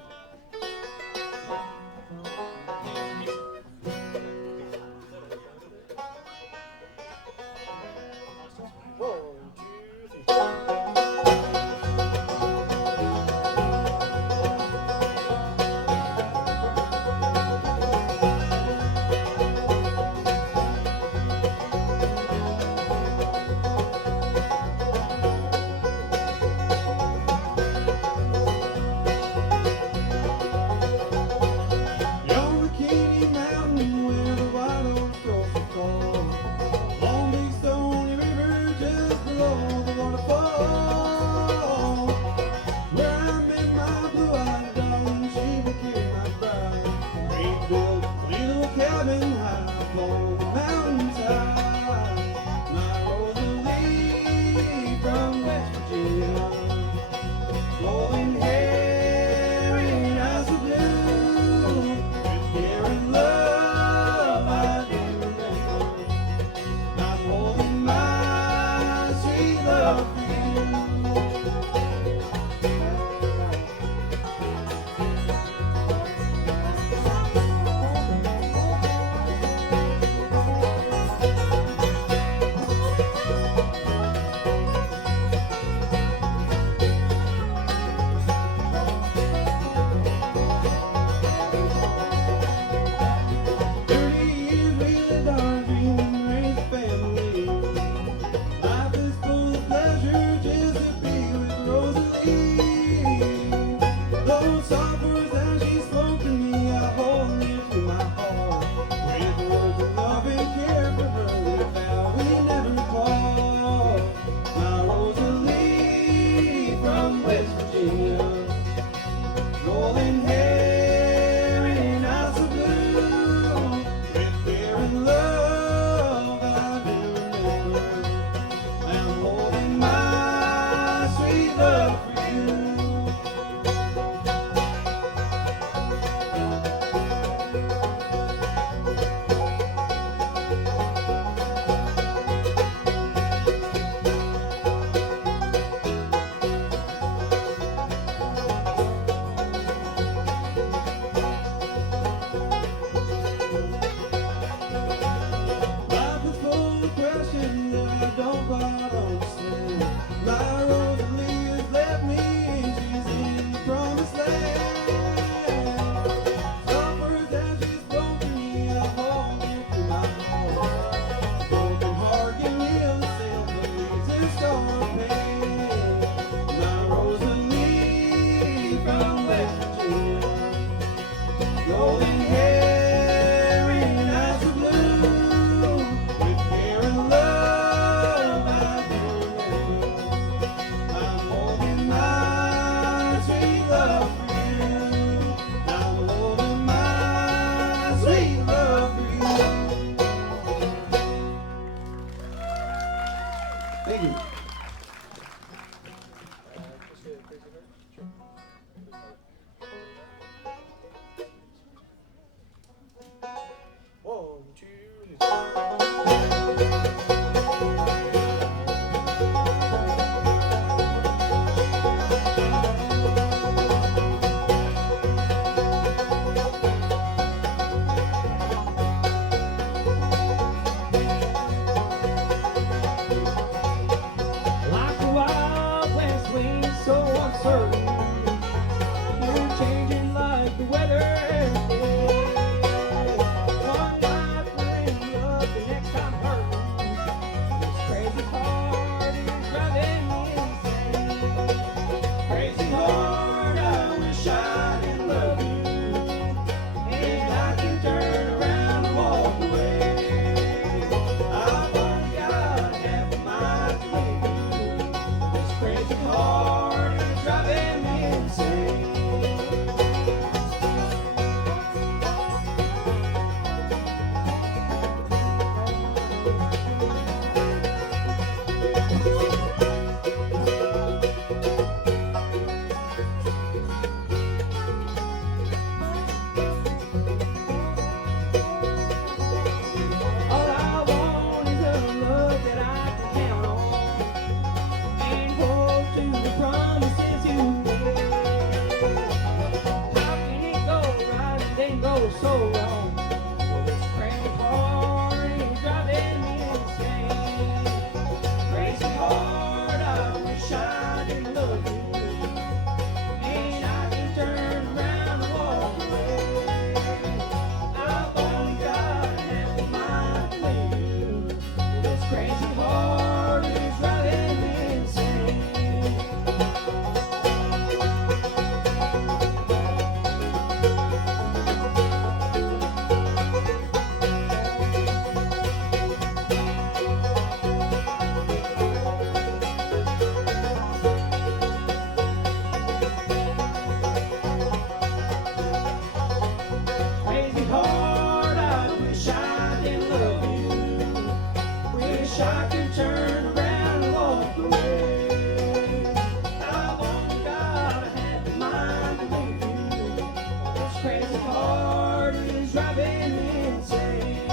One, two, Like the wild west wind, so uncertain. You're changing like the weather every day. One night we're in love, the next time hurting. This crazy heart is driving me insane. Crazy heart, I wish I didn't love you. And I can turn around and walk away. I've only got half of my dream. This crazy heart is driving me insane. All I want is a love that I can count on and hold to the promises you made. How can it go right and then go so wrong? Well, this crazy heart is driving me insane. Crazy heart, I wish I didn't love you. And I can turn around and walk away. I've only got half of my belief. This crazy heart is driving me insane. Crazy heart, I wish I didn't love you. Wish I could turn around and walk away. I've only got a half of my belief. This crazy heart is driving me insane.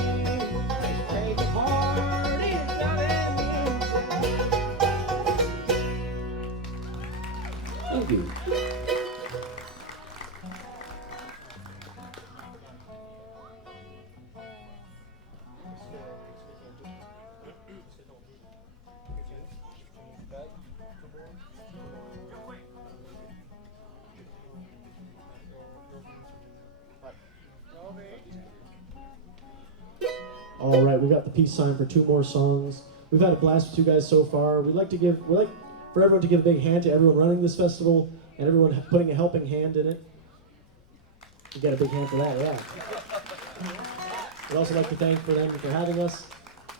This crazy heart is driving me insane. thank you. All right, we got the peace sign for 2 more songs. We've had a blast with you guys so far. We'd like for everyone to give a big hand to everyone running this festival and everyone putting a helping hand in it. You get a big hand for that, yeah. We'd also like to thank them for having us.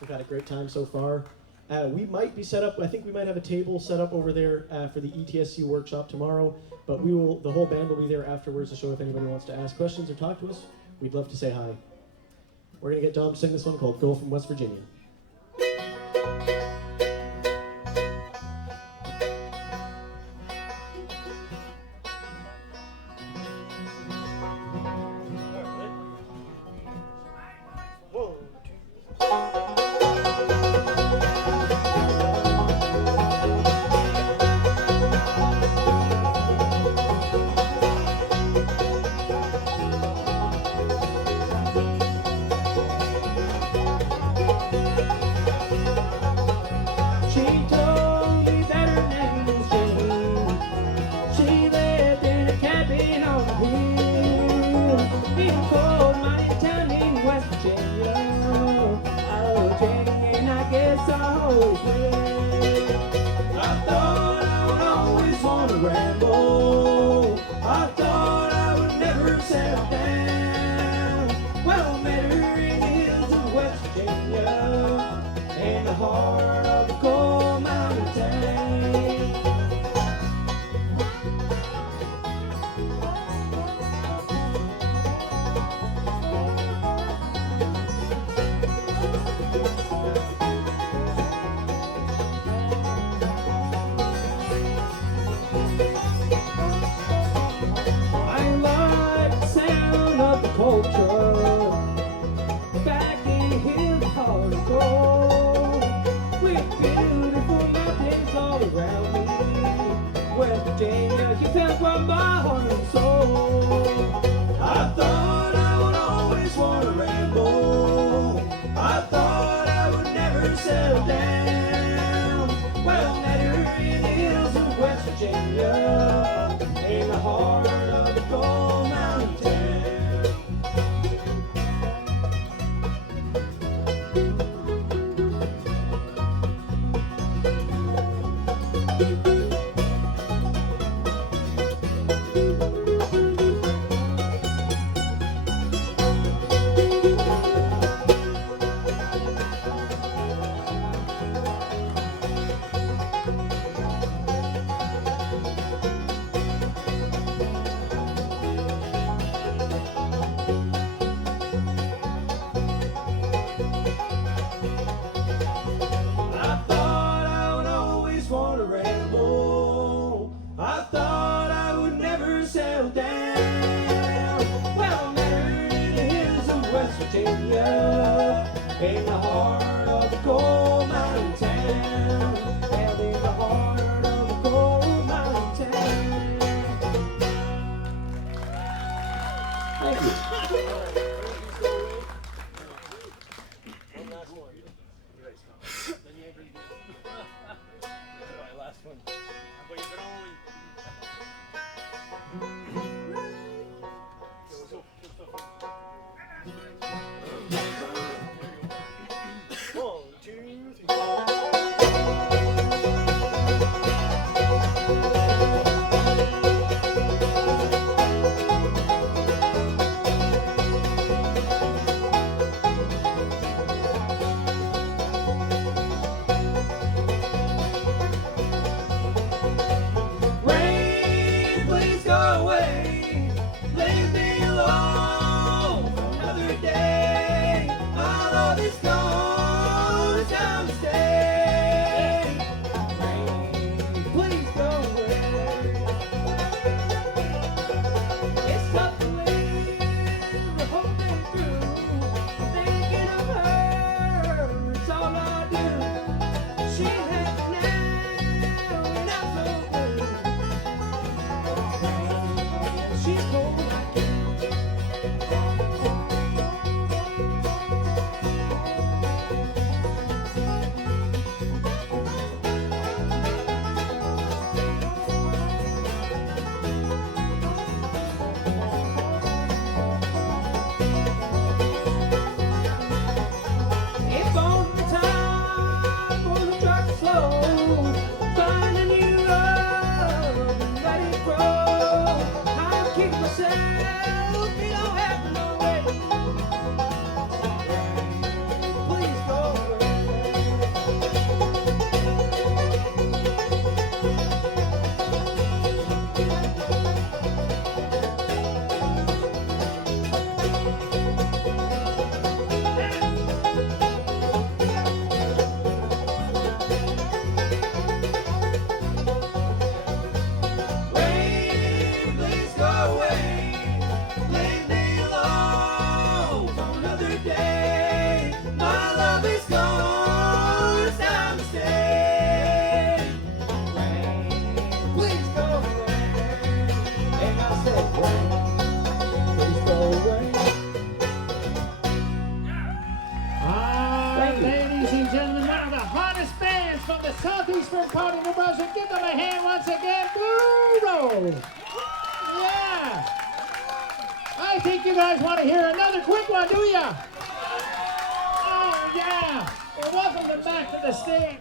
We've had a great time so far. We might be set up, I think we might have a table set up over there for the ETSU workshop tomorrow, but the whole band will be there afterwards to show if anybody wants to ask questions or talk to us. We'd love to say hi. We're going to get Dom to sing this one called Girl from West Virginia. in the heart of the coal mountain town. I thought I would always want to ramble. I thought I would never settle down. Well, I met her in the hills of West Virginia, in the heart of the coal mountain town. And in the heart of the coal mountain town. Thank you. Last one. Rain, please go away. Leave me alone for another day. My love is gone, it's time to stay. Rain, please go away. It's tough to live, but hoping through. Thinking of her, it's all I do. She's happy now, and I'm so blue. She's cold like you. If only time was a truck slow, find a new love and let it grow. I'll keep myself, you don't have to know it. Please go away. Rain, please go away. Leave me alone for another day. My love is gone, it's time to stay. Rain, please go away. And I said, rain, please go away. All right, ladies and gentlemen, one of the hottest bands from the southeastern part of New Brunswick. Give them a hand once again, Blue Road. Yeah. I think you guys want to hear another quick one, do ya? Oh, yeah. Well, welcome them back to the stage.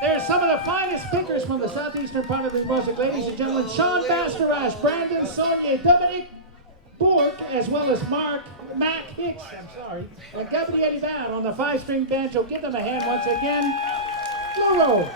There's some of the finest pickers from the southeastern part of New Brunswick, ladies and gentlemen. Sean Bastarash, Brandon, Sonia, Dominic Bork, as well as Mac Hicks, and Gabrielle Van on the 5-string banjo. Give them a hand once again. Blue Road.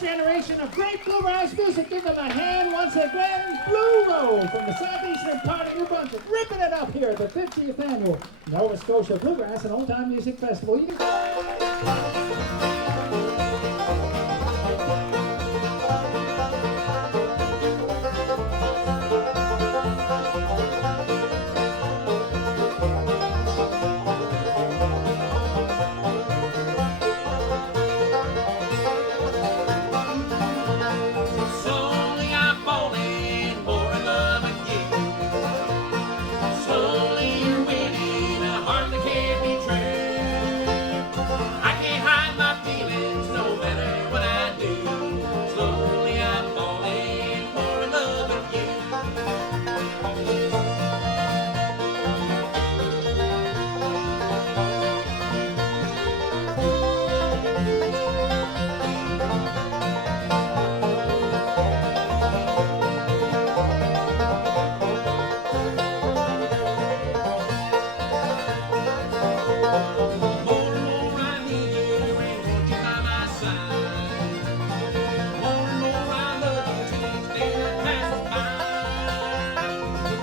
next generation of great bluegrass music. Give them a hand once again. Blue Road from the southeastern part of New Brunswick, ripping it up here at the 50th annual Nova Scotia Bluegrass and Oldtime Music Festival. Slowly I'm falling more in love with you. Slowly you're winning a heart that can't be true. I can't hide my feelings no matter what I do. Slowly I'm falling more in love with you. More and more I need you and want you by my side. More and more I love you till each day that passes by.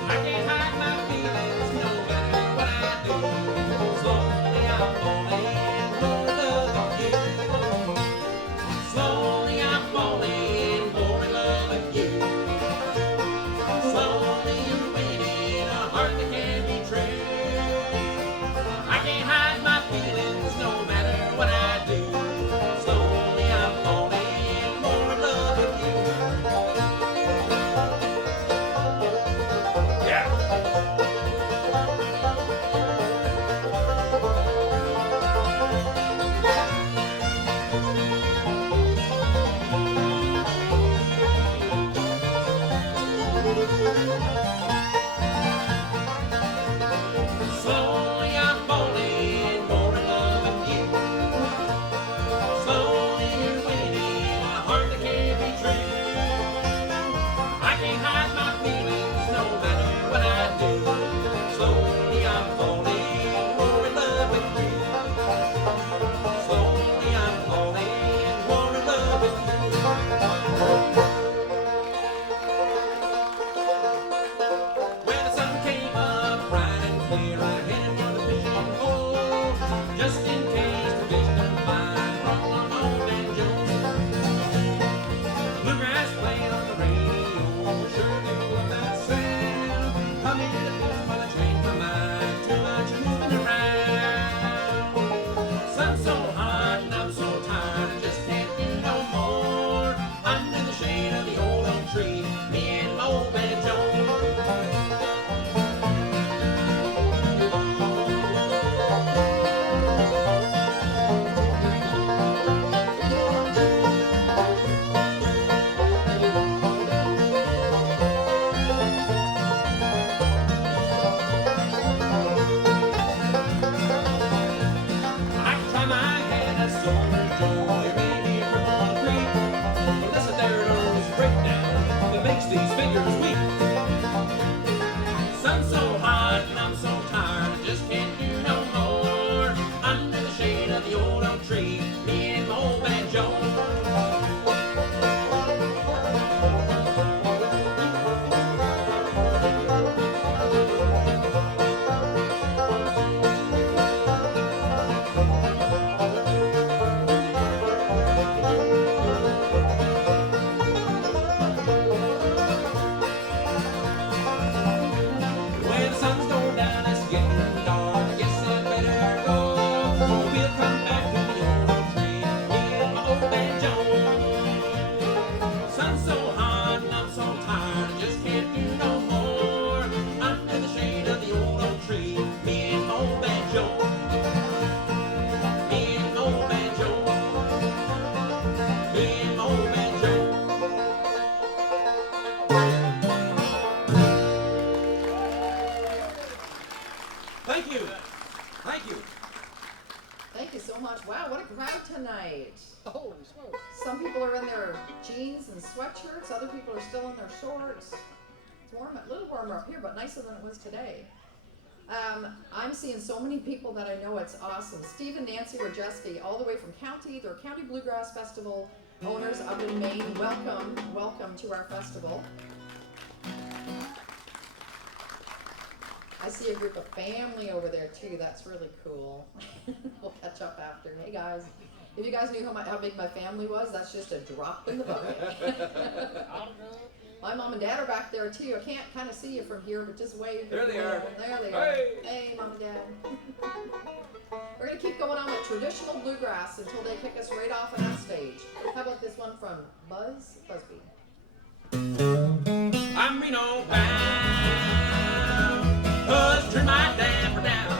I can't hide my feelings no matter what I do. Slowly I'm falling more in love with you. Slowly I'm falling more in love with you. Slowly you're winning a heart that can't be true. I can't hide my feelings no matter what I do. Slowly I'm falling more in love with you. Yeah. Slowly I'm falling more in love with you. Slowly you're winning a heart that can't be true. I can't hide my feelings no matter what I do. Slowly I'm falling more in love with you. Slowly I'm falling more in love with you. When the sun came up bright and clear, I headed for the fishing hole, just in case the fish don't find wrong on old and Joe. Bluegrass playing on the radio, sure do love that sound. Come in the beach while I change my mind, too much moving around. Sun's so hot and I'm so tired, I just can't do no more. Under the shade of the old oak tree, me and my old man Joe. I can try my hand at solar joy, maybe from on the creek, unless there is a breakdown that makes these fingers weak. Sun's so hot and I'm so tired, I just can't do no more. Under the shade of the old oak tree, me and my old man Joe. When the sun's going down, it's getting dark. I guess I better go. We'll come back to the old oak tree, me and my old man Joe. Sun's so hot and I'm so tired, I just can't do no more. Under the shade of the old oak tree, me and my old man Joe. Me and my old man Joe. Me and my old man Joe. Thank you. Thank you. Thank you so much. Wow, what a crowd tonight. Oh, smokes. Some people are in their jeans and sweatshirts. Other people are still in their shorts. It's warm, a little warmer up here, but nicer than it was today. I'm seeing so many people that I know. It's awesome. Steve and Nancy Rajewski, all the way from County, their County Bluegrass Festival owners up in Maine, welcome to our festival. I see a group of family over there too. That's really cool. We'll catch up after. Hey guys, if you guys knew how big my family was, that's just a drop in the bucket. My mom and dad are back there too. I can't kind of see you from here, but just wave. There they are. There they are. Hey, mom and dad. We're gonna keep going on with traditional bluegrass until they kick us right off on that stage. How about this one from Buzz Busby? I'm Reno bound, 'cause turn my damper down.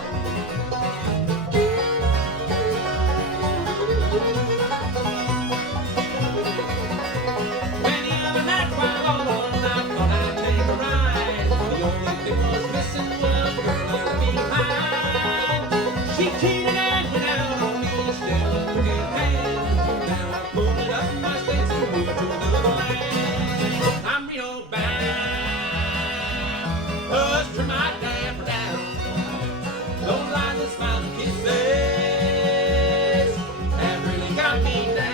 Many other night while all alone, I thought I'd take a ride. The only thing was missing was girl left behind. She cheated and went out on me, still in good hands. Now I pulled it up in my stakes and moved to another land. I'm Reno bound, 'cause turn my damper down. Those lines and smiles and kisses have really got me down.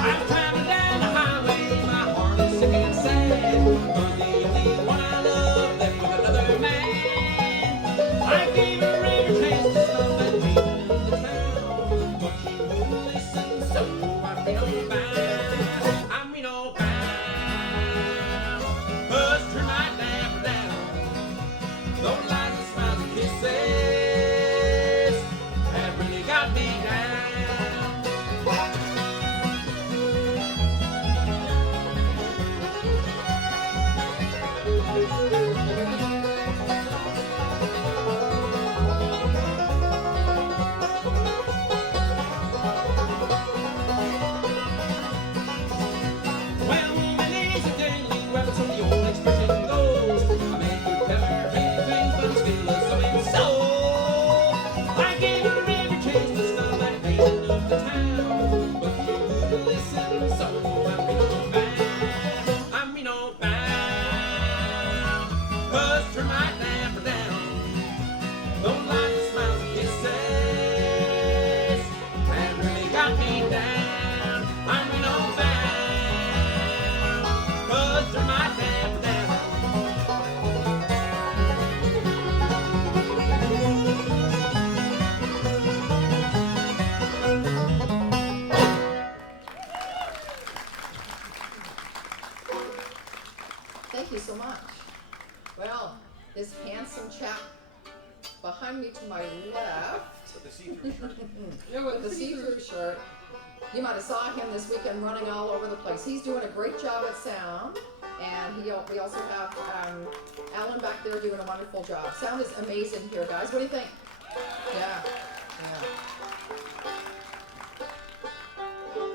I'm traveling down the highway, my heart is sick and sad. 'Cause the only one I love left with another man. I gave her every chance to stop that beat in the town, but she wouldn't listen, so I'm Reno bound. I'm Reno bound, 'cause turn my damper down. Those lies and smiles and kisses have really got me down. Well, woman is a daily weapon, so the old expression goes. A man could tell her anything, but still a so-and-so. I gave her every chance to stop that maiden of the town, but she wouldn't listen, so I'm Reno bound. I'm Reno bound, 'cause turn my damper down. Those lines and smiles and kisses have really got me down. I'm Reno bound, 'cause turn my damper down. Thank you so much. Well, this handsome chap behind me to my left. With the see-through shirt. Yeah, with the see-through shirt. You might have saw him this weekend running all over the place. He's doing a great job at sound, and we also have Alan back there doing a wonderful job. Sound is amazing here, guys. What do you think? Yeah.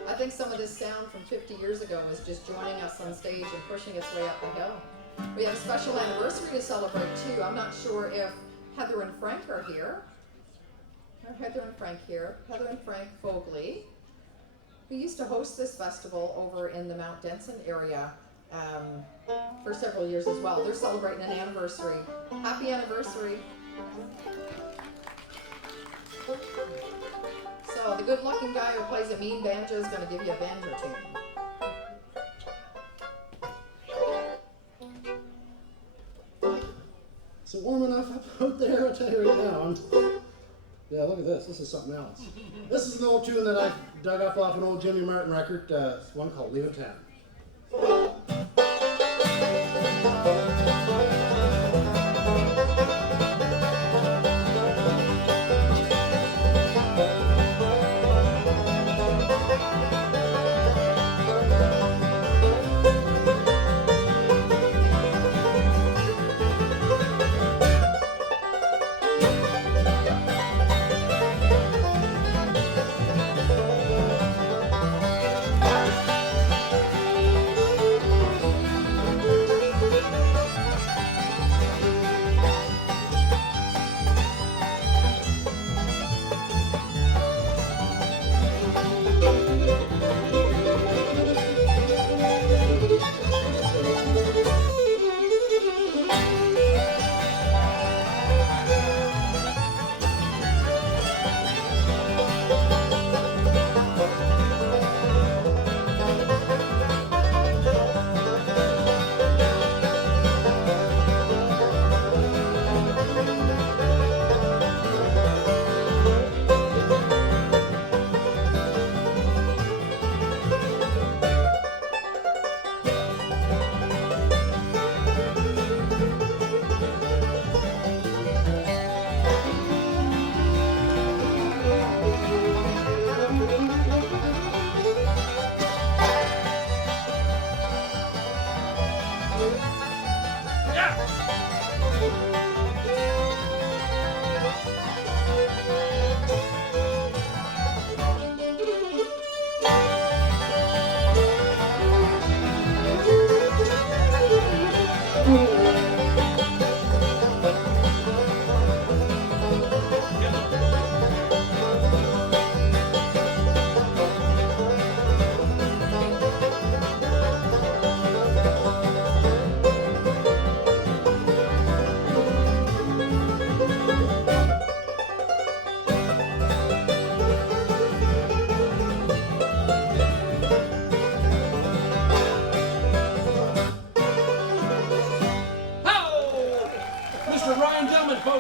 I think some of this sound from 50 years ago is just joining us on stage and pushing its way up the hill. We have a special anniversary to celebrate too. I'm not sure if Heather and Frank are here. Are Heather and Frank here? Heather and Frank Fogley, who used to host this festival over in the Mount Denson area for several years as well. They're celebrating an anniversary. Happy anniversary. So the good-looking guy who plays a mean banjo is going to give you a banjo tune. Is it warm enough up out there? I'll tell you right now. Yeah, look at this. This is something else. This is an old tune that I dug up off an old Jimmy Martin record. It's one called Leave It Town.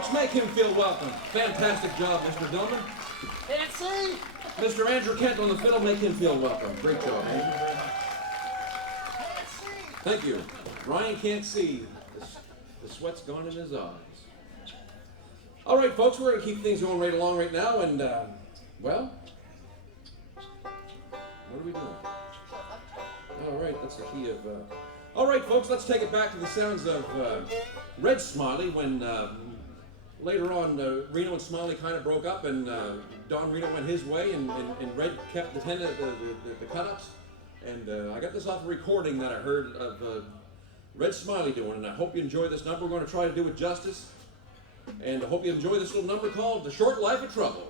folks, make him feel welcome. Fantastic job, Mr. Dillman. Can't see. Mr. Andrew Kent on the fiddle, make him feel welcome. Great job, Andrew. Thank you. Ryan can't see. The sweat's gone in his eyes. All right, folks, we're going to keep things going right along right now, and, well, what are we doing? All right, that's the key of, all right, folks, let's take it back to the sounds of Red Smiley when later on Reno and Smiley kind of broke up, and Don Reno went his way, and Red kept the cut-ups. And I got this off a recording that I heard of Red Smiley doing, and I hope you enjoy this number. We're going to try to do it justice. And I hope you enjoy this little number called The Short Life of Trouble.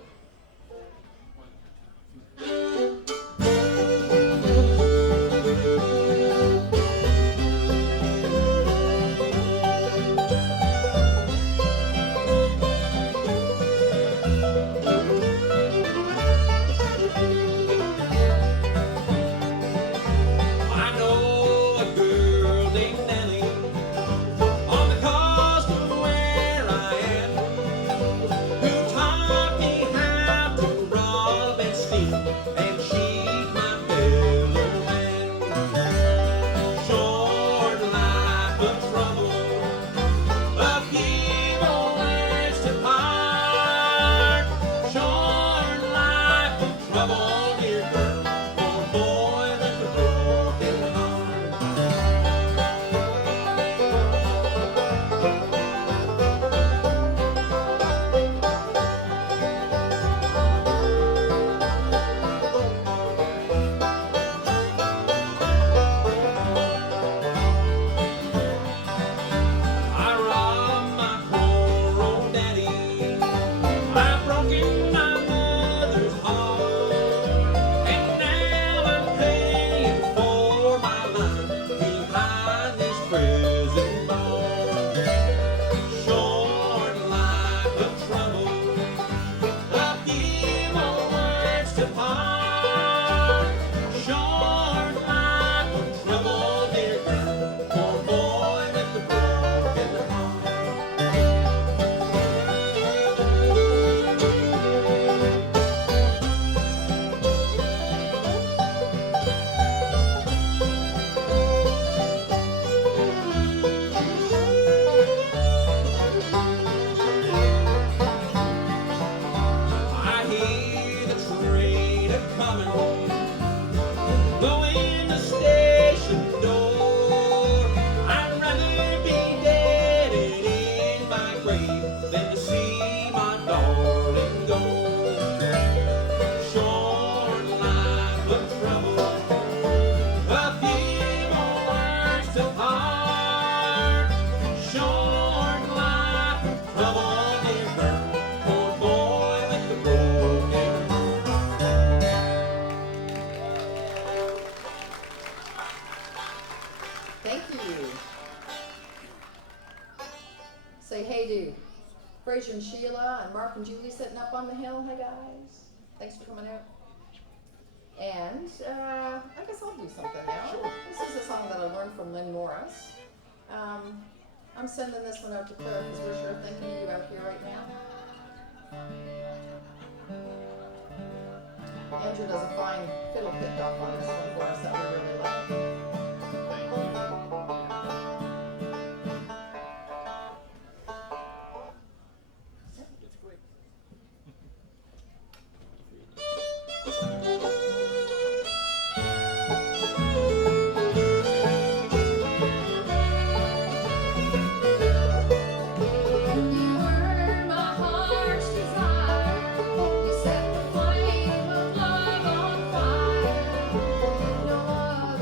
And Sheila and Mark and Julie sitting up on the hill. Hi guys, thanks for coming out. And I guess I'll do something now. Sure. This is a song that I learned from Lynn Morris. I'm sending this one out to Claire because we're sure thinking of you out here right now. Andrew does a fine fiddle pick off on this one for us that we really like. Set the flame of love on fire. You know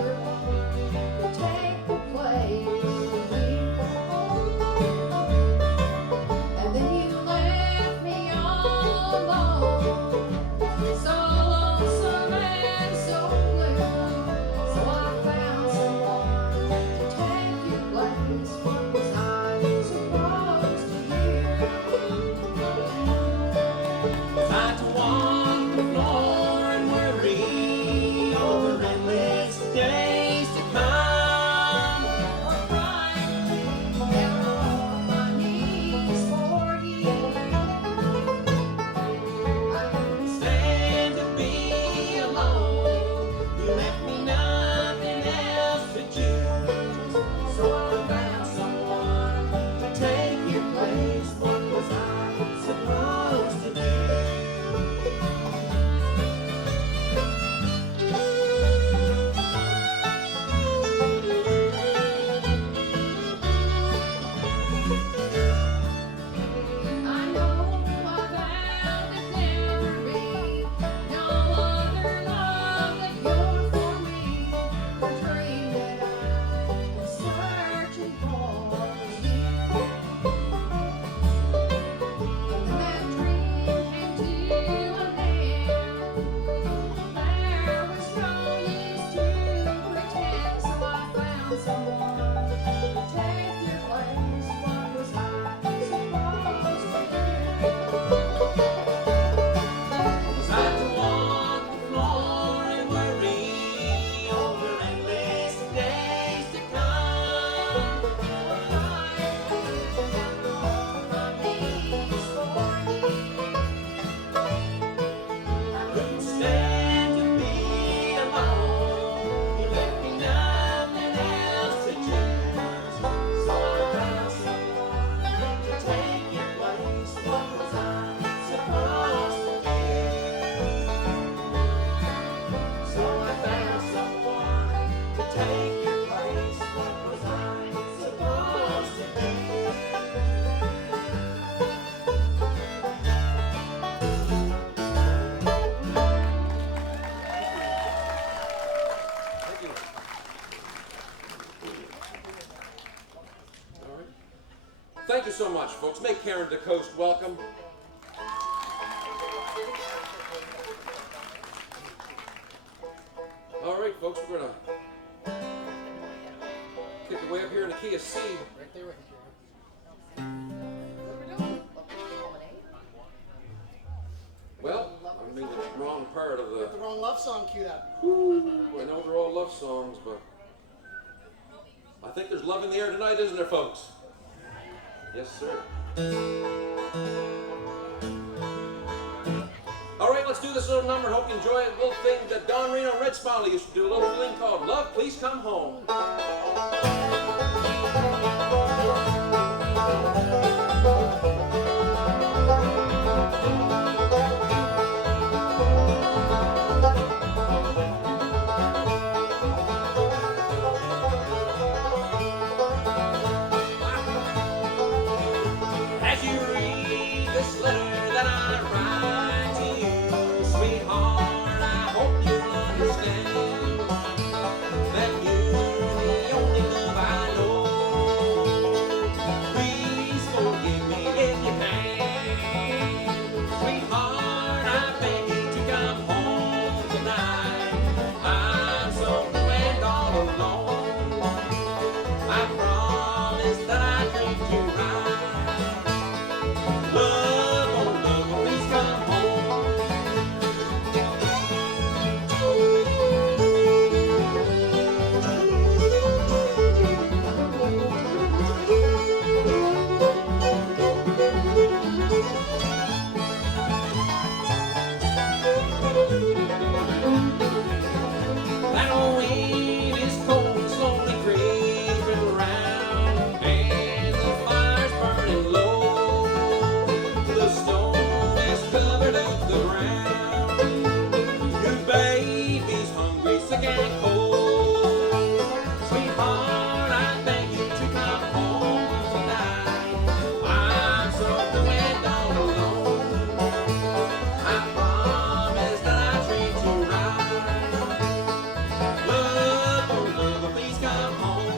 Thank you so much, folks. Make Karen DeCoste welcome. All right, folks, we're going to kick it way up here in the key of C. Right there with you, Well, I'm in the wrong part of Got the wrong love song queued up. I know they're all love songs, but I think there's love in the air tonight, isn't there, folks? Yes, sir. All right, let's do this little number. Hope you enjoy it. A little thing that Don Reno and Red Smiley used to do. A little thing called Love, Please Come Home. As you read this letter that I write to you, sweetheart, I hope you'll understand that you're the only love I know. Please forgive me if you can. Sweetheart, I beg you to come home tonight. I'm so blue and all alone. I promise that I treat you right. Love, oh love, please come home. That old wind is cold, slowly creeping around, and the fire's burning low. The stove has covered up the ground. Your baby's hungry, sick and cold. Sweetheart, I beg you to come home tonight. I'm so blue and all alone. I promise that I treat you right. Love, oh love, please come home.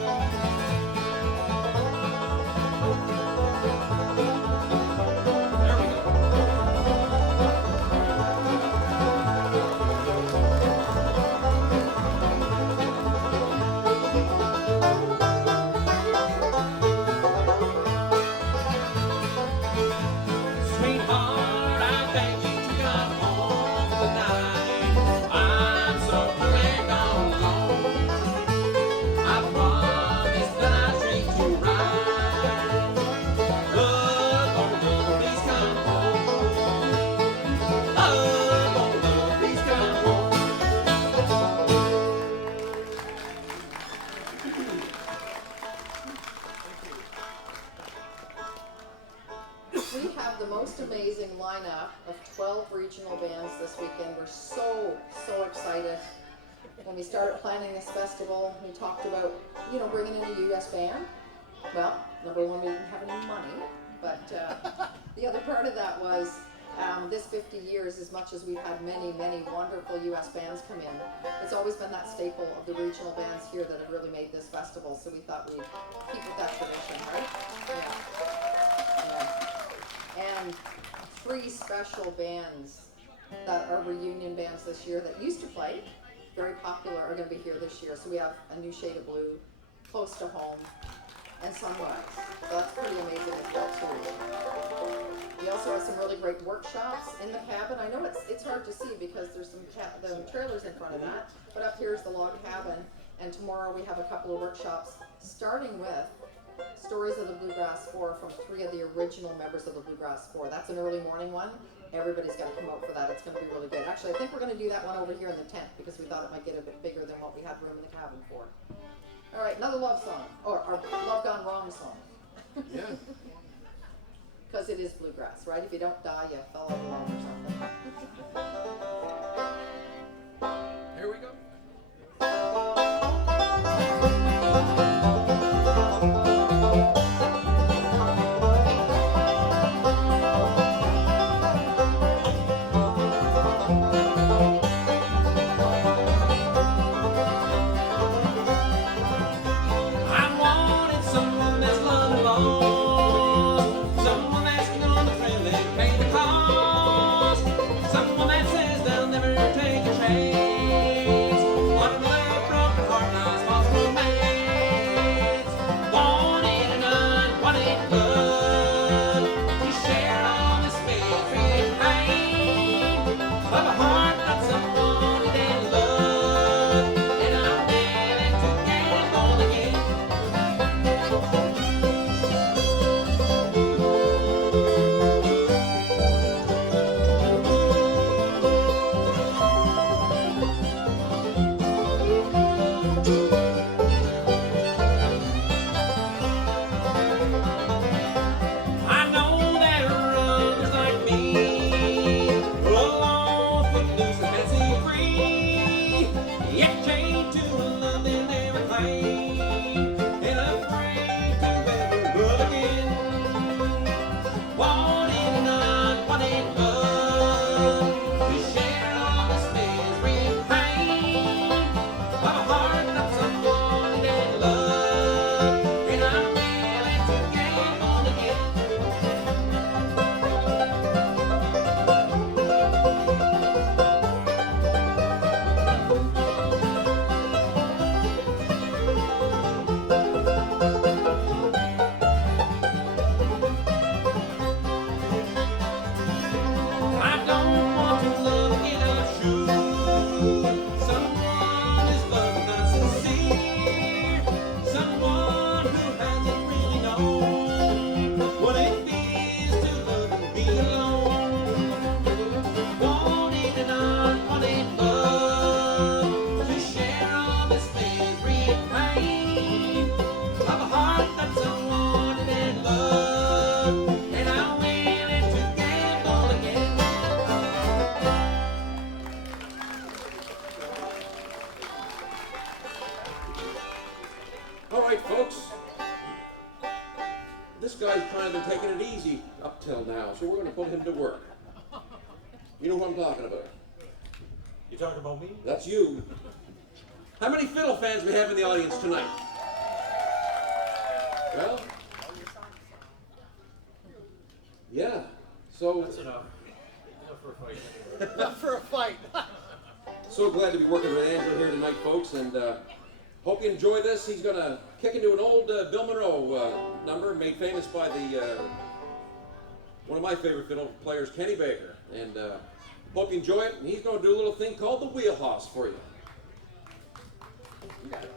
There we go. Sweetheart, I beg you to come home tonight. I'm so blue and all alone. I promise that I'll treat you right. Love, oh love, please come home. Love, oh love, please come home. We have the most amazing lineup of 12 regional bands this weekend. We're so excited. When we started planning this festival, we talked about, bringing in a U.S. band. Well, number one, we didn't have any money, but the other part of that was this 50 years, as much as we've had many wonderful U.S. bands come in, it's always been that staple of the regional bands here that have really made this festival, so we thought we'd keep with that tradition, right? Yeah. And 3 special bands that are reunion bands this year that used to play, very popular, are going to be here this year. So we have A New Shade of Blue, Close to Home, and Sunrise. So that's pretty amazing as well too. We also have some really great workshops in the cabin. I know it's hard to see because there's some the trailers in front of that, but up here is the log cabin. And tomorrow we have a couple of workshops, starting with Stories of the Bluegrass 4 from 3 of the original members of the Bluegrass 4. That's an early morning one. Everybody's got to come out for that. It's going to be really good. Actually, I think we're going to do that one over here in the tent because we thought it might get a bit bigger than what we had room in the cabin for. All right, another love song, or our Love Gone Wrong song. Yeah. Because it is bluegrass, right? If you don't die, you fell out wrong or something. Here we go. I wanted someone that's loved alone. right, folks. This guy's kind of been taking it easy up till now, so we're going to put him to work. You know who I'm talking about? You talking about me? That's you. How many fiddle fans we have in the audience tonight? Well, yeah. So that's enough. Enough for a fight. Enough for a fight. So glad to be working with Andrew here tonight, folks, and hope you enjoy this. He's going to kick into an old Bill Monroe number made famous by the one of my favorite fiddle players, Kenny Baker. And hope you enjoy it. And he's going to do a little thing called the wheelhouse for you. You got it.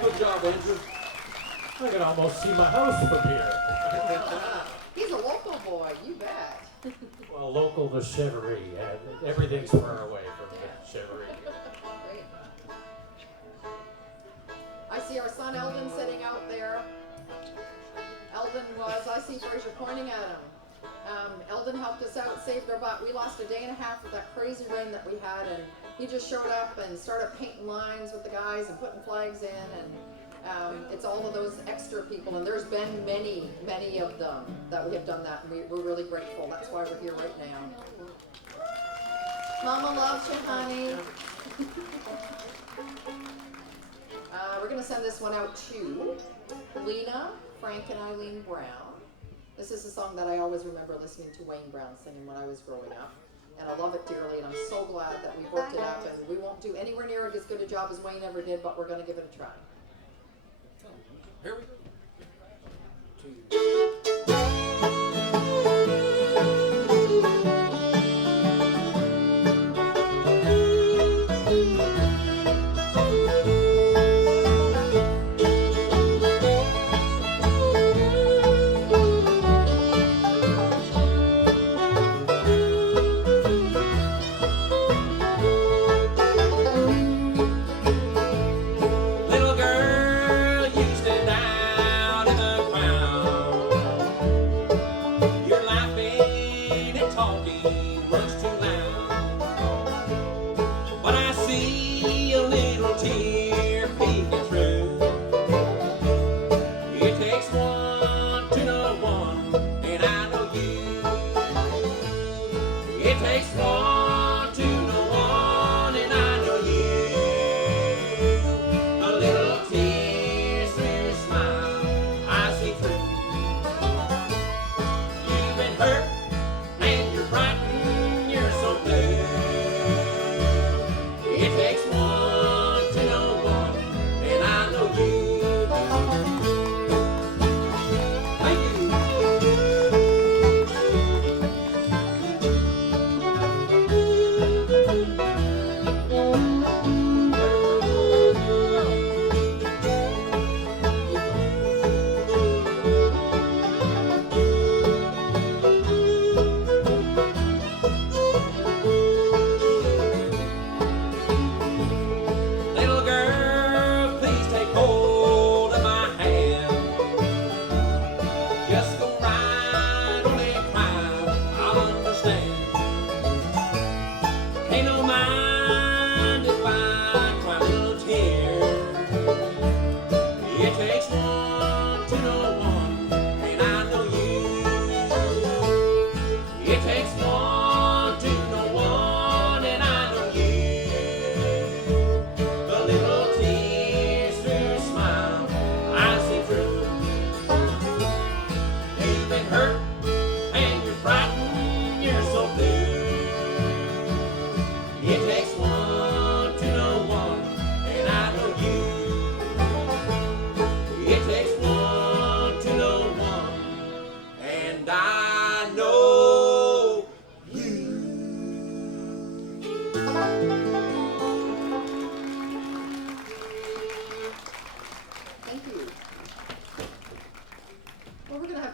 Good job, Andrew. I can almost see my house from here. He's a local boy, you bet. Well, local to Cheverie. Everything's far away from Cheverie. Great. I see our son Eldon sitting out there. Eldon was, I see Fraser pointing at him. Eldon helped us out, saved our butt. We lost a day and a half with that crazy rain that we had, and he just showed up and started painting lines with the guys and putting flags in, and it's all of those extra people, and there's been many, many of them that we have done that, and we're really grateful. That's why we're here right now. Mama loves you, honey. We're going to send this one out to Lena, Frank, and Eileen Brown. This is a song that I always remember listening to Wayne Brown singing when I was growing up. And I love it dearly, and I'm so glad that we worked it up, and we won't do anywhere near as good a job as Wayne ever did, but we're going to give it a try. Here we go. Little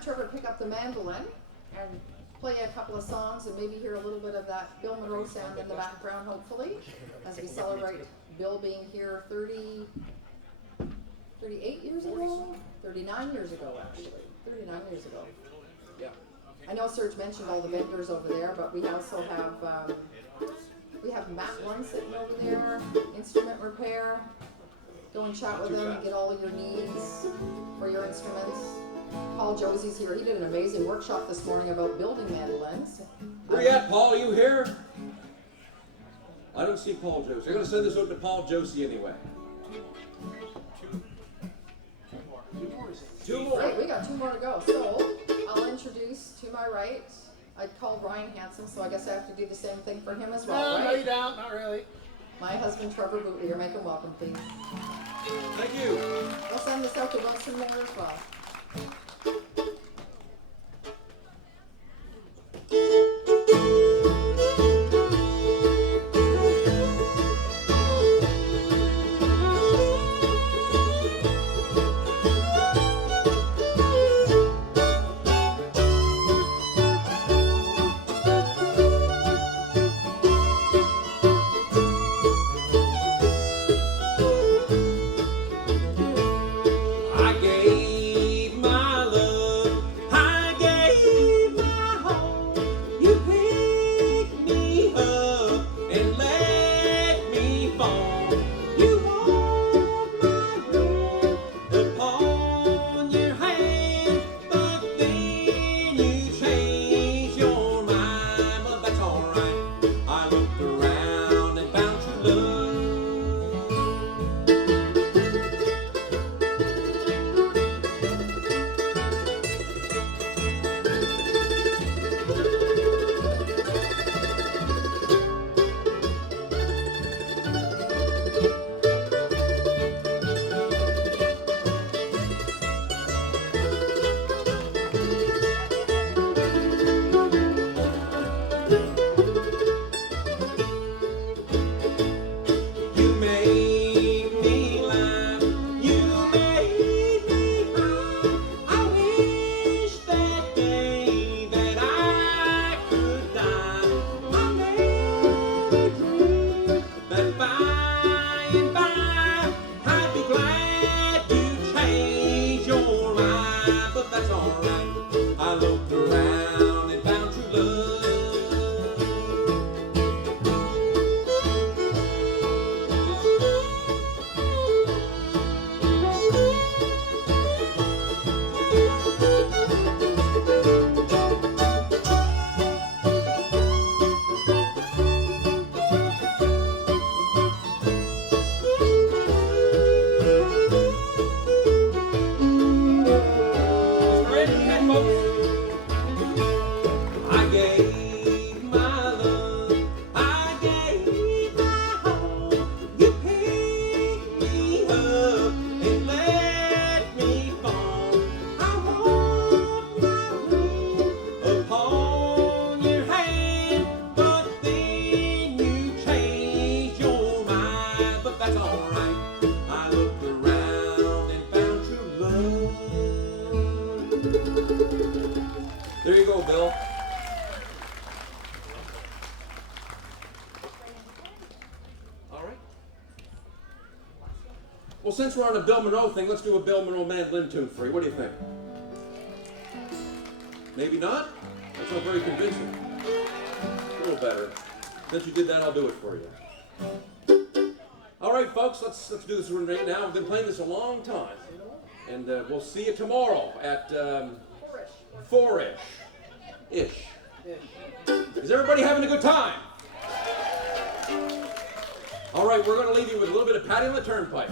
Trevor to pick up the mandolin and play a couple of songs and maybe hear a little bit of that Bill Monroe sound in the background, hopefully, as we celebrate Bill being here 38 years ago? 39 years ago, actually. 39 years ago. Yeah. I know Serge mentioned all the vendors over there, but we also have Matt Lunn sitting over there, instrument repair. Go and chat with him and get all of your needs for your instruments. Paul Josie's here. He did an amazing workshop this morning about building mandolins. Where you at, Paul? Are you here? I don't see Paul Josie. I'm going to send this over to Paul Josie anyway. Two more. Great, we got 2 more to go. So I'll introduce to my right. I called Ryan Handsome, so I guess I have to do the same thing for him as well, right? No, you don't. Not really. My husband, Trevor Bootlier. Make him welcome, please. Thank you. We'll send this out to Wilson Moore as well. I gave my love, I gave my heart. You picked me up and let me fall. You walked my ring upon your hand, but then you changed your mind. But that's alright. I looked around and found true love. You made me laugh, you made me cry. I wish that day that I could die. I never dreamed that by and by I'd be glad you changed your mind, but that's alright. I looked around and found true love. Ready, okay, folks? I gave my love, I gave my heart. You picked me up and let me fall. I walked my ring upon your hand, but then you changed your mind. But that's alright. I looked around and found true love. There you go, Bill. All right. Well, since we're on a Bill Monroe thing, let's do a Bill Monroe mandolin tune for you. What do you think? Maybe not? That's not very convincing. A little better. Since you did that, I'll do it for you. All right, folks, let's do this one right now. We've been playing this a long time. And we'll see you tomorrow at 4-ish. Is everybody having a good time? All right, we're going to leave you with a little bit of Patty on the Turnpike.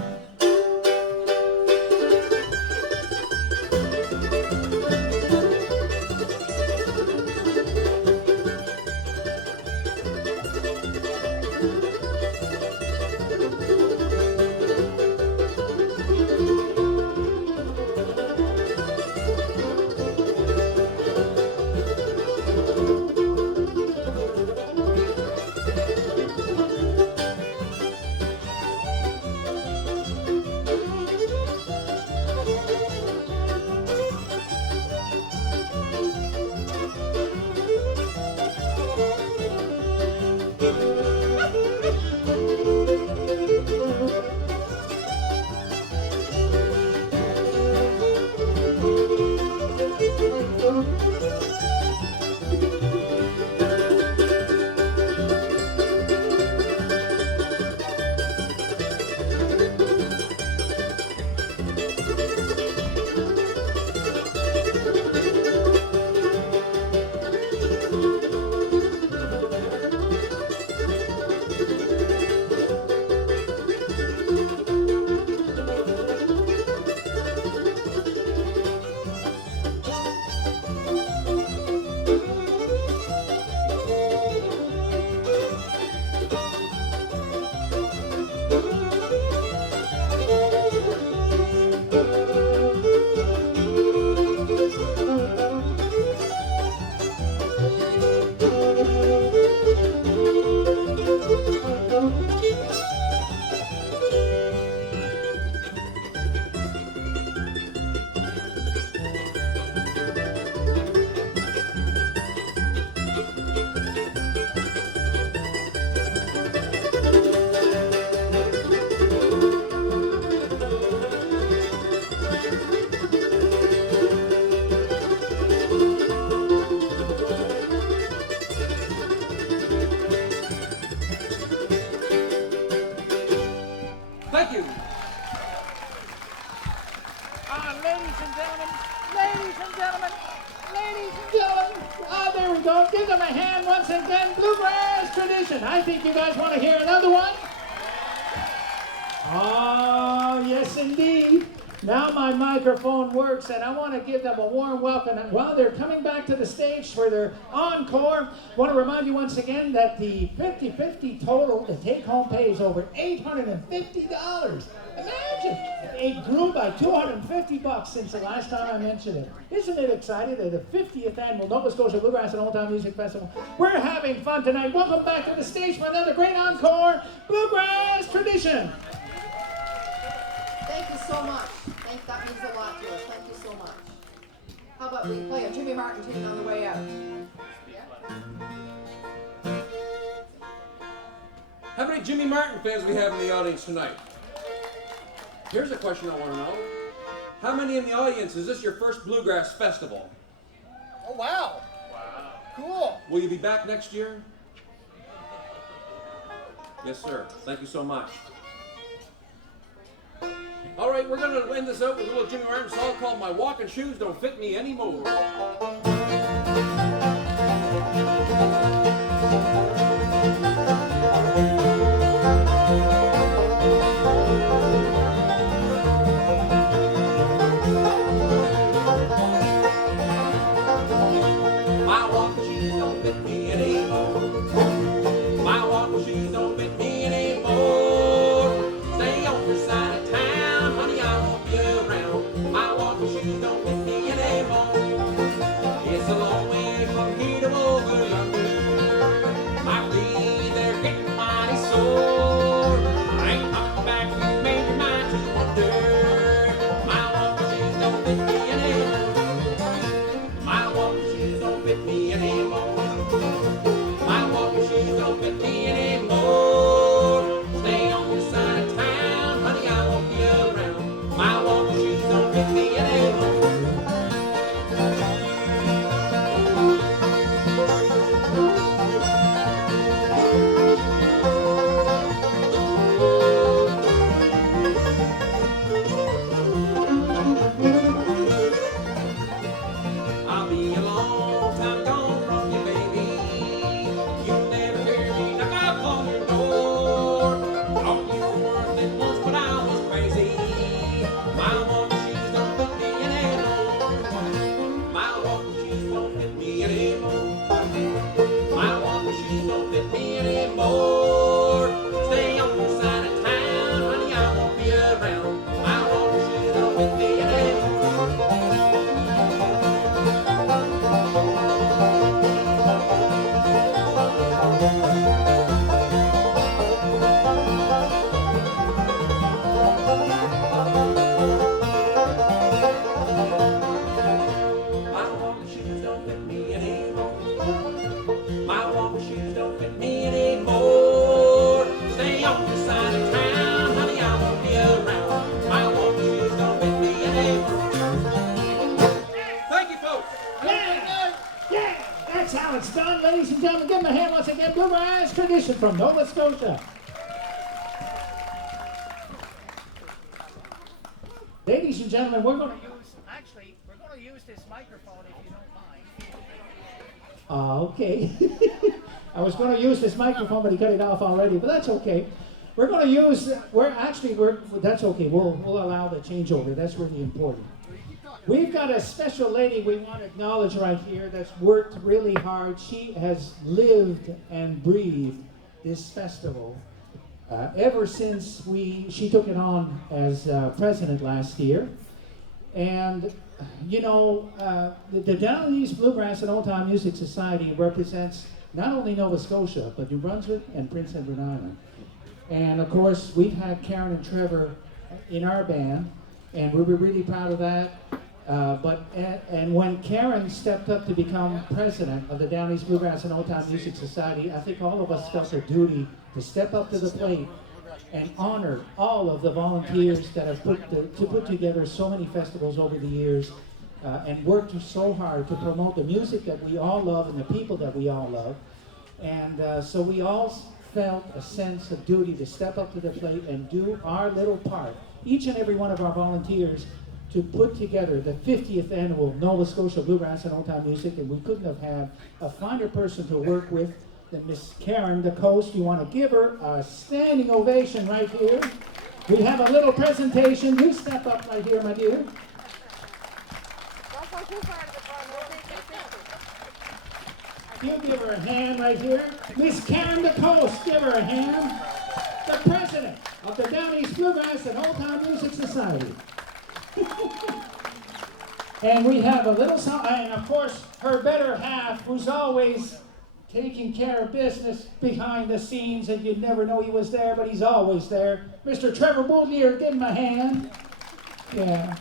There we go. Give them a hand once again. Bluegrass Tradition. I think you guys want to hear another one. Oh, yes, indeed. Now my microphone works, and I want to give them a warm welcome. And while they're coming back to the stage for their encore, I want to remind you once again that the 50-50 total, the take-home pay is over $850. Imagine! It grew by $250 since the last time I mentioned it. Isn't it exciting that the 50th annual Nova Scotia Bluegrass and Oldtime Music Festival? We're having fun tonight. Welcome back to the stage for another great encore, Bluegrass Tradition. Thank you so much. That means a lot to us. Thank you so much. How about we play a Jimmy Martin tune on the way out? Yeah? How many Jimmy Martin fans we have in the audience tonight? Here's a question I want to know. How many in the audience is this your first Bluegrass Festival? Oh, wow. Cool. Will you be back next year? Yes, sir. Thank you so much. All right, we're going to end this out with a little Jimmy Martin song called My Walking Shoes Don't Fit Me Anymore. My walking shoes don't fit me anymore. My walking shoes don't fit me anymore. Stay on your side of town, honey, I won't be around. My walking shoes don't fit me anymore. It's a long way from here to over yonder. My feet, they're getting mighty sore. I ain't coming back, you made your mind to wonder. My walking shoes don't fit me anymore. My walking shoes don't fit me anymore. My walking shoes don't fit me anymore. Stay on your side of town, honey, I won't be around. My walking shoes don't fit me anymore. I'll be a long time gone from you, baby. You'll never hear me knock up on your door. Thought you were worth it once, but I was crazy. My walking shoes don't fit me anymore. My walking shoes don't fit me anymore. My walking shoes don't fit me anymore. Stay on your side of town, honey, I won't be around. My walking shoes don't fit me anymore. My walking shoes don't fit me anymore. My walking shoes don't fit me anymore. Stay on your side of town, honey, I won't be around. My walking shoes don't fit me anymore. Thank you, folks. Yeah! Yeah! That's how it's done, ladies and gentlemen. Give them a hand once again. Bluegrass Tradition from Nova Scotia. Ladies and gentlemen, we're going to use this microphone if you don't mind. Okay. I was going to use this microphone, but he cut it off already, but that's okay. We're going to use, that's okay. We'll allow the changeover. That's really important. We've got a special lady we want to acknowledge right here that's worked really hard. She has lived and breathed this festival ever since she took it on as president last year. And, you know, the Downey's Bluegrass and Oldtime Music Society represents not only Nova Scotia, but New Brunswick and Prince Edward Island. And, of course, we've had Karen and Trevor in our band, and we were really proud of that. And when Karen stepped up to become president of the Downey's Bluegrass and Oldtime Music Society, I think all of us felt a duty to step up to the plate and honor all of the volunteers that have put together so many festivals over the years and worked so hard to promote the music that we all love and the people that we all love. And so we all felt a sense of duty to step up to the plate and do our little part, each and every one of our volunteers, to put together the 50th annual Nova Scotia Bluegrass and Oldtime Music, and we couldn't have had a finer person to work with than Miss Karen DeCoste. You want to give her a standing ovation right here. We have a little presentation. You step up right here, my dear. You give her a hand right here. Miss Karen DeCoste, give her a hand. The president of the Down East Bluegrass and Oldtime Music Society. And we have a little song, and of course, her better half, who's always taking care of business behind the scenes, and you'd never know he was there, but he's always there. Mr. Trevor Bouldier, give him a hand. Yeah.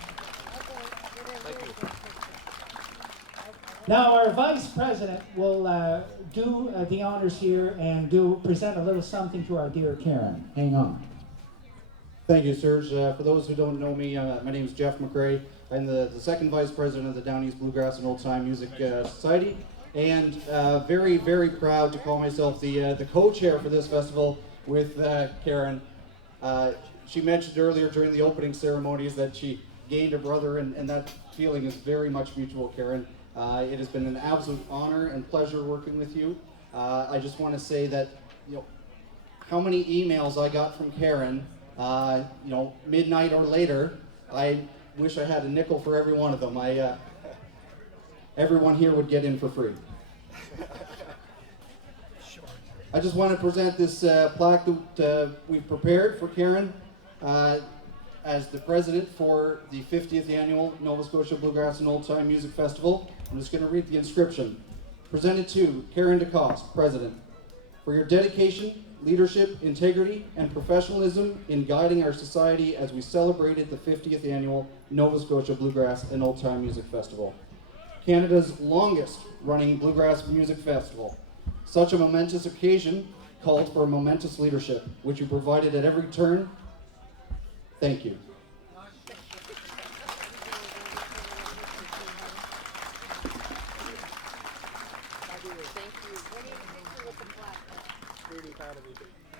Now our vice president will do the honors here and present a little something to our dear Karen. Hang on. Thank you, Serge. For those who don't know me, my name is Jeff McGarry. I'm the second vice president of the Down East Bluegrass and Oldtime Music Society, and very, very proud to call myself the co-chair for this festival with Karen. She mentioned earlier during the opening ceremonies that she gained a brother, and that feeling is very much mutual, Karen. It has been an absolute honor and pleasure working with you. I just want to say that, how many emails I got from Karen, midnight or later. I wish I had a nickel for every one of them. Everyone here would get in for free. I just want to present this plaque that we've prepared for Karen as the president for the 50th annual Nova Scotia Bluegrass and Oldtime Music Festival. I'm just going to read the inscription. Presented to Karen DeCoste, President, for your dedication, leadership, integrity, and professionalism in guiding our society as we celebrated the 50th annual Nova Scotia Bluegrass and Oldtime Music Festival, Canada's longest running bluegrass music festival. Such a momentous occasion called for momentous leadership, which you provided at every turn. Thank you.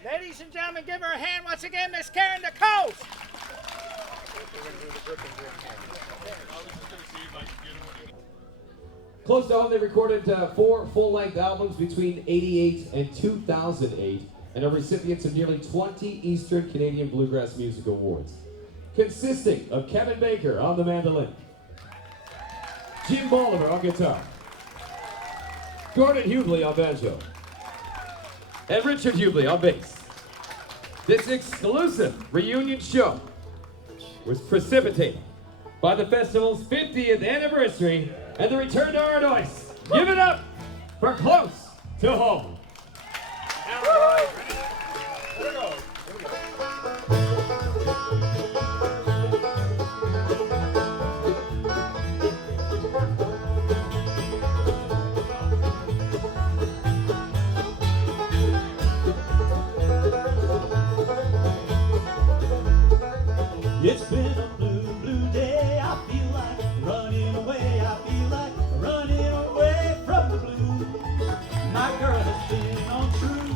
Ladies and gentlemen, give her a hand once again, Miss Karen DeCoste. Close to home, they recorded 4 full-length albums between '88 and 2008, and are recipients of nearly 20 Eastern Canadian Bluegrass Music Awards, consisting of Kevin Baker on the mandolin, Jim Bolivar on guitar, Gordon Hubley on banjo, and Richard Hubley on bass. This exclusive reunion show was precipitated by the festival's 50th anniversary and the return to Ardoise. Give it up for Close to Home. It's been a blue, blue day. I feel like running away. I feel like running away from the blues. My girl has been untrue.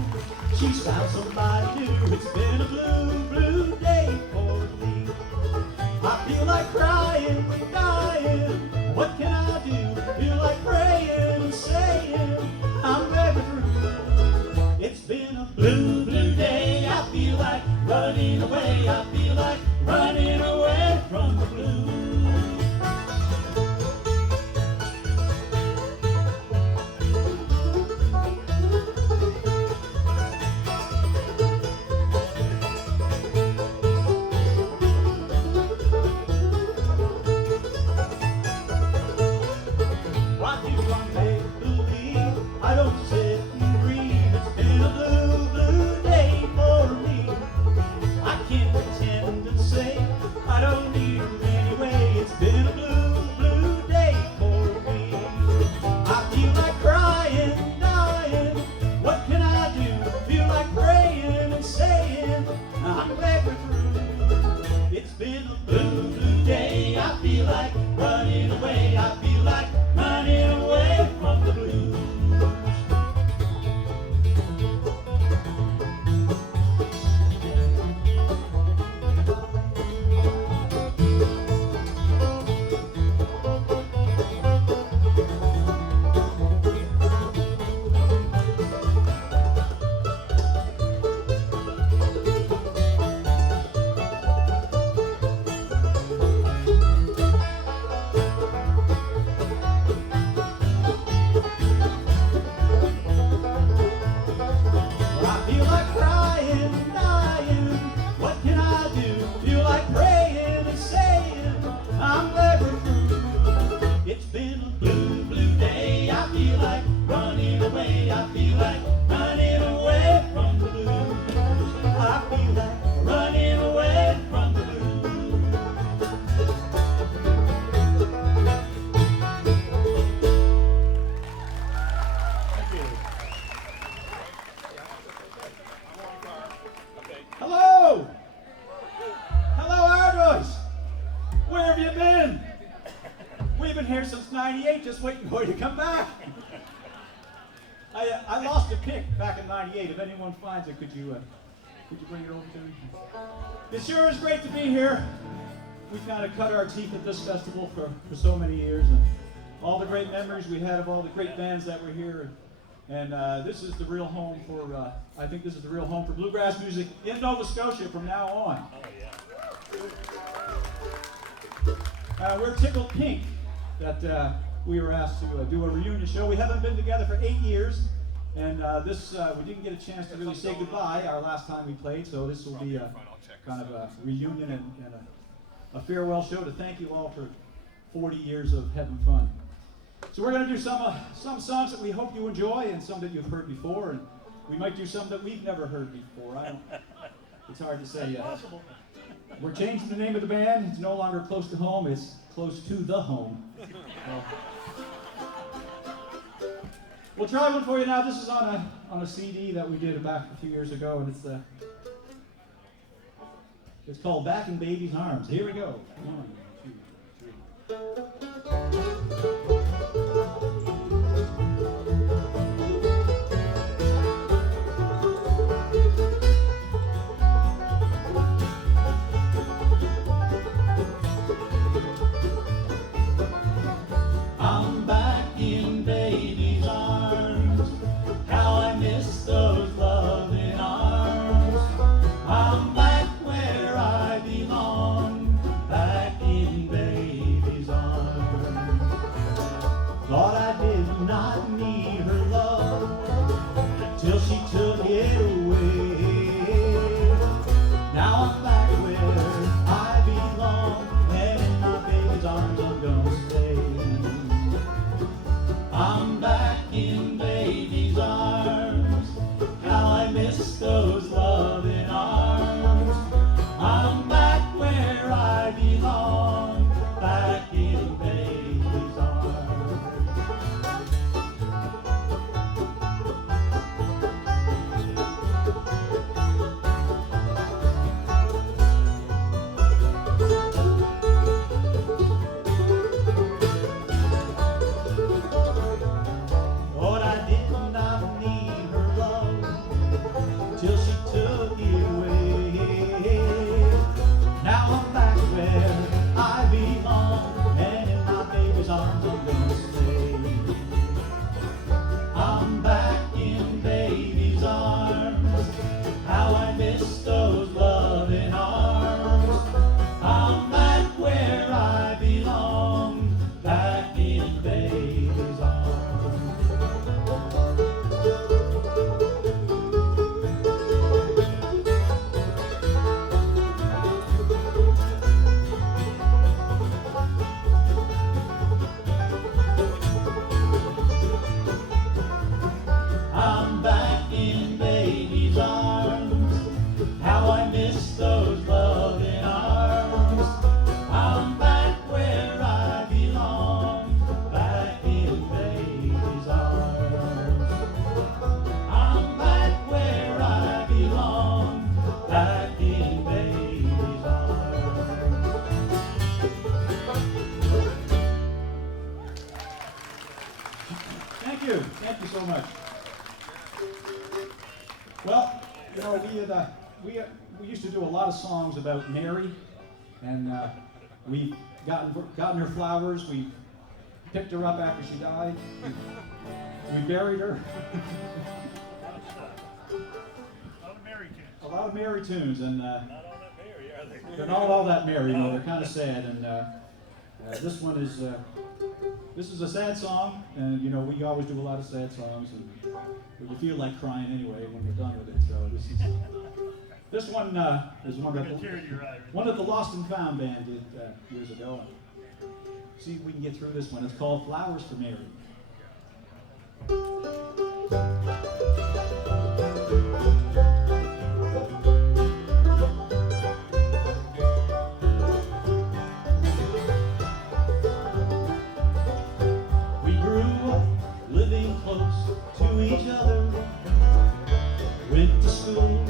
She's found somebody new. It's been a blue, blue day for me. I feel like crying, dying. What can I do? Feel like praying and saying I'm never through. It's been a blue, blue day. I feel like running away. I feel like running away from the blues. Why do I make believe I don't sit and grieve? It's been a blue, blue day for me. I can't pretend to say I don't need her anyway. It's been a blue, blue day for me. I feel like crying, dying. What can I do? Feel like praying and saying I'm glad we're through. It's been a blue, blue day. I feel like running away. I feel like running away from the blues. here since '98, just waiting for you to come back. I lost a pick back in '98. If anyone finds it, could you bring it over to me? It sure is great to be here. We kind of cut our teeth at this festival for so many years, and all the great memories we had of all the great bands that were here. And this is the real home for, I think this is the real home for bluegrass music in Nova Scotia from now on. We're tickled pink that we were asked to do a reunion show. We haven't been together for 8 years, and we didn't get a chance to really say goodbye our last time we played, so this will be a kind of a reunion and a farewell show to thank you all for 40 years of having fun. So we're going to do some songs that we hope you enjoy and some that you've heard before, and we might do some that we've never heard before. It's hard to say yet. We're changing the name of the band. It's no longer Close to Home. It's Close to the Home. We'll try one for you now. This is on a CD that we did back a few years ago, and it's called Back in Baby's Arms. Here we go. 1, 2, 3. I'm back in baby's arms. How I miss those loving arms. I'm back where I belong. Back in baby's arms. Thought I did not need her love till she took it away. Now I'm back where I belong, and in my baby's arms I'm gonna stay. I'm back in baby's arms. How I miss those loving arms. I'm back where I belong. Back in baby's arms. Lord, I did not need her love till she took it away. Now I'm back where I belong, and in my baby's arms I'm gonna stay. I'm back in baby's arms. How I miss those loving arms. I'm back where I belong, back in baby's arms. I'm back in baby's arms. How I miss those loving arms. I'm back where I belong. Back in baby's arms. I'm back where I belong. Back in baby's arms. Thank you. Thank you so much. Well, you know, we used to do a lot of songs about Mary, and we've gotten her flowers. We picked her up after she died. We buried her. A lot of Mary tunes, and they're not all that Mary. No, they're kind of sad. And this one is this is a sad song, and you know we always do a lot of sad songs, and you feel like crying anyway when we're done with it. So this one is one that the Lost and Found band did years ago. See if we can get through this one. It's called Flowers for Mary. We grew up living close to each other. Went to school,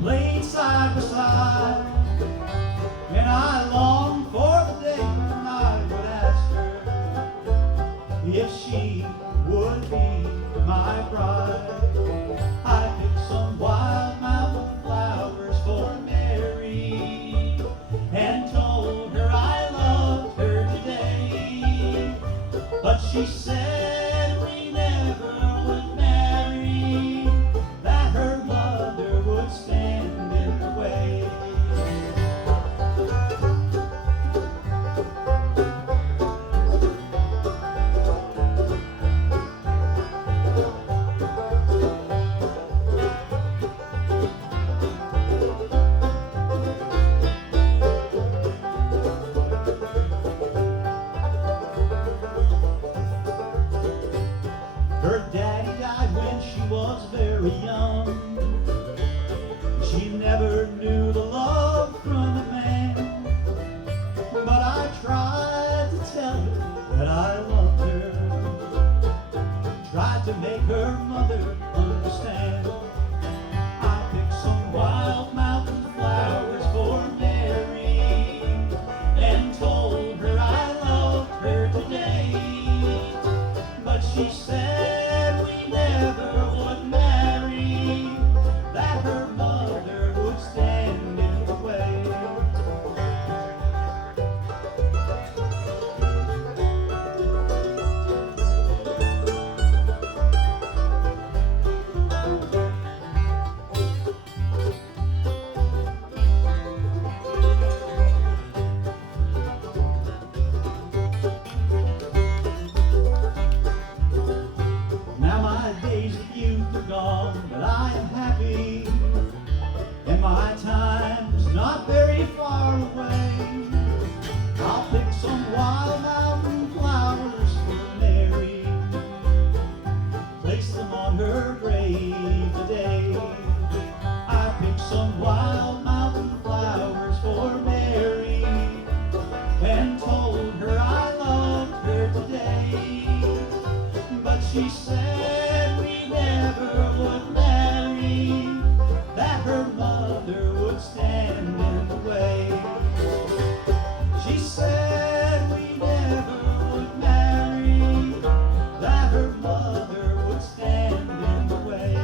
played side by side. And I longed for the day when I would ask her But she said we never would marry, that her mother would stand in the way. Her daddy died when she was very young. She never knew the love from a man. But I tried to tell her that I loved her, tried to make her mother understand. I picked some wild mountain flowers for Mary and told her I loved her today. But she said we never would marry, that her mother would stand in the way. Now my days of youth are gone, but I am happy, and my time's not very far away. I'll pick some wild mountain flowers for Mary, place them on her grave today. I picked some wild mountain flowers for Mary and told her I loved her today. But she said we never would marry, that her mother would stand in the way. She said we never would marry, that her mother would stand in the way.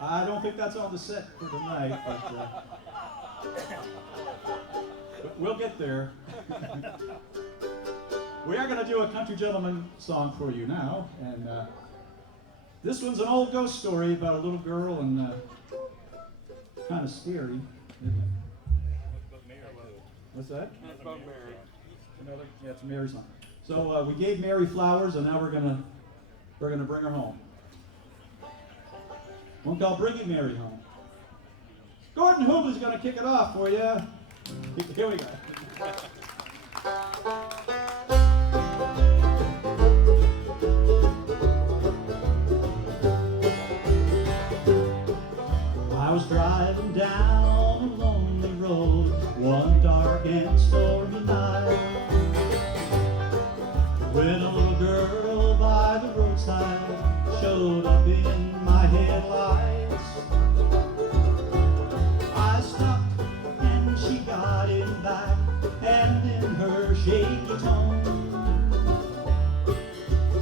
I don't think that's on the set for tonight, but we'll get there. We are going to do a country gentleman song for you now, and this one's an old ghost story about a little girl, and kind of scary, isn't it? What's that? It's about Mary. Yeah, it's Mary's song. So we gave Mary flowers, and now we're gonna bring her home. One called Bringing Mary Home. Gordon Hooble's gonna kick it off for you. Here we go. I was driving down a lonely road one dark and stormy night, when a little girl by the roadside showed up in my headlights. I stopped and she got in back, and in her shaky tone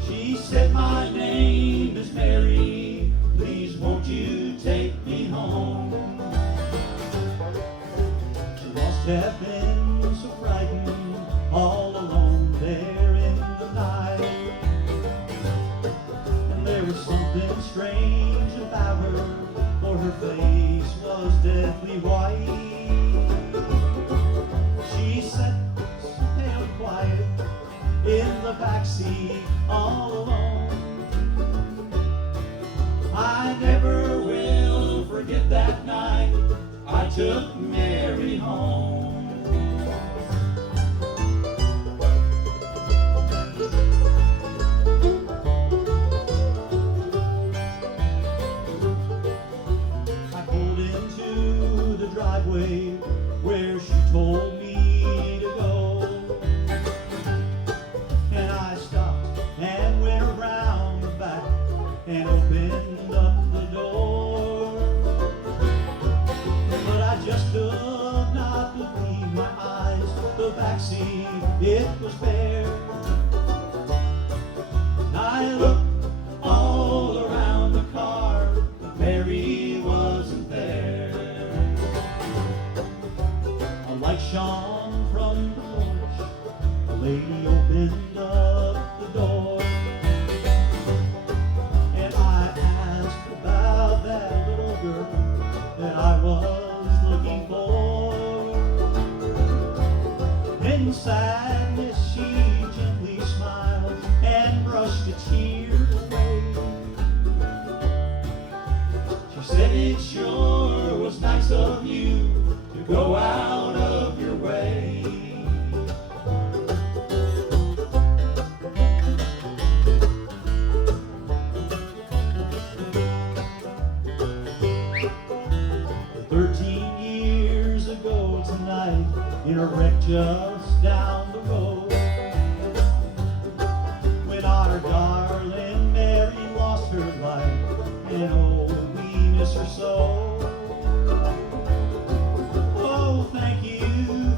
she said, "My name is Mary, please won't you take me home?" She must have been so frightened, all alone there in the night, and there was something strange about her, for her face was deathly white. She sat so pale and quiet in the backseat all alone. I never will forget that night I took Mary home. I pulled into the driveway where she told me to go, and I stopped and went around the back and opened up the door. But I just could not believe my eyes. The backseat, it was bare. lady opened up the door, and I asked about that little girl that I was looking for. In sadness she gently smiled and brushed a tear away. She said it sure was nice of you to go out of your way. In a wreck just down the road, when our darling Mary lost her life, and oh, we miss her so. Oh, thank you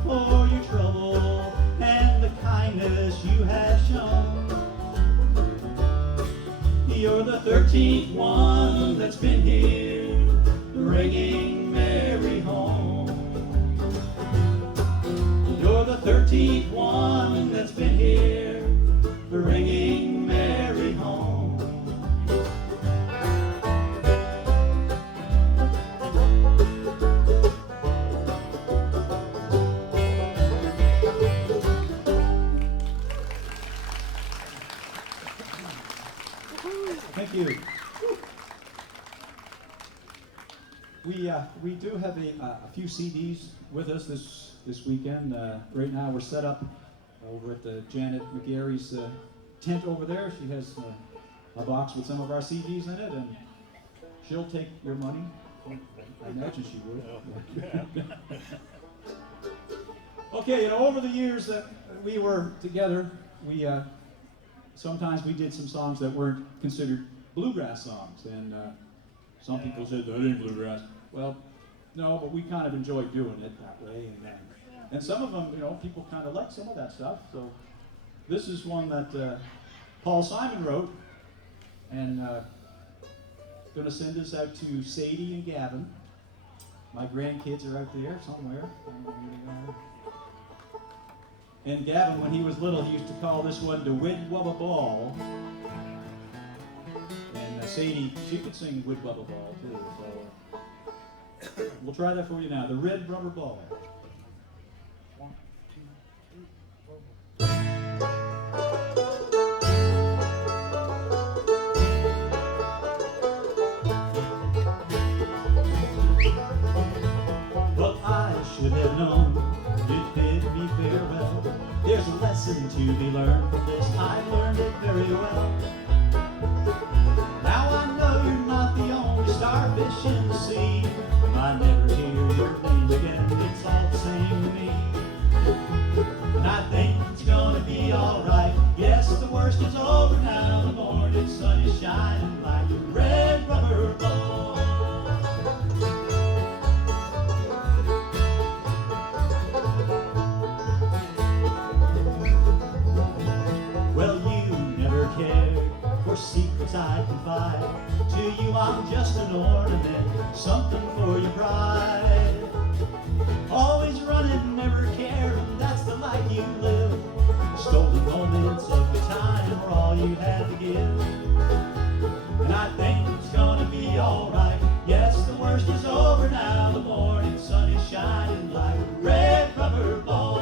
for your trouble and the kindness you have shown. You're the 13th one that's been here, bringing Mary home. You're the 13th one that's been here, bringing Mary home. Thank you. We do have a few CDs with us this weekend. Right now we're set up over at Janet McGarry's tent over there. She has a box with some of our CDs in it, and she'll take your money. I imagine she would. Okay, over the years that we were together, sometimes we did some songs that weren't considered bluegrass songs, and some people said that ain't bluegrass. Well, no, but we kind of enjoyed doing it that way, and some of them, people kind of like some of that stuff. So this is one that Paul Simon wrote, and going to send this out to Sadie and Gavin. My grandkids are out there somewhere. And Gavin, when he was little, he used to call this one the Wid Wubba Ball. And Sadie, she could sing Wid Wubba Ball too. So we'll try that for you now. The Red Rubber Ball. 1, 2, 3, 4. Well, I should have known you'd bid me farewell. There's a lesson to be learned from this. I learned it very well. Now I know you're not the only starfish in the sea. I never hear your name again, it's all the same to me. And I think it's gonna be alright. Yes, the worst is over now. The morning sun is shining like a red rubber ball. Well, you never cared for secrets I confide. To you I'm just an ornament, something for your pride. Always running, never caring, that's the life you live. Stolen moments of your time were all you had to give. And I think it's gonna be alright. Yes, the worst is over now. The morning sun is shining like a red rubber ball.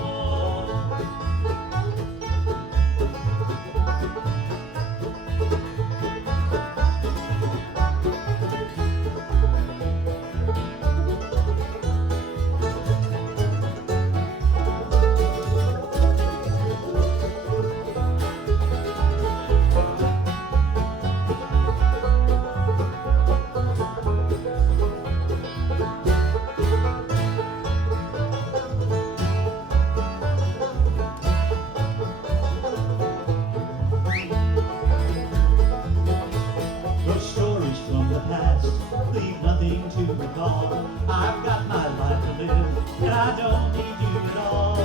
I've got my life to live, and I don't need you at all.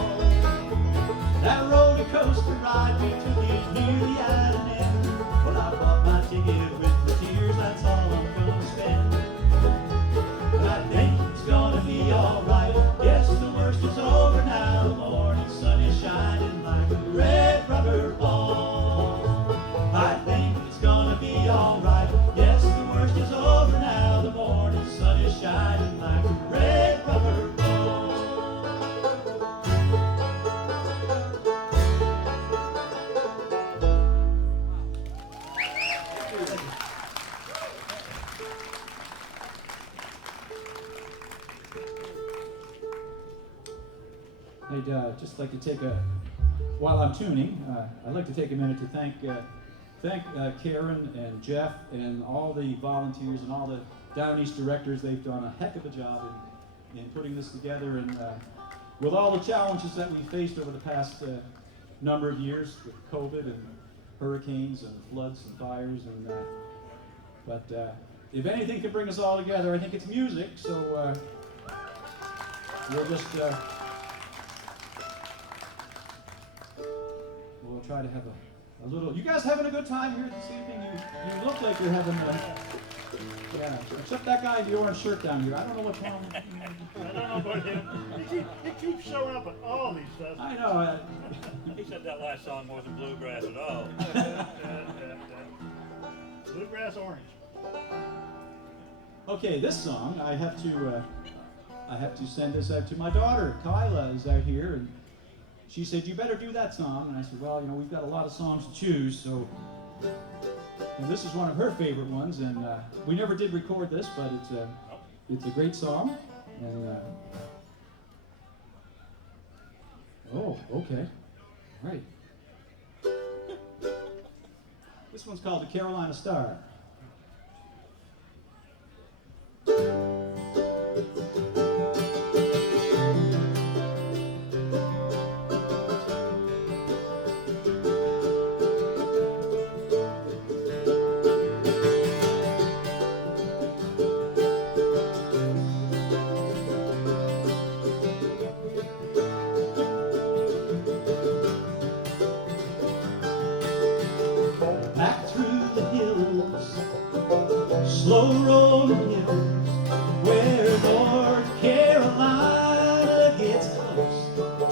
That roller coaster ride we took is nearly at an end. Well, I bought my ticket with the tears, that's all I'm gonna spend. And I think it's gonna be alright. Yes, the worst is over now. The morning sun is shining like a red red rubber ball. I think it's gonna be alright. Yes, the worst is over now. The morning sun is shining like a red rubber ball. I'd just like to take while I'm tuning, I'd like to take a minute to thank Karen and Jeff and all the volunteers and all the Down East directors. They've done a heck of a job in putting this together, and with all the challenges that we faced over the past number of years with COVID and hurricanes and floods and fires, and but if anything can bring us all together, I think it's music. So we'll just we'll try to have a little. You guys having a good time here this evening? You look like you're having yeah, except that guy in the orange shirt down here. I don't know what's wrong with him. I don't know about him. He keeps showing up at all these festivals. I know. He said that last song wasn't bluegrass at all. Bluegrass orange. Okay, this song I have to send this out to my daughter. Kyla is out here, and she said, "You better do that song." And I said, "Well, you know, we've got a lot of songs to choose, so." And this is one of her favorite ones, and we never did record this, but it's a great song. And oh, okay, all right. This one's called "The Carolina Star." Back through the hills, slow rolling hills, where North Carolina gets close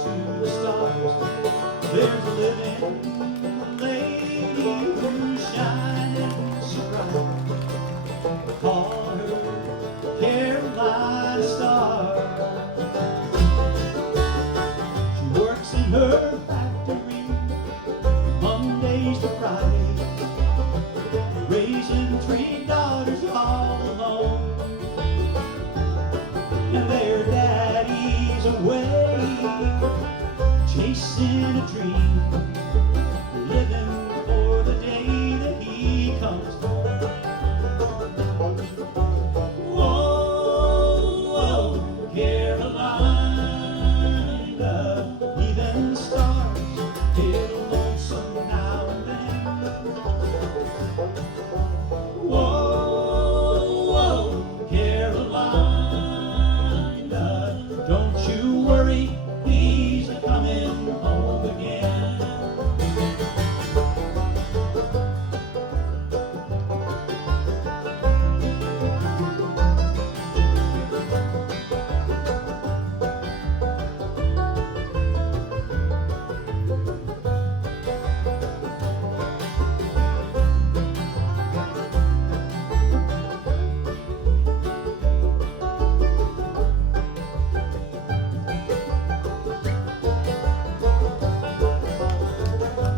to the stars. There's a living lady who's shining so bright. Call her Carolina Star. She works in her factory Mondays to Fridays, raising 3 daughters all alone, and their daddy's away, chasing a dream, living for the day that he comes home. Whoa, whoa, Carolina, even the stars get lonesome now and then. Whoa, whoa, Carolina, don't you worry, he's coming home again.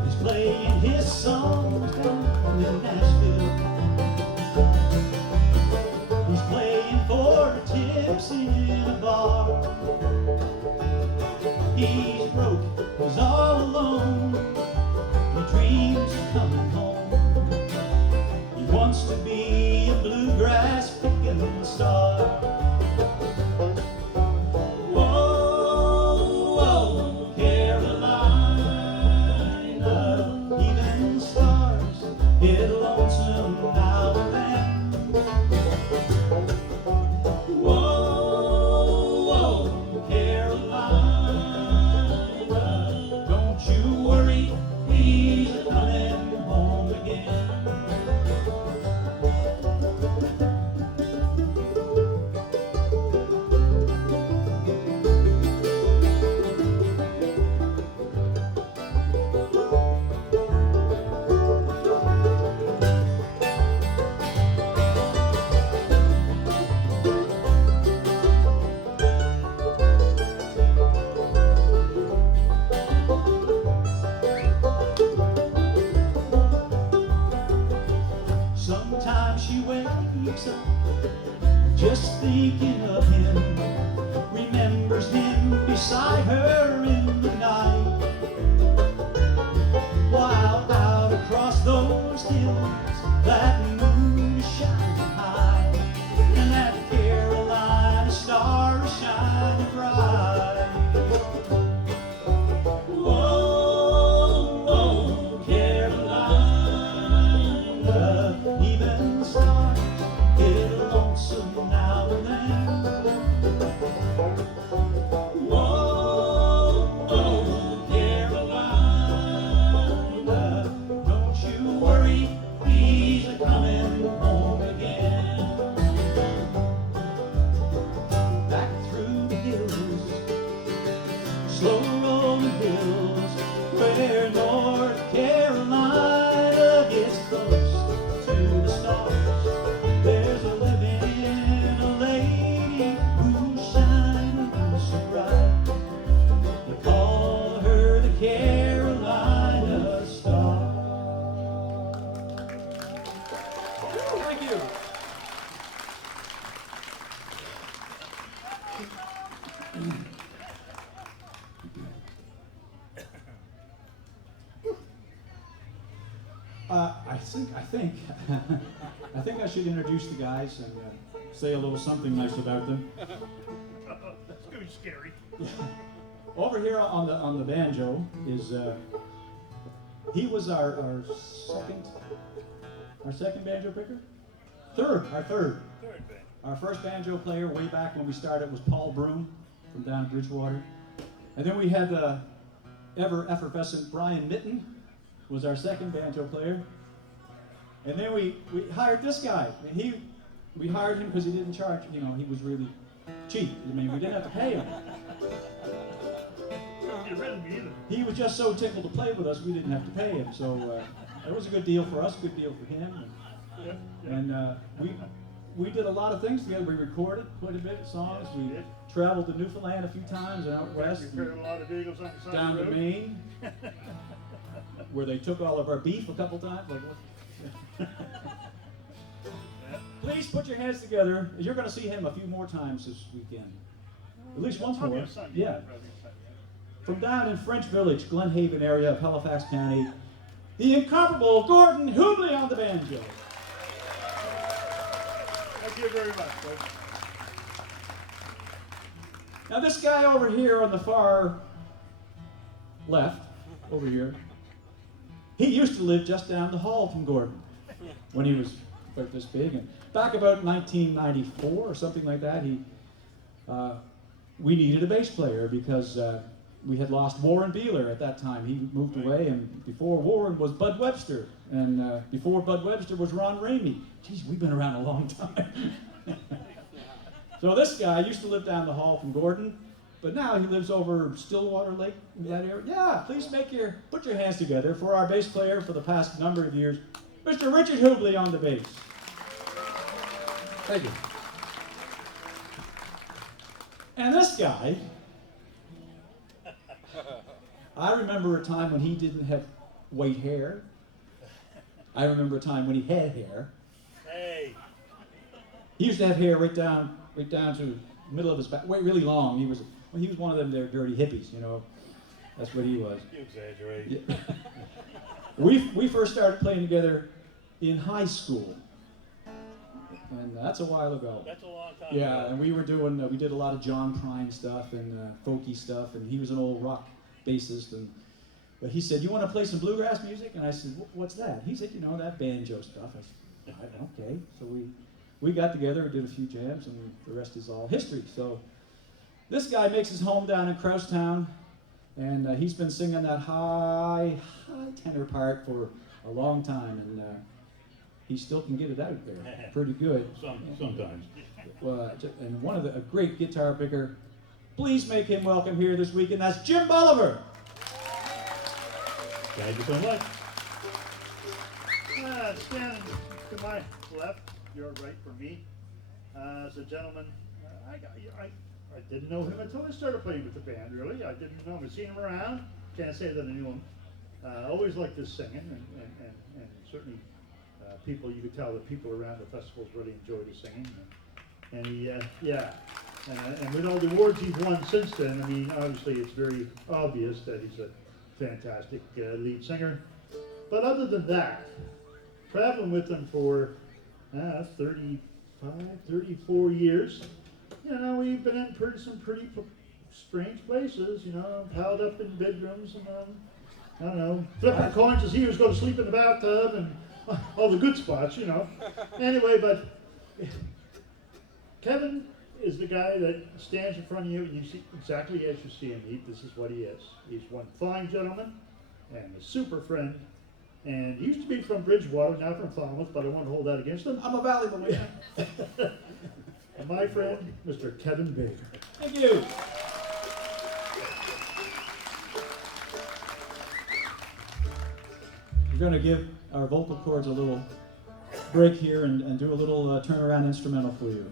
He's playing his songs down in Nashville. He's playing for tips in a bar. He's broke, he's all alone. He dreams of coming home. He wants to be a bluegrass picking star. Whoa, whoa, Carolina, even stars get lonesome now and then. Whoa, whoa, Carolina, just thinking of him, remembers him beside her in the night, while out across those hills that moon is shining high, and that Carolina star is shining bright. Whoa, whoa, Carolina, even the stars get lonesome now and then. Whoa, whoa, Carolina, don't you worry, he's a-coming home again. Back through the hills, slow rolling hills, where North Carolina gets close to the stars, there's a living a lady who's shining so bright. They call her the Carolina Star. Thank you. I think I should introduce the guys and say a little something nice about them. That's gonna be scary. Over here on the banjo is he was our second banjo picker? Our third. Our first banjo player way back when we started was Paul Broom from down in Bridgewater. And then we had the ever effervescent Brian Mitten was our second banjo player. And then we hired this guy. And we hired him because he didn't charge, he was really cheap. I mean, we didn't have to pay him. Don't get rid of me either. He was just so tickled to play with us, we didn't have to pay him. So it was a good deal for us, good deal for him. And we did a lot of things together. We recorded quite a bit of songs. We traveled to Newfoundland a few times and out west. We prepared a lot of bagels on the side Down of the to road. Maine, where they took all of our beef a couple times. Like, please put your hands together. You're going to see him a few more times this weekend. At least once Probably more. on Sunday. Yeah. Probably on Sunday. From down in French Village, Glenhaven area of Halifax County, the incomparable Gordon Hubley on the banjo. Thank you very much, folks. Now this guy over here on the far left, over here, he used to live just down the hall from Gordon when he was about this big. And back about 1994 or something like that, we needed a bass player because we had lost Warren Beeler at that time. He moved away, and before Warren was Bud Webster, and before Bud Webster was Ron Ramey. Geez, we've been around a long time. So this guy used to live down the hall from Gordon, but now he lives over Stillwater Lake in that area. Yeah, please put your hands together for our bass player for the past number of years, Mr. Richard Hubley on the bass. Thank you. And this guy, I remember a time when he didn't have white hair. I remember a time when he had hair. Hey. He used to have hair right down to the middle of his back, really long. He was one of them there dirty hippies, That's what he was. You exaggerate. Yeah. We first started playing together in high school, and that's a while ago. That's a long time Yeah, ago. and we did a lot of John Prine stuff and folky stuff, and he was an old rock bassist, but he said, "You want to play some bluegrass music?" And I said, "What's that?" He said, "That banjo stuff." I said, "Okay." So we got together and did a few jams, and the rest is all history. So this guy makes his home down in Kraustown, and he's been singing that high tenor part for a long time, and he still can get it out there pretty good. Sometimes. And a great guitar picker. Please make him welcome here this weekend. That's Jim Bolivar. Thank you so much. Standing to my left, your right for me, is a gentleman. I didn't know him until I started playing with the band, really. I didn't know him. I've seen him around. Can't say that I knew him. Always liked his singing, and certainly you could tell that people around the festivals really enjoyed his singing. And he, yeah. And with all the awards he's won since then, I mean, obviously it's very obvious that he's a fantastic lead singer. But other than that, traveling with him for 35, 34 years, you know, we've been in some pretty strange places, you know, piled up in bedrooms and, I don't know, flipping coins as he was going to sleep in the bathtub and all the good spots, you know. Anyway, but Kevin is the guy that stands in front of you and you see exactly as you see him. This is what he is. He's one fine gentleman and a super friend. And he used to be from Bridgewater, now from Falmouth, but I won't hold that against him. I'm a Valley boy. And my friend, Mr. Kevin Baker. Thank you. We're going to give our vocal cords a little break here and do a little turnaround instrumental for you.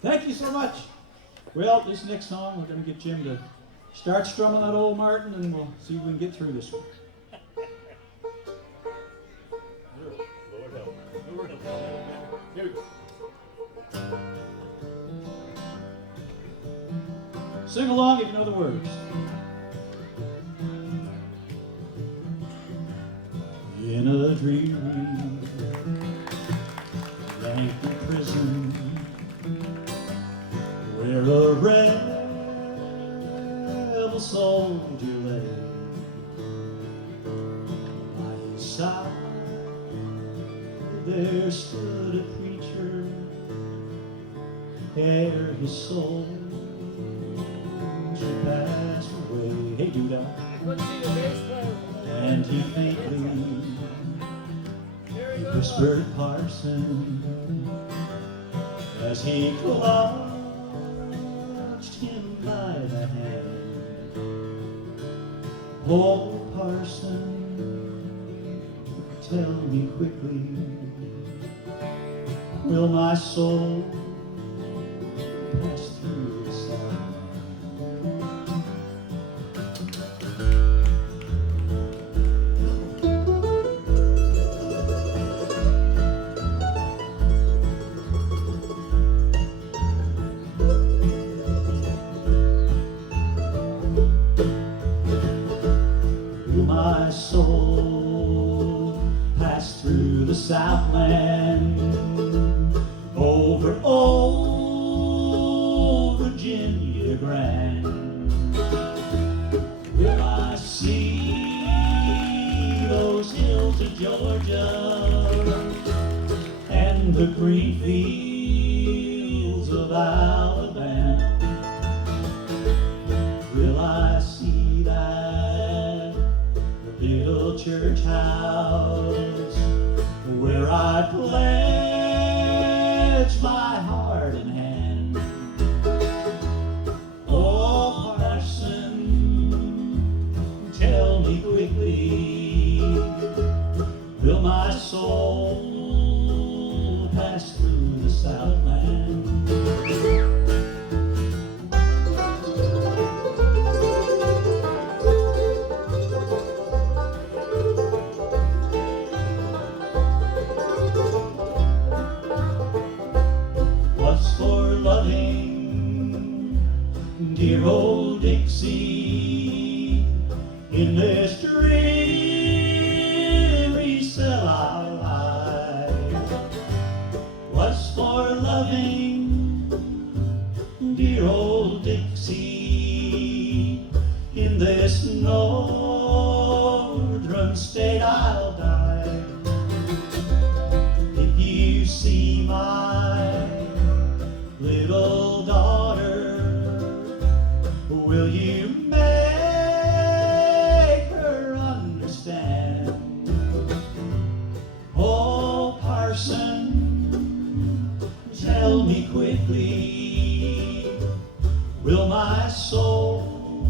Thank you so much. Well, this next song, we're going to get Jim to start strumming that old Martin, and we'll see if we can get through this one. Lord help. Lord help. Here we go. Sing along if you know the words. In a dreary, lengthy prison, where a rebel soldier lay, by his side there stood a preacher, ere his soul should pass away. Hey, Judah. And he faintly whispered, "Parson," as he clutched him by the hand. "Oh, Parson, tell me quickly, will my soul pass through the sand?" Southland, over old Virginia Grand. Will I see those hills of Georgia and the green fields of Alabama? Will I see that little church house where I pledge my heart and hand? Oh, parson, tell me quickly, will my soul pass through the Southland? Dear old Dixie, in this dreary cell our life was for loving. Dear old Dixie, in this northern state I'll die. If you see my little daughter, will you make her understand? Oh, parson, tell me quickly, will my soul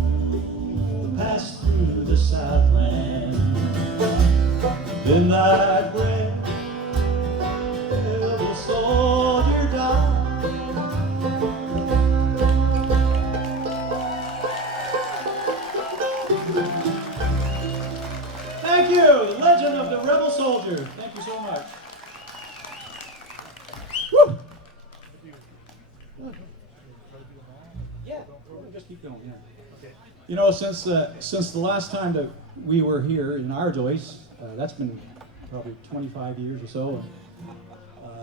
pass through the Southland? Then that rebel soldier died. Thank you, legend of the rebel soldier. Thank you so much. Woo! Yeah, we'll just keep going. Yeah. Okay. You know, since the last time that we were here in Ardoise, that's been probably 25 years or so.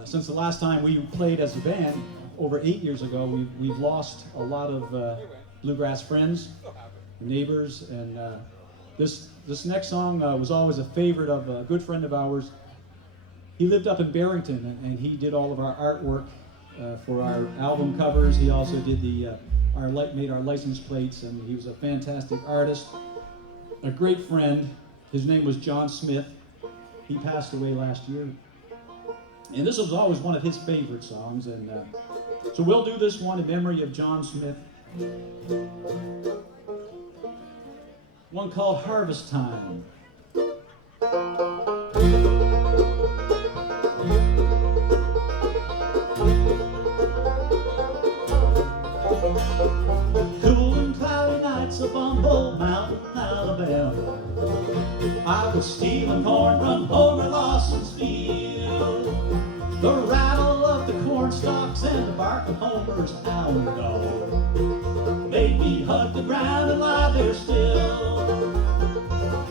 Since the last time we played as a band, over 8 years ago, we've lost a lot of bluegrass friends, neighbors, and this next song was always a favorite of a good friend of ours. He lived up in Barrington, and he did all of our artwork for our album covers. He also did made our license plates, and he was a fantastic artist, a great friend. His name was John Smith. He passed away last year. And this was always one of his favorite songs, and so we'll do this one in memory of John Smith. One called Harvest Time. Cool and cloudy nights up on Bull Mountain, Alabama, I was stealing corn from Homer Lawson's field. The rattle of the corn stalks and the bark of Homer's hound dog made me hug the ground and lie there still.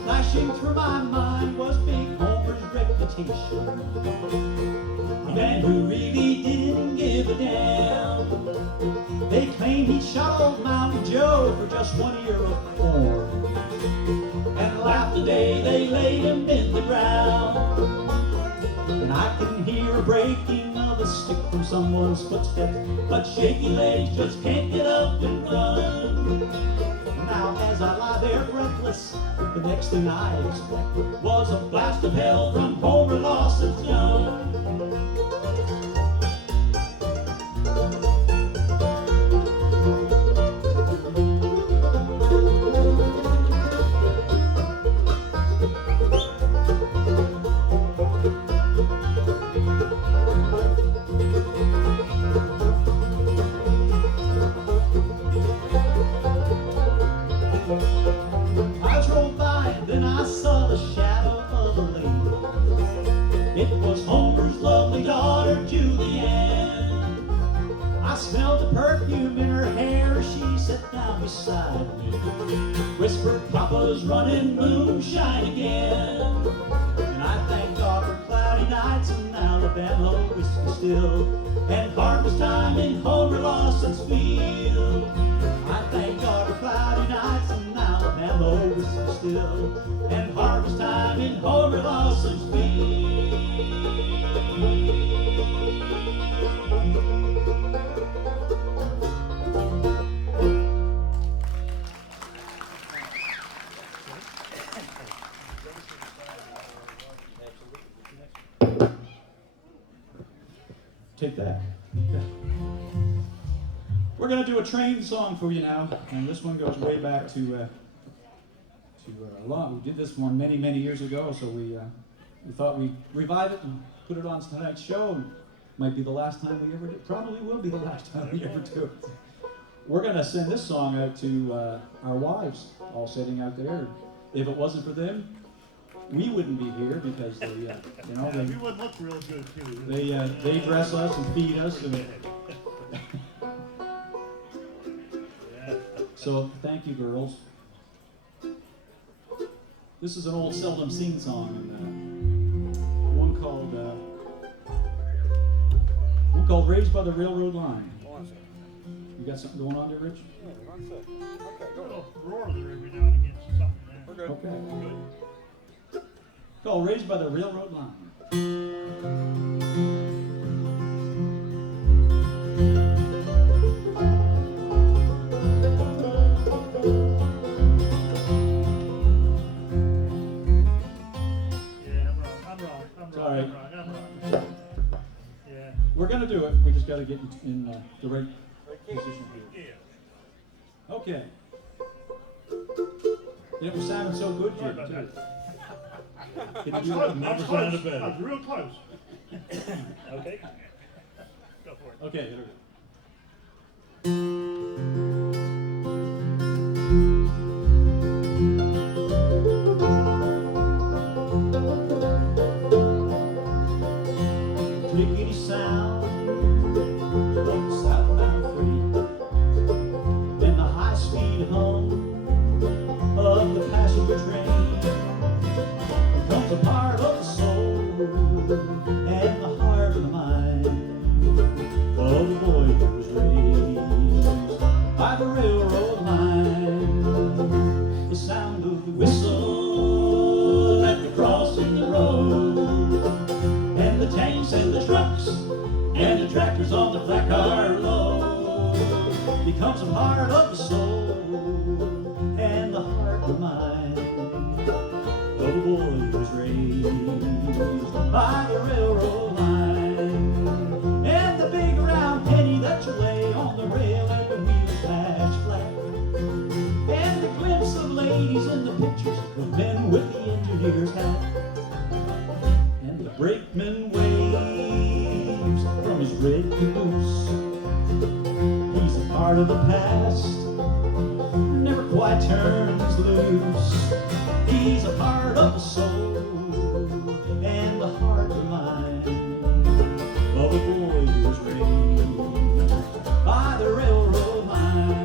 Flashing through my mind was Big Homer's reputation, a man who really didn't give a damn. They claimed he shot old Mountain Joe for just 1 ear of corn, and laughed the day they laid him in the ground. And I can hear a breaking of a stick from someone's footsteps, but shaky legs just can't get up and run. Now as I lie there breathless, the next thing I expect was a blast of hell from Homer Lawson's gun. I drove by and then I saw the shadow of a lady. It was Homer's lovely daughter, Julianne. I smelled the perfume in her hair as she sat down beside me, whispered, "Papa's running moonshine again." And I thank God for cloudy nights Alabama whiskey still, and harvest time in Homer Lawson's field. I thank God for cloudy nights in Alabama whiskey still, and harvest time in Homer Lawson's field. Take that. We're gonna do a train song for you now, and this one goes way back to Lunn. We did this one many, many years ago, so we thought we'd revive it and put it on tonight's show. Might be the last time we ever do it. Probably will be the last time we ever do it. We're gonna send this song out to our wives, all sitting out there. If it wasn't for them, we wouldn't be here because they, you know, they, we would look real good too. they dress us and feed us, and so thank you, girls. This is an old seldom seen song, and one called "Raised by the Railroad Line." You got something going on there, Rich? Okay, go. Roar there every now and again, so something there. We're good. Okay. We're good. Called "Raised by the Railroad Line." We're gonna do it. We just gotta get in the right position here. Okay. It was sounding so good, Jim, too. Can you do it? Never sounded better. I was real close. Okay. Go for it. Okay, here we go. Clickety sound of the southbound freight, and the high-speed hum of the passenger train becomes a part of the soul and the heart and the mind of the boy who was raised by the railroad line. The sound of the whistle at the crossing the road, and the tanks and the trucks and the tractors on the flat car load becomes a part of the soul and the heart and mind of a boy who was raised by the railroad line. And the big round penny that you lay on the rail and the wheels match flat, and the glimpse of ladies in the pictures of men with the engineer's hat, and the brakeman waves from his red caboose. He's a part of the past, never quite turns loose. He's a part of the soul and the heart and mind of a boy who was raised by the railroad line.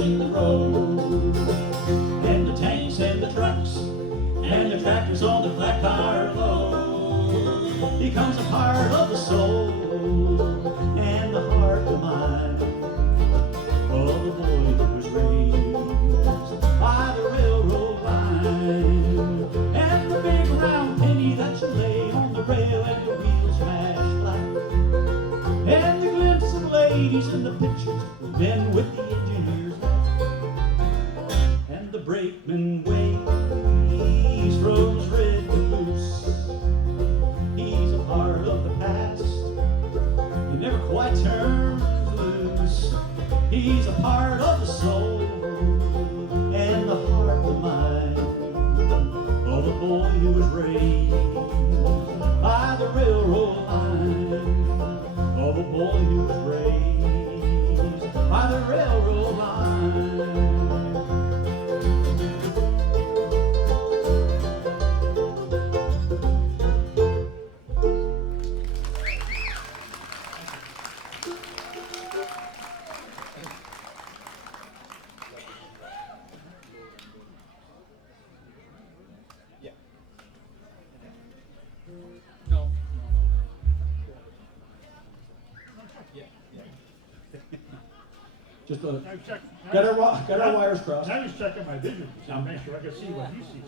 The road, and the tanks and the trucks and the tractors on the flat car load becomes a part of the soul and the heart and mind of the boy who was raised by the railroad line. And the big round penny that you lay on the rail and the wheels smash flat, and the glimpse of ladies in the pictures of men with the engineers, and the brakeman waves from his red caboose. He's a part of the past, he never quite turns loose. He's a part of the soul and the heart and mind of a boy who was raised by the railroad line, of a boy who Just Got our wires crossed. I was checking my vision to make sure I could see what he sees.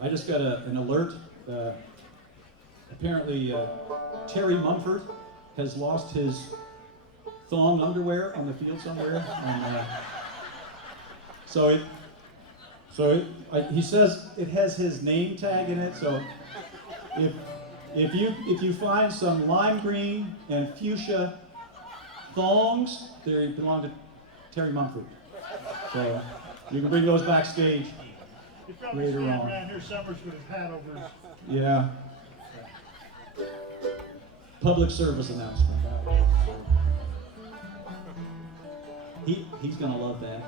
I just got an alert. Apparently, Terry Mumford has lost his thong underwear on the field somewhere. And, he says it has his name tag in it. So if you find some lime green and fuchsia thongs, they belong to Terry Mumford. So you can bring those backstage later on. Around here summers with his hat over his... Yeah. Public service announcement. He's gonna love that.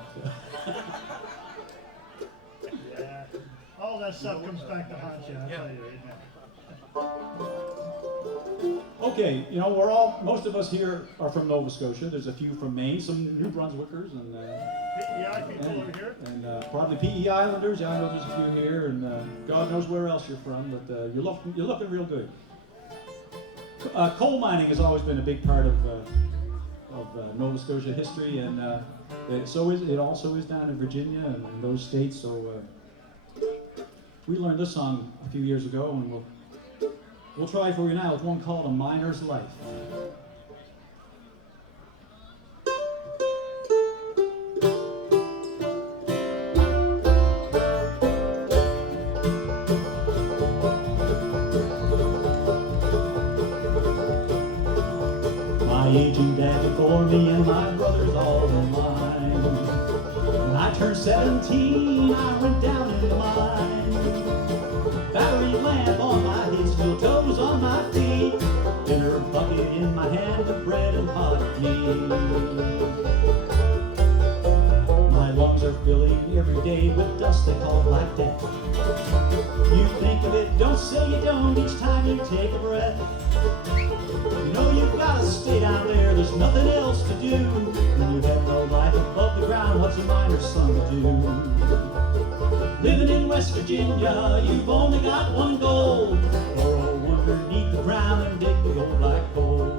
Yeah. All that stuff comes back to haunt you, I tell you right now. Okay, most of us here are from Nova Scotia. There's a few from Maine, some New Brunswickers, and PEI people over here. And probably PE Islanders. Yeah, I know there's a few here, and God knows where else you're from, but you're looking real good. Coal mining has always been a big part of Nova Scotia history, and it also is down in Virginia and in those states. So we learned this song a few years ago, and we'll try for you now with one called "A Miner's Life." Aging dad before me and my brothers all in line. When I turned 17, I went down in the mine. Battery lamp on my head, steel toes on my feet, dinner bucket in my hand with bread and hot meat. My lungs are filling every day with dust they call black death. You think of it, don't say you don't each time you take a breath. You know you've got to stay down there, there's nothing else to do. When you have no life above the ground, what's a miner's son to do? Living in West Virginia, you've only got one goal: burrow underneath the ground and dig the old black coal.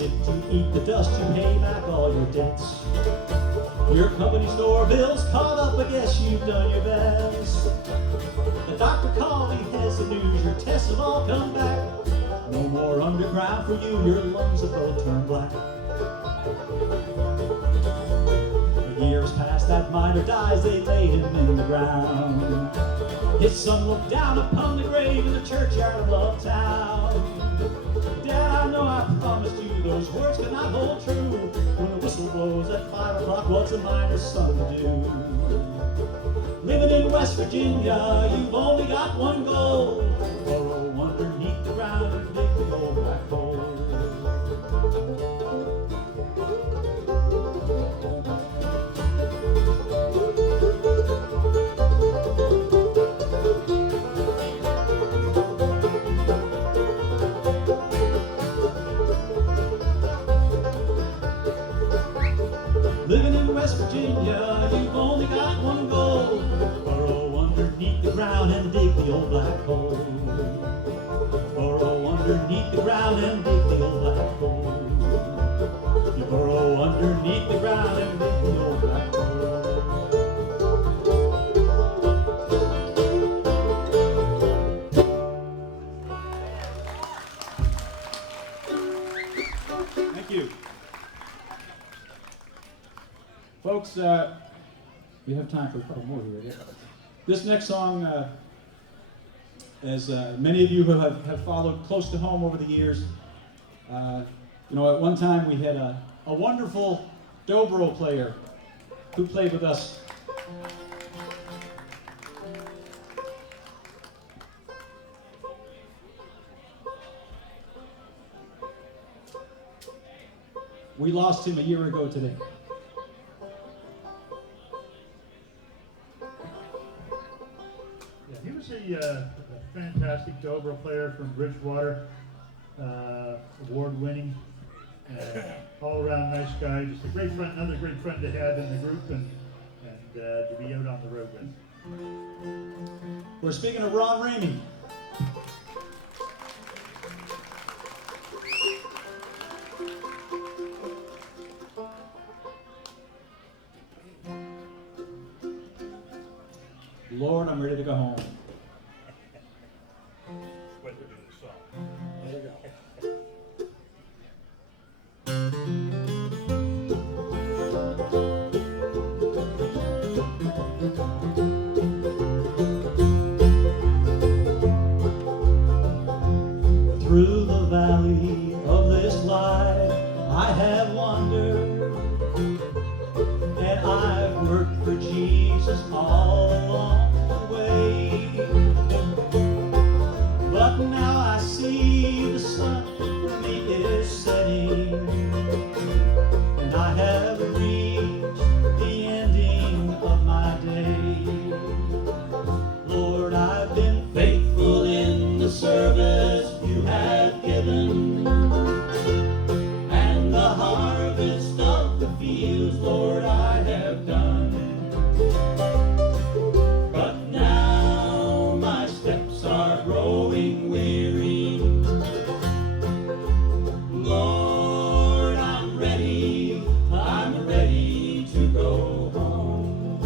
To eat the dust, you pay back all your debts. Your company store bills caught up, I guess you've done your best. The doctor called, he has the news, your tests have all come back. No more underground for you, your lungs have both turned black. The years past, that miner dies, they laid him in the ground. His son looked down upon the grave in the churchyard of Love Town. Dad, I know I promised you those words could not hold true. When the whistle blows at 5 o'clock, what's a miner's son to do? Living in West Virginia, you've only got one goal: burrow underneath the ground and dig the old black hole. Living in West Virginia, you've only got one goal: burrow underneath the ground and dig the old black hole. Burrow underneath the ground and dig the old black hole. You burrow underneath the ground and dig the old black hole. Thank you. Folks, we have time for a couple more here. This next song, as many of you who have followed close to home over the years, at one time we had a wonderful dobro player who played with us. We lost him a year ago today. He was a fantastic dobro player from Bridgewater, award-winning, all around nice guy, just a great friend, another great friend to have in the group and to be out on the road with. We're speaking of Ron Ramey. Lord, I'm ready to go home. There you go. Through the valley of this life I have wandered, and I've worked for Jesus all along the way. But now I see the sun for me is setting, and I have reached the ending of my day. Lord, I've been faithful in the service you have given, and the harvest of the fields, Lord, I have done. But now my steps are growing weary. Lord, I'm ready to go home.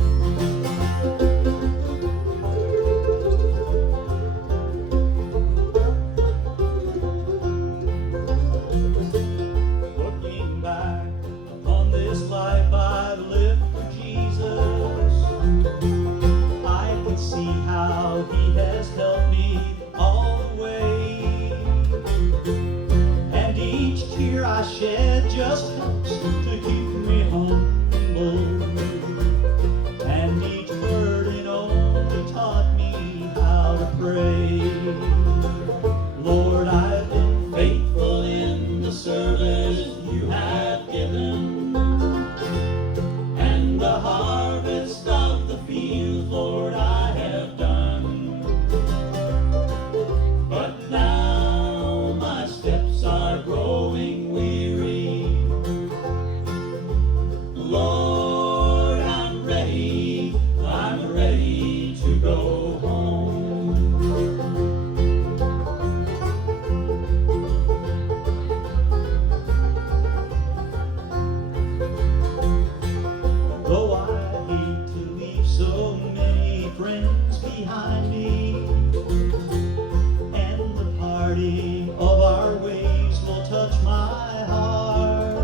Looking back upon this life I've lived for Jesus, I can see how He has helped me all the way. And each tear I shed just helps to keep me humble, and each burden only taught me how to pray. Lord, I've been faithful in the service you have given, and the harvest of the field, Lord, I have done. But now my steps are growing weary. Lord, I'm ready to go home. Though I hate to leave so many friends behind me, and the parting of our ways will touch my heart,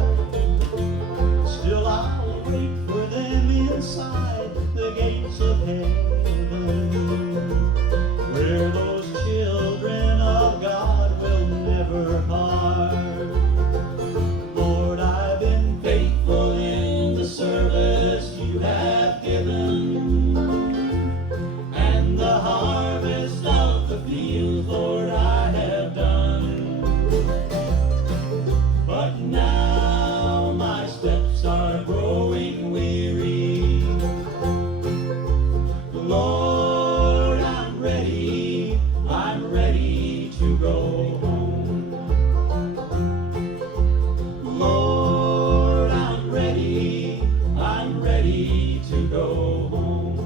still I'll wait for them inside the gates of heaven, where those children of God will never part. Lord, I've been faithful in the service you have given, and the harvest of the field, Lord, I have done. But now my steps are growing weary. Lord, I'm ready to go home. Lord, I'm ready to go home.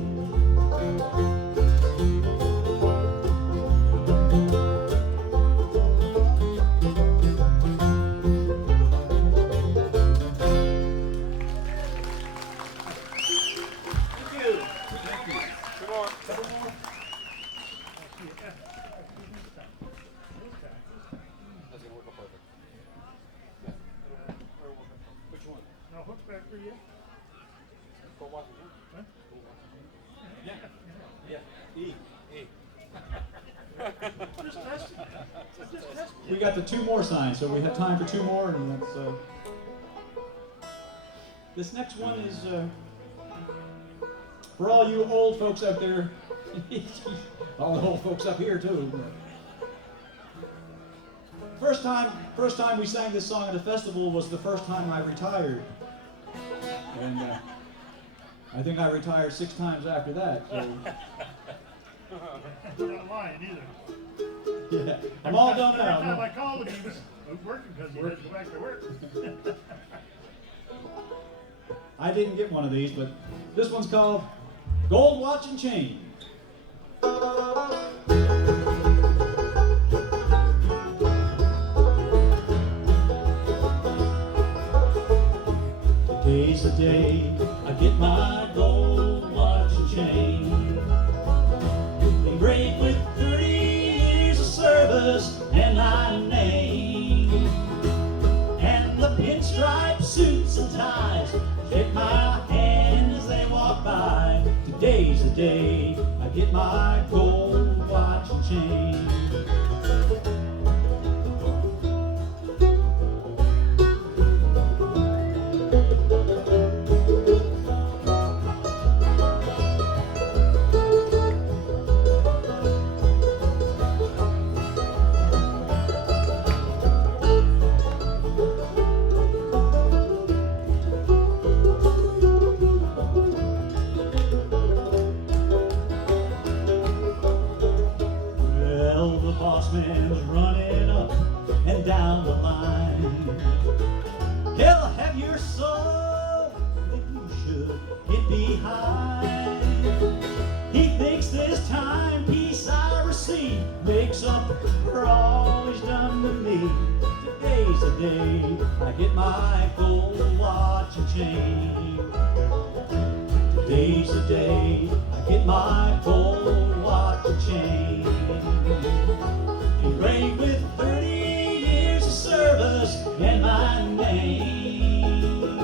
No hooks back for you? Huh? Just testing. Just testing. We got the two more signs, so we have time for two more, and that's this next one is for all you old folks out there. All the old folks up here too. First time we sang this song at a festival was the first time I retired, and I think I retired 6 times after that. So. Not lying either. Yeah, I'm all done Every time now. I called him, he was working because he had to go back to work. I didn't get one of these, but this one's called Gold Watch and Chain. Today's the day I get my gold watch and chain, engraved with 30 years of service and my name, and the pinstripe suits and ties shake my hand as they walk by. Today's the day I get my gold watch and chain. Well, the boss man's running up and down the line. He'll have your soul if you should get behind. He thinks this timepiece I receive makes up for all he's done to me. Today's the day I get my gold watch and chain. Today's the day I get my gold watch and chain, engraved with 30 years of service and my name,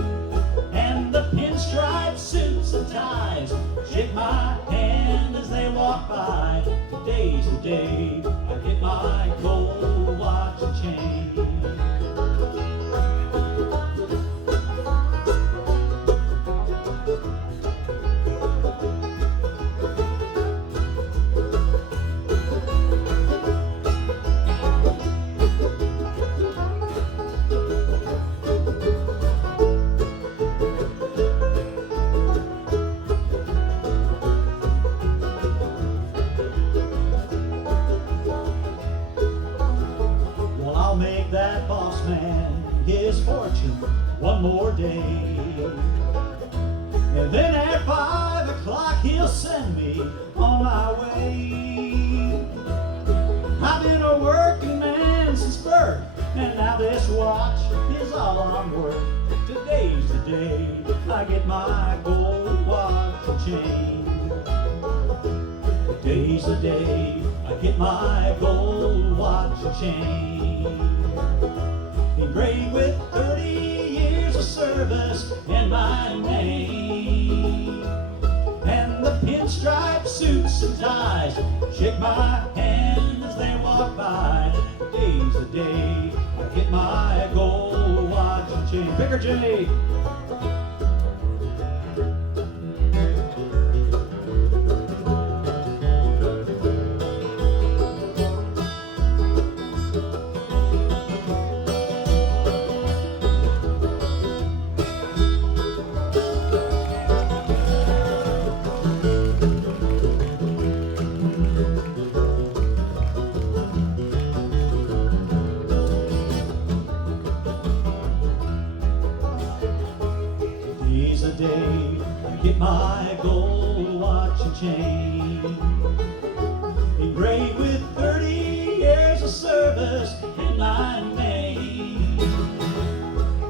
and the pinstripe suits and ties shake my hand as they walk by. Today's the day I get my gold watch and chain. Well, I'll make that boss man his fortune one more day, and then at 5 o'clock he'll send me on my way. I've been a working man since birth, and now this watch is all I'm worth. Today's the day I get my gold watch and chain. Today's the day I get my gold watch and chain, engraved with 30 years of service and my name, and the pinstripe suits and ties shake my hand as they walk by. Today's the day I get my gold watch and chain. Picker Jenny. Today's the day I get my gold watch and chain, engraved with 30 years of service in my name,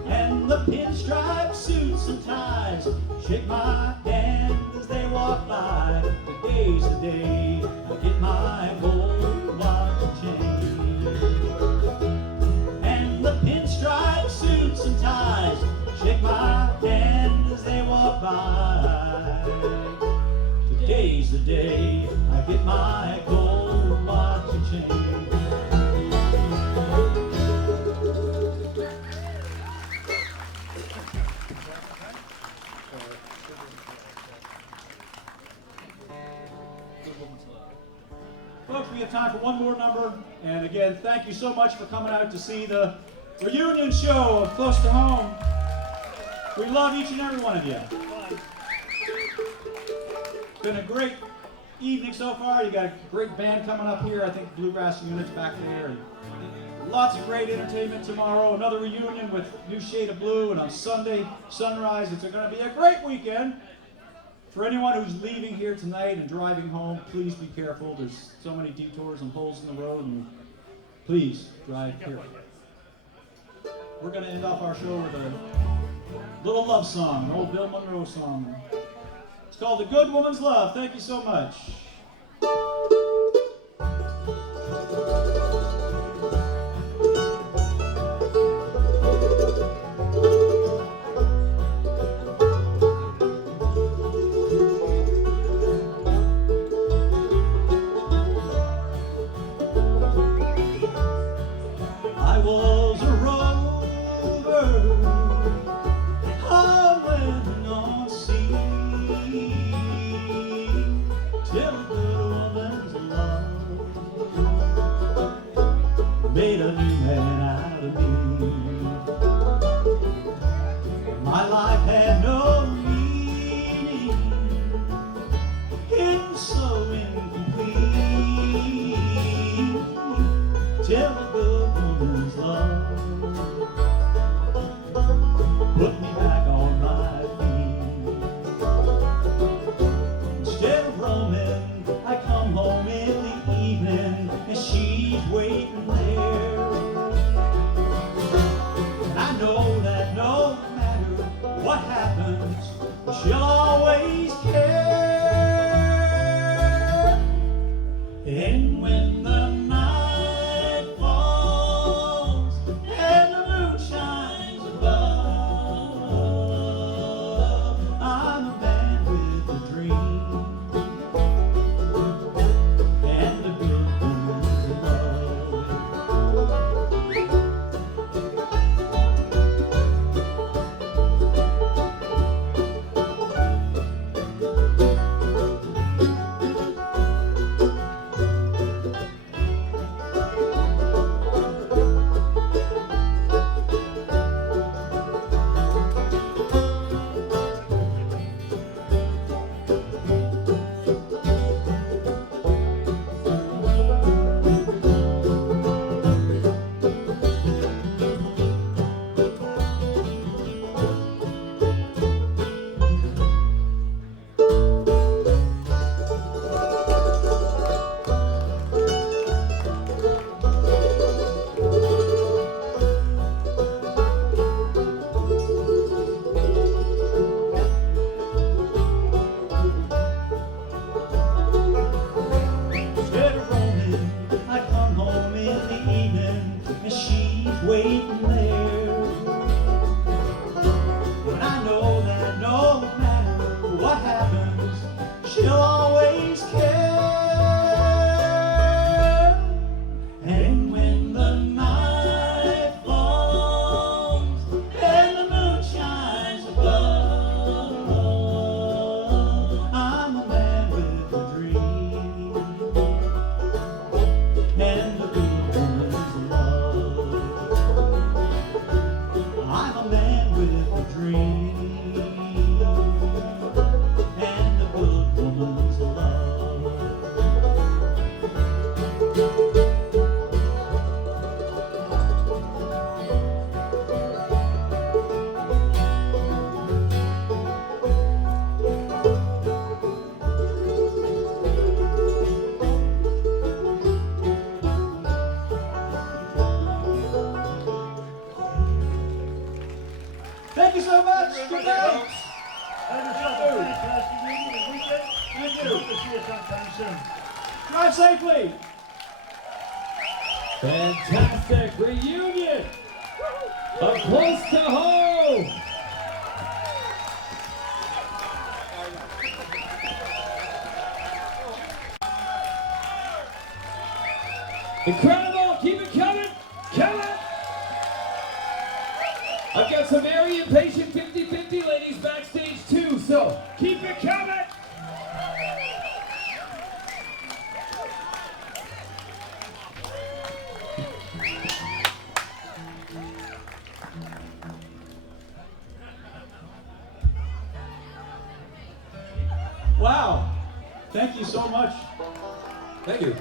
and the pinstripe suits and ties shake my hand as they walk by. Today's the day I get my gold watch and chain, and the pinstripe suits and ties shake my hand as they walk by. Today's the day I get my gold watch and chain. Folks, we have time for one more number. And again, thank you so much for coming out to see the reunion show of Close to Home. We love each and every one of you. It's been a great evening so far. You got a great band coming up here. I think Bluegrass Unit's back there. And lots of great entertainment tomorrow. Another reunion with New Shade of Blue. And on Sunday, Sunrise. It's going to be a great weekend. For anyone who's leaving here tonight and driving home, please be careful. There's so many detours and holes in the road. And please drive carefully. We're going to end off our show with a little love song, an old Bill Monroe song. It's called The Good Woman's Love. Thank you so much. I was a rover, hauling on sea, till a good woman's love made a new man out of me. My life had no meaning, it was so incomplete, till a good woman's love put me back on my feet. Instead of roaming, I come home in the evening, and she's waiting there. And I know that no matter what happens, she'll always care. And when the night falls and the moon shines above, I'm a man with a dream and a good woman's love. Instead of roaming, I come home in the evening, and she's waiting there. And I know that no matter what happens, she'll always care. And when the night falls and the moon shines above, I'm a man with a dream and a good woman's love. I'm a man with a dream and a good woman's love. Thank you so much. Good night. Have yourself a fantastic evening and weekend. Thank you. Hope to see you sometime soon. Drive safely. Fantastic reunion of Close to Home. Incredible. Keep it coming. Kill it. I've got some very impatient 50-50 ladies backstage too, so keep it coming. Wow. Thank you so much. Thank you.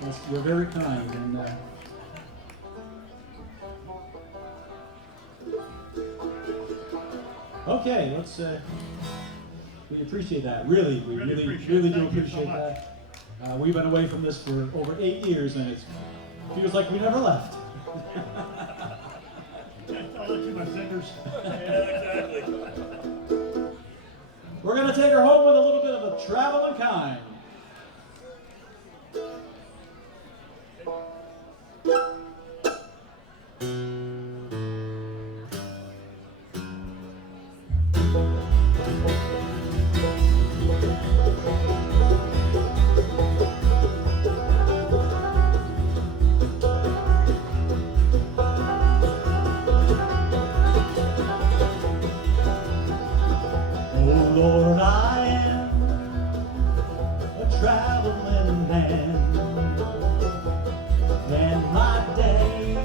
Yes, you're very kind. And okay, let's. We appreciate that. Really, we really do Thank you so appreciate much. that. We've been away from this for over 8 years, and it feels like we never left. I'll let you my fingers. Yeah, exactly. We're gonna take her home with a little bit of a traveling kind. Oh Lord, I am a traveling man, and my days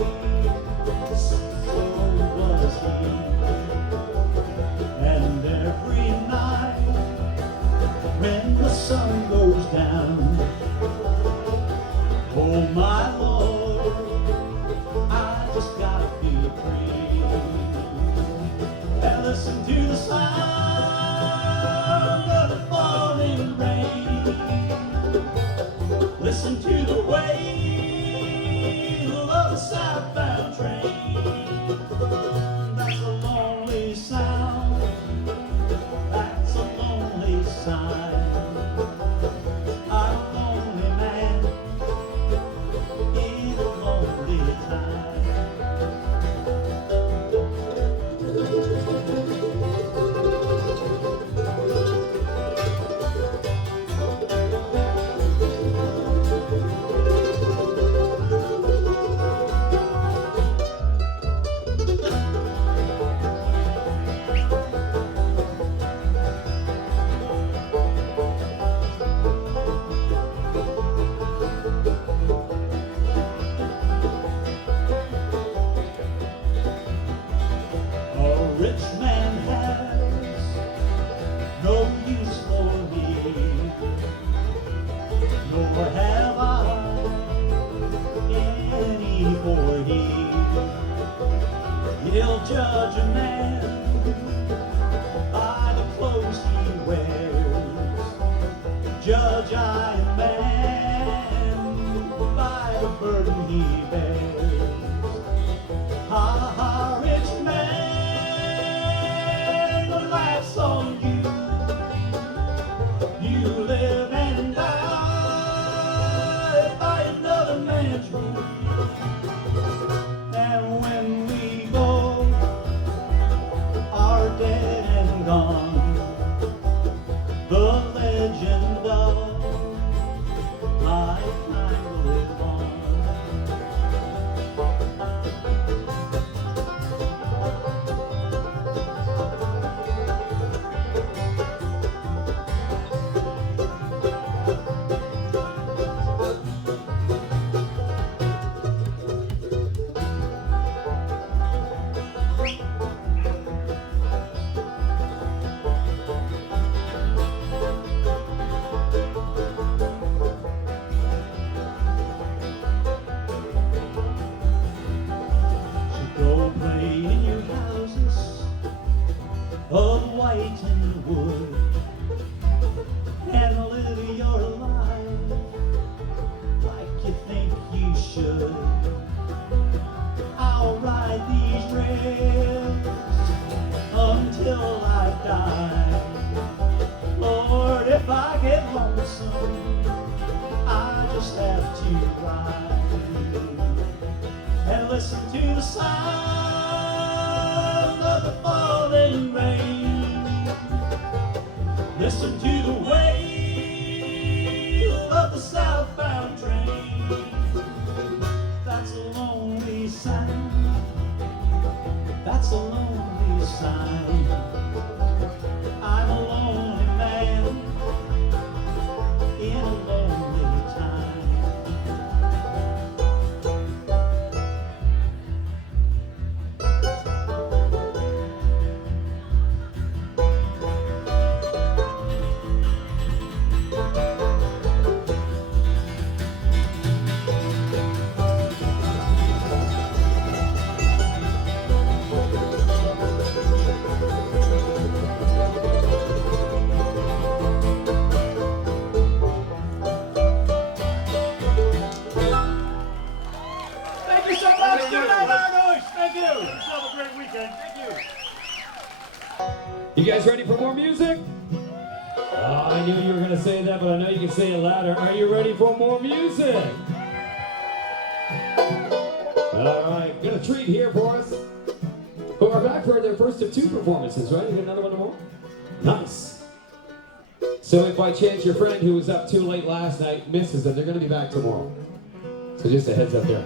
so was he, and every night when the sun goes down, oh my Lord, I just gotta be free, and listen to the sound of the falling rain. Listen to the wail of the southbound train. That's a lonely sound. That's a lonely sign. I'm a lonely man in a lonely time. A rich man has no use for me, nor have I any for he. He'll judge a man by the clothes he wears. Judge I a man by the burden he bears. Ha ha, rich man, the laughs on you. You live and die by another man's rule. And when we go, are dead and gone, the legend of my kind will live on. Go play in your houses of white and wood, and live your life like you think you should. I'll ride these rails until I die. Lord, if I get lonesome, I just have to ride and listen to the sound of the falling rain. Listen to the wail of the southbound train. That's a lonely sound. That's a lonely sign. I'm a lonely man in a lonely time. guys ready for more music? Oh, I knew you were going to say that, but I know you can say it louder. Are you ready for more music? All right, got a treat here for us. Who are back for their first of 2 performances, right? You get another one tomorrow? Nice. So if by chance your friend who was up too late last night misses them, they're going to be back tomorrow. So just a heads up there.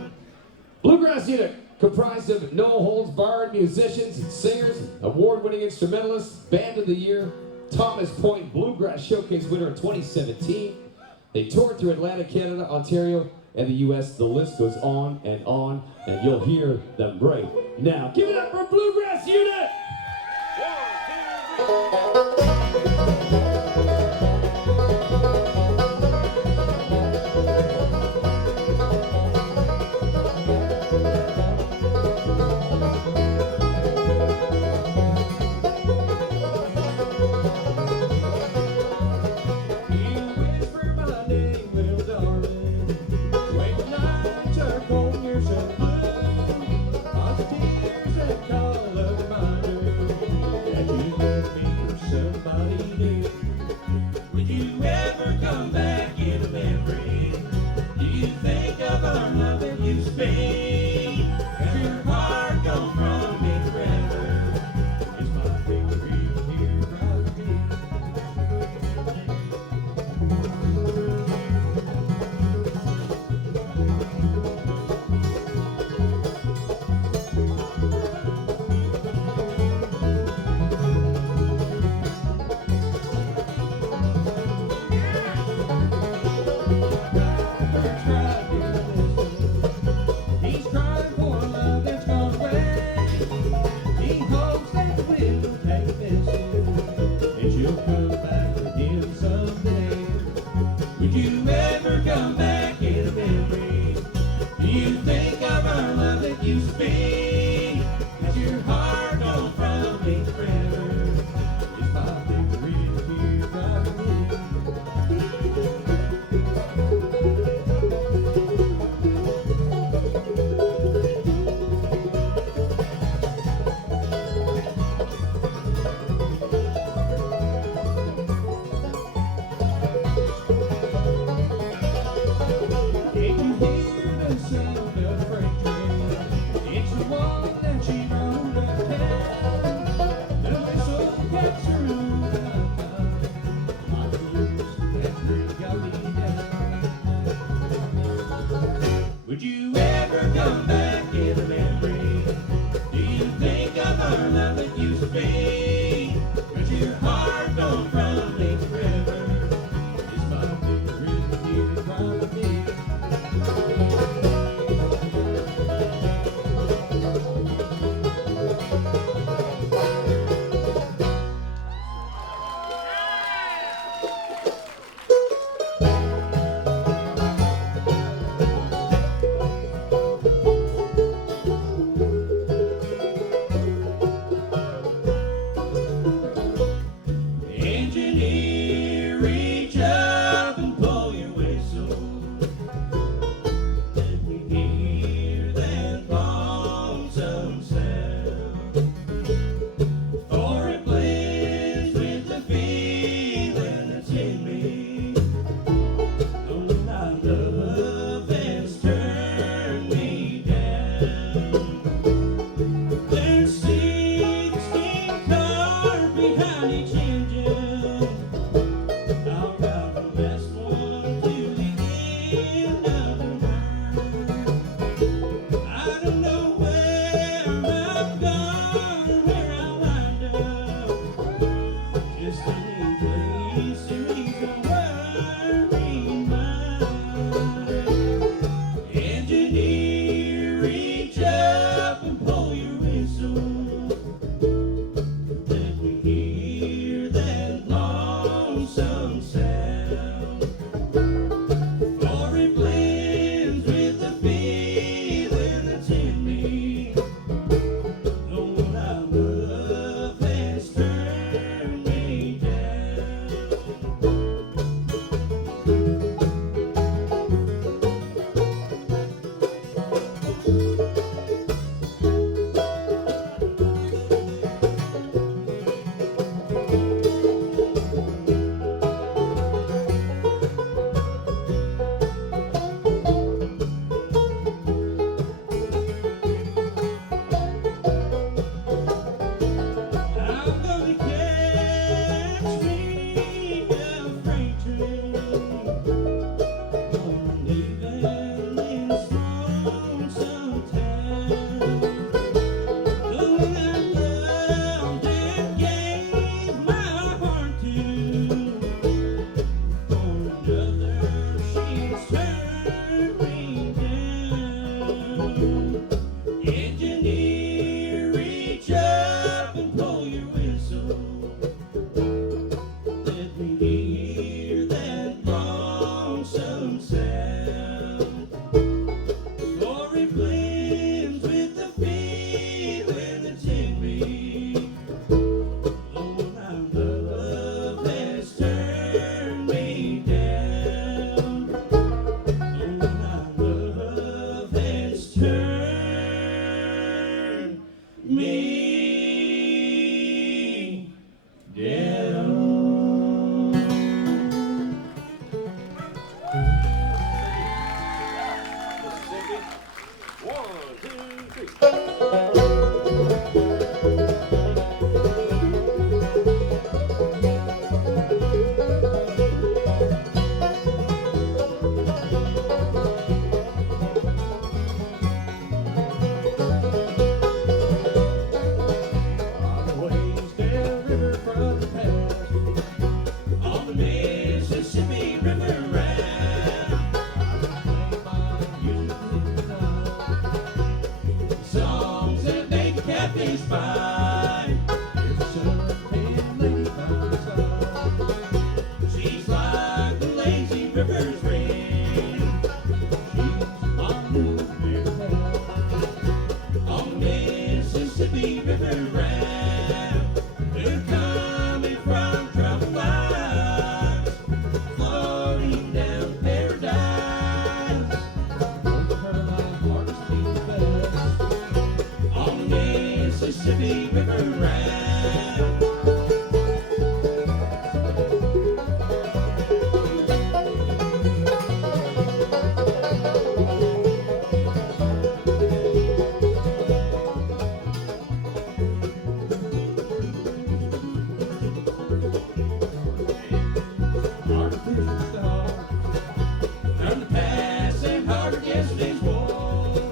Bluegrass Unit, comprised of no-holds-barred musicians and singers, award-winning instrumentalists, Band of the Year, Thomas Point Bluegrass Showcase winner in 2017. They toured through Atlantic Canada, Ontario, and the U.S. The list goes on, and you'll hear them right now. Give it up for Bluegrass Unit! 1, 2, 3. River raft. Songs that make the catfish fine. Here's a sun-tan lady by the side. She's like the lazy river's ring. She's on the river on Mississippi River raft. They're coming from troubled lives, floating down paradise. Over her my heart is beating fast on the Mississippi River raft. Artificial star from the past and heart of yesterday's war.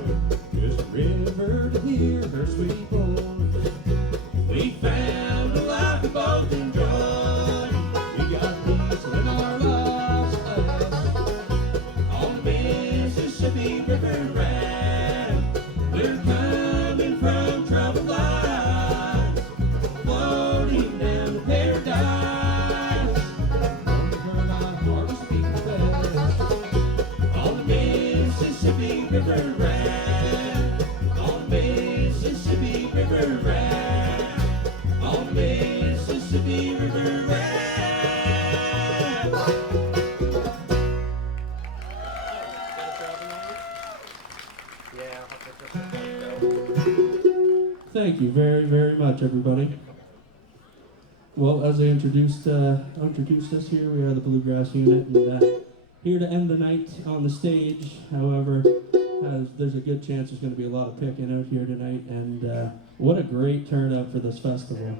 Just a river to hear her sweet voice. We found a life we both enjoyed. We got peace when our lives last on the Mississippi River raft. We're coming from troubled lives, floating down to paradise. Over my heart is beating fast on the Mississippi River raft. On the Mississippi River raft. On the Mississippi River raft. Thank you very, very much, everybody. Well, as I introduced us here, we are the Bluegrass Unit, and here to end the night on the stage. However, there's a good chance there's going to be a lot of picking out here tonight, and what a great turnout for this festival.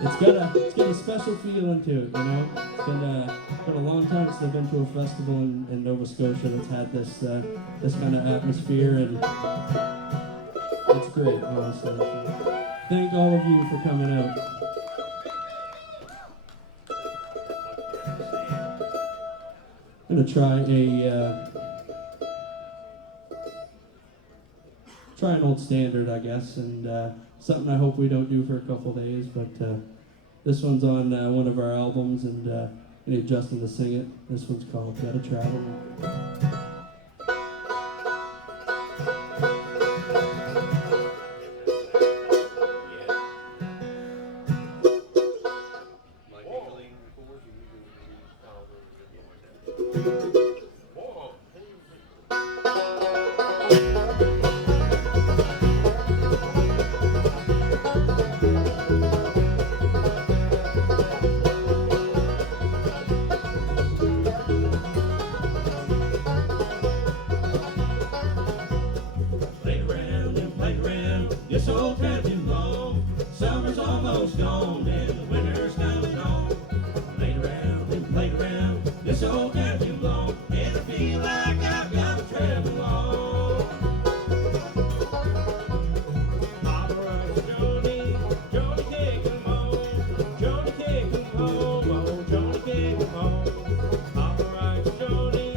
It's got a special feeling to it, you know. It's been a long time since I've been to a festival in Nova Scotia that's had this kind of atmosphere, and it's great, honestly. So thank all of you for coming out. I'm gonna try an old standard, I guess, and something I hope we don't do for a couple days, but this one's on one of our albums, and I need Justin to sing it. This one's called Gotta Travel. This old time too long. Summer's almost gone and the winter's coming on. Played around and played around. This old time too long, and I feel like I've got to travel on. Papa runs Johnny, Johnny can't come home. Johnny can't come home, oh Johnny can't come home. Papa runs Johnny,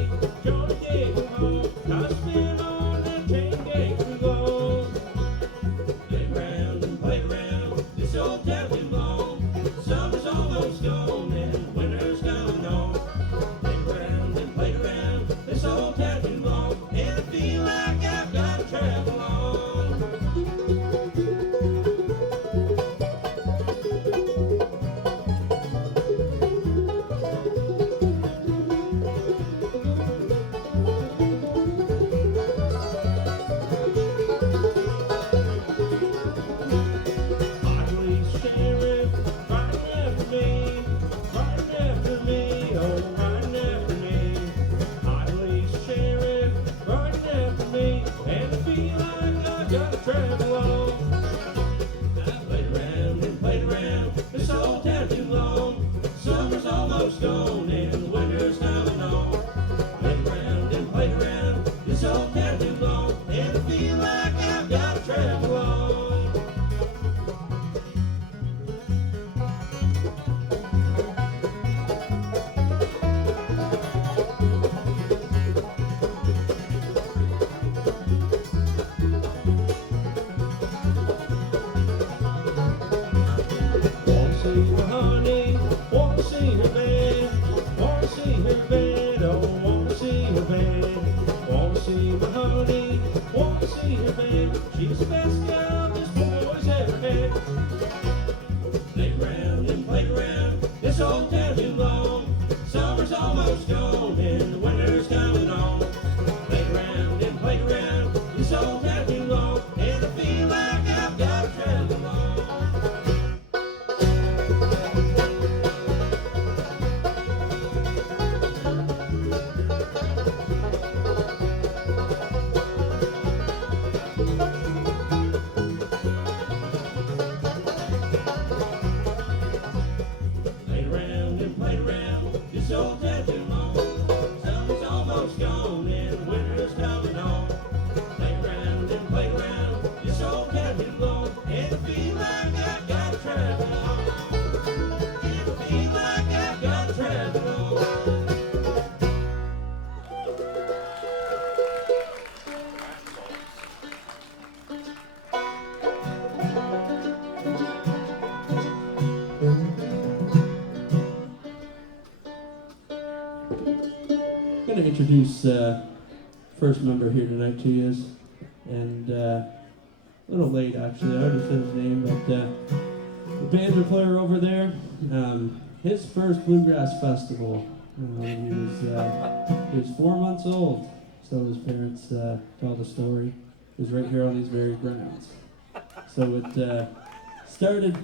Johnny can't come home. I spin on that chain gang too long. This old time too long. Summer's almost gone and winter's coming on. Played around and played around. This old time too long, and I feel like I've got to travel on. Travel on. I played around and played around. This old time too long. Summer's almost gone and the winter's coming on. Played around and played around. This old time too long, and I feel like I've got to travel on. my honey, wanna see her bed, wanna see her bed, oh, wanna see her bed, wanna see my honey, wanna see her bed. She's the best gal this boy's ever had. Played around and played around this old town too long. Summer's almost gone and the winter's coming on. Played around and played around this old town too long, and I feel like I've got to travel on. Played around and played around this old town too long. Summer's almost gone and the winter's coming on. Played around and played around this old town too long, and I feel like I've got to travel on. And I feel like I've got to travel on. I'm going to introduce first member here tonight to you, and a little late actually. I already said his name, but the banjo player over there, his first Bluegrass Festival. He was 4 months old, so his parents tell the story. It was right here on these very grounds. So it started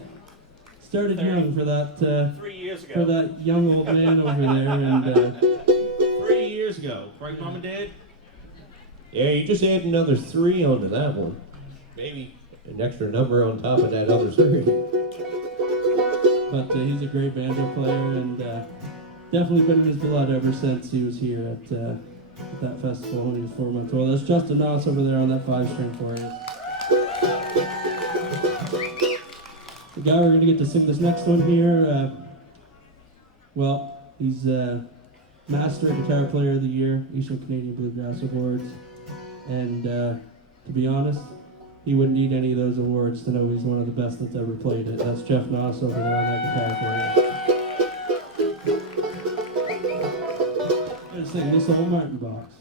young for that 3 years ago. for that young old man over there, and 3 years ago, right, Mom and Dad? Yeah, you just add another 3 onto that one. Maybe. An extra number on top of that other 3. but he's a great banjo player, and definitely been in his blood ever since he was here at that festival when he was 4 months old. That's Justin Noss over there on that 5-string for you. The guy we're going to get to sing this next one here, well, he's Master Guitar Player of the Year, Eastern Canadian Bluegrass Awards, and to be honest, he wouldn't need any of those awards to know he's one of the best that's ever played it. That's Jeff Noss over there on that guitar player. I'm going to sing this old Martin box.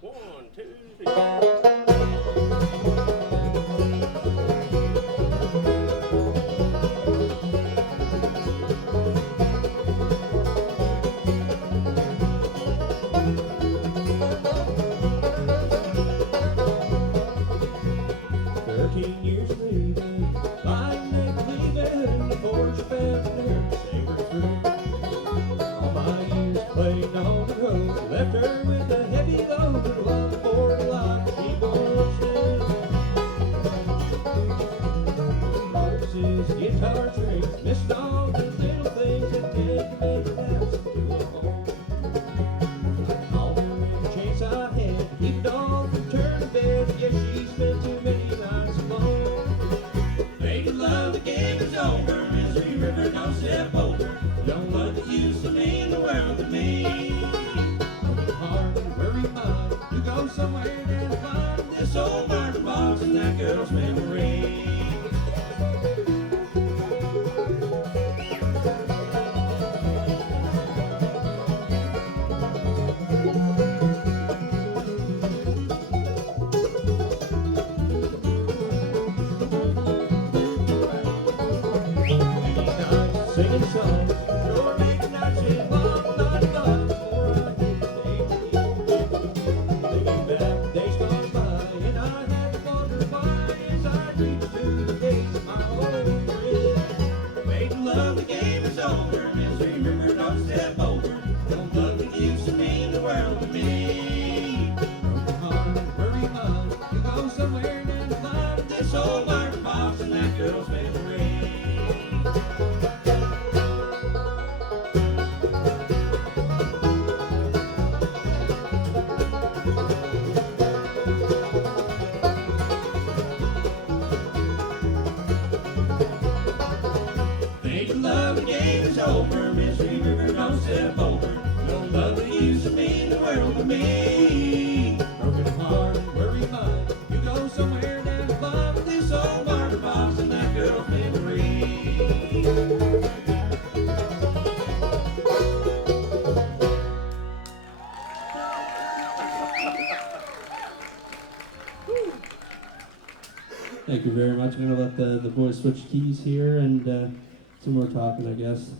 1, 2, 3. 13 years later, lying there leaving the porch bed there, savor through. All my years playing on the road, left her with a heavy load of love for a lot. She goes Roses, guitar strings, missed all the little things that take to make it last to a home. I called her in the chance I had, keep on from turning bed. Yes, she spent too many nights alone. Making love, the game is over. Misery River, don't step over. Young love that used to mean the world to me. Broken heart and worry mind, you go somewhere and find this old Martin box and that girl's memory. Singing songs, sure make nights in long night long before I hit the day. Thinking back days gone by, and I had to wonder why as I reached to the gates of my old friend. Making love, the game is over. Misery River, don't step over. Don't love that used to mean the world to me. Broken heart and worry mind, you go somewhere and find this old Martin box and that girl's memory. Love, the game is over. Misery River, don't step over. No love that used to mean the world to me. Broken heart and worry mind, you go somewhere and find this old Martin box and that girl's memory. very much. I'm going to let the boys switch keys here and some more talking, I guess.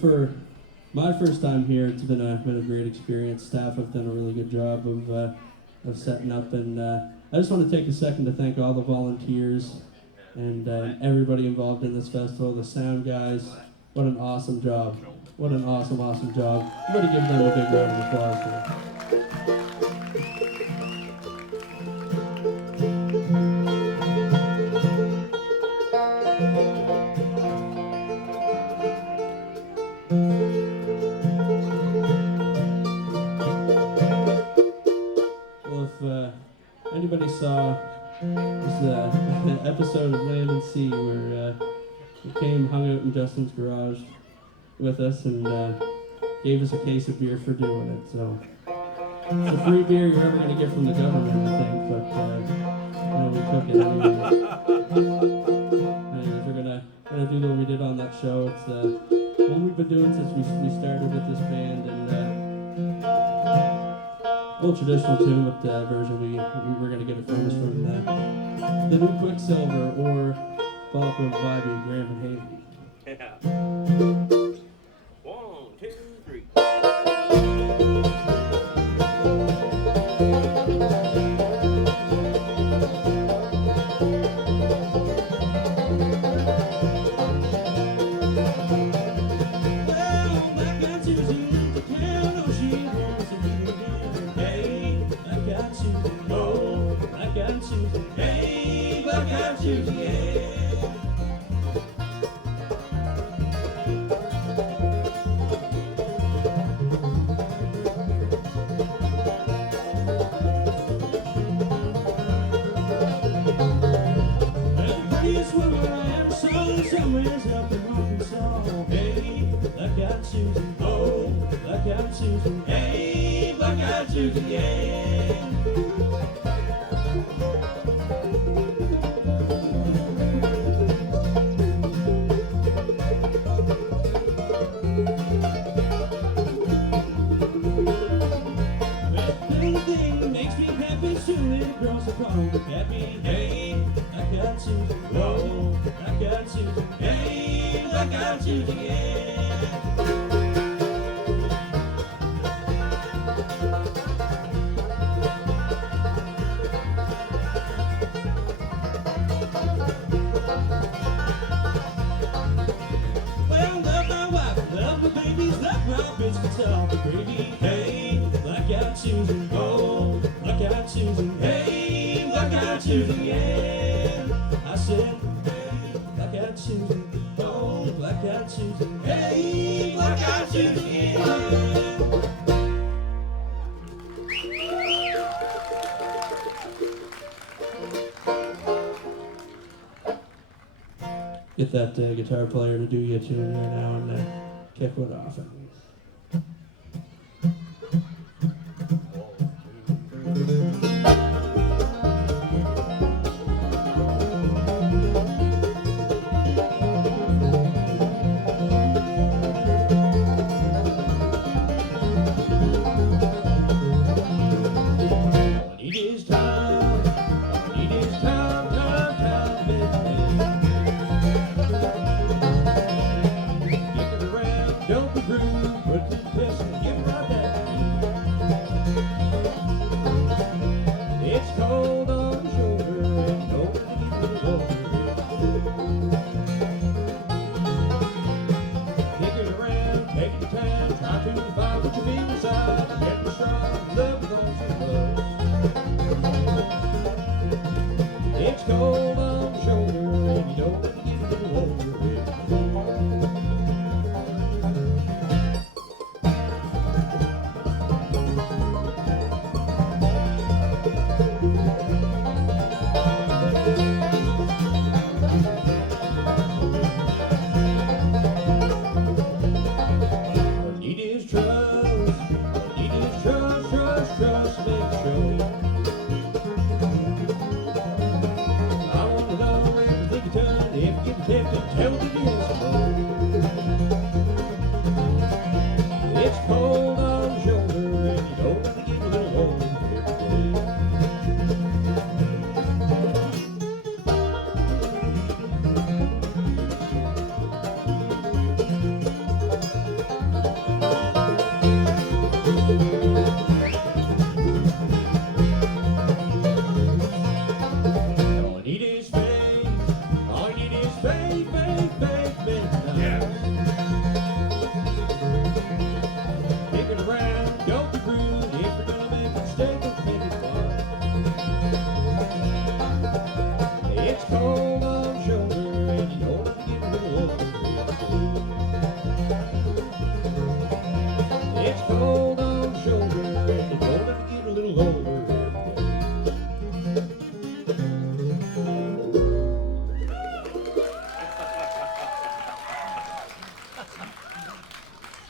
For my first time here, it's been a great experience. Staff have done a really good job of setting up, and I just want to take a second to thank all the volunteers and everybody involved in this festival, the sound guys. What an awesome job. What an awesome, awesome job. I'm going to give them a big round of applause here. Well, if anybody saw this episode of Land and Sea where we came, hung out in Justin's garage with us, and gave us a case of beer for doing it. So it's a free beer you're ever going to get from the government, I think, but we took it anyway. Anyways, we're gonna do what we did on that show. It's what we've been doing since we started with this band, and old traditional tune with the version we're gonna get it from us from the new Quicksilver or Follow Up with Vibey, Graham and Hayden. Yeah. 1, 2, 3. Get that guitar player to do you a tune here now and kick one off.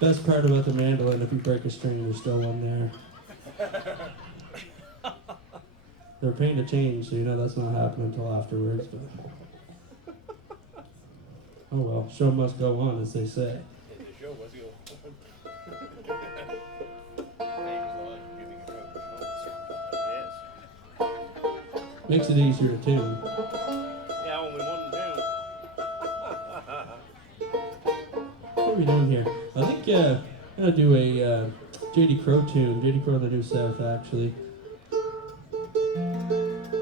Best part about the mandolin, if you break a string, there's still one there. They're a pain to change, so you know that's not happening until afterwards. But oh well, show must go on, as they say. Makes it easier to tune. Yeah, only one down. What are we doing here? I think I'm gonna do a J.D. Crowe tune. J.D. Crowe and the New South, actually.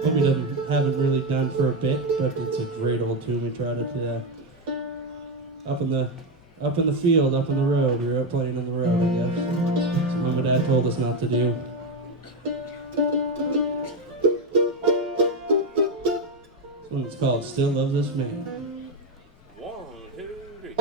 One we haven't really done for a bit, but it's a great old tune. We tried it up in the field, up on the road. We were out playing on the road, I guess. So Mom and Dad told us not to do. This one's called "Still Love This Man." 1, 2, 3.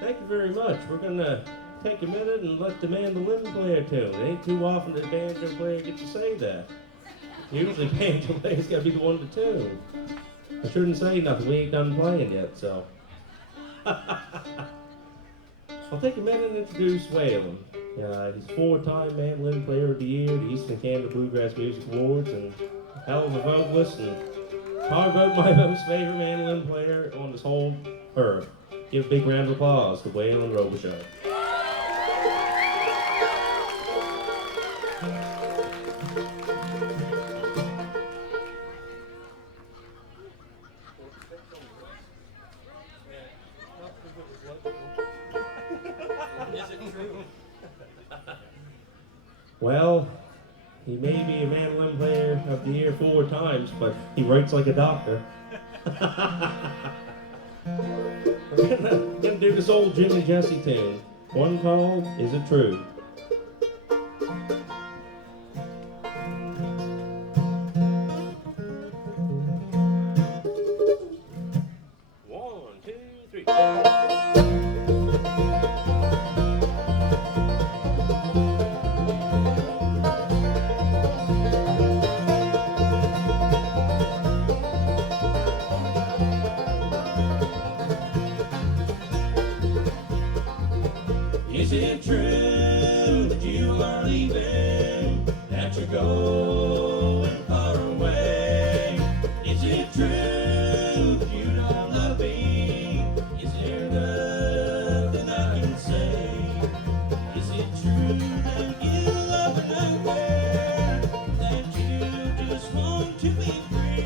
Thank you very much. We're going to take a minute and let the mandolin player tune. It ain't too often that banjo player gets to say that. Usually banjo player's got to be the one to tune. I shouldn't say nothing. We ain't done playing yet, so. I'll take a minute and introduce Whalen. He's 4-time Mandolin Player of the Year, the Eastern Canada Bluegrass Music Awards, and hell of a vocalist, and our vote my most favorite mandolin player on this whole earth. Give a big round of applause to Whalen Robichaud. Well, he may be a mandolin player of the year 4 times, but he writes like a doctor. We're gonna do this old Jim and Jesse tune. One call, is it true? Is it true that you are leaving, that you're going far away? Is it true that you don't love me? Is there nothing I can say? Is it true that you love another, that you just want to be free?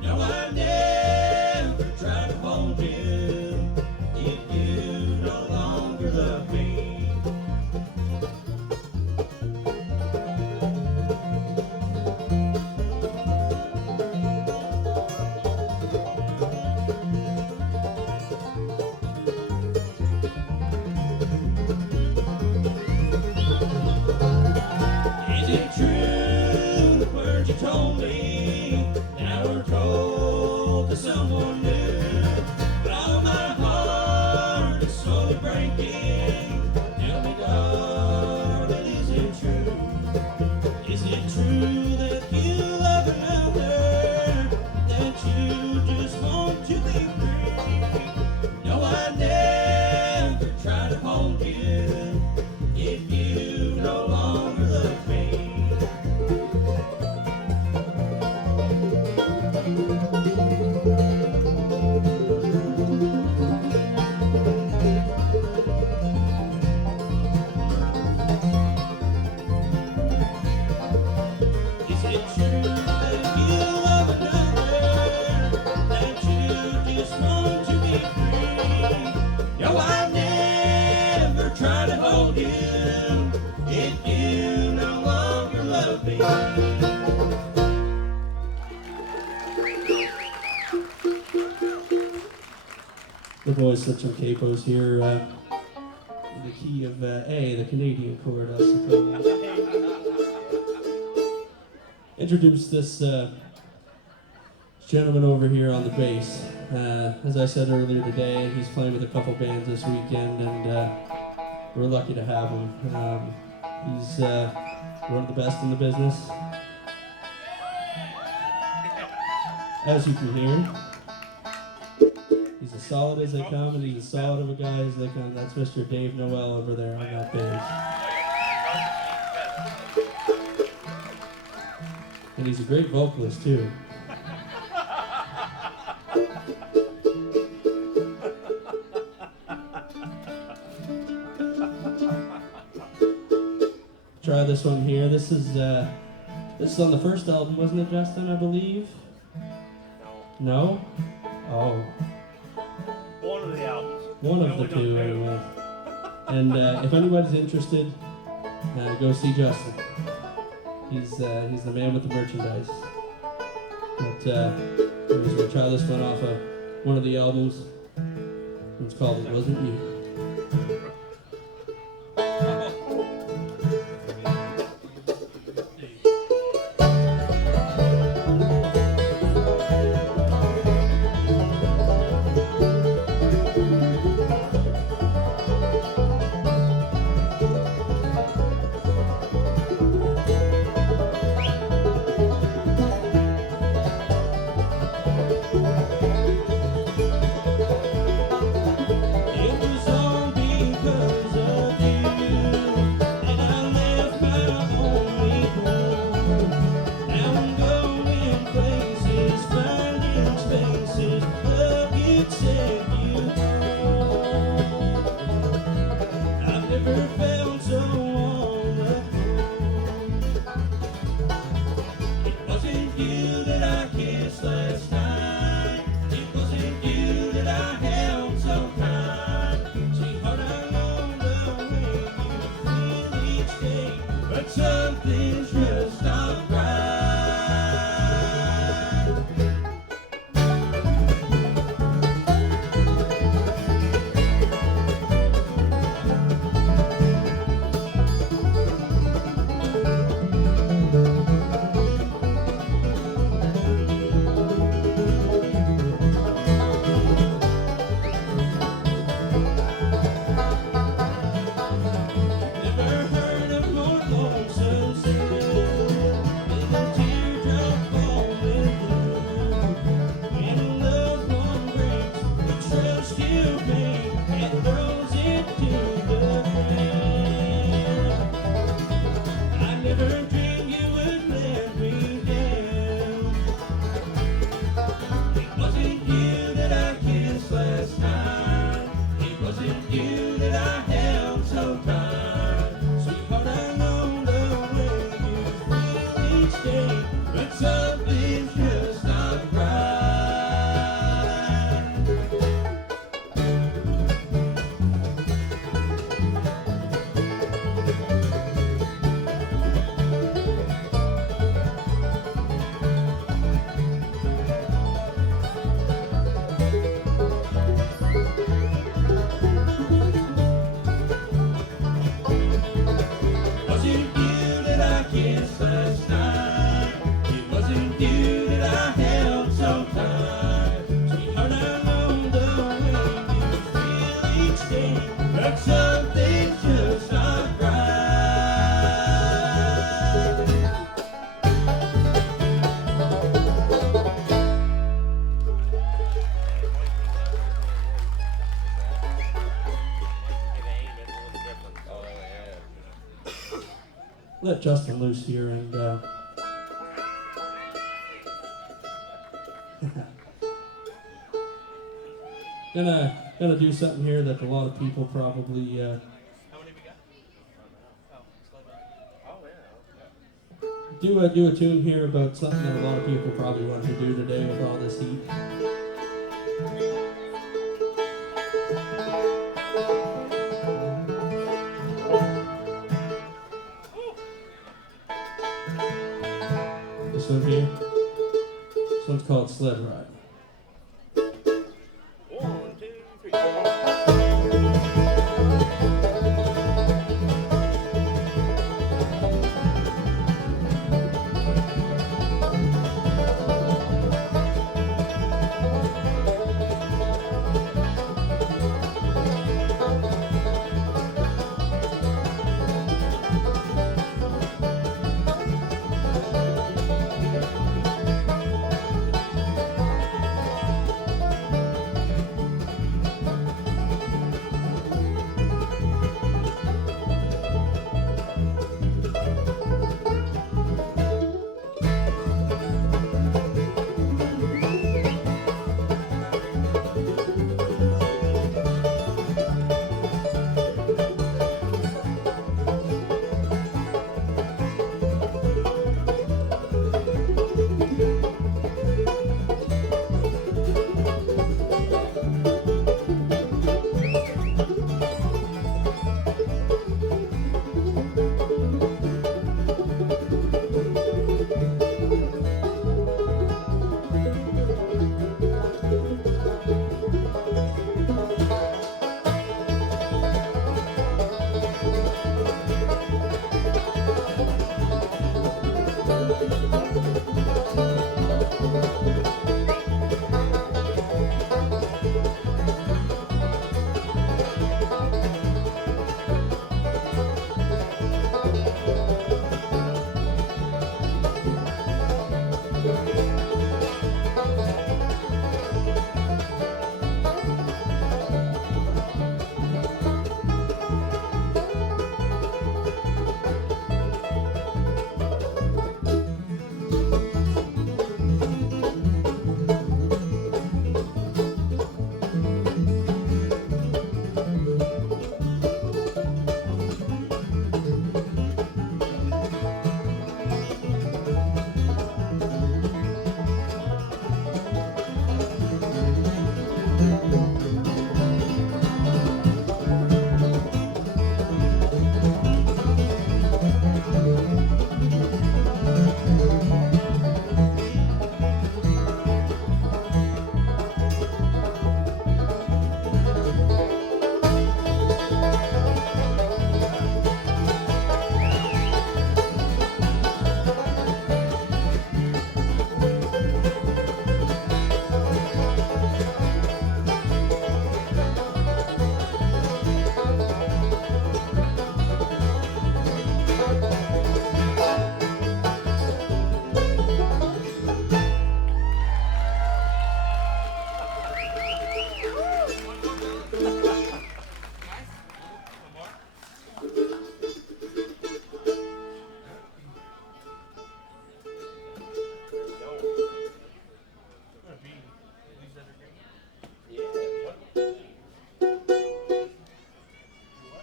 No, I never tried to hold you if you no longer love me. Is it true the words you told me now we're told to someone new? But all my heart is slowly breaking. Tell me, darling, is it true? Is it true that you love another, that you just want to be free? No, I never try to hold you if you no longer love me. Is it true that you love another, that you just want to be free? No, I never try to hold you if you no longer love me. The boys switch some capos here. In the key of A, the Canadian chord, I suppose. Introduce this gentleman over here on the bass. As I said earlier today, he's playing with a couple bands this weekend, and we're lucky to have him. He's one of the best in the business, as you can hear. He's as solid as they come, and he's as solid of a guy as they come. That's Mr. Dave Noel over there on that bass. And he's a great vocalist, too. Try this one here. This is on the first album, wasn't it, Justin, I believe? No? Oh. One of the albums. One of the two, anyway. And if anybody's interested, go see Justin. He's the man with the merchandise. But we're just gonna try this one off of one of the albums. It's called "It Wasn't You." It was let Justin loose here and gonna do something here that a lot of people probably do a tune here about something that a lot of people probably want to do today with all this heat. This one here. This one's called Sled Ride.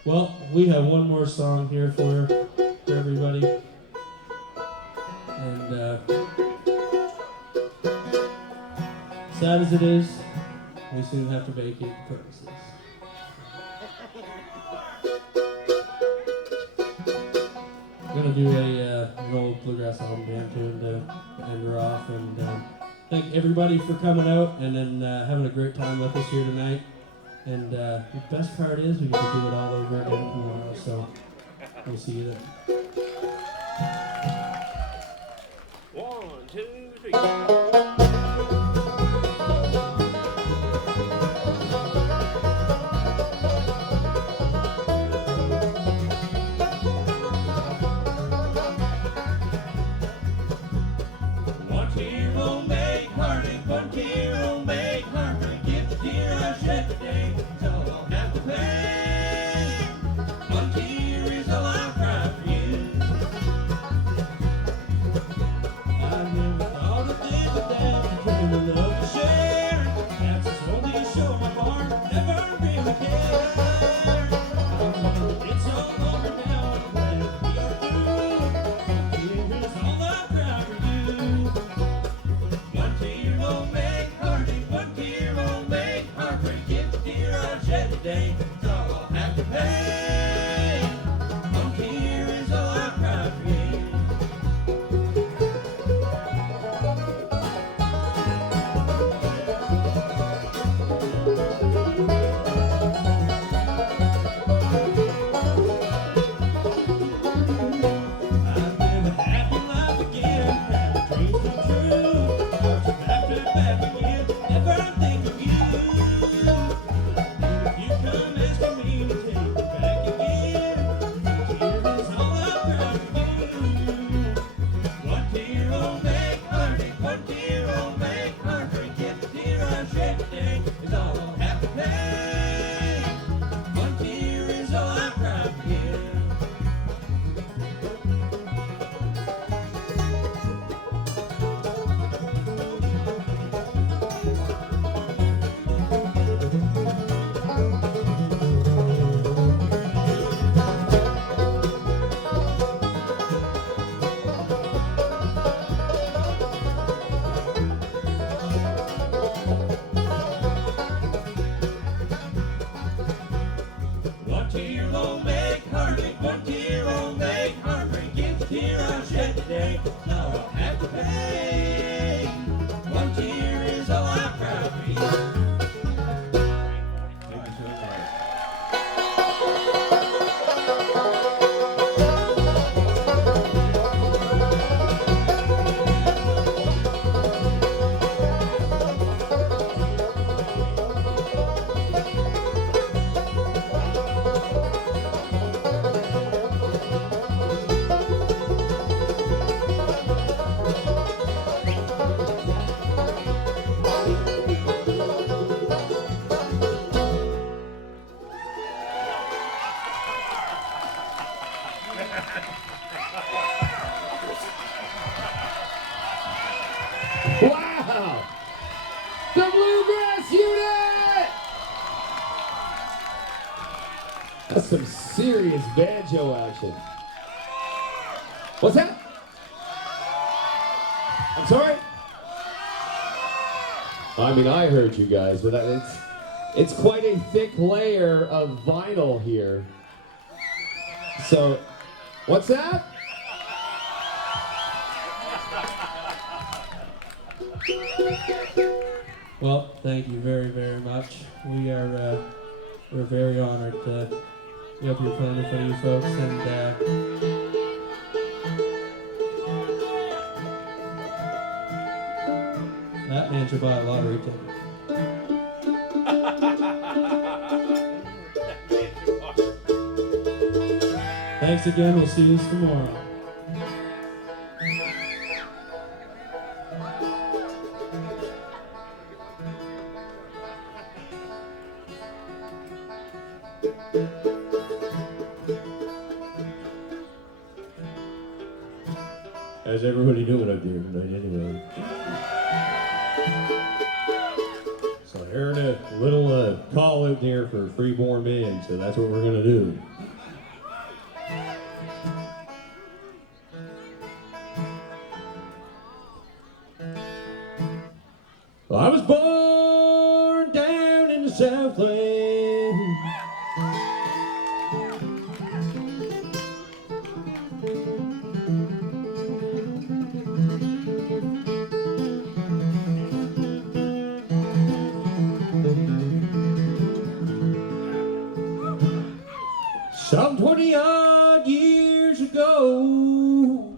Well, we have one more song here for everybody. And sad as it is, we soon have to vacate the premises. I'm gonna do an old Bluegrass Oldtime tune to end her off, and thank everybody for coming out and then having a great time with us here tonight. And the best part is we get to do it all over again tomorrow, so we'll see you then. 1, 2, 3. That's some serious banjo action. What's that? I'm sorry? I mean, I heard you guys, but it's quite a thick layer of vinyl here. So, what's that? Well, thank you very, very much. We're very honored to be up here playing in front of you folks, and that man should buy a lottery ticket. Thanks again. We'll see you tomorrow. How's everybody doing up there tonight anyway? So I heard a little call out there for freeborn men, so that's what we're gonna do. Well, I was born down in the Southland. Some 20-odd years ago.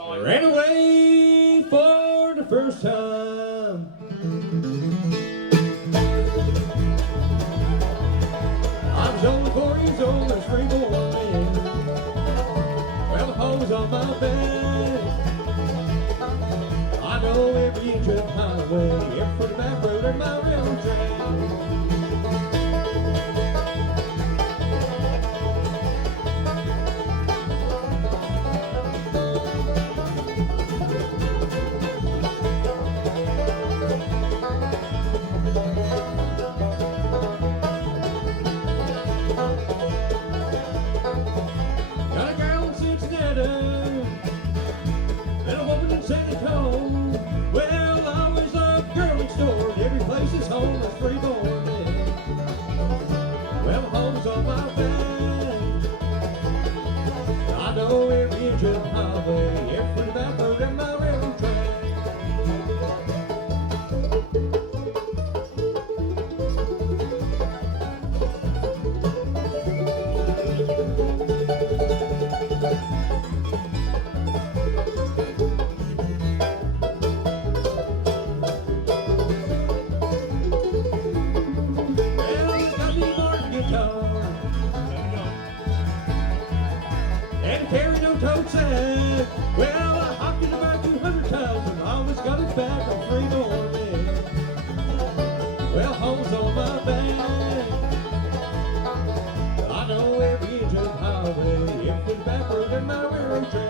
I ran away for the first time. I was only 4 years old, I was freeborn man. Well, the hose on my back. I know every inch of the highway, every foot of that road and my railroad track. Got a girl in Cincinnati, and a woman in San Antonio. Well, I always loved girl next door, and every place is home, is freeborn man. Well, the home's on my back. I know every inch of the highway, every foot of that road and my railroad track. And carry no tote sack. Well, I hopped it about 200 times and I always got it back on freeborn man. Well, home's on my back. I know every inch of the highway, every foot back road and my railroad track.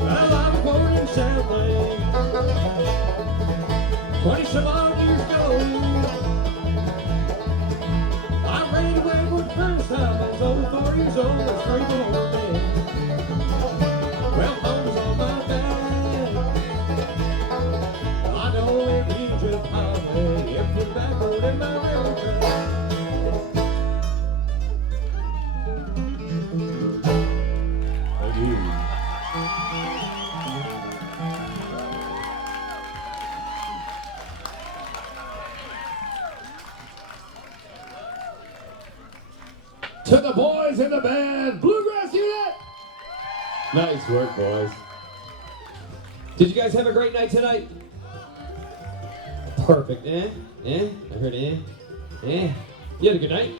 Well, I was born in Southland 20-some odd years ago. I ran away for the first time. I was only 4 years old. I was freeborn man. Well, home's on my back. Thank you. To the boys in the band, Bluegrass Unit! Nice work, boys. Did you guys have a great night tonight? Perfect. I heard You had a good night?